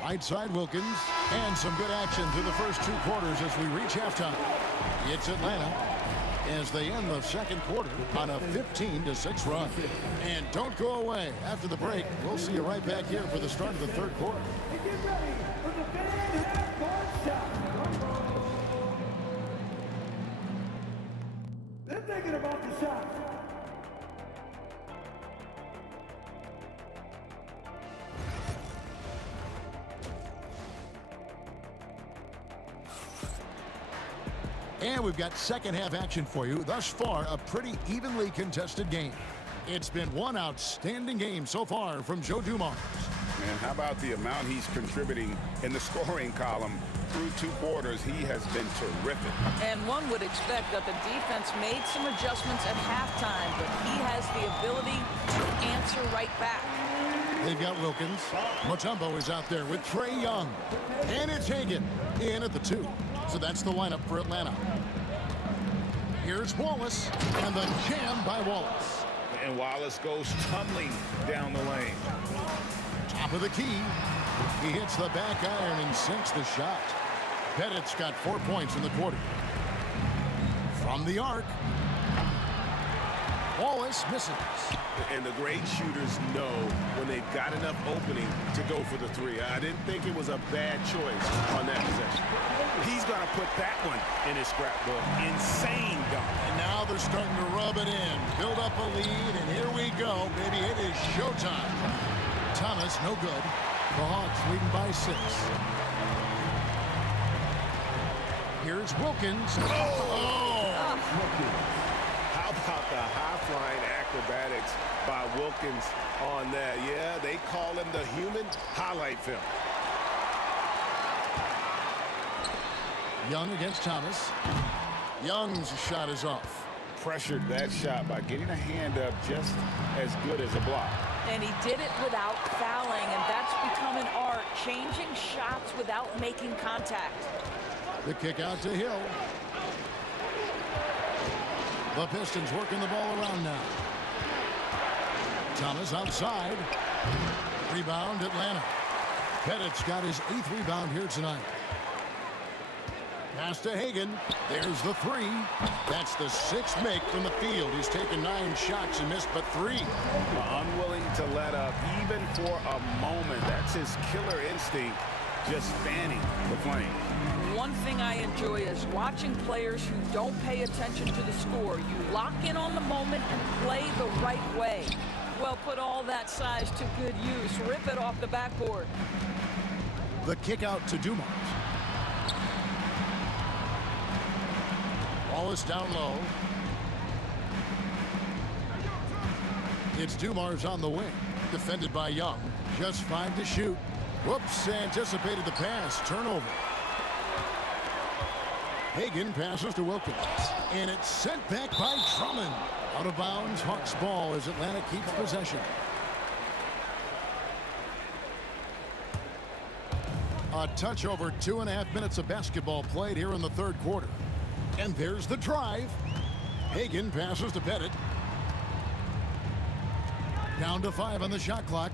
Right side Wilkins. And some good action through the first 2 quarters as we reach halftime. It's Atlanta as they end the second quarter on a 15-6 run. And don't go away. After the break, we'll see you right back here for the start of the third quarter. Get ready for the fan half-court shot. They're thinking about the shot. And we've got second half action for you. Thus far, a pretty evenly contested game. It's been one outstanding game so far from Joe Dumars. Man, how about the amount he's contributing in the scoring column? Through 2 quarters, he has been terrific. And one would expect that the defense made some adjustments at halftime, but he has the ability to answer right back. They've got Wilkins. Mutombo is out there with Trae Young. And it's Hagan in at the 2. So that's the lineup for Atlanta. Here's Wallace, and the jam by Wallace. And Wallace goes tumbling down the lane. Top of the key. He hits the back iron and sinks the shot. Pettit's got 4 points in the quarter. From the arc. Wallace misses. And the great shooters know when they've got enough opening to go for the 3. I didn't think it was a bad choice on that possession. He's going to put that one in his scrapbook. Insane dunk. And now they're starting to rub it in. Build up a lead, and here we go, baby. It is showtime. Thomas, no good. The Hawks leading by 6. Here's Wilkins. How about the high-flying acrobatics by Wilkins on that? Yeah, they call him the human highlight film. Young against Thomas. Young's shot is off. Pressured that shot by getting a hand up just as good as a block. And he did it without fouling, and that's become an art, changing shots without making contact. The kick out to Hill. The Pistons working the ball around now. Thomas outside. Rebound, Atlanta. Pettit's got his 8th rebound here tonight. Pass to Hagan. There's the 3. That's the 6th make from the field. He's taken 9 shots and missed but 3. Unwilling to let up even for a moment. That's his killer instinct. just fanning the flame. One thing I enjoy is watching players who don't pay attention to the score. You lock in on the moment and play the right way. Well, put all that size to good use. Rip it off the backboard. The kick out to Dumars. Wallace down low. It's Dumars on the wing. Defended by Young. Just 5 to shoot. Whoops, anticipated the pass. Turnover. Hagan passes to Wilkins. And it's sent back by Drummond. Out of bounds, Hawks ball as Atlanta keeps possession. A touch over 2.5 minutes of basketball played here in the third quarter. And there's the drive. Hagan passes to Pettit. Down to 5 on the shot clock.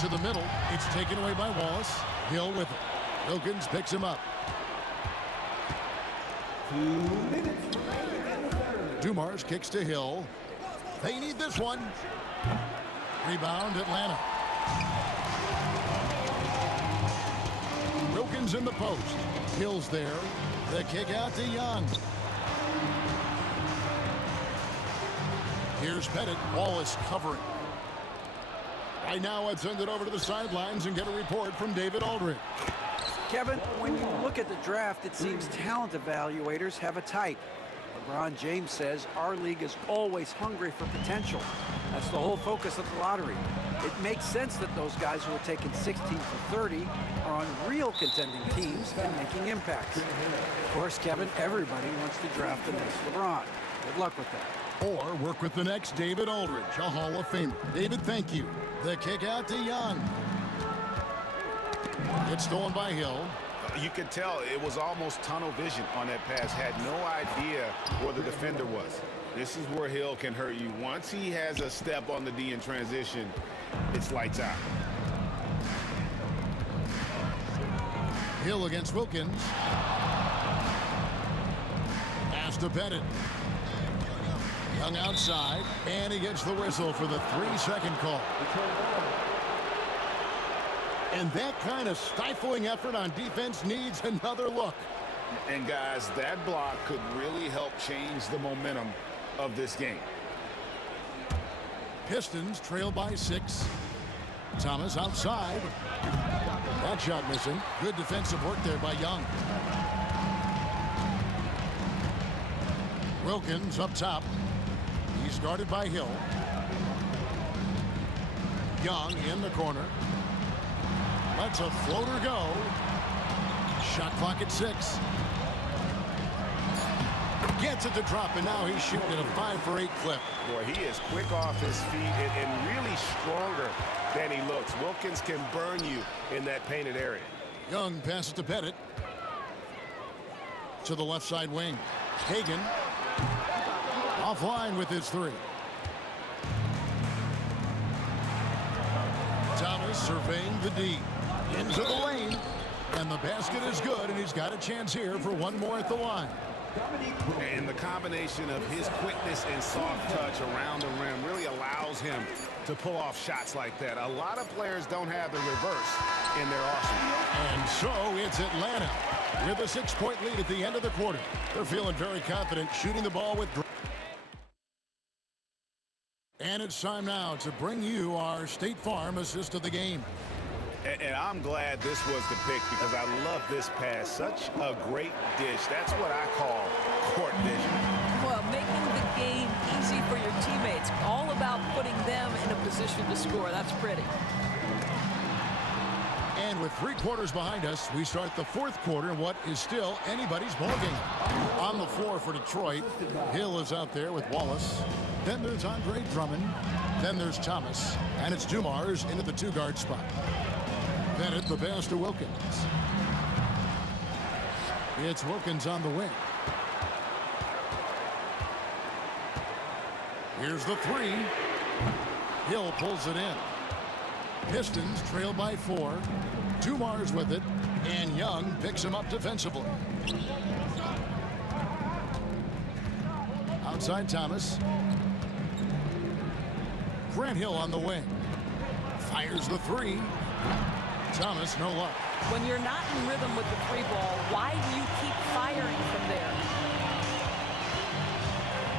To the middle. It's taken away by Wallace. Hill with it. Wilkins picks him up. 2 minutes remaining in the third. Dumars kicks to Hill. They need this one. Rebound Atlanta. Wilkins in the post. Hill's there. The kick out to Young. Here's Pettit. Wallace covering. Right now, let's send it over to the sidelines and get a report from David Aldridge. Kevin, when you look at the draft, it seems talent evaluators have a type. LeBron James says our league is always hungry for potential. That's the whole focus of the lottery. It makes sense that those guys who are taken 16 for 30 are on real contending teams and making impacts. Of course, Kevin, everybody wants to draft the next LeBron. Good luck with that. Or work with the next David Aldridge, a Hall of Famer. David, thank you. The kick out to Young. It's stolen by Hill. You could tell it was almost tunnel vision on that pass. Had no idea where the defender was. This is where Hill can hurt you. Once he has a step on the D in transition, it's lights out. Hill against Wilkins. Pass to Pettit. Young outside, and he gets the whistle for the 3-second call. And that kind of stifling effort on defense needs another look. And guys, that block could really help change the momentum of this game. Pistons trail by 6. Thomas outside. That shot missing. Good defensive work there by Young. Wilkins up top. He's guarded by Hill. Young in the corner. Lets a floater go. Shot clock at 6. Gets it to drop, and now he's shooting at a 5-for-8 clip. Boy, he is quick off his feet and really stronger than he looks. Wilkins can burn you in that painted area. Young passes to Pettit. To the left side wing. Hagan. Offline with his 3. Thomas surveying the D. Into the lane. And the basket is good, and he's got a chance here for one more at the line. And the combination of his quickness and soft touch around the rim really allows him to pull off shots like that. A lot of players don't have the reverse in their arsenal. And so it's Atlanta with a 6-point lead at the end of the quarter. They're feeling very confident shooting the ball with. And it's time now to bring you our State Farm assist of the game. And I'm glad this was the pick because I love this pass. Such a great dish. That's what I call court vision. Well, making the game easy for your teammates. All about putting them in a position to score. That's pretty. And with 3 quarters behind us, we start the 4th quarter in what is still anybody's ballgame. On the floor for Detroit, Hill is out there with Wallace. Then there's Andre Drummond. Then there's Thomas. And it's Dumars into the 2-guard spot. Pettit the pass to Wilkins. It's Wilkins on the wing. Here's the 3. Hill pulls it in. Pistons trail by 4. Dumars with it. And Young picks him up defensively. Outside Thomas. Grant Hill on the wing. Fires the 3. Thomas, no luck. When you're not in rhythm with the three ball, why do you keep firing from there?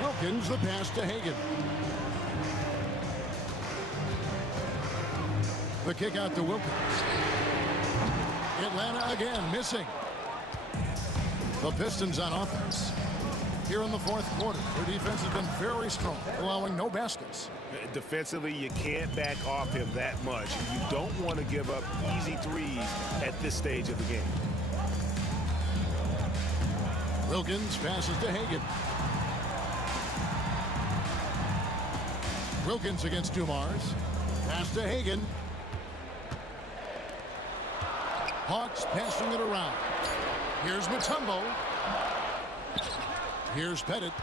Wilkins, the pass to Hagan. The kick out to Wilkins. Atlanta again missing. The Pistons on offense. Here in the fourth quarter, their defense has been very strong, allowing no baskets. Defensively, you can't back off him that much. You don't want to give up easy threes at this stage of the game. Wilkins passes to Hagan. Wilkins against Dumars. Pass to Hagan. Hawks passing it around. Here's Mutombo. Here's Pettit.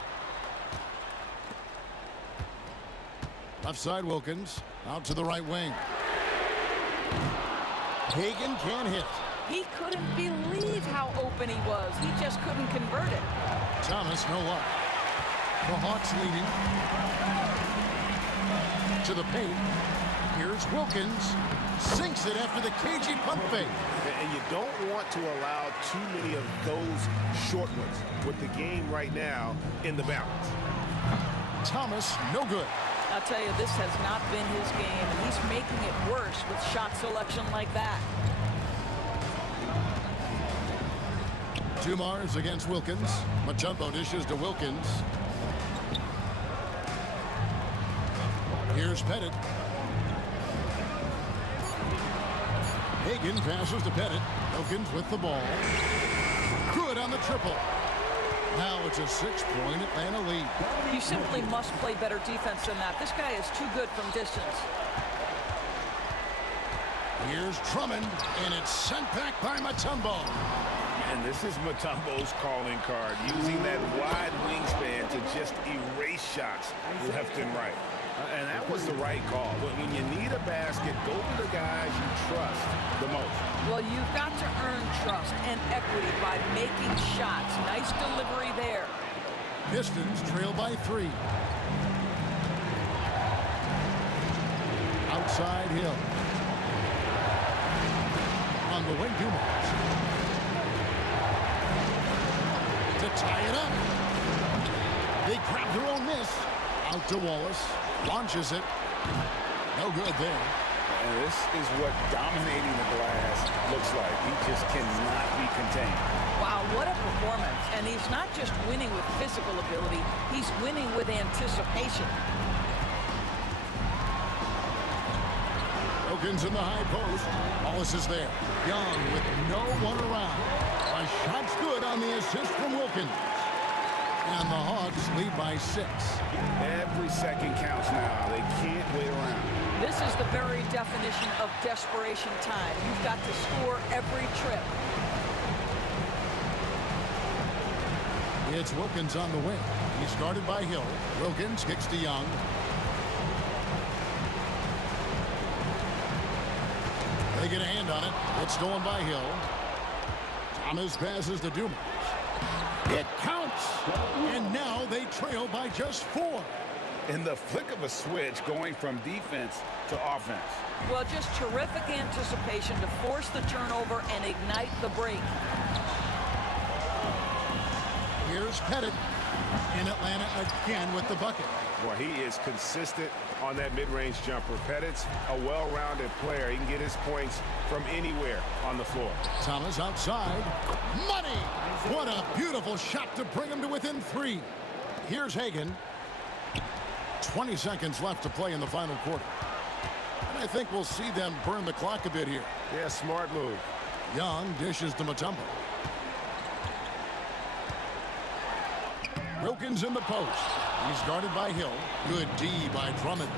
Left side Wilkins. Out to the right wing. Hagan can't hit. He couldn't believe how open he was. He just couldn't convert it. Thomas, no luck. The Hawks leading. To the paint. Here's Wilkins. Sinks it after the cagey pump fake. And you don't want to allow too many of those short ones with the game right now in the balance. Thomas, no good. I'll tell you, this has not been his game, and he's making it worse with shot selection like that. Dumars against Wilkins. Mutombo dishes to Wilkins. Here's Pettit. Hagan passes to Pettit. Wilkins with the ball. Good on the triple. Now it's a 6-point Atlanta lead. You simply must play better defense than that. This guy is too good from distance. Here's Drummond, and it's sent back by Mutombo. And this is Mutombo's calling card, using that wide wingspan to just erase shots left and right. And that was the right call. But when you need a basket, go to the guys you trust the most. Well, you've got to earn trust and equity by making shots. Nice delivery there. Pistons trail by 3. Outside Hill. On the wing, Dumars. To tie it up. They grab their own miss. Out to Wallace. Launches it. No good there. And this is what dominating the glass looks like. He just cannot be contained. Wow, what a performance. And he's not just winning with physical ability, he's winning with anticipation. Wilkins in the high post. Wallace is there. Young with no one around. A shot's good on the assist from Wilkins. And the Hawks lead by 6. Every second counts now. They can't wait around. This is the very definition of desperation time. You've got to score every trip. It's Wilkins on the wing. He's guarded by Hill. Wilkins kicks to Young. They get a hand on it. It's stolen by Hill. Thomas passes to Dumars. It counts! And now they trail by just 4. In the flick of a switch, going from defense to offense. Well, just terrific anticipation to force the turnover and ignite the break. Here's Pettit. And Atlanta again with the bucket. Well, he is consistent on that mid-range jumper. Pettit's a well-rounded player. He can get his points from anywhere on the floor. Thomas outside. Money! What a beautiful shot to bring him to within 3. Here's Hagan. 20 seconds left to play in the final quarter. And I think we'll see them burn the clock a bit here. Yeah, smart move. Young dishes to Mutombo. Wilkins in the post. He's guarded by Hill. Good D by Drummond.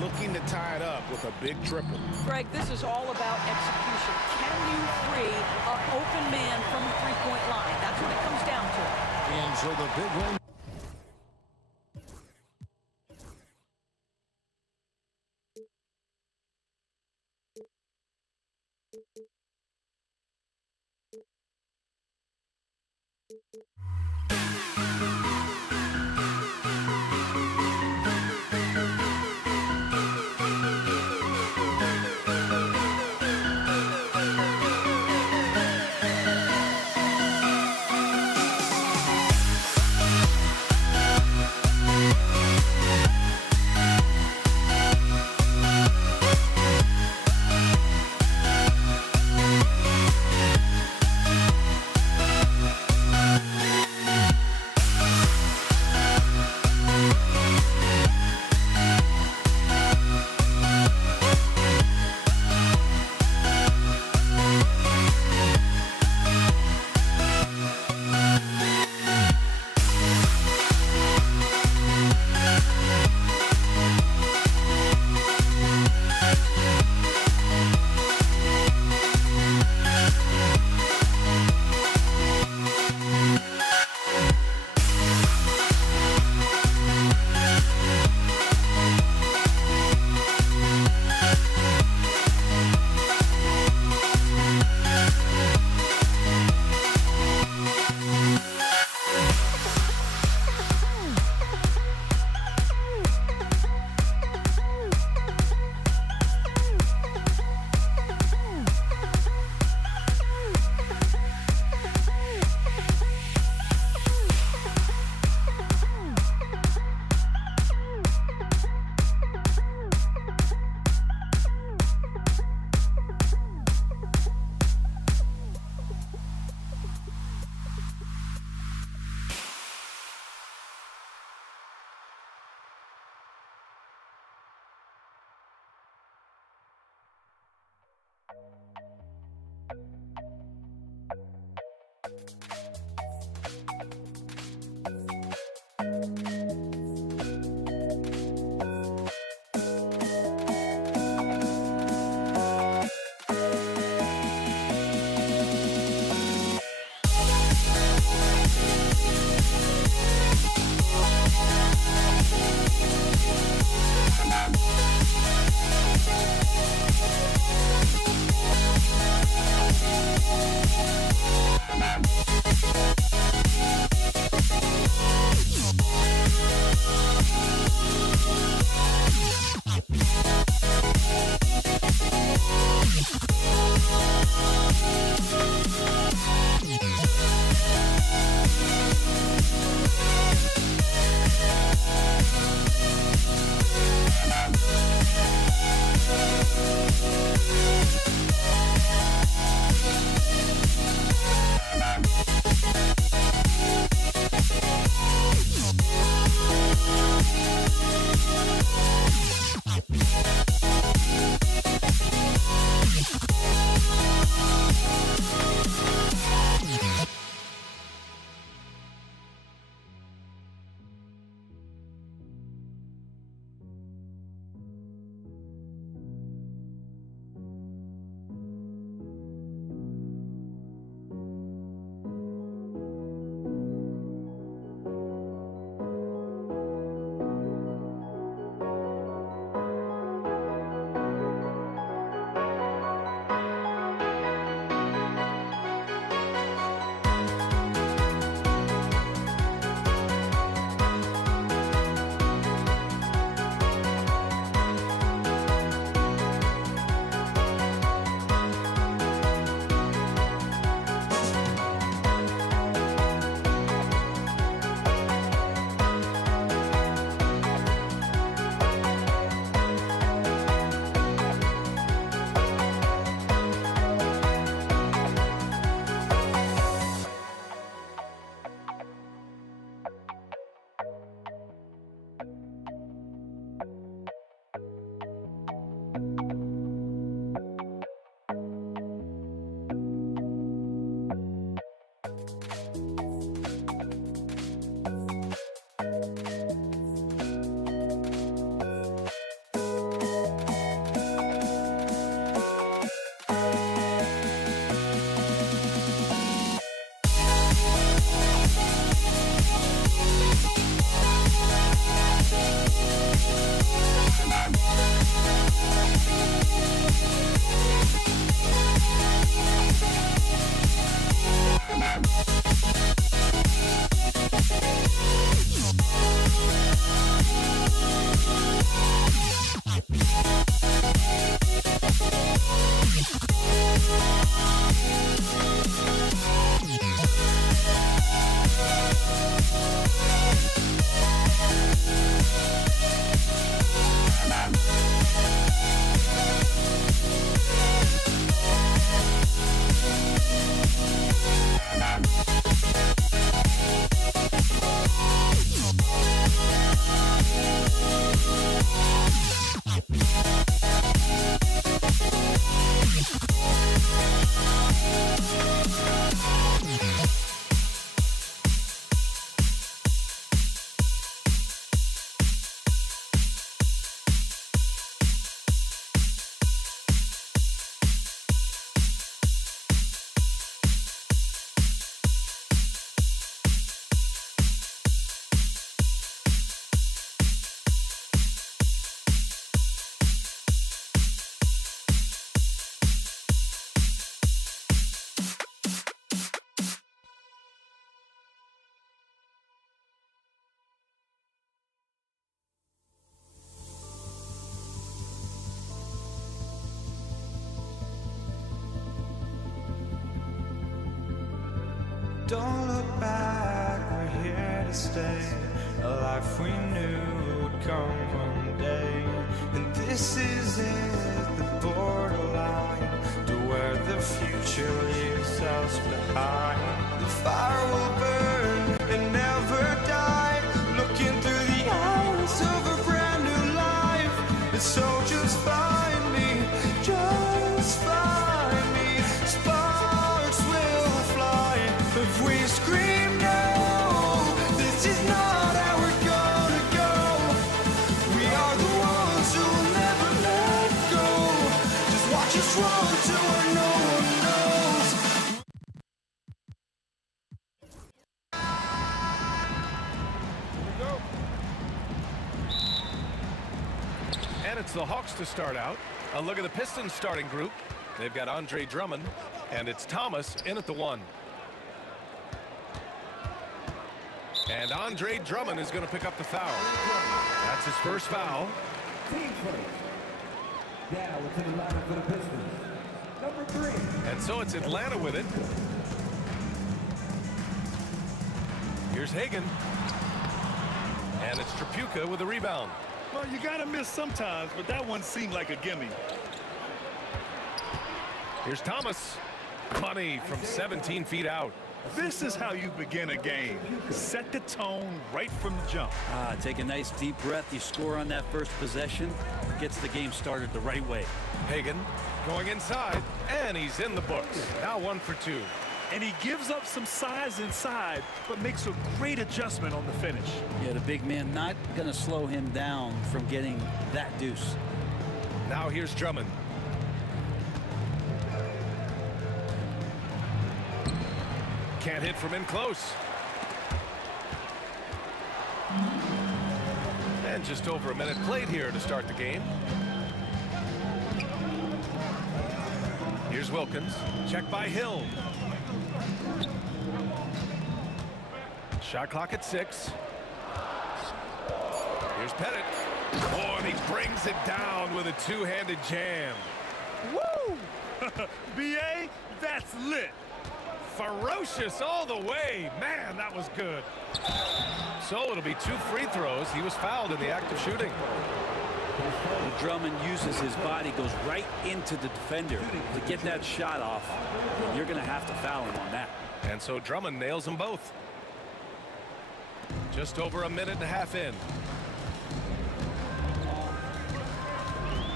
Looking to tie it up with a big triple. Greg, this is all about execution. Can you free an open man from the three-point line? That's what it comes down to. And so the big one. Don't look back, we're here to stay. A life we knew would come one day. And this is it, the borderline to where the future leaves us behind. The fire will burn and never die, looking through the eyes of a brand new life. And so just find me, just find me. Sparks will fly if we scream no. This is not how we're gonna go. We are the ones who will never let go. Just watch us run to where no one knows. And it's the Hawks to start out. A look at the Pistons starting group. They've got Andre Drummond, and it's Thomas in at the 1. And Andre Drummond is going to pick up the foul. That's his first foul. Team first. Now it's in the lineup for the Pistons. Number 3. And so it's Atlanta with it. Here's Hagan. And it's Tripucka with the rebound. Well, you got to miss sometimes, but that one seemed like a gimme. Here's Thomas. Money from 17 feet out. This is how you begin a game. Set the tone right from the jump. Take a nice deep breath. You score on that first possession. Gets the game started the right way. Hagan going inside, and he's in the books. Now 1 for 2. And he gives up some size inside, but makes a great adjustment on the finish. Yeah, the big man not going to slow him down from getting that deuce. Now here's Drummond. Can't hit from in close. And just over a minute played here to start the game. Here's Wilkins. Check by Hill. Shot clock at 6. Here's Pettit. Oh, and he brings it down with a two-handed jam. Woo! B.A., that's lit. Ferocious all the way. Man, that was good. So it'll be 2 free throws. He was fouled in the act of shooting. Drummond uses his body, goes right into the defender to get that shot off. And you're going to have to foul him on that. And so Drummond nails them both. Just over a minute and a half in.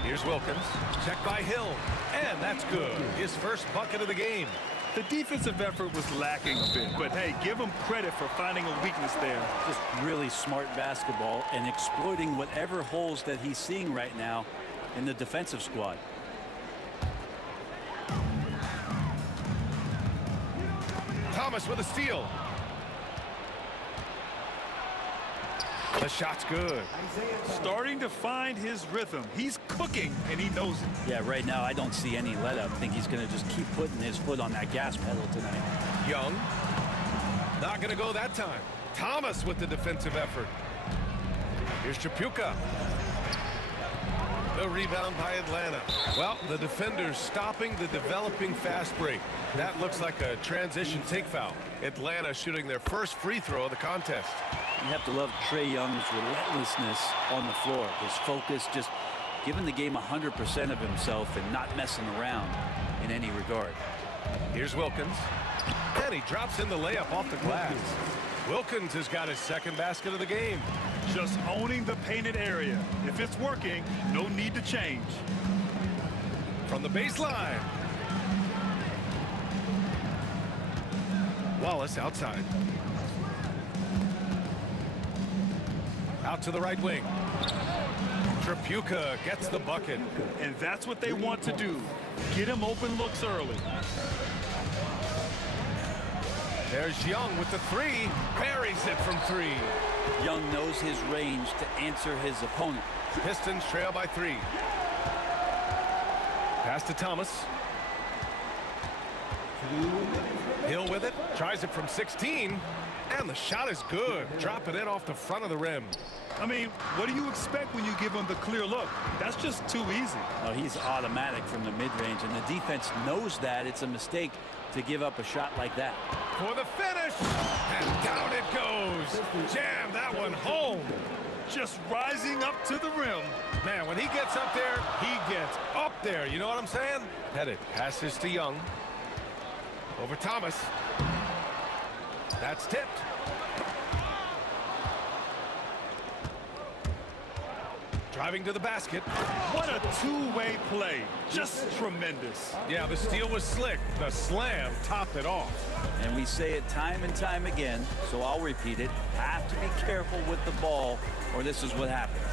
Here's Wilkins. Check by Hill. And that's good. His first bucket of the game. The defensive effort was lacking a bit, but hey, give him credit for finding a weakness there. Just really smart basketball and exploiting whatever holes that he's seeing right now in the defensive squad. Thomas with a steal. The shot's good. Starting to find his rhythm. He's cooking, and he knows it. Yeah, right now I don't see any let up. I think he's going to just keep putting his foot on that gas pedal tonight. Young. Not going to go that time. Thomas with the defensive effort. Here's Tripucka. The rebound by Atlanta. Well, the defender's stopping the developing fast break. That looks like a transition take foul. Atlanta shooting their first free throw of the contest. You have to love Trae Young's relentlessness on the floor. His focus, just giving the game 100% of himself and not messing around in any regard. Here's Wilkins. And he drops in the layup off the glass. Wilkins has got his second basket of the game. Just owning the painted area. If it's working, no need to change. From the baseline. Wallace outside. Out to the right wing. Tripucka gets the bucket. And that's what they want to do. Get him open looks early. There's Young with the 3. Buries it from 3. Young knows his range to answer his opponent. Pistons trail by 3. Pass to Thomas. 2 minutes remaining. Hill with it, tries it from 16, and the shot is good. Drop it in off the front of the rim. I mean, what do you expect when you give him the clear look? That's just too easy. Oh, he's automatic from the mid-range, and the defense knows that. It's a mistake to give up a shot like that. For the finish, and down it goes. Jam that one home. Just rising up to the rim. Man, when he gets up there, he gets up there. You know what I'm saying? Pettit passes to Young. Over Thomas. That's tipped. Driving to the basket. What a two-way play. Just tremendous. Yeah, the steal was slick. The slam topped it off. And we say it time and time again, so I'll repeat it. Have to be careful with the ball, or this is what happens.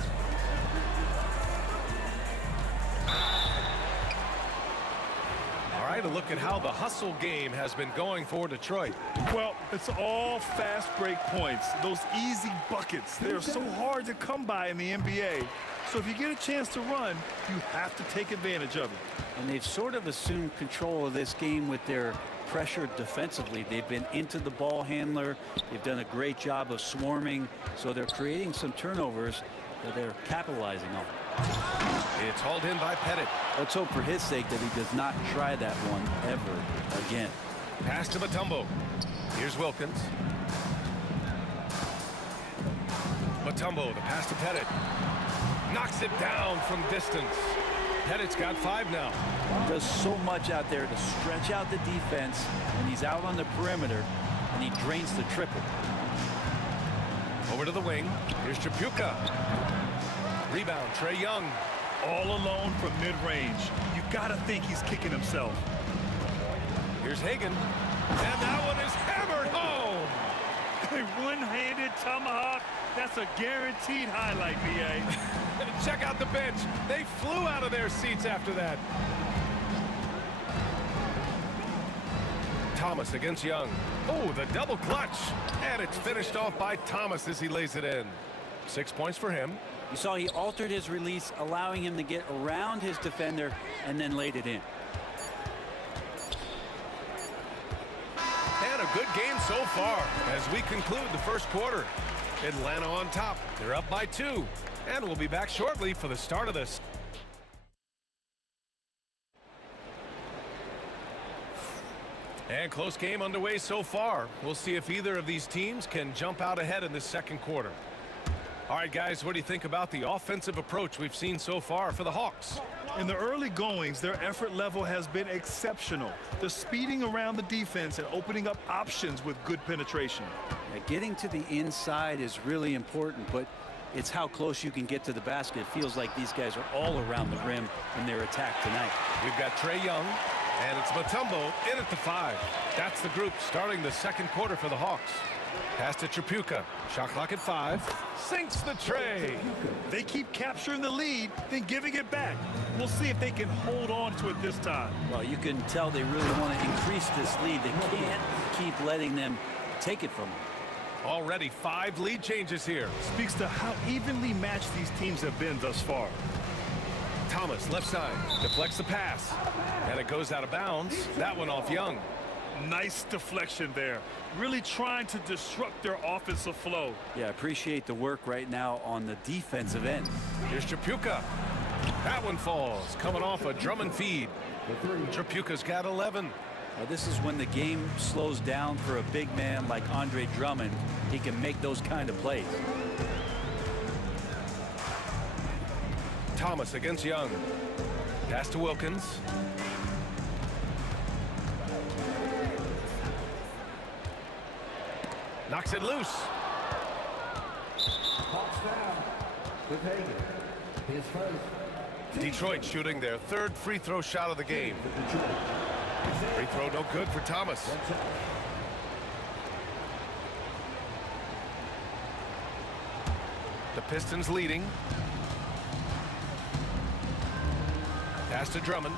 All right, a look at how the hustle game has been going for Detroit. Well, it's all fast break points. Those easy buckets. They're so hard to come by in the NBA. So if you get a chance to run, you have to take advantage of it. And they've sort of assumed control of this game with their pressure defensively. They've been into the ball handler. They've done a great job of swarming. So they're creating some turnovers that they're capitalizing on. It's hauled in by Pettit. Let's hope for his sake that he does not try that one ever again. Pass to Mutombo. Here's Wilkins. Mutombo, the pass to Pettit. Knocks it down from distance. Pettit's got 5 now. He does so much out there to stretch out the defense, and he's out on the perimeter, and he drains the triple. Over to the wing. Here's Tripucka. Rebound, Trae Young. All alone from mid-range. You gotta think he's kicking himself. Here's Hagan. And that one is hammered home. A one-handed tomahawk. That's a guaranteed highlight, VA. Check out the bench. They flew out of their seats after that. Thomas against Young. Oh, the double clutch. And it's finished off by Thomas as he lays it in. 6 points for him. You saw he altered his release, allowing him to get around his defender and then laid it in. And a good game so far as we conclude the first quarter. Atlanta on top. They're up by 2. And we'll be back shortly for the start of this. And close game underway so far. We'll see if either of these teams can jump out ahead in the second quarter. All right, guys, what do you think about the offensive approach we've seen so far for the Hawks? In the early goings, their effort level has been exceptional. They're speeding around the defense and opening up options with good penetration. Yeah, getting to the inside is really important, but it's how close you can get to the basket. It feels like these guys are all around the rim in their attack tonight. We've got Trae Young, and it's Mutombo in at the 5. That's the group starting the second quarter for the Hawks. Pass to Tripucka. Shot clock at 5. Sinks the tray. They keep capturing the lead, then giving it back. We'll see if they can hold on to it this time. Well, you can tell they really want to increase this lead. They can't keep letting them take it from them. Already 5 lead changes here. Speaks to how evenly matched these teams have been thus far. Thomas, left side, deflects the pass. And it goes out of bounds. That one off Young. Nice deflection there. Really trying to disrupt their offensive flow. Yeah, appreciate the work right now on the defensive end. Here's Tripucka. That one falls, coming off a Drummond feed. Tripucka's got 11. Now, this is when the game slows down for a big man like Andre Drummond. He can make those kind of plays. Thomas against Young. Pass to Wilkins. Knocks it loose. Detroit shooting their 3rd free throw shot of the game. Free throw no good for Thomas. The Pistons leading. Pass to Drummond.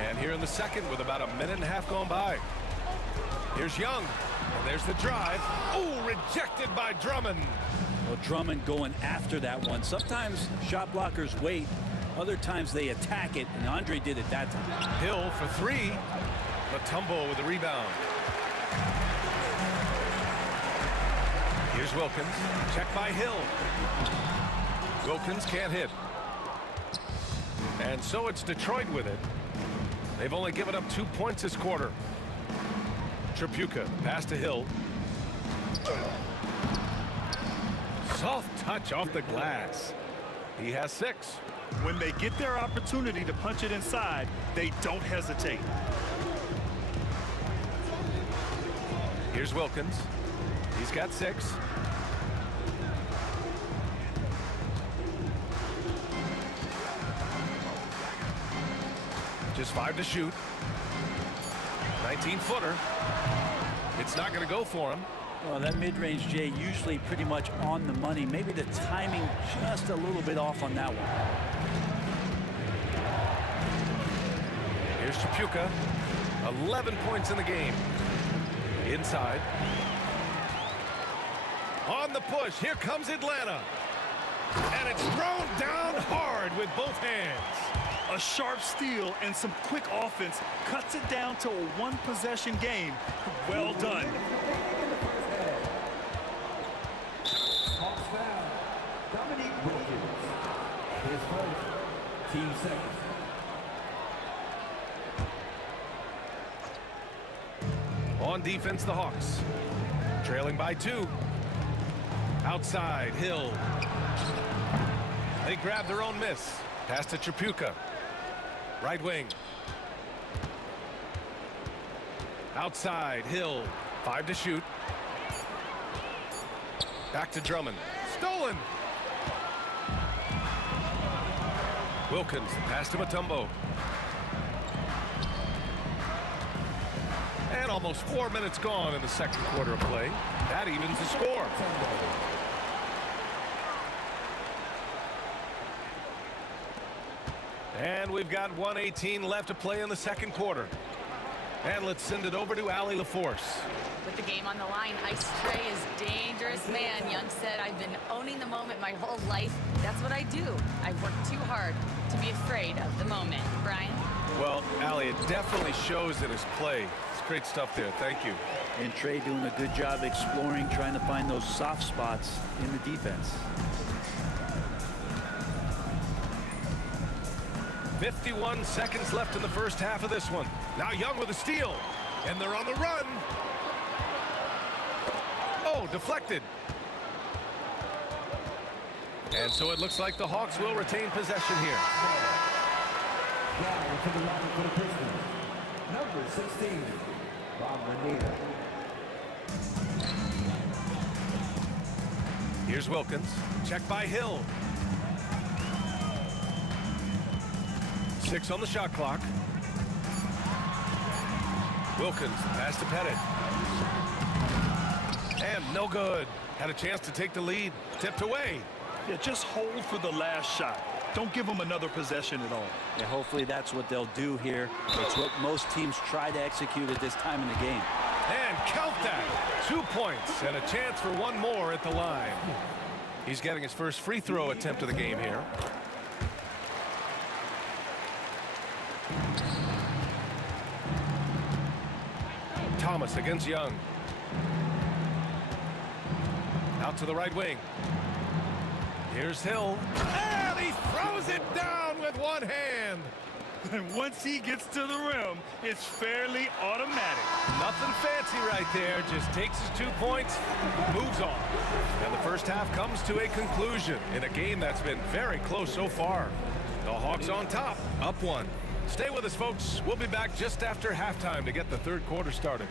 And here in the second with about a minute and a half gone by. Here's Young. And there's the drive. Oh, rejected by Drummond. Well, Drummond going after that one. Sometimes shot blockers wait Other times they attack it, and Andre did it that time. Hill for three. Mutombo with the rebound. Here's Wilkins. Check by Hill. Wilkins can't hit. And so it's Detroit with it. They've only given up 2 points this quarter. Tripucka pass to Hill. Soft touch off the glass. He has 6. When they get their opportunity to punch it inside, they don't hesitate. Here's Wilkins. He's got 6. Just 5 to shoot. 19-footer. It's not going to go for him. Well, that mid-range, Jay, usually pretty much on the money. Maybe the timing just a little bit off on that one. Here's Tripucka. 11 points in the game. Inside. On the push. Here comes Atlanta. And it's thrown down hard with both hands. A sharp steal and some quick offense cuts it down to a one-possession game. Well done. Hawks foul. Dominique Wilkins. His first. Team second. On defense, the Hawks. Trailing by 2. Outside, Hill. They grab their own miss. Pass to Tripucka. Right wing. Outside, Hill. 5 to shoot. Back to Drummond. Stolen. Wilkins, pass to Mutombo. And almost 4 minutes gone in the second quarter of play. That evens the score. And we've got 1:18 left to play in the second quarter. And let's send it over to Allie LaForce. With the game on the line, Ice Trey is dangerous man. Young said, I've been owning the moment my whole life. That's what I do. I work too hard to be afraid of the moment. Brian? Well, Allie, it definitely shows in his play. It's great stuff there. Thank you. And Trey doing a good job exploring, trying to find those soft spots in the defense. 51 seconds left in the first half of this one. Now Young with a steal. And they're on the run. Oh, deflected. And so it looks like the Hawks will retain possession here. Down to the line for the Pistons. Number 16, Bob Renita. Here's Wilkins. Check by Hill. 6 on the shot clock. Wilkins pass to Pettit. And no good. Had a chance to take the lead. Tipped away. Yeah, just hold for the last shot. Don't give them another possession at all. Yeah, hopefully that's what they'll do here. It's what most teams try to execute at this time in the game. And count that. 2 points and a chance for one more at the line. He's getting his first free throw attempt of the game here. Thomas against Young. Out to the right wing. Here's Hill. And he throws it down with one hand. And once he gets to the rim, it's fairly automatic. Nothing fancy right there. Just takes his 2 points, moves on. And the first half comes to a conclusion in a game that's been very close so far. The Hawks on top, up 1. Stay with us, folks. We'll be back just after halftime to get the third quarter started.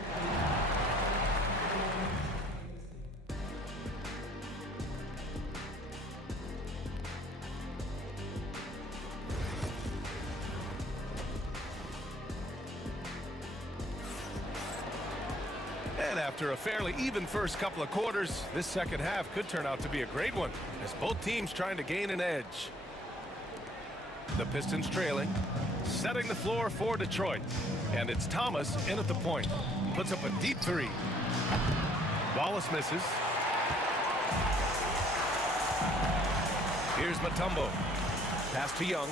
And after a fairly even first couple of quarters, this second half could turn out to be a great one, as both teams trying to gain an edge. The Pistons trailing, setting the floor for Detroit. And it's Thomas in at the point. Puts up a deep 3. Wallace misses. Here's Mutombo. Pass to Young.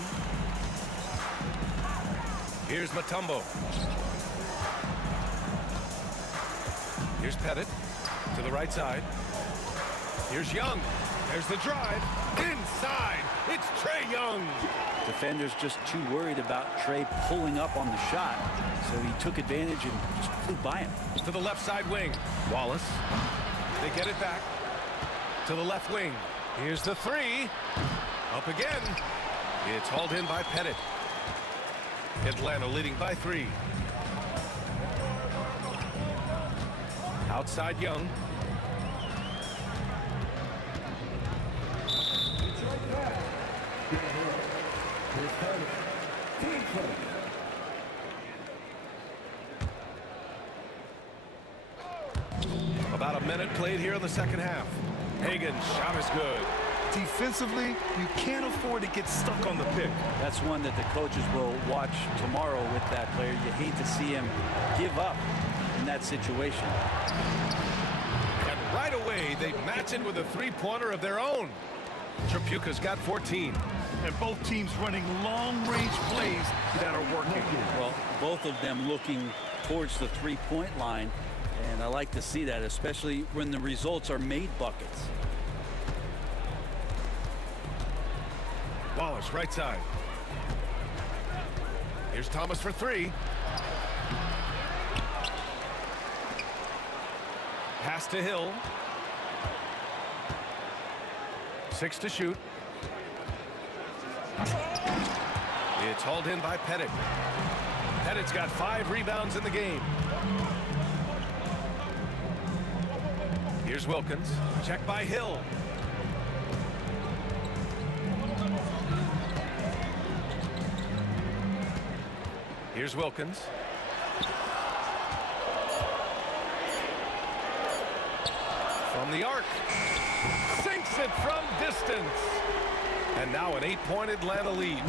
Here's Mutombo. Here's Pettit to the right side. Here's Young. There's the drive. Inside. It's Trae Young. Defenders just too worried about Trae pulling up on the shot, so he took advantage and just flew by him. To the left side wing. Wallace. They get it back. To the left wing. Here's the three. Up again. It's hauled in by Pettit. Atlanta leading by 3. Outside Young. About a minute played here in the second half. Hagan's shot is good. Defensively, you can't afford to get stuck on the pick. That's one that the coaches will watch tomorrow with that player. You hate to see him give up in that situation. And right away, they match it with a three-pointer of their own. Tripucka's got 14. And both teams running long-range plays that are working. Well, both of them looking towards the three-point line. And I like to see that, especially when the results are made buckets. Wallace, right side. Here's Thomas for 3. Pass to Hill. 6 to shoot. It's hauled in by Pettit. Pettit's got 5 rebounds in the game. Here's Wilkins. Check by Hill. Here's Wilkins. From the arc. Sinks it from distance. And now an 8-point Atlanta lead.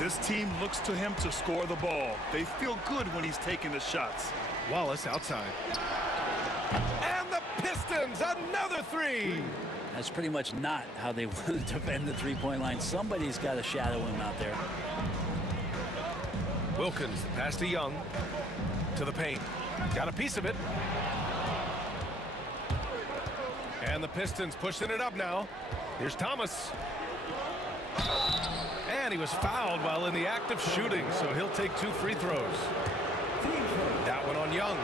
This team looks to him to score the ball. They feel good when he's taking the shots. Wallace outside. And the Pistons, another 3. That's pretty much not how they want to defend the three-point line. Somebody's got to shadow him out there. Wilkins, the pass to Young. To the paint. Got a piece of it. And the Pistons pushing it up now. Here's Thomas. And he was fouled while in the act of shooting, so he'll take 2 free throws. That one on Young.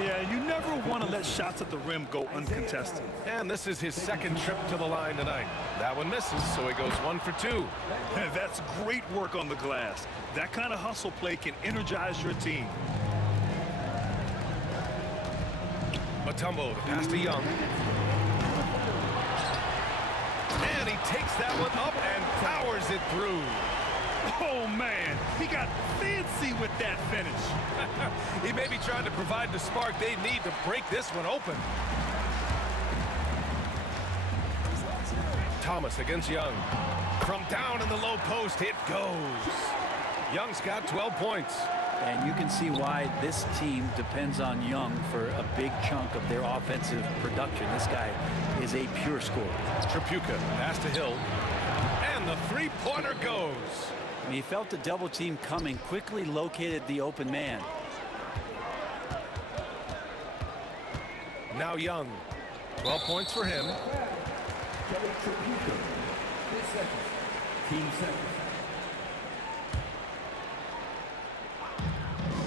Yeah, you never want to let shots at the rim go uncontested. And this is his second trip to the line tonight. That one misses, so he goes 1 for 2. That's great work on the glass. That kind of hustle play can energize your team. Mutombo, the pass to Young. And he takes that one up and powers it through. Oh, man, he got fancy with that finish. He may be trying to provide the spark they need to break this one open. Thomas against Young. From down in the low post, it goes. Young's got 12 points. And you can see why this team depends on Young for a big chunk of their offensive production. This guy is a pure scorer. Tripucka, pass to Hill. And the three-pointer goes. He felt the double team coming, quickly located the open man. Now Young. 12 points for him. Team second.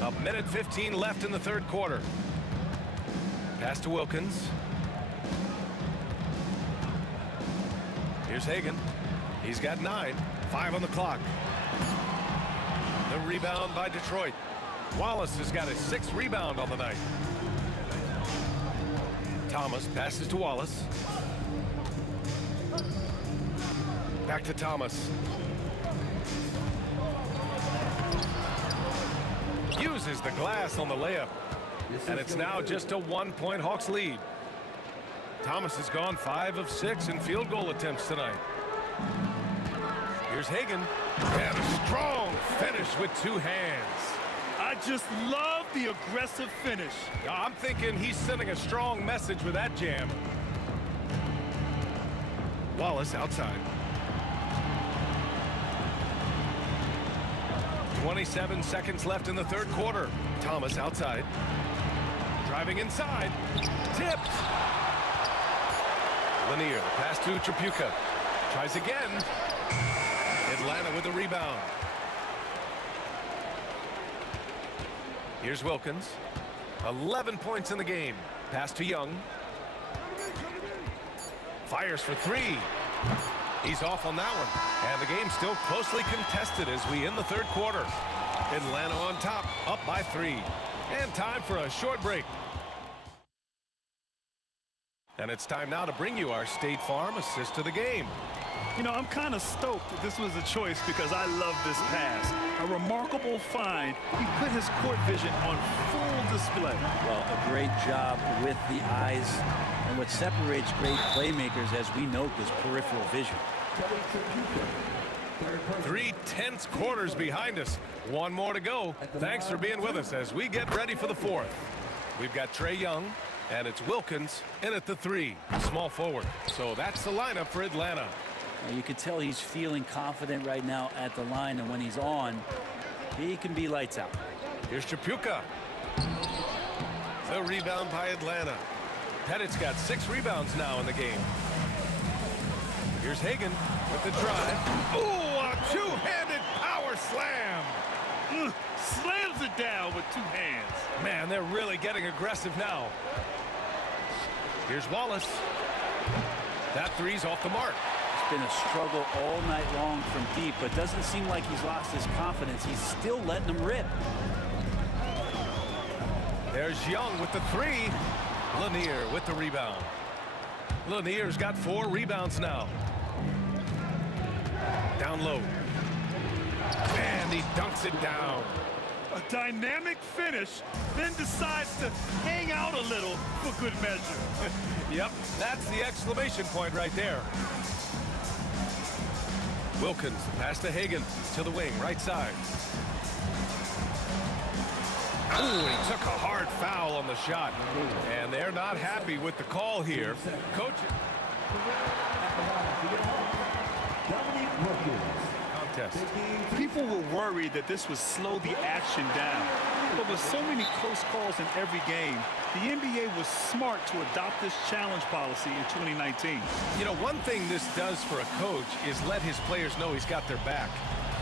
A minute 15 left in the third quarter. Pass to Wilkins. Here's Hagan. He's got 9. 5 on the clock. The rebound by Detroit. Wallace has got his 6th rebound on the night. Thomas passes to Wallace. Back to Thomas. Uses the glass on the layup. And it's now just a 1-point Hawks lead. Thomas has gone 5 of 6 in field goal attempts tonight. Here's Hagan. And a strong finish with 2 hands. I just love the aggressive finish. I'm thinking he's sending a strong message with that jam. Wallace outside. 27 seconds left in the third quarter. Thomas outside. Driving inside. Tipped. Lanier, the pass to Tripucka. Tries again. Atlanta with the rebound. Here's Wilkins. 11 points in the game. Pass to Young. Fires for three. He's off on that one. And the game's still closely contested as we end the third quarter. Atlanta on top, up by 3. And time for a short break. And it's time now to bring you our State Farm assist to the game. You know, I'm kind of stoked that this was a choice because I love this pass. A remarkable find. He put his court vision on full display. Well, a great job with the eyes. And what separates great playmakers, as we note, is peripheral vision. 3 tense quarters behind us. One more to go. Thanks for being with us as we get ready for the fourth. We've got Trey Young, and it's Wilkins in at the 3, small forward. So that's the lineup for Atlanta. Well, you can tell he's feeling confident right now at the line, and when he's on, he can be lights out. Here's Tripucka. The rebound by Atlanta. Pettit's got 6 rebounds now in the game. Here's Hagan with the drive. Ooh, a two-handed power slam. Slams it down with 2 hands. Man, they're really getting aggressive now. Here's Wallace. That 3's off the mark. It's been a struggle all night long from deep, but doesn't seem like he's lost his confidence. He's still letting them rip. There's Young with the 3. Lanier with the rebound. Lanier's got 4 rebounds now. Down low. And he dunks it down. A dynamic finish, then decides to hang out a little for good measure. Yep, that's the exclamation point right there. Wilkins, pass to Hagan, to the wing, right side. Ooh, he took a hard foul on the shot. And they're not happy with the call here. Coach. Contest. People were worried that this would slow the action down. But with so many close calls in every game, the NBA was smart to adopt this challenge policy in 2019. You know, one thing this does for a coach is let his players know he's got their back.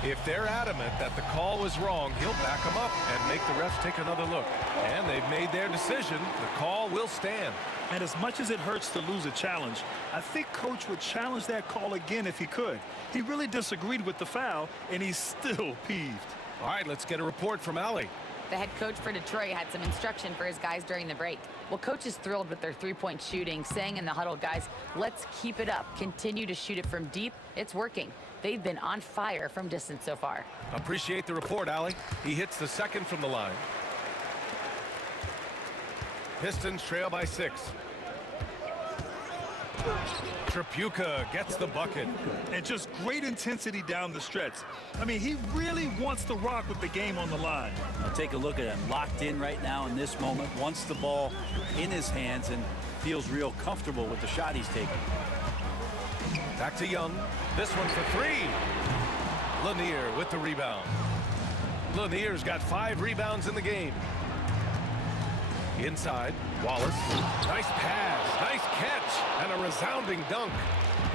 If they're adamant that the call was wrong, he'll back them up and make the refs take another look. And they've made their decision. The call will stand. And as much as it hurts to lose a challenge, I think Coach would challenge that call again if he could. He really disagreed with the foul, and he's still peeved. All right, let's get a report from Allie. The head coach for Detroit had some instruction for his guys during the break. Well, coach is thrilled with their 3-point shooting, saying in the huddle, guys, let's keep it up. Continue to shoot it from deep. It's working. They've been on fire from distance so far. Appreciate the report, Allie. He hits the second from the line. Pistons trail by 6. Tripucka gets the bucket. And just great intensity down the stretch. I mean, he really wants to rock with the game on the line. Now take a look at him, locked in right now in this moment, wants the ball in his hands and feels real comfortable with the shot he's taking. Back to Young. This one for 3. Lanier with the rebound. Lanier's got 5 rebounds in the game. Inside, Wallace. Nice pass, nice catch, and a resounding dunk.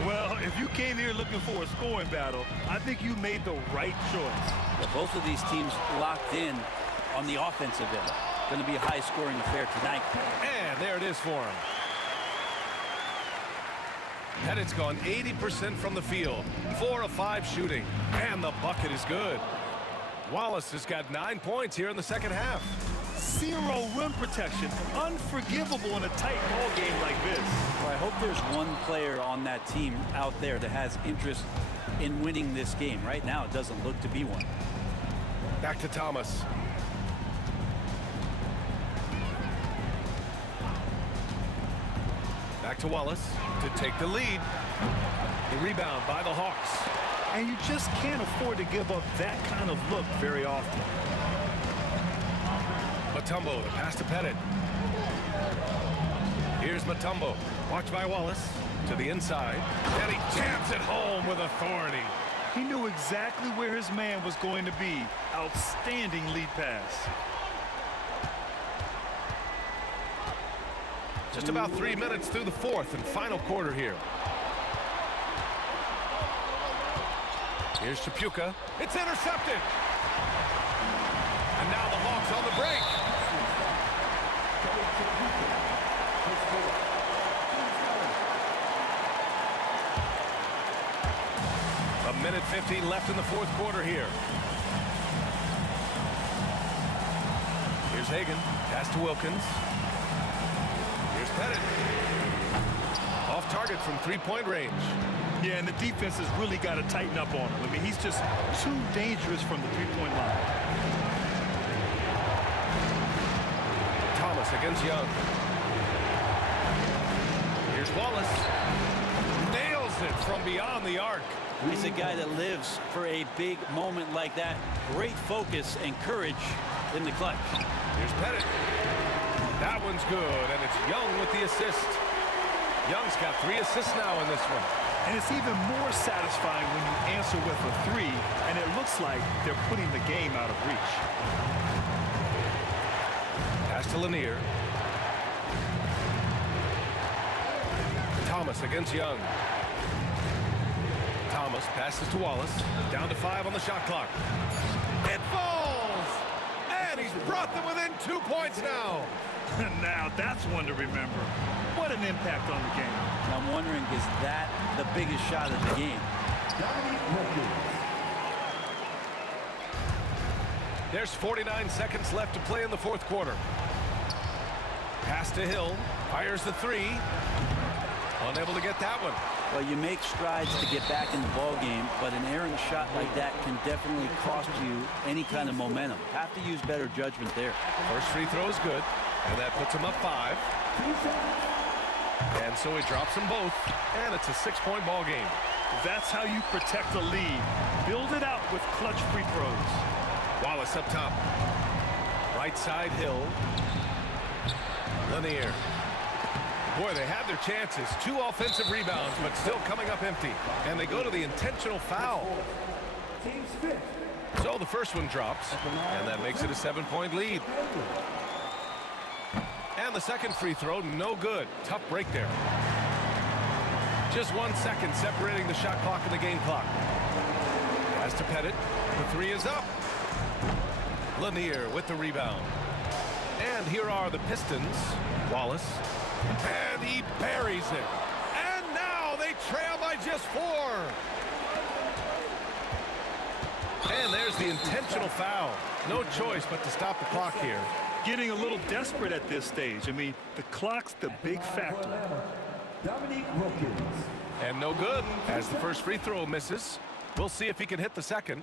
Well, if you came here looking for a scoring battle, I think you made the right choice. Well, both of these teams locked in on the offensive end. Going to be a high-scoring affair tonight. And there it is for him. Pettit's gone 80% from the field. 4 of 5 shooting. And the bucket is good. Wallace has got 9 points here in the second half. 0 rim protection. Unforgivable in a tight ball game like this. Well, I hope there's one player on that team out there that has interest in winning this game. Right now, it doesn't look to be one. Back to Thomas. Back to Wallace to take the lead. The rebound by the Hawks. And you just can't afford to give up that kind of look very often. Mutombo, the pass to Pettit. Here's Mutombo. Watched by Wallace to the inside. And he jams it home with authority. He knew exactly where his man was going to be. Outstanding lead pass. Just about 3 minutes through the fourth and final quarter here. Here's Chapuka. It's intercepted. And now the Hawks on the break. A minute 15 left in the fourth quarter here. Here's Hagan. Pass to Wilkins. Here's Pettit. Off target from three-point range. Yeah, and the defense has really got to tighten up on him. I mean, he's just too dangerous from the three-point line. Thomas against Young. Here's Wallace. Nails it from beyond the arc. He's a guy that lives for a big moment like that. Great focus and courage in the clutch. Here's Pettit. That one's good, and it's Young with the assist. Young's got 3 assists now in this one. And it's even more satisfying when you answer with a 3, and it looks like they're putting the game out of reach. Pass to Lanier. Thomas against Young. Thomas passes to Wallace. Down to 5 on the shot clock. It falls! And he's brought them within 2 points now. Now that's one to remember. What an impact on the game. And I'm wondering, is that the biggest shot of the game? There's 49 seconds left to play in the fourth quarter. Pass to Hill. Fires the 3. Unable to get that one. Well, you make strides to get back in the ball game, but an errant shot like that can definitely cost you any kind of momentum. Have to use better judgment there. First free throw is good, and that puts him up 5. And so he drops them both, and it's a 6-point ball game. That's how you protect a lead. Build it out with clutch free throws. Wallace up top. Right side, Hill. Lanier. Boy, they had their chances. 2 offensive rebounds, but still coming up empty. And they go to the intentional foul. So the first one drops, and that makes it a 7-point lead. And the second free throw, no good. Tough break there. Just 1 second separating the shot clock and the game clock. Pass to Pettit. The 3 is up. Lanier with the rebound. And here are the Pistons. Wallace. And he buries it. And now they trail by just 4. And there's the intentional foul. No choice but to stop the clock here. Getting a little desperate at this stage. I mean, the clock's the big factor. And no good as the first free throw misses. We'll see if he can hit the second.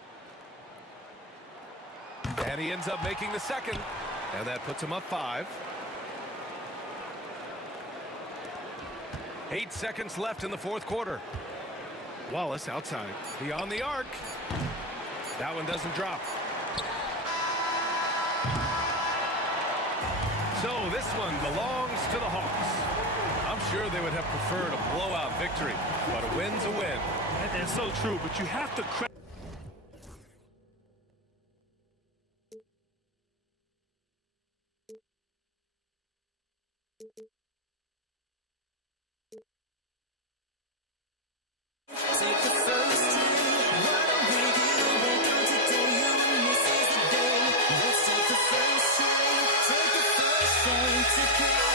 And he ends up making the second. And that puts him up 5. 8 seconds left in the fourth quarter. Wallace outside. Beyond the arc. That one doesn't drop. So this one belongs to the Hawks. I'm sure they would have preferred a blowout victory, but a win's a win. And so true, but you have to credit. Take the first time, what a way you wake up today, and this is the day. Let's take the first time to care.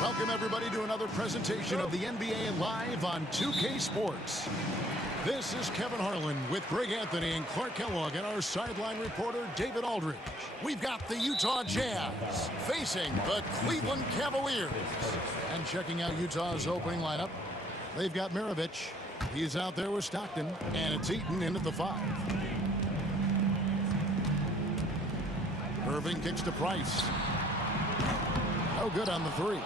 Welcome, everybody, to another presentation of the NBA live on 2K Sports. This is Kevin Harlan with Greg Anthony and Clark Kellogg and our sideline reporter, David Aldridge. We've got the Utah Jazz facing the Cleveland Cavaliers. And checking out Utah's opening lineup, they've got Maravich. He's out there with Stockton, and it's Eaton in at the 5. Irving kicks to Price. No good on the 3.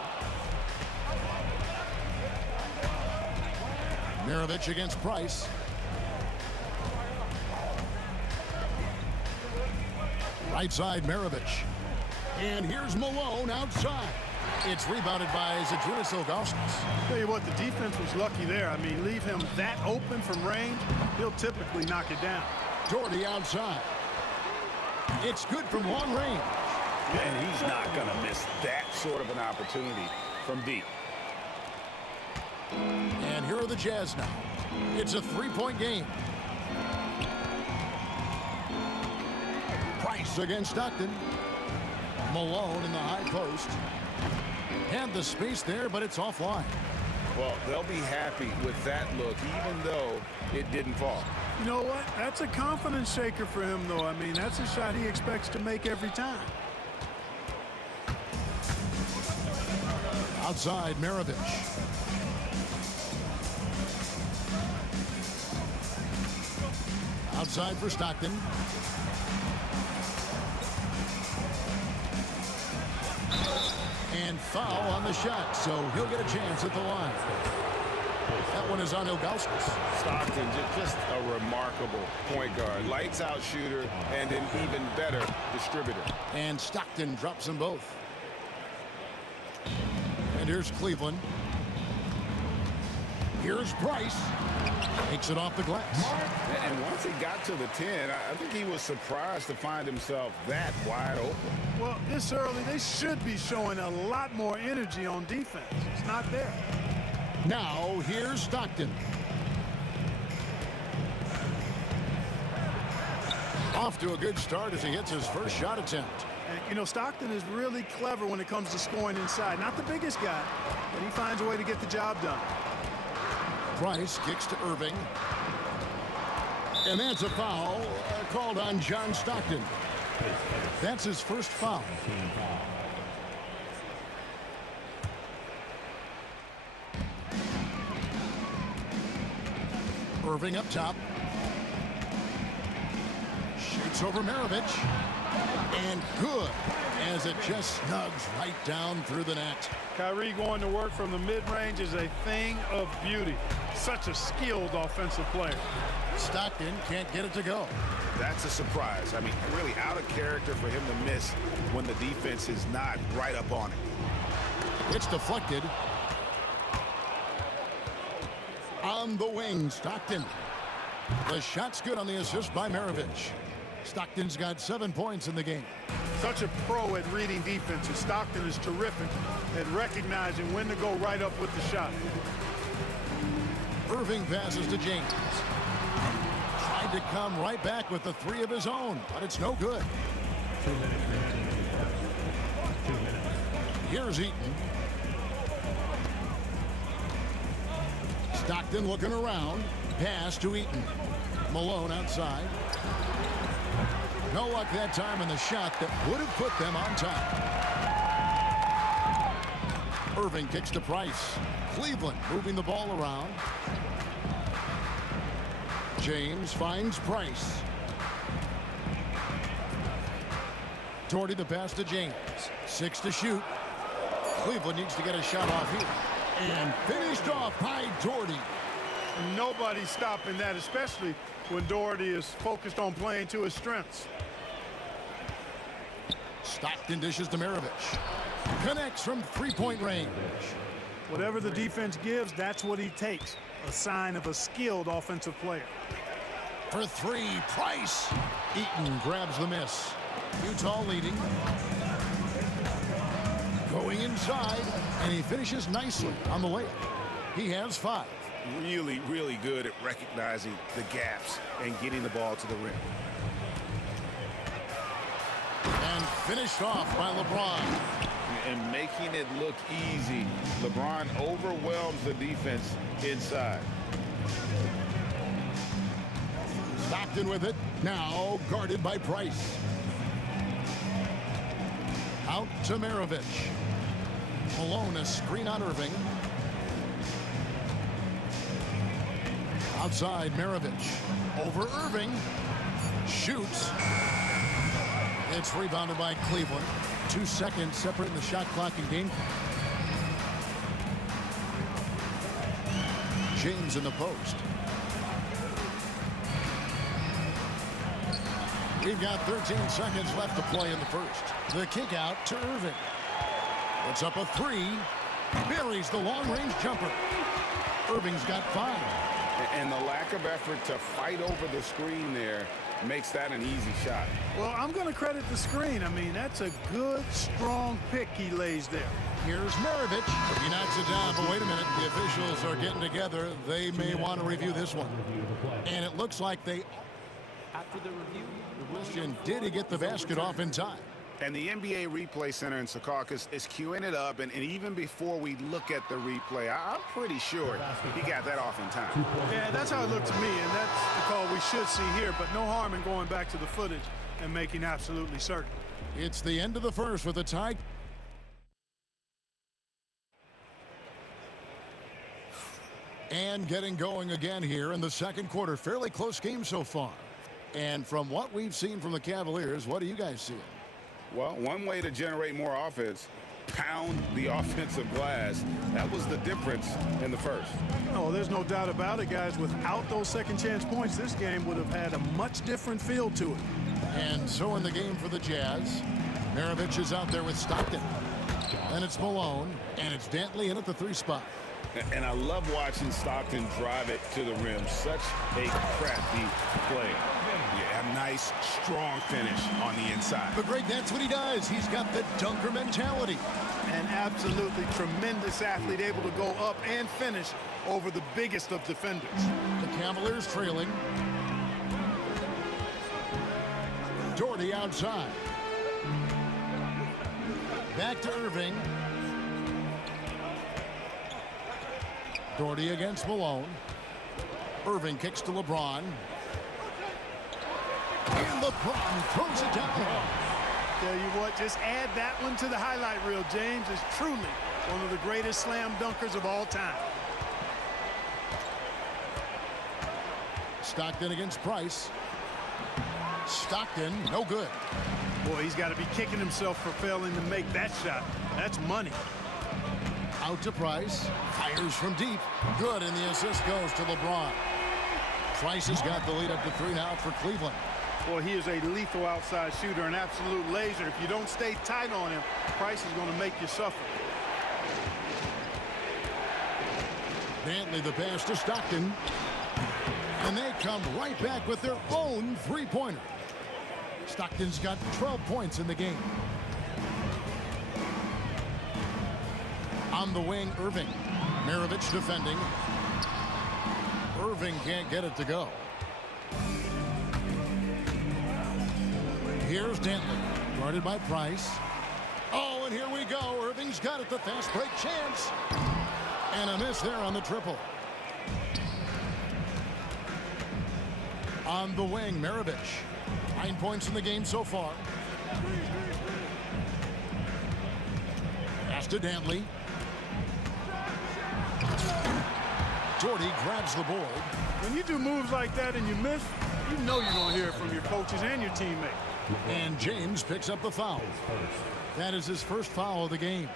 Maravich against Price. Right side, Maravich. And here's Malone outside. It's rebounded by Zydrunas Ilgauskas. Tell you what, the defense was lucky there. I mean, leave him that open from range, he'll typically knock it down. Doherty outside. It's good from long range. And he's not going to miss that sort of an opportunity from deep. And here are the Jazz now. It's a 3-point game. Price against Stockton. Malone in the high post. Had the space there, but it's offline. Well, they'll be happy with that look, even though it didn't fall. You know what? That's a confidence shaker for him, though. I mean, that's a shot he expects to make every time. Outside, Maravich. Outside for Stockton. And foul on the shot, so he'll get a chance at the line. That one is on Ilgauskas. Stockton, just a remarkable point guard. Lights out shooter and an even better distributor. And Stockton drops them both. And here's Cleveland. Here's Price. Takes it off the glass. And once he got to the 10, I think he was surprised to find himself that wide open. Well, this early, they should be showing a lot more energy on defense. It's not there. Now, here's Stockton. Off to a good start as he hits his first shot attempt. And, you know, Stockton is really clever when it comes to scoring inside. Not the biggest guy, but he finds a way to get the job done. Price kicks to Irving. And that's a foul called on John Stockton. That's his first foul. Irving up top. Shoots over Maravich. And good, as it just snugs right down through the net. Kyrie going to work from the mid-range is a thing of beauty. Such a skilled offensive player. Stockton can't get it to go. That's a surprise. I mean, really out of character for him to miss when the defense is not right up on it. It's deflected. On the wing, Stockton. The shot's good on the assist by Maravich. Stockton's got 7 points in the game. Such a pro at reading defenses. Stockton is terrific at recognizing when to go right up with the shot. Irving passes to James. Tried to come right back with the 3 of his own, but it's no good. 2 minutes remaining. 2 minutes. Here's Eaton. Stockton looking around. Pass to Eaton. Malone outside. No luck that time in the shot that would have put them on top. Irving kicks to Price. Cleveland moving the ball around. James finds Price. Doherty the pass to James. 6 to shoot. Cleveland needs to get a shot off here. And finished off by Doherty. Nobody's stopping that, especially when Doherty is focused on playing to his strengths. Stockton dishes to Maravich. Connects from 3-point range. Whatever the defense gives, that's what he takes. A sign of a skilled offensive player. For 3, Price. Eaton grabs the miss. Utah leading. Going inside, and he finishes nicely on the layup. He has 5. Really, really good at recognizing the gaps and getting the ball to the rim. And finished off by LeBron. And making it look easy. LeBron overwhelms the defense inside. Stockton with it. Now guarded by Price. Out to Maravich. Malone, a screen on Irving. Outside Maravich. Over Irving. Shoots. It's rebounded by Cleveland. 2 seconds separating the shot clock and game. James in the post. We've got 13 seconds left to play in the first. The kick out to Irving. It's up a 3. Buries the long-range jumper. Irving's got 5. And the lack of effort to fight over the screen there makes that an easy shot. Well, I'm going to credit the screen. I mean, that's a good, strong pick he lays there. Here's Maravich. He knocks it down, but wait a minute. The officials are getting together. They may want to review this one. And it looks like they... After the review, the question, did he get the basket off in time? And the NBA Replay Center in Secaucus is queuing it up, and even before we look at the replay, I'm pretty sure he got that off in time. Yeah, that's how it looked to me, and that's the call we should see here, but no harm in going back to the footage and making absolutely certain. It's the end of the first with a tie. And getting going again here in the second quarter. Fairly close game so far. And from what we've seen from the Cavaliers, what do you guys see? Well, one way to generate more offense, pound the offensive glass. That was the difference in the first. Oh, there's no doubt about it, guys. Without those second chance points, this game would have had a much different feel to it. And so in the game for the Jazz, Maravich is out there with Stockton. And it's Malone, and it's Dantley in at the 3 spot. And I love watching Stockton drive it to the rim. Such a crafty play. Yeah, a nice, strong finish on the inside. But Greg, that's what he does. He's got the dunker mentality. An absolutely tremendous athlete, able to go up and finish over the biggest of defenders. The Cavaliers trailing. Doherty outside. Back to Irving. Doherty against Malone. Irving kicks to LeBron. And LeBron throws it down. Tell you what, just add that one to the highlight reel. James is truly one of the greatest slam dunkers of all time. Stockton against Price. Stockton, no good. Boy, he's got to be kicking himself for failing to make that shot. That's money. Out to Price. Fires from deep. Good, and the assist goes to LeBron. Price has got the lead up to 3 now for Cleveland. Boy, he is a lethal outside shooter, an absolute laser. If you don't stay tight on him, Price is going to make you suffer. Dantley the pass to Stockton. And they come right back with their own 3-pointer. Stockton's got 12 points in the game. On the wing, Irving. Maravich defending. Irving can't get it to go. Here's Dantley, guarded by Price. Oh, and here we go. Irving's got it, the fast break chance. And a miss there on the triple. On the wing, Maravich. 9 points in the game so far. Pass to Dantley. Doherty grabs the board. When you do moves like that and you miss, you know you're going to hear it from your coaches and your teammates. And James picks up the foul. That is his first foul of the game.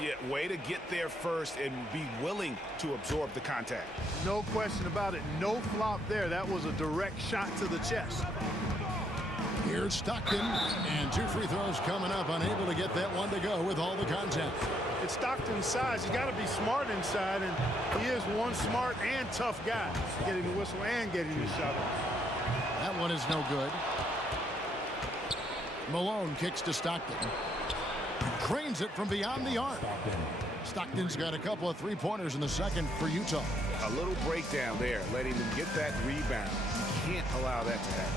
Yeah, way to get there first and be willing to absorb the contact. No question about it. No flop there. That was a direct shot to the chest. Here's Stockton, and 2 free throws coming up, unable to get that one to go with all the contact. It's Stockton's size. He's got to be smart inside, and he is one smart and tough guy, getting the whistle and getting the shot off. That one is no good. Malone kicks to Stockton. Cranes it from beyond the arc. Stockton's got a couple of 3-pointers in the second for Utah. A little breakdown there, letting them get that rebound. You can't allow that to happen.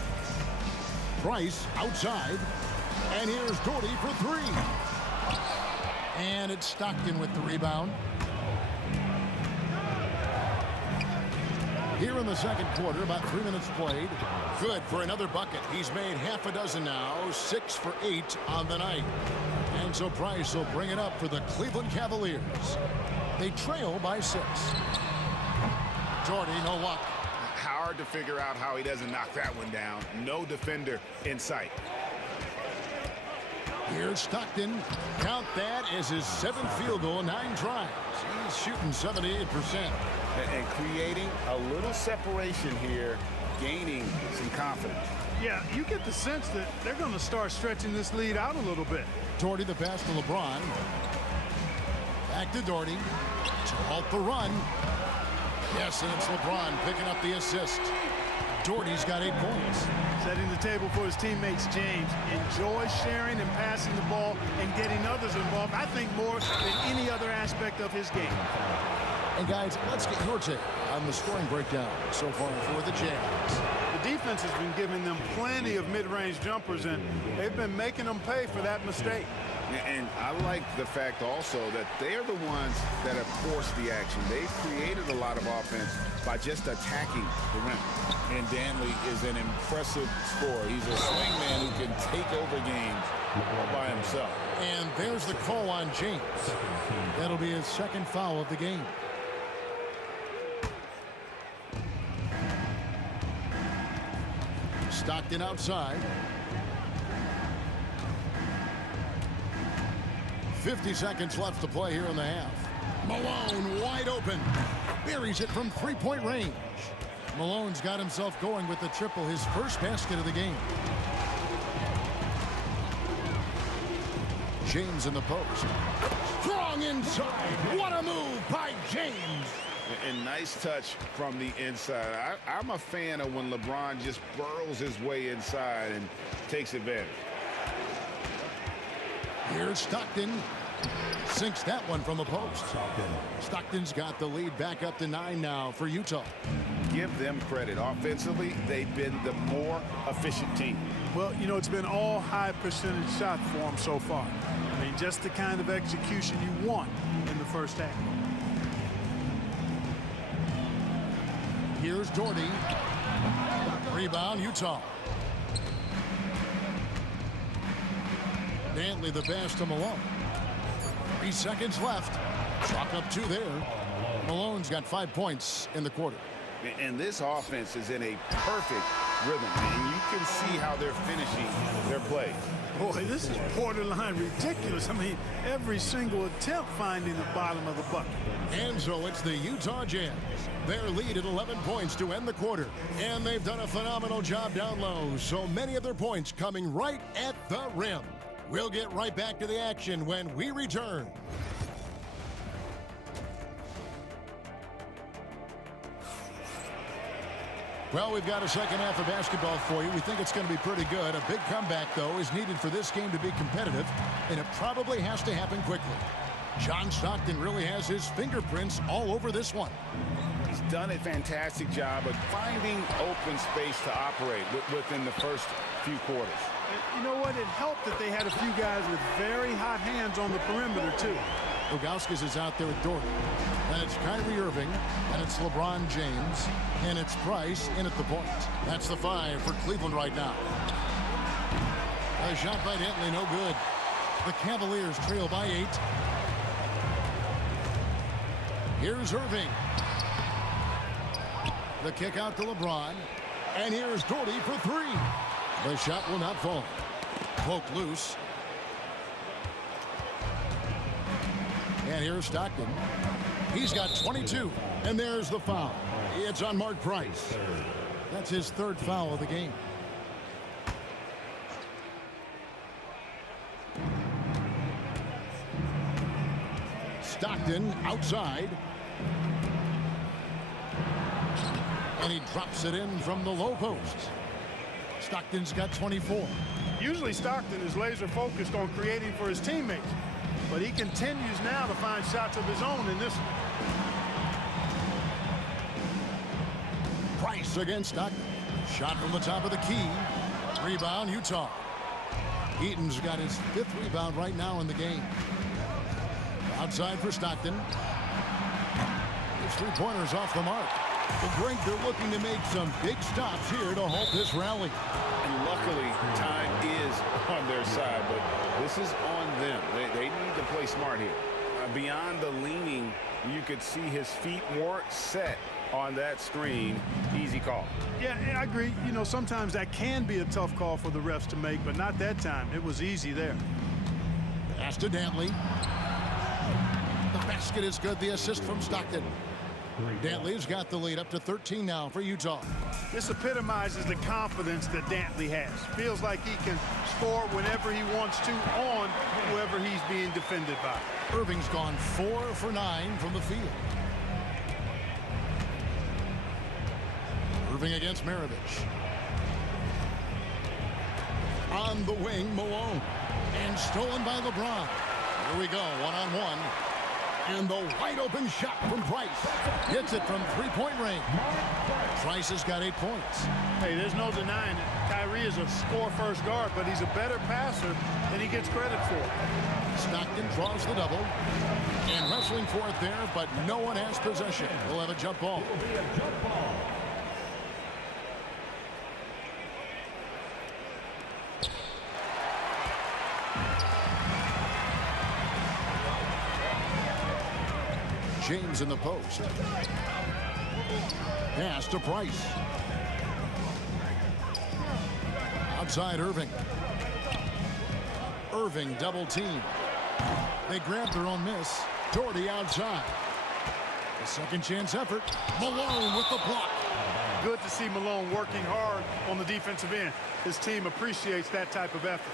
Price outside. And here's Doherty for 3. And it's Stockton with the rebound. Here in the second quarter, about 3 minutes played. Good for another bucket. He's made half a dozen now, 6 for 8 on the night. And so Price will bring it up for the Cleveland Cavaliers. They trail by 6. Doherty, no luck. Hard to figure out how he doesn't knock that one down. No defender in sight. Here's Stockton. Count that as his 7th field goal, 9 tries. He's shooting 78%. And creating a little separation here, gaining some confidence. Yeah, you get the sense that they're going to start stretching this lead out a little bit. Doherty the pass to LeBron. Back to Doherty to halt the run. Yes, and it's LeBron picking up the assist. Doherty's got 8 points. Setting the table for his teammates, James. Enjoys sharing and passing the ball and getting others involved, I think, more than any other aspect of his game. And guys, let's get your take on the scoring breakdown so far for the Jazz. The defense has been giving them plenty of mid-range jumpers, and they've been making them pay for that mistake. And I like the fact also that they're the ones that have forced the action. They've created a lot of offense by just attacking the rim. And Dantley is an impressive scorer. He's a swingman who can take over games all by himself. And there's the call on James. That'll be his 2nd foul of the game. Stockton outside. 50 seconds left to play here in the half. Malone wide open. Buries it from 3-point range. Malone's got himself going with the triple, his first basket of the game. James in the post. Strong inside. What a move by James. And nice touch from the inside. I'm a fan of when LeBron just burrows his way inside and takes advantage. Here's Stockton. Sinks that one from the post. Stockton's got the lead back up to 9 now for Utah. Give them credit. Offensively, they've been the more efficient team. Well, you know, it's been all high percentage shots for them so far. I mean, just the kind of execution you want in the first half. Here's Doherty. Rebound, Utah. Dantley the pass to Malone. 3 seconds left. Chalk up 2 there. Malone's got 5 points in the quarter. And this offense is in a perfect rhythm, and you can see how they're finishing their play. Boy, this is borderline ridiculous. I mean, every single attempt finding the bottom of the bucket. And so it's the Utah Jazz. Their lead at 11 points to end the quarter. And they've done a phenomenal job down low. So many of their points coming right at the rim. We'll get right back to the action when we return. Well, we've got a second half of basketball for you. We think it's going to be pretty good. A big comeback, though, is needed for this game to be competitive, and it probably has to happen quickly. John Stockton really has his fingerprints all over this one. He's done a fantastic job of finding open space to operate within the first few quarters. You know what? It helped that they had a few guys with very hot hands on the perimeter, too. Ilgauskas is out there with Doherty. And it's Kyrie Irving, and it's LeBron James, and it's Price in at the point. That's the 5 for Cleveland right now. A shot by Dantley, no good. The Cavaliers trail by 8. Here's Irving. The kick out to LeBron. And here's Doherty for 3. The shot will not fall. Poked loose. And here's Stockton. He's got 22. And there's the foul. It's on Mark Price. That's his 3rd foul of the game. Stockton outside. And he drops it in from the low post. Stockton's got 24. Usually Stockton is laser focused on creating for his teammates, but he continues now to find shots of his own in this one. Price against Stockton. Shot from the top of the key. Rebound, Utah. Eaton's got his 5th rebound right now in the game. Outside for Stockton. His 3-pointer's off the mark. Well, Greg, they're looking to make some big stops here to halt this rally. And luckily, time is on their side, but this is on them. They need to play smart here. Beyond the leaning, you could see his feet weren't set on that screen. Easy call. Yeah, I agree. You know, sometimes that can be a tough call for the refs to make, but not that time. It was easy there. Pass to Dantley. The basket is good. The assist from Stockton. Dantley's got the lead up to 13 now for Utah. This epitomizes the confidence that Dantley has. Feels like he can score whenever he wants to on whoever he's being defended by. Irving's gone 4 for 9 from the field. Irving against Maravich. On the wing, Malone. And stolen by LeBron. Here we go, one-on-one. And the wide-open shot from Price. Hits it from 3-point range. Price has got 8 points. Hey, there's no denying it. Kyrie is a score-first guard, but he's a better passer than he gets credit for. Stockton draws the double. And wrestling for it there, but no one has possession. We'll have a jump ball. James in the post. Pass to Price. Outside Irving. Irving double team. They grab their own miss. Doherty outside. A second chance effort. Malone with the block. Good to see Malone working hard on the defensive end. His team appreciates that type of effort.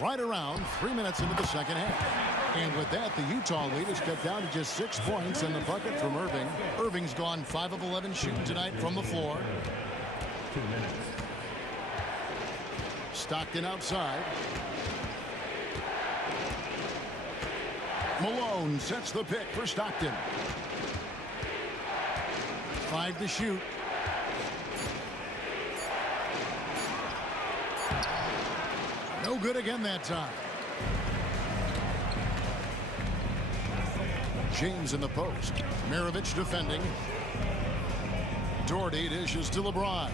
right around 3 minutes into the second half. And with that, the Utah lead is cut down to just 6 points in the bucket from Irving. Irving's gone 5 of 11 shooting tonight from the floor. 2 minutes. Stockton outside. Malone sets the pick for Stockton. 5 to shoot. No good again that time. James in the post. Maravich defending. Doherty dishes to LeBron.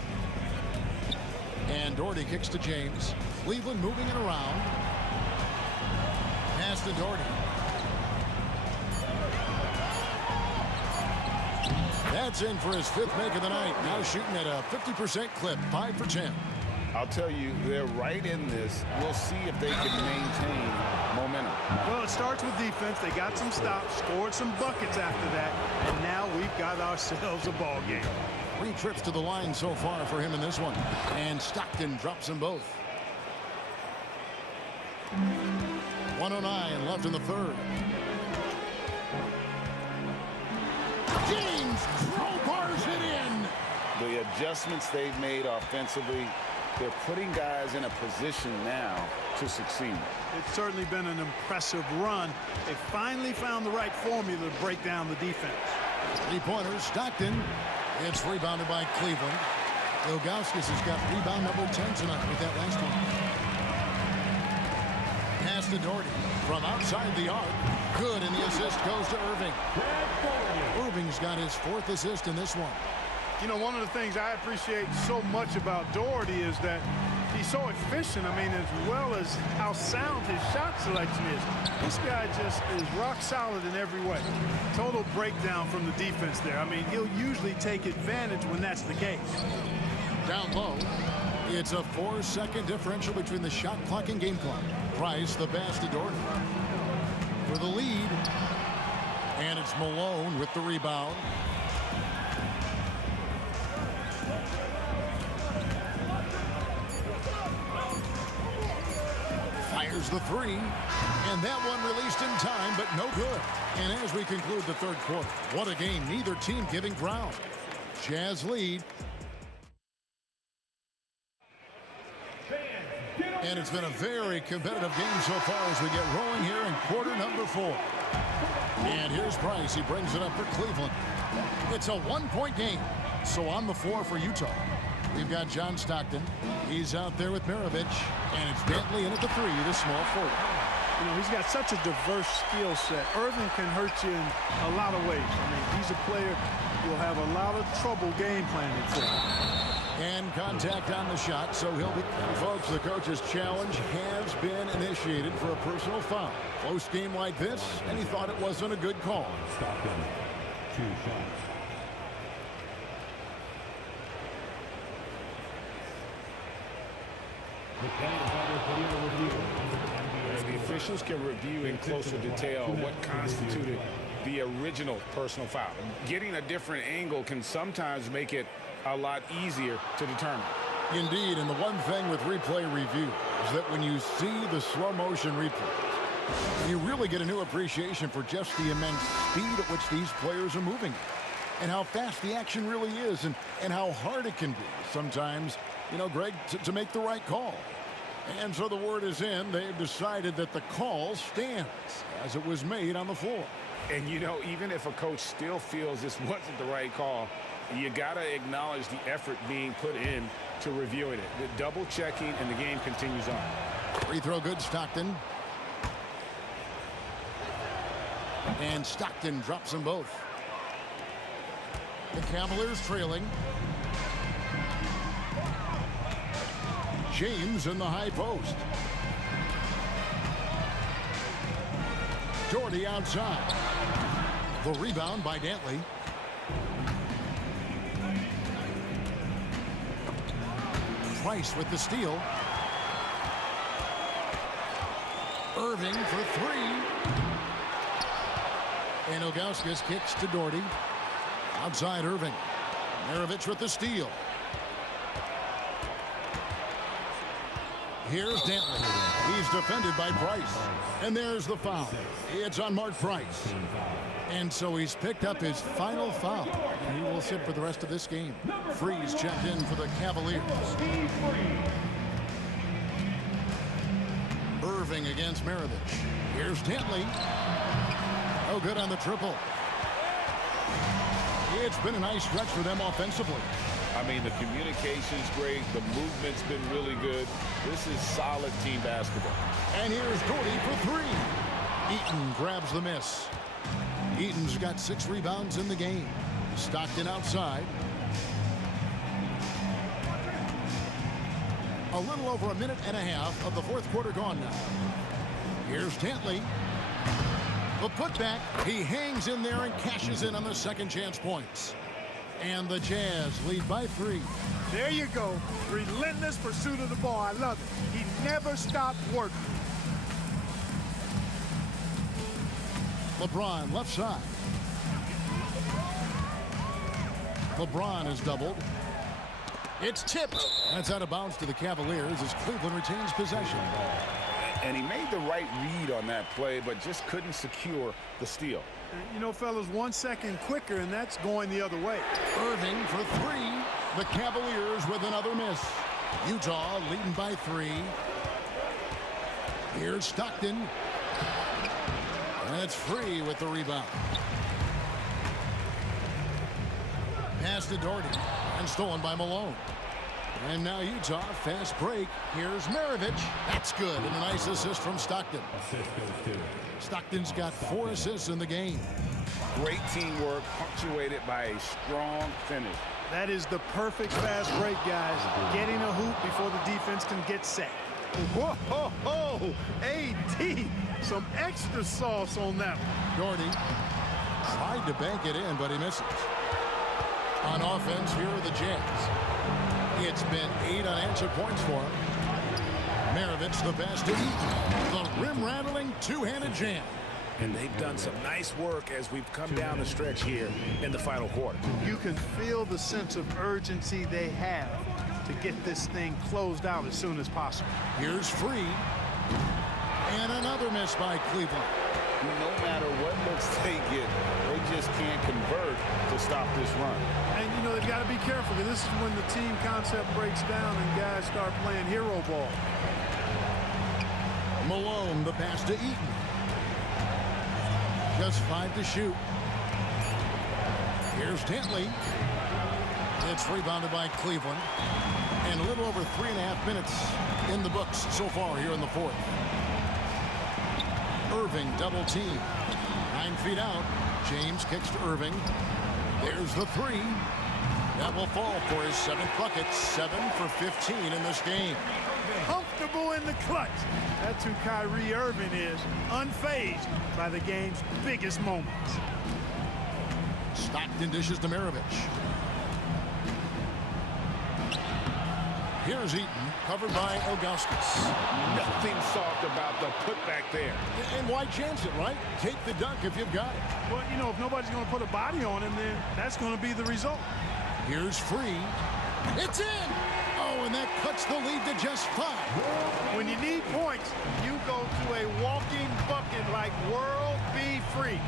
And Doherty kicks to James. Cleveland moving it around. Pass to Doherty. That's in for his 5th make of the night. Now shooting at a 50% clip, 5 for 10. I'll tell you, they're right in this. We'll see if they can maintain momentum. Well, it starts with defense. They got some stops, scored some buckets after that, and now we've got ourselves a ball game. 3 trips to the line so far for him in this one. And Stockton drops them both. 1:09 left in the third. James crowbars it in. The adjustments they've made offensively, they're putting guys in a position now to succeed. It's certainly been an impressive run. They finally found the right formula to break down the defense. 3-pointers, Stockton. It's rebounded by Cleveland. Ilgauskas has got rebound number 10 tonight with that last one. Pass to Doherty from outside the arc. Good, and the assist goes to Irving. Irving's got his 4th assist in this one. You know, one of the things I appreciate so much about Doherty is that he's so efficient. I mean, as well as how sound his shot selection is. This guy just is rock solid in every way. Total breakdown from the defense there. I mean, he'll usually take advantage when that's the case. Down low, it's a 4-second differential between the shot clock and game clock. Price the pass to Doherty for the lead. And it's Malone with the rebound. Fires the 3, and that one released in time, but no good. And as we conclude the third quarter, what a game, neither team giving ground. Jazz lead. And it's been a very competitive game so far as we get rolling here in quarter number 4. And here's Price. He brings it up for Cleveland. It's a 1-point game. So on the floor for Utah, we've got John Stockton. He's out there with Maravich. And it's Bentley in at the 3, the small forward. You know, he's got such a diverse skill set. Irving can hurt you in a lot of ways. I mean, he's a player you'll have a lot of trouble game planning for. And contact on the shot, so he'll be... Folks, the coach's challenge has been initiated for a personal foul. Close game like this, and he thought it wasn't a good call. Stockton, 2 shots. The officials can review in closer detail what constituted the original personal foul. Getting a different angle can sometimes make it a lot easier to determine. Indeed, and the one thing with replay review is that when you see the slow motion replay, you really get a new appreciation for just the immense speed at which these players are moving and how fast the action really is and how hard it can be sometimes, you know, Greg, to make the right call. And so the word is in. They've decided that the call stands as it was made on the floor. And, you know, even if a coach still feels this wasn't the right call, you got to acknowledge the effort being put in to reviewing it. The double checking, and the game continues on. Free throw good, Stockton. And Stockton drops them both. The Cavaliers trailing. James in the high post. Doherty outside. The rebound by Dantley. Price with the steal. Irving for 3. And Ilgauskas kicks to Doherty. Outside Irving. Maravich with the steal. Here's Dantley. He's defended by Price. And there's the foul. It's on Mark Price. And so he's picked up his final foul. And he will sit for the rest of this game. Freeze checked in for the Cavaliers. Irving against Maravich. Here's Dantley. Oh, good on the triple. It's been a nice stretch for them offensively. I mean, the communication's great. The movement's been really good. This is solid team basketball. And here's Gordy for three. Eaton grabs the miss. Eaton's got 6 rebounds in the game. Stockton outside. A little over a minute and a half of the fourth quarter gone now. Here's Dantley. The putback. He hangs in there and cashes in on the second chance points. And the Jazz lead by 3. There you go. Relentless pursuit of the ball. I love it. He never stopped working. LeBron left side. LeBron is doubled. It's tipped. That's out of bounds to the Cavaliers as Cleveland retains possession. And he made the right read on that play, but just couldn't secure the steal. You know, fellas, 1 second quicker, and that's going the other way. Irving for 3. The Cavaliers with another miss. Utah leading by 3. Here's Stockton. That's Free with the rebound. Pass to Doherty and stolen by Malone. And now Utah, fast break. Here's Maravich. That's good. And a nice assist from Stockton. Stockton's got 4 assists in the game. Great teamwork, punctuated by a strong finish. That is the perfect fast break, guys. Getting a hoop before the defense can get set. Whoa, ho, ho. AD, some extra sauce on that one. Doherty tried to bank it in, but he misses. On offense, here are the Jazz. It's been 8 unanswered points for him. Maravich, the pass to Eaton. The rim-rattling two-handed jam. And they've done some nice work as we've come down the stretch here in the final quarter. You can feel the sense of urgency they have to get this thing closed out as soon as possible. Here's Free. And another miss by Cleveland. No matter what looks they get, they just can't convert to stop this run. And, you know, they've got to be careful, because this is when the team concept breaks down and guys start playing hero ball. Malone, the pass to Eaton. Just 5 to shoot. Here's Dantley. It's rebounded by Cleveland. And a little over 3.5 minutes in the books so far here in the fourth. Irving double team. 9 feet out. James kicks to Irving. There's the 3. That will fall for his 7th bucket. 7 for 15 in this game. Comfortable in the clutch. That's who Kyrie Irving is. Unfazed by the game's biggest moments. Stockton dishes to Maravich. Here's Eaton, covered by Ilgauskas. Nothing soft about the putback there. And why chance it, right? Take the dunk if you've got it. Well, you know, if nobody's going to put a body on him, then that's going to be the result. Here's Free. It's in! Oh, and that cuts the lead to just 5. When you need points, you go to a walking bucket like World B. Free.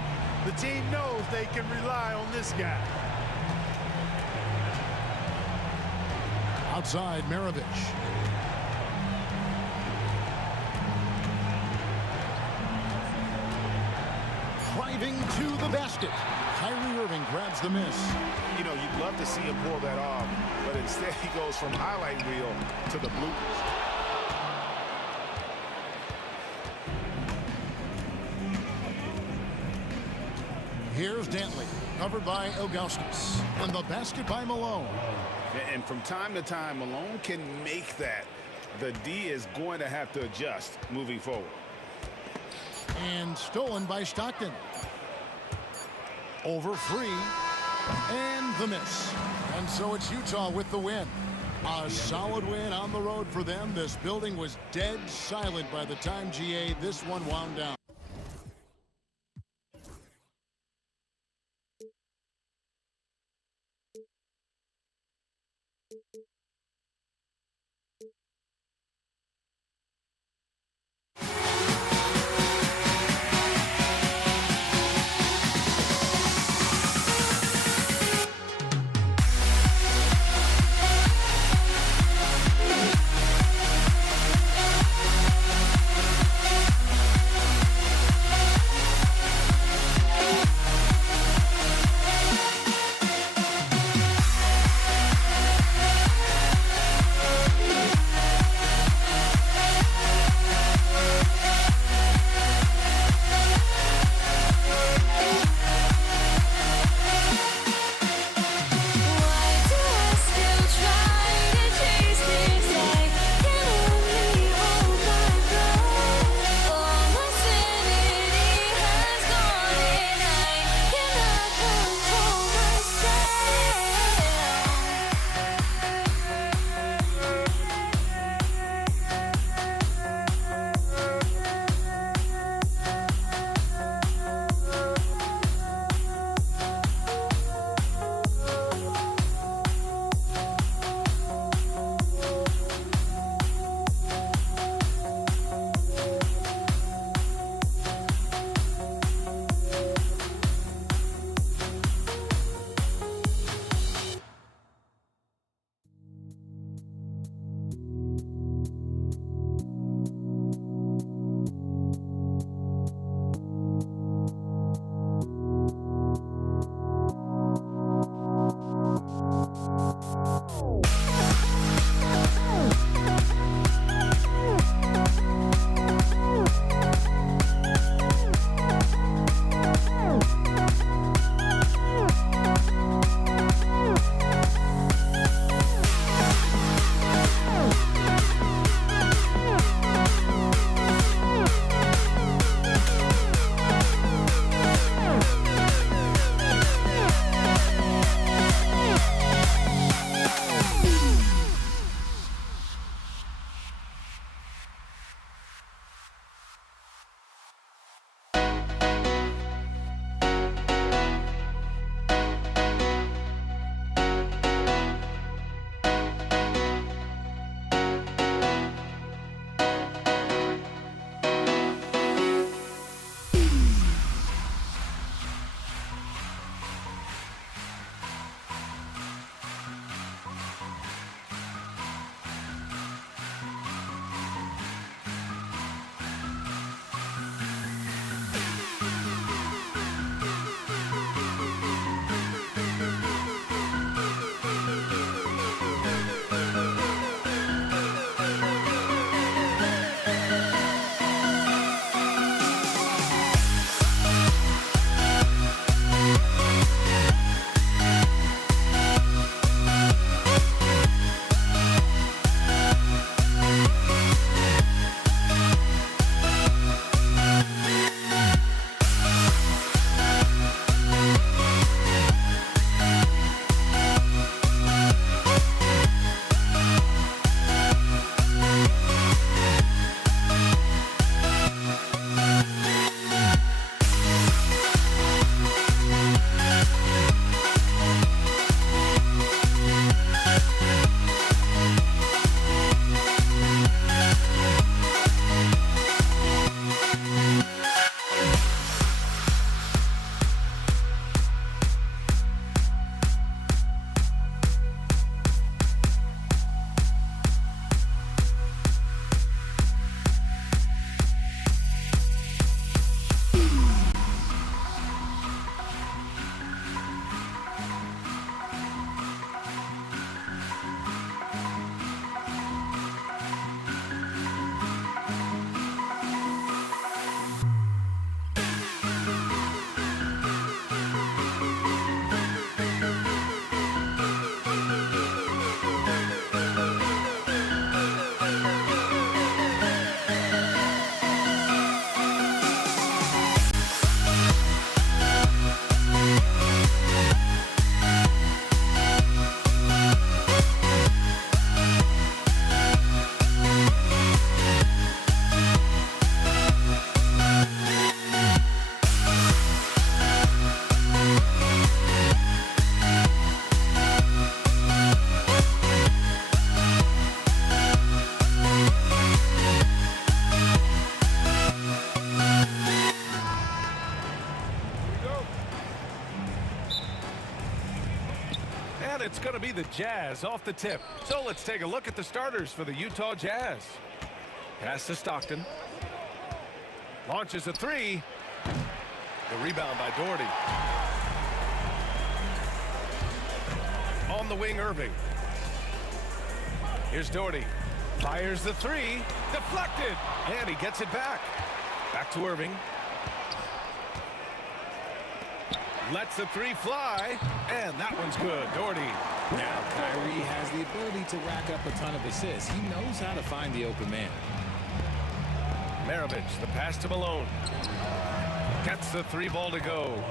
The team knows they can rely on this guy. Outside, Maravich. Driving to the basket. Kyrie Irving grabs the miss. You know, you'd love to see him pull that off, but instead he goes from highlight reel to the bloopers. Here's Dantley, covered by Ilgauskas. And the basket by Malone. And from time to time, Malone can make that. The D is going to have to adjust moving forward. And stolen by Stockton. Over Free. And the miss. And so it's Utah with the win. A solid win on the road for them. This building was dead silent by the time GA this one wound down. And it's going to be the Jazz off the tip. So let's take a look at the starters for the Utah Jazz. Pass to Stockton. Launches a three. The rebound by Doherty. On the wing, Irving. Here's Doherty. Fires the three. Deflected. And he gets it back. Back to Irving. Lets the three fly. And that one's good. Doherty. Now Kyrie has the ability to rack up a ton of assists. He knows how to find the open man. Maravich, the pass to Malone. Gets the three ball to go.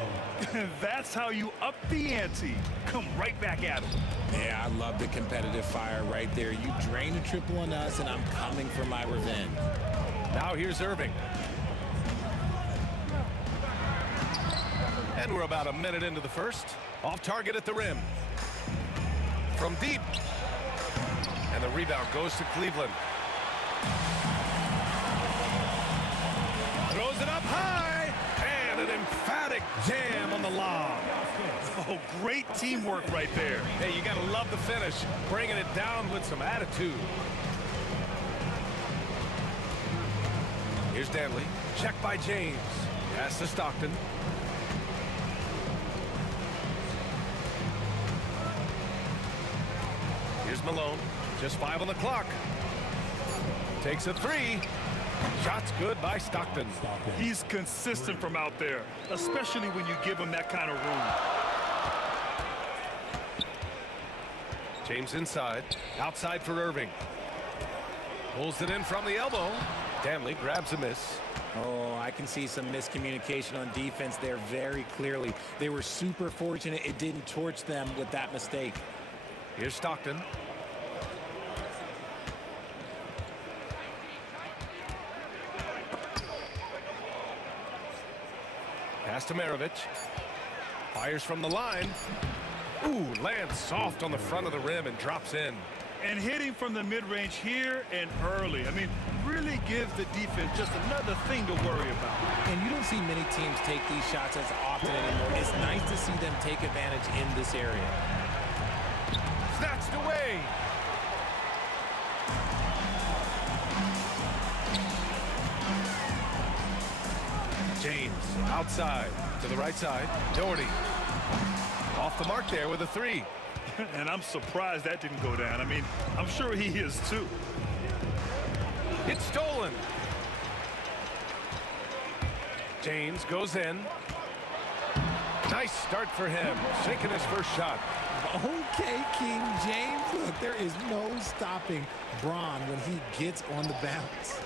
That's how you up the ante. Come right back at him. Yeah, I love the competitive fire right there. You drain a triple on us, and I'm coming for my revenge. Now here's Irving. And we're about a minute into the first. Off target at the rim. From deep. And the rebound goes to Cleveland. Throws it up high. And an emphatic jam on the lob. Oh, great teamwork right there. Hey, you got to love the finish. Bringing it down with some attitude. Here's Danley. Check by James. Pass to Stockton. Here's Malone. Just 5 on the clock. Takes a three. Shot's good by Stockton. He's consistent from out there, especially when you give him that kind of room. James inside. Outside for Irving. Pulls it in from the elbow. Danley grabs a miss. Oh, I can see some miscommunication on defense there very clearly. They were super fortunate it didn't torch them with that mistake. Here's Stockton. Pass to Maravich. Fires from the line. Ooh, lands soft on the front of the rim and drops in. And hitting from the mid-range here and early. I mean, really gives the defense just another thing to worry about. And you don't see many teams take these shots as often anymore. It's nice to see them take advantage in this area. Snatched away. James outside to the right side. Doherty off the mark there with a three. And I'm surprised that didn't go down. I mean, I'm sure he is too. It's stolen. James goes in. Nice start for him. Sinking his first shot. Okay, King James. Look, there is no stopping Bron when he gets on the bounce.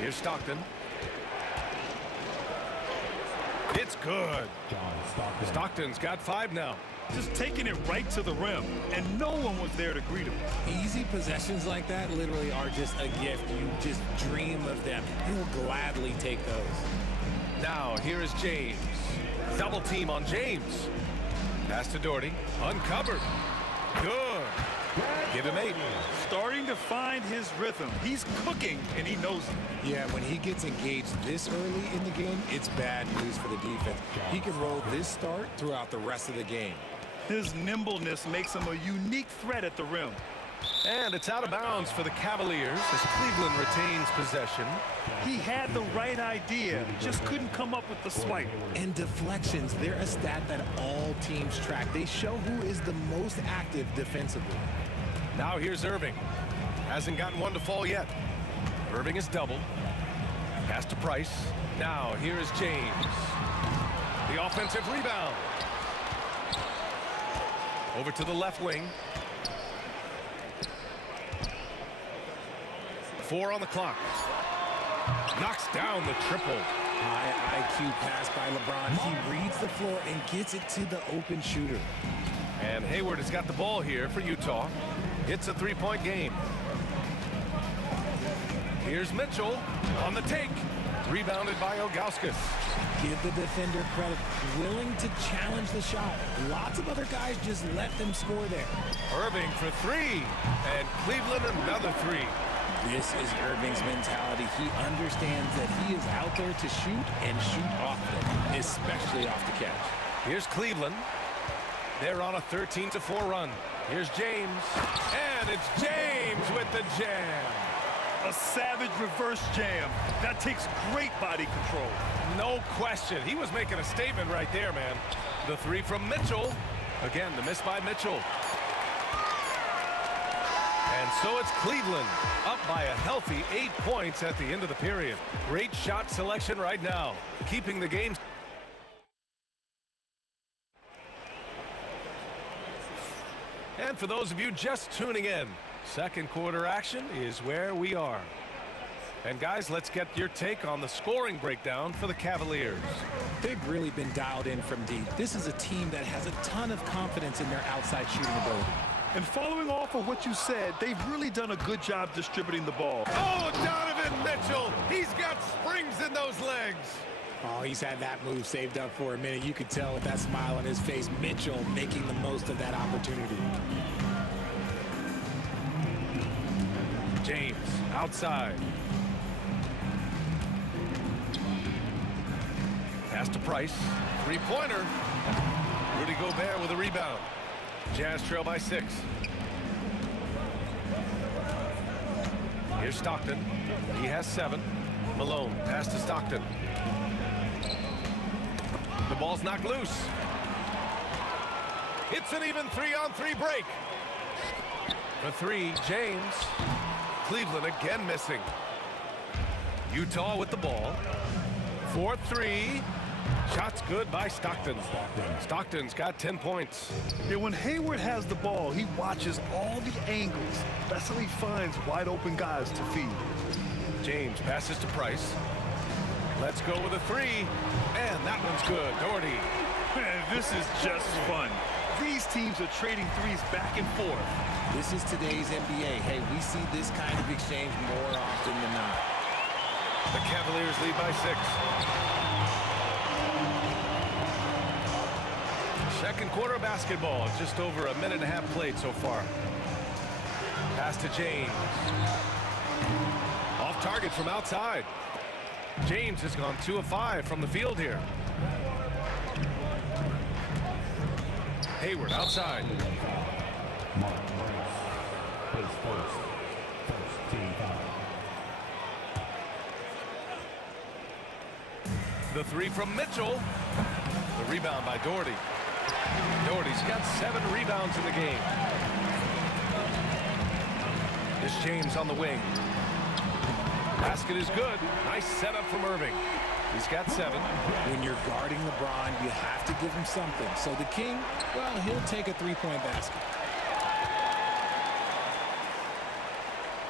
Here's Stockton. It's good. Stockton's got 5 now. Just taking it right to the rim, and no one was there to greet him. Easy possessions like that literally are just a gift. You just dream of them. He'll gladly take those. Now, here is James. Double team on James. Pass to Doherty. Uncovered. Good. Give him 8. Starting to find his rhythm. He's cooking, and he knows it. Yeah, when he gets engaged this early in the game, it's bad news for the defense. He can roll this start throughout the rest of the game. His nimbleness makes him a unique threat at the rim. And it's out of bounds for the Cavaliers as Cleveland retains possession. He had the right idea, just couldn't come up with the swipe. And deflections, they're a stat that all teams track. They show who is the most active defensively. Now here's Irving. Hasn't gotten one to fall yet. Irving is doubled. Pass to Price. Now here is James. The offensive rebound. Over to the left wing. 4 on the clock. Knocks down the triple. High IQ pass by LeBron. He reads the floor and gets it to the open shooter. And Hayward has got the ball here for Utah. It's a 3-point game. Here's Mitchell on the take. Rebounded by Ilgauskas. Give the defender credit. Willing to challenge the shot. Lots of other guys just let them score there. Irving for 3. And Cleveland another 3. This is Irving's mentality. He understands that he is out there to shoot and shoot often, especially off the catch. Here's Cleveland. They're on a 13-4 run. Here's James. And it's James with the jam. A savage reverse jam. That takes great body control. No question. He was making a statement right there, man. The three from Mitchell. Again, the miss by Mitchell. And so it's Cleveland up by a healthy 8 points at the end of the period. Great shot selection right now, keeping the game. And for those of you just tuning in, second quarter action is where we are. And guys, let's get your take on the scoring breakdown for the Cavaliers. They've really been dialed in from deep. This is a team that has a ton of confidence in their outside shooting ability. And following off of what you said, they've really done a good job distributing the ball. Oh, Donovan Mitchell, he's got springs in those legs. Oh, he's had that move saved up for a minute. You could tell with that smile on his face, Mitchell making the most of that opportunity. James outside. Pass to Price. Three-pointer. Rudy Gobert with a rebound. Jazz trail by 6. Here's Stockton. He has 7. Malone, pass to Stockton. The ball's knocked loose. It's an even 3-on-3 break. For 3, James. Cleveland again missing. Utah with the ball. 4-3. Shot's good by Stockton. Stockton's got 10 points. Yeah, when Hayward has the ball, he watches all the angles. That's how he finds wide open guys to feed. James passes to Price. Let's go with a 3. And that one's good. Doherty. Man, this is just fun. These teams are trading threes back and forth. This is today's NBA. Hey, we see this kind of exchange more often than not. The Cavaliers lead by 6. Second quarter of basketball. Just over a minute and a half played so far. Pass to James. Off target from outside. James has gone 2 of 5 from the field here. Hayward outside. Mark Price, his first team foul. The 3 from Mitchell. The rebound by Doherty. Doherty's got 7 rebounds in the game. It's James on the wing. Basket is good. Nice setup from Irving. He's got 7. When you're guarding LeBron, you have to give him something. So the King, well, he'll take a 3-point basket.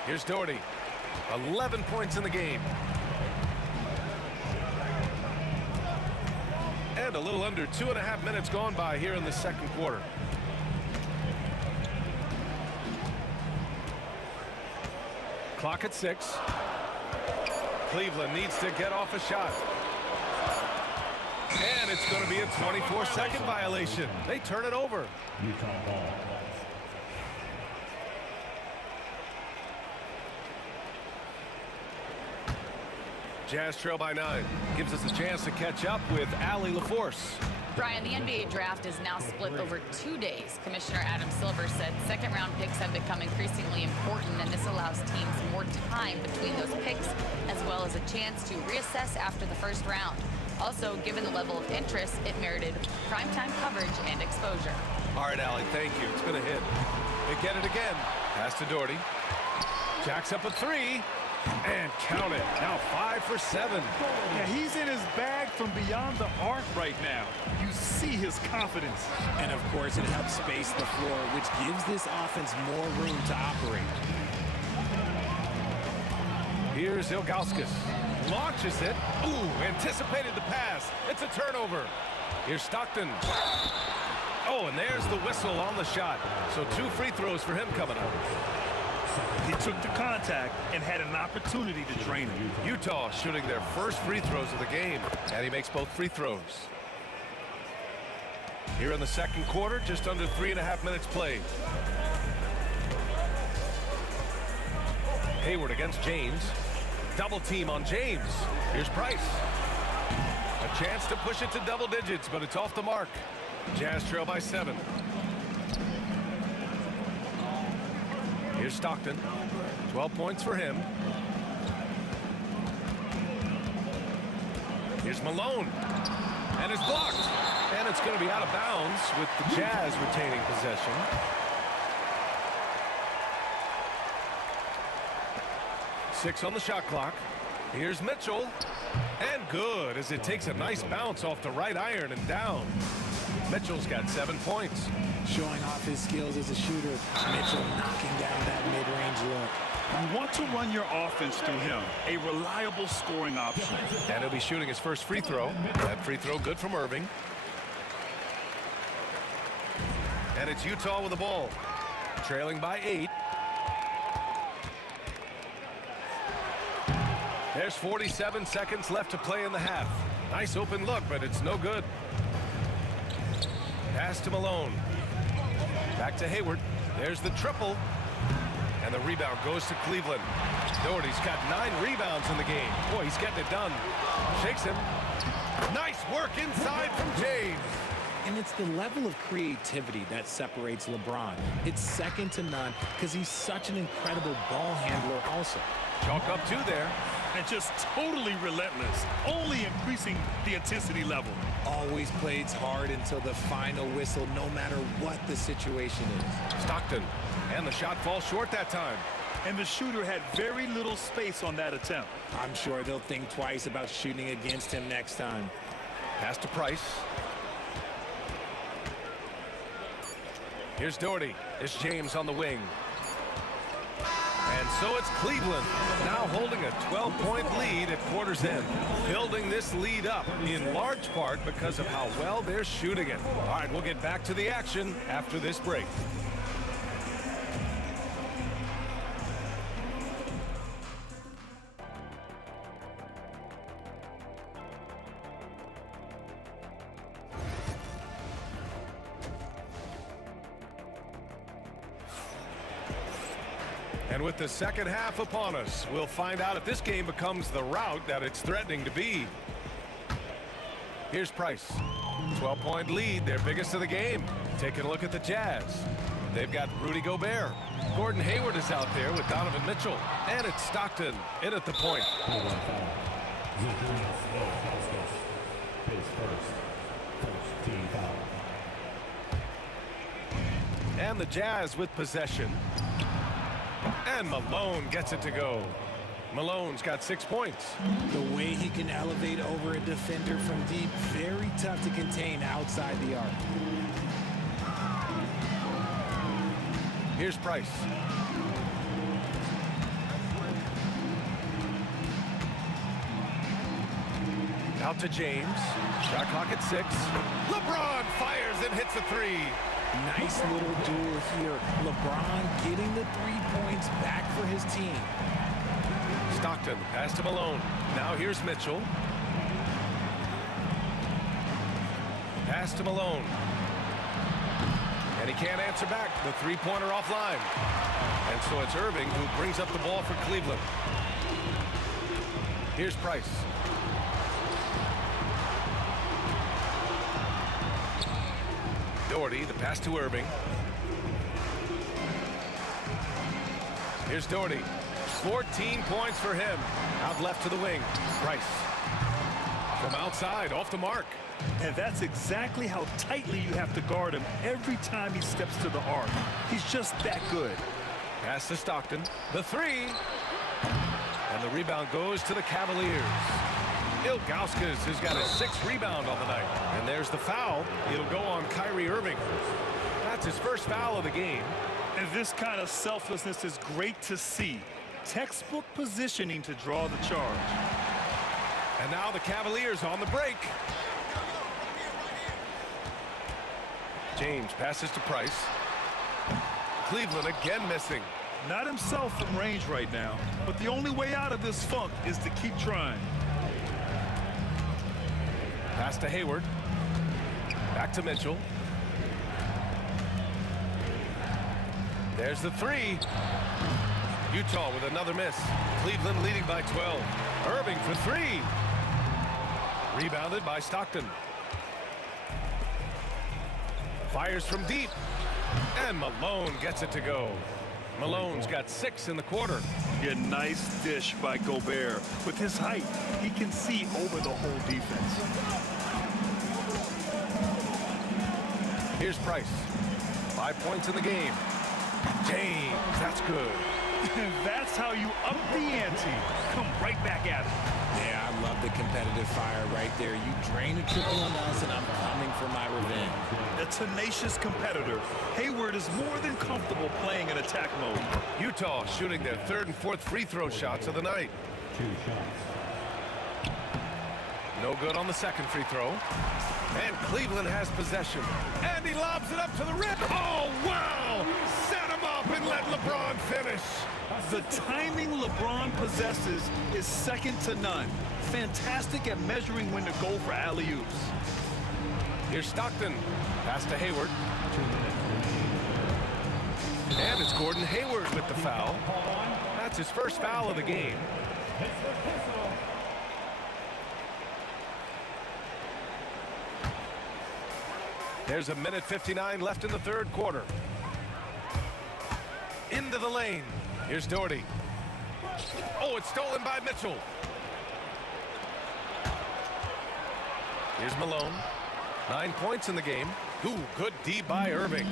Here's Doherty. 11 points in the game. And a little under 2.5 minutes gone by here in the second quarter. Clock at 6. Cleveland needs to get off a shot. And it's going to be a 24-second violation. They turn it over. Utah ball. Jazz trail by 9. Gives us a chance to catch up with Allie LaForce. Brian, the NBA draft is now split over 2 days. Commissioner Adam Silver said second-round picks have become increasingly important, and this allows teams more time between those picks, as well as a chance to reassess after the first round. Also, given the level of interest, it merited primetime coverage and exposure. All right, Allie, thank you. It's been a hit. They get it again. Pass to Doherty. Jacks up a 3. And count it. Now 5 for 7. Yeah, he's in his bag from beyond the arc right now. You see his confidence. And, of course, it helps space the floor, which gives this offense more room to operate. Here's Ilgauskas. Launches it. Ooh, anticipated the pass. It's a turnover. Here's Stockton. Oh, and there's the whistle on the shot. So 2 free throws for him coming up. He took the contact and had an opportunity to drain him. Utah shooting their first free throws of the game, and he makes both free throws. Here in the second quarter, just under 3.5 minutes played. Hayward against James. Double team on James. Here's Price. A chance to push it to double digits, but it's off the mark. Jazz trail by 7. Here's Stockton. 12 points for him. Here's Malone. And it's blocked. And it's going to be out of bounds with the Jazz retaining possession. Six on the shot clock. Here's Mitchell. And good as it takes a nice bounce off the right iron and down. Mitchell's got 7 points. Showing off his skills as a shooter. Mitchell knocking down that mid-range look. You want to run your offense through him. A reliable scoring option. And he'll be shooting his first free throw. That free throw good from Irving. And it's Utah with the ball. Trailing by 8. There's 47 seconds left to play in the half. Nice open look, but it's no good. Pass to Malone. Back to Hayward. There's the triple. And the rebound goes to Cleveland. Doherty's got 9 rebounds in the game. Boy, he's getting it done. Shakes him. Nice work inside from James. And it's the level of creativity that separates LeBron. It's second to none because he's such an incredible ball handler also. Chalk up 2 there. And just totally relentless, only increasing the intensity level. Always plays hard until the final whistle, no matter what the situation is. Stockton. And the shot falls short that time. And the shooter had very little space on that attempt. I'm sure they'll think twice about shooting against him next time. Pass to Price. Here's Doherty. It's James on the wing. And so it's Cleveland, now holding a 12-point lead at quarter's end. Building this lead up in large part because of how well they're shooting it. All right, we'll get back to the action after this break. And with the second half upon us, we'll find out if this game becomes the rout that it's threatening to be. Here's Price. 12-point lead, their biggest of the game. Taking a look at the Jazz. They've got Rudy Gobert. Gordon Hayward is out there with Donovan Mitchell. And it's Stockton in at the point. And the Jazz with possession. And Malone gets it to go. Malone's got 6 points. The way he can elevate over a defender from deep, very tough to contain outside the arc. Here's Price. Out to James. Shot clock at 6. LeBron fires and hits a 3. Nice little duel here. LeBron getting the 3 points back for his team. Stockton, pass to Malone. Now here's Mitchell. Pass to Malone. And he can't answer back. The three-pointer offline. And so it's Irving who brings up the ball for Cleveland. Here's Price. Doherty, the pass to Irving. Here's Doherty. 14 points for him. Out left to the wing. Price. From outside, off the mark. And that's exactly how tightly you have to guard him every time he steps to the arc. He's just that good. Pass to Stockton. The 3. And the rebound goes to the Cavaliers. Ilgauskas has got a 6th rebound on the night. And there's the foul. It'll go on Kyrie Irving. That's his first foul of the game. And this kind of selflessness is great to see. Textbook positioning to draw the charge. And now the Cavaliers on the break. James passes to Price. Cleveland again missing. Not himself from range right now, but the only way out of this funk is to keep trying. Pass to Hayward. Back to Mitchell. There's the 3. Utah with another miss. Cleveland leading by 12. Irving for 3. Rebounded by Stockton. Fires from deep. And Malone gets it to go. Malone's got 6 in the quarter. Yeah, nice dish by Gobert. With his height, he can see over the whole defense. Here's Price. 5 points in the game. James, that's good. That's how you up the ante. Come right back at it. Yeah, I love the competitive fire right there. You drain a triple on us, and I'm coming for my revenge. A tenacious competitor, Hayward is more than comfortable playing in attack mode. Utah shooting their 3rd and 4th free throw shots of the night. 2 shots. No good on the 2nd free throw. And Cleveland has possession. And he lobs it up to the rim. Oh, wow! Set him up and let LeBron finish. The timing LeBron possesses is second to none. Fantastic at measuring when to go for alley-oops. Here's Stockton. Pass to Hayward. And it's Gordon Hayward with the foul. That's his first foul of the game. There's a minute 59 left in the 3rd quarter. Into the lane. Here's Doherty. Oh, it's stolen by Mitchell. Here's Malone. 9 points in the game. Ooh, good D by Irving.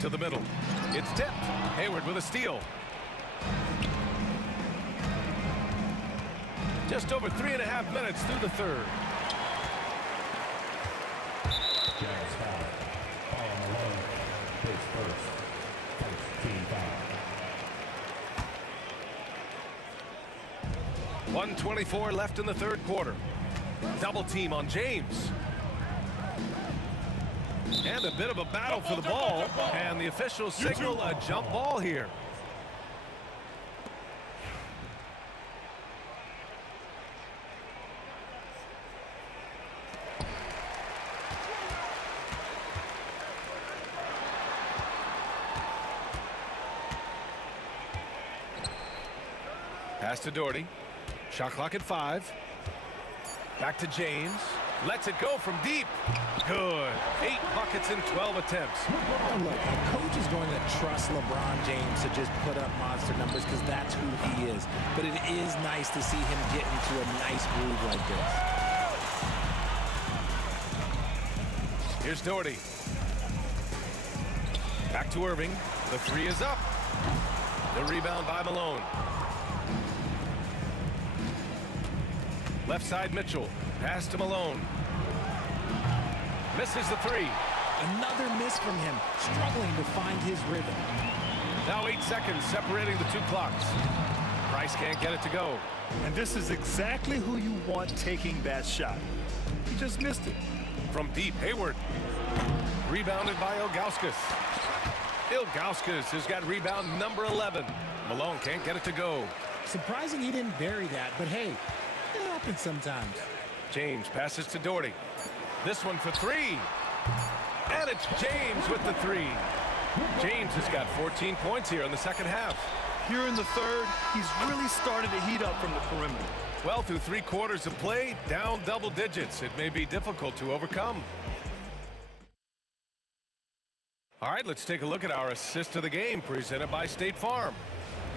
To the middle. It's tipped. Hayward with a steal. Just over 3.5 minutes through the 3rd. James foul. Paul Malone. His first team foul. 1:24 left in the 3rd quarter. Double team on James. And a bit of a battle for the ball. And the officials signal a jump ball here. Pass to Doherty. Shot clock at 5. Back to James. Lets it go from deep. Good. 8 buckets in 12 attempts. And look, a coach is going to trust LeBron James to just put up monster numbers because that's who he is. But it is nice to see him get into a nice groove like this. Here's Doherty. Back to Irving. The 3 is up. The rebound by Malone. Left side Mitchell. Pass to Malone. Misses the 3. Another miss from him, struggling to find his rhythm. Now 8 seconds separating the 2 clocks. Price can't get it to go. And this is exactly who you want taking that shot. He just missed it. From deep, Hayward. Rebounded by Ilgauskas. Ilgauskas has got rebound number 11. Malone can't get it to go. Surprising he didn't bury that, but hey, it happens sometimes. James passes to Doherty. This one for 3. And it's James with the 3. James has got 14 points here in the 2nd half. Here in the 3rd, he's really started to heat up from the perimeter. Well, through 3 quarters of play, down double digits. It may be difficult to overcome. All right, let's take a look at our assist of the game presented by State Farm.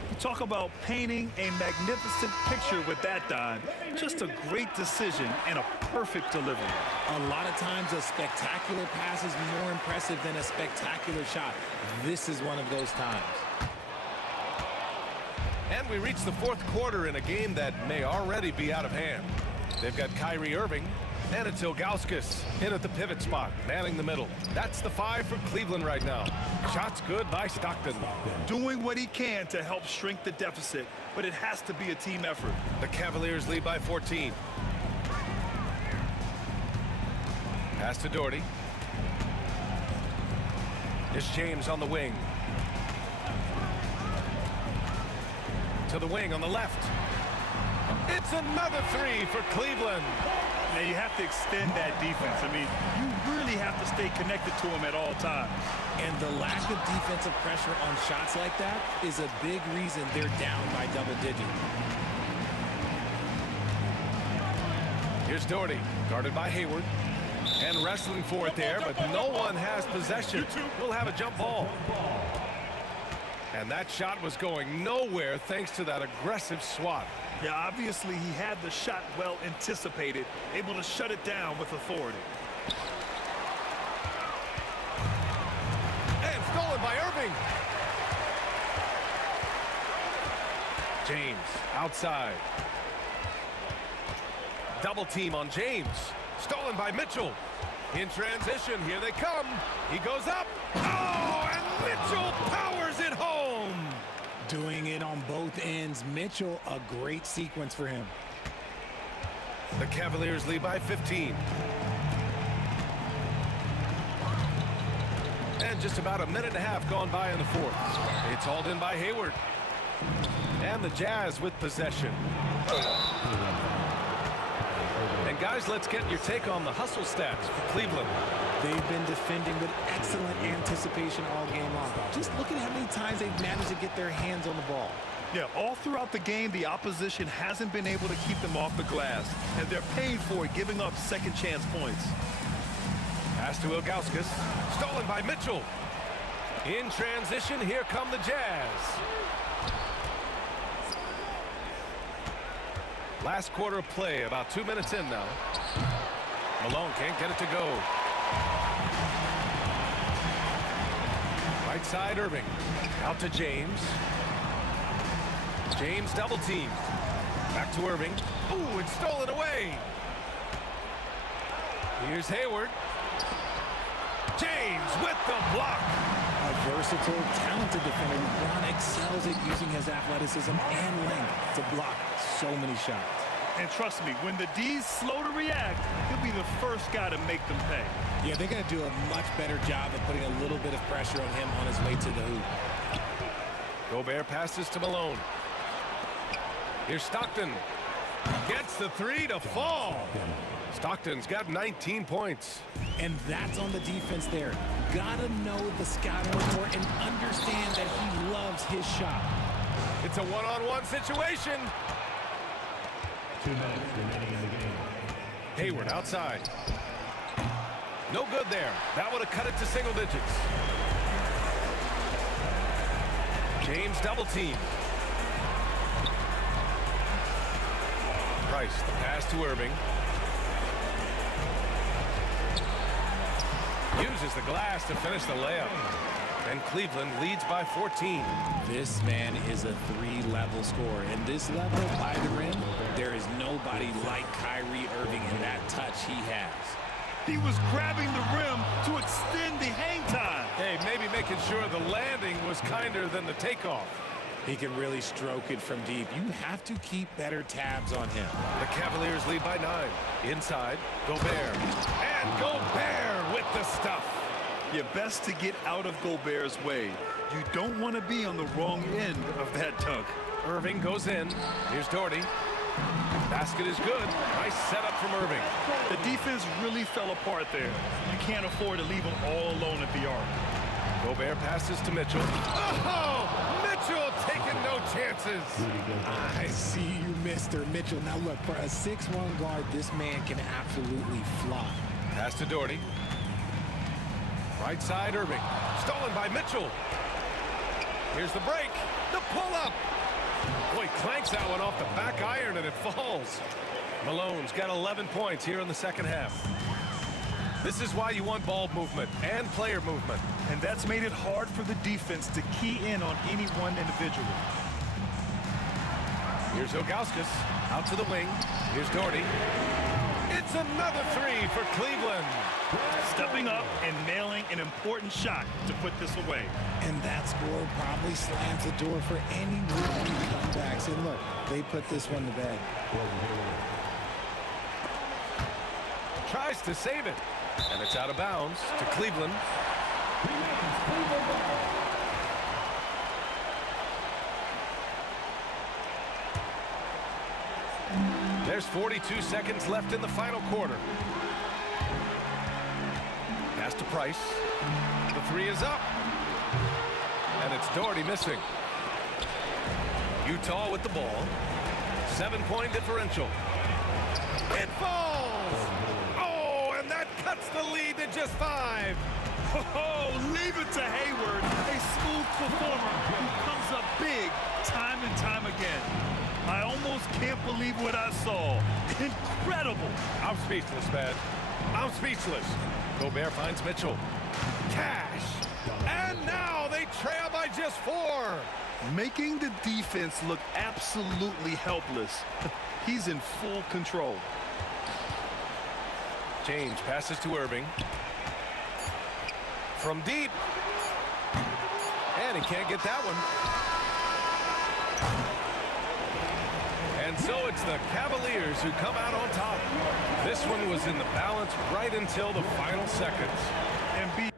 You talk about painting a magnificent picture with that, Don. Just a great decision and a perfect delivery. A lot of times a spectacular pass is more impressive than a spectacular shot. This is one of those times. And we reach the 4th quarter in a game that may already be out of hand. They've got Kyrie Irving, and it's Ilgauskas in at the pivot spot, manning the middle. That's the 5 for Cleveland right now. Shots good by Stockton. Doing what he can to help shrink the deficit, but it has to be a team effort. The Cavaliers lead by 14. Pass to Doherty. Here's James on the wing. To the wing on the left. It's another 3 for Cleveland. Now, you have to extend that defense. I mean, you really have to stay connected to him at all times. And the lack of defensive pressure on shots like that is a big reason they're down by double digits. Here's Doherty, guarded by Hayward. And wrestling for it there, but no one has possession. We'll have a jump ball. And that shot was going nowhere thanks to that aggressive swat. Yeah, obviously he had the shot well anticipated, able to shut it down with authority. And stolen by Irving. James outside. Double team on James. Stolen by Mitchell. In transition, here they come. He goes up. Oh, and Mitchell powers it home. Doing it on both ends. Mitchell, a great sequence for him. The Cavaliers lead by 15. And just about a minute and a half gone by in the fourth. It's hauled in by Hayward. And the Jazz with possession. And guys, let's get your take on the hustle stats for Cleveland. They've been defending with excellent anticipation all game long. Just look at how many times they've managed to get their hands on the ball. Yeah, all throughout the game, the opposition hasn't been able to keep them off the glass, and they're paying for it, giving up second chance points. Pass to Ilgauskas. Stolen by Mitchell. In transition, here come the Jazz. Last quarter of play, about 2 minutes in now. Malone can't get it to go. Right side, Irving. Out to James. James double teamed. Back to Irving. Ooh, it's stolen away. Here's Hayward. James with the block. A versatile, talented defender. LeBron excels at using his athleticism and length to block so many shots. And trust me, when the D's slow to react, he'll be the first guy to make them pay. Yeah, they're going to do a much better job of putting a little bit of pressure on him on his way to the hoop. Gobert passes to Malone. Here's Stockton. Gets the three to fall. Stockton's got 19 points. And that's on the defense there. Gotta know the scouting report and understand that he loves his shot. It's a one-on-one situation. 2 minutes remaining in the game. Hayward outside. No good there. That would have cut it to single digits. James double team. Price, the pass to Irving. Uses the glass to finish the layup. And Cleveland leads by 14. This man is a three-level scorer. And this level by the rim, there is nobody like Kyrie Irving in that touch he has. He was grabbing the rim to extend the hang time. Hey, maybe making sure the landing was kinder than the takeoff. He can really stroke it from deep. You have to keep better tabs on him. The Cavaliers lead by 9. Inside, Gobert. And Gobert with the stuff. You're best to get out of Gobert's way. You don't want to be on the wrong end of that dunk. Irving goes in. Here's Doherty. Basket is good. Nice setup from Irving. The defense really fell apart there. You can't afford to leave them all alone at the arc. Gobert passes to Mitchell. Oh! Mitchell taking no chances. I see you, Mr. Mitchell. Now look, for a 6'1" guard, this man can absolutely fly. Pass to Doherty. Right side, Irving. Stolen by Mitchell. Here's the break. The pull-up. Boy, clanks that one off the back iron and it falls. Malone's got 11 points here in the second half. This is why you want ball movement and player movement. And that's made it hard for the defense to key in on any one individual. Here's Ilgauskas. Out to the wing. Here's Doherty. It's another three for Cleveland. Stepping up and nailing an important shot to put this away. And that score probably slams the door for any rookie comebacks. And look, they put this one to bed. Tries to save it. And it's out of bounds to Cleveland. There's 42 seconds left in the final quarter. Pass to Price. The three is up. And it's Doherty missing. Utah with the ball. 7-point differential. It falls! Oh, and that cuts the lead to just 5. Oh, leave it to Hayward, a smooth performer who comes up big time and time again. I almost can't believe what I saw. Incredible. I'm speechless, man. I'm speechless. Gobert finds Mitchell. Cash. And now they trail by just 4. Making the defense look absolutely helpless. He's in full control. James passes to Irving. From deep. And he can't get that one. And so it's the Cavaliers who come out on top. This one was in the balance right until the final seconds. And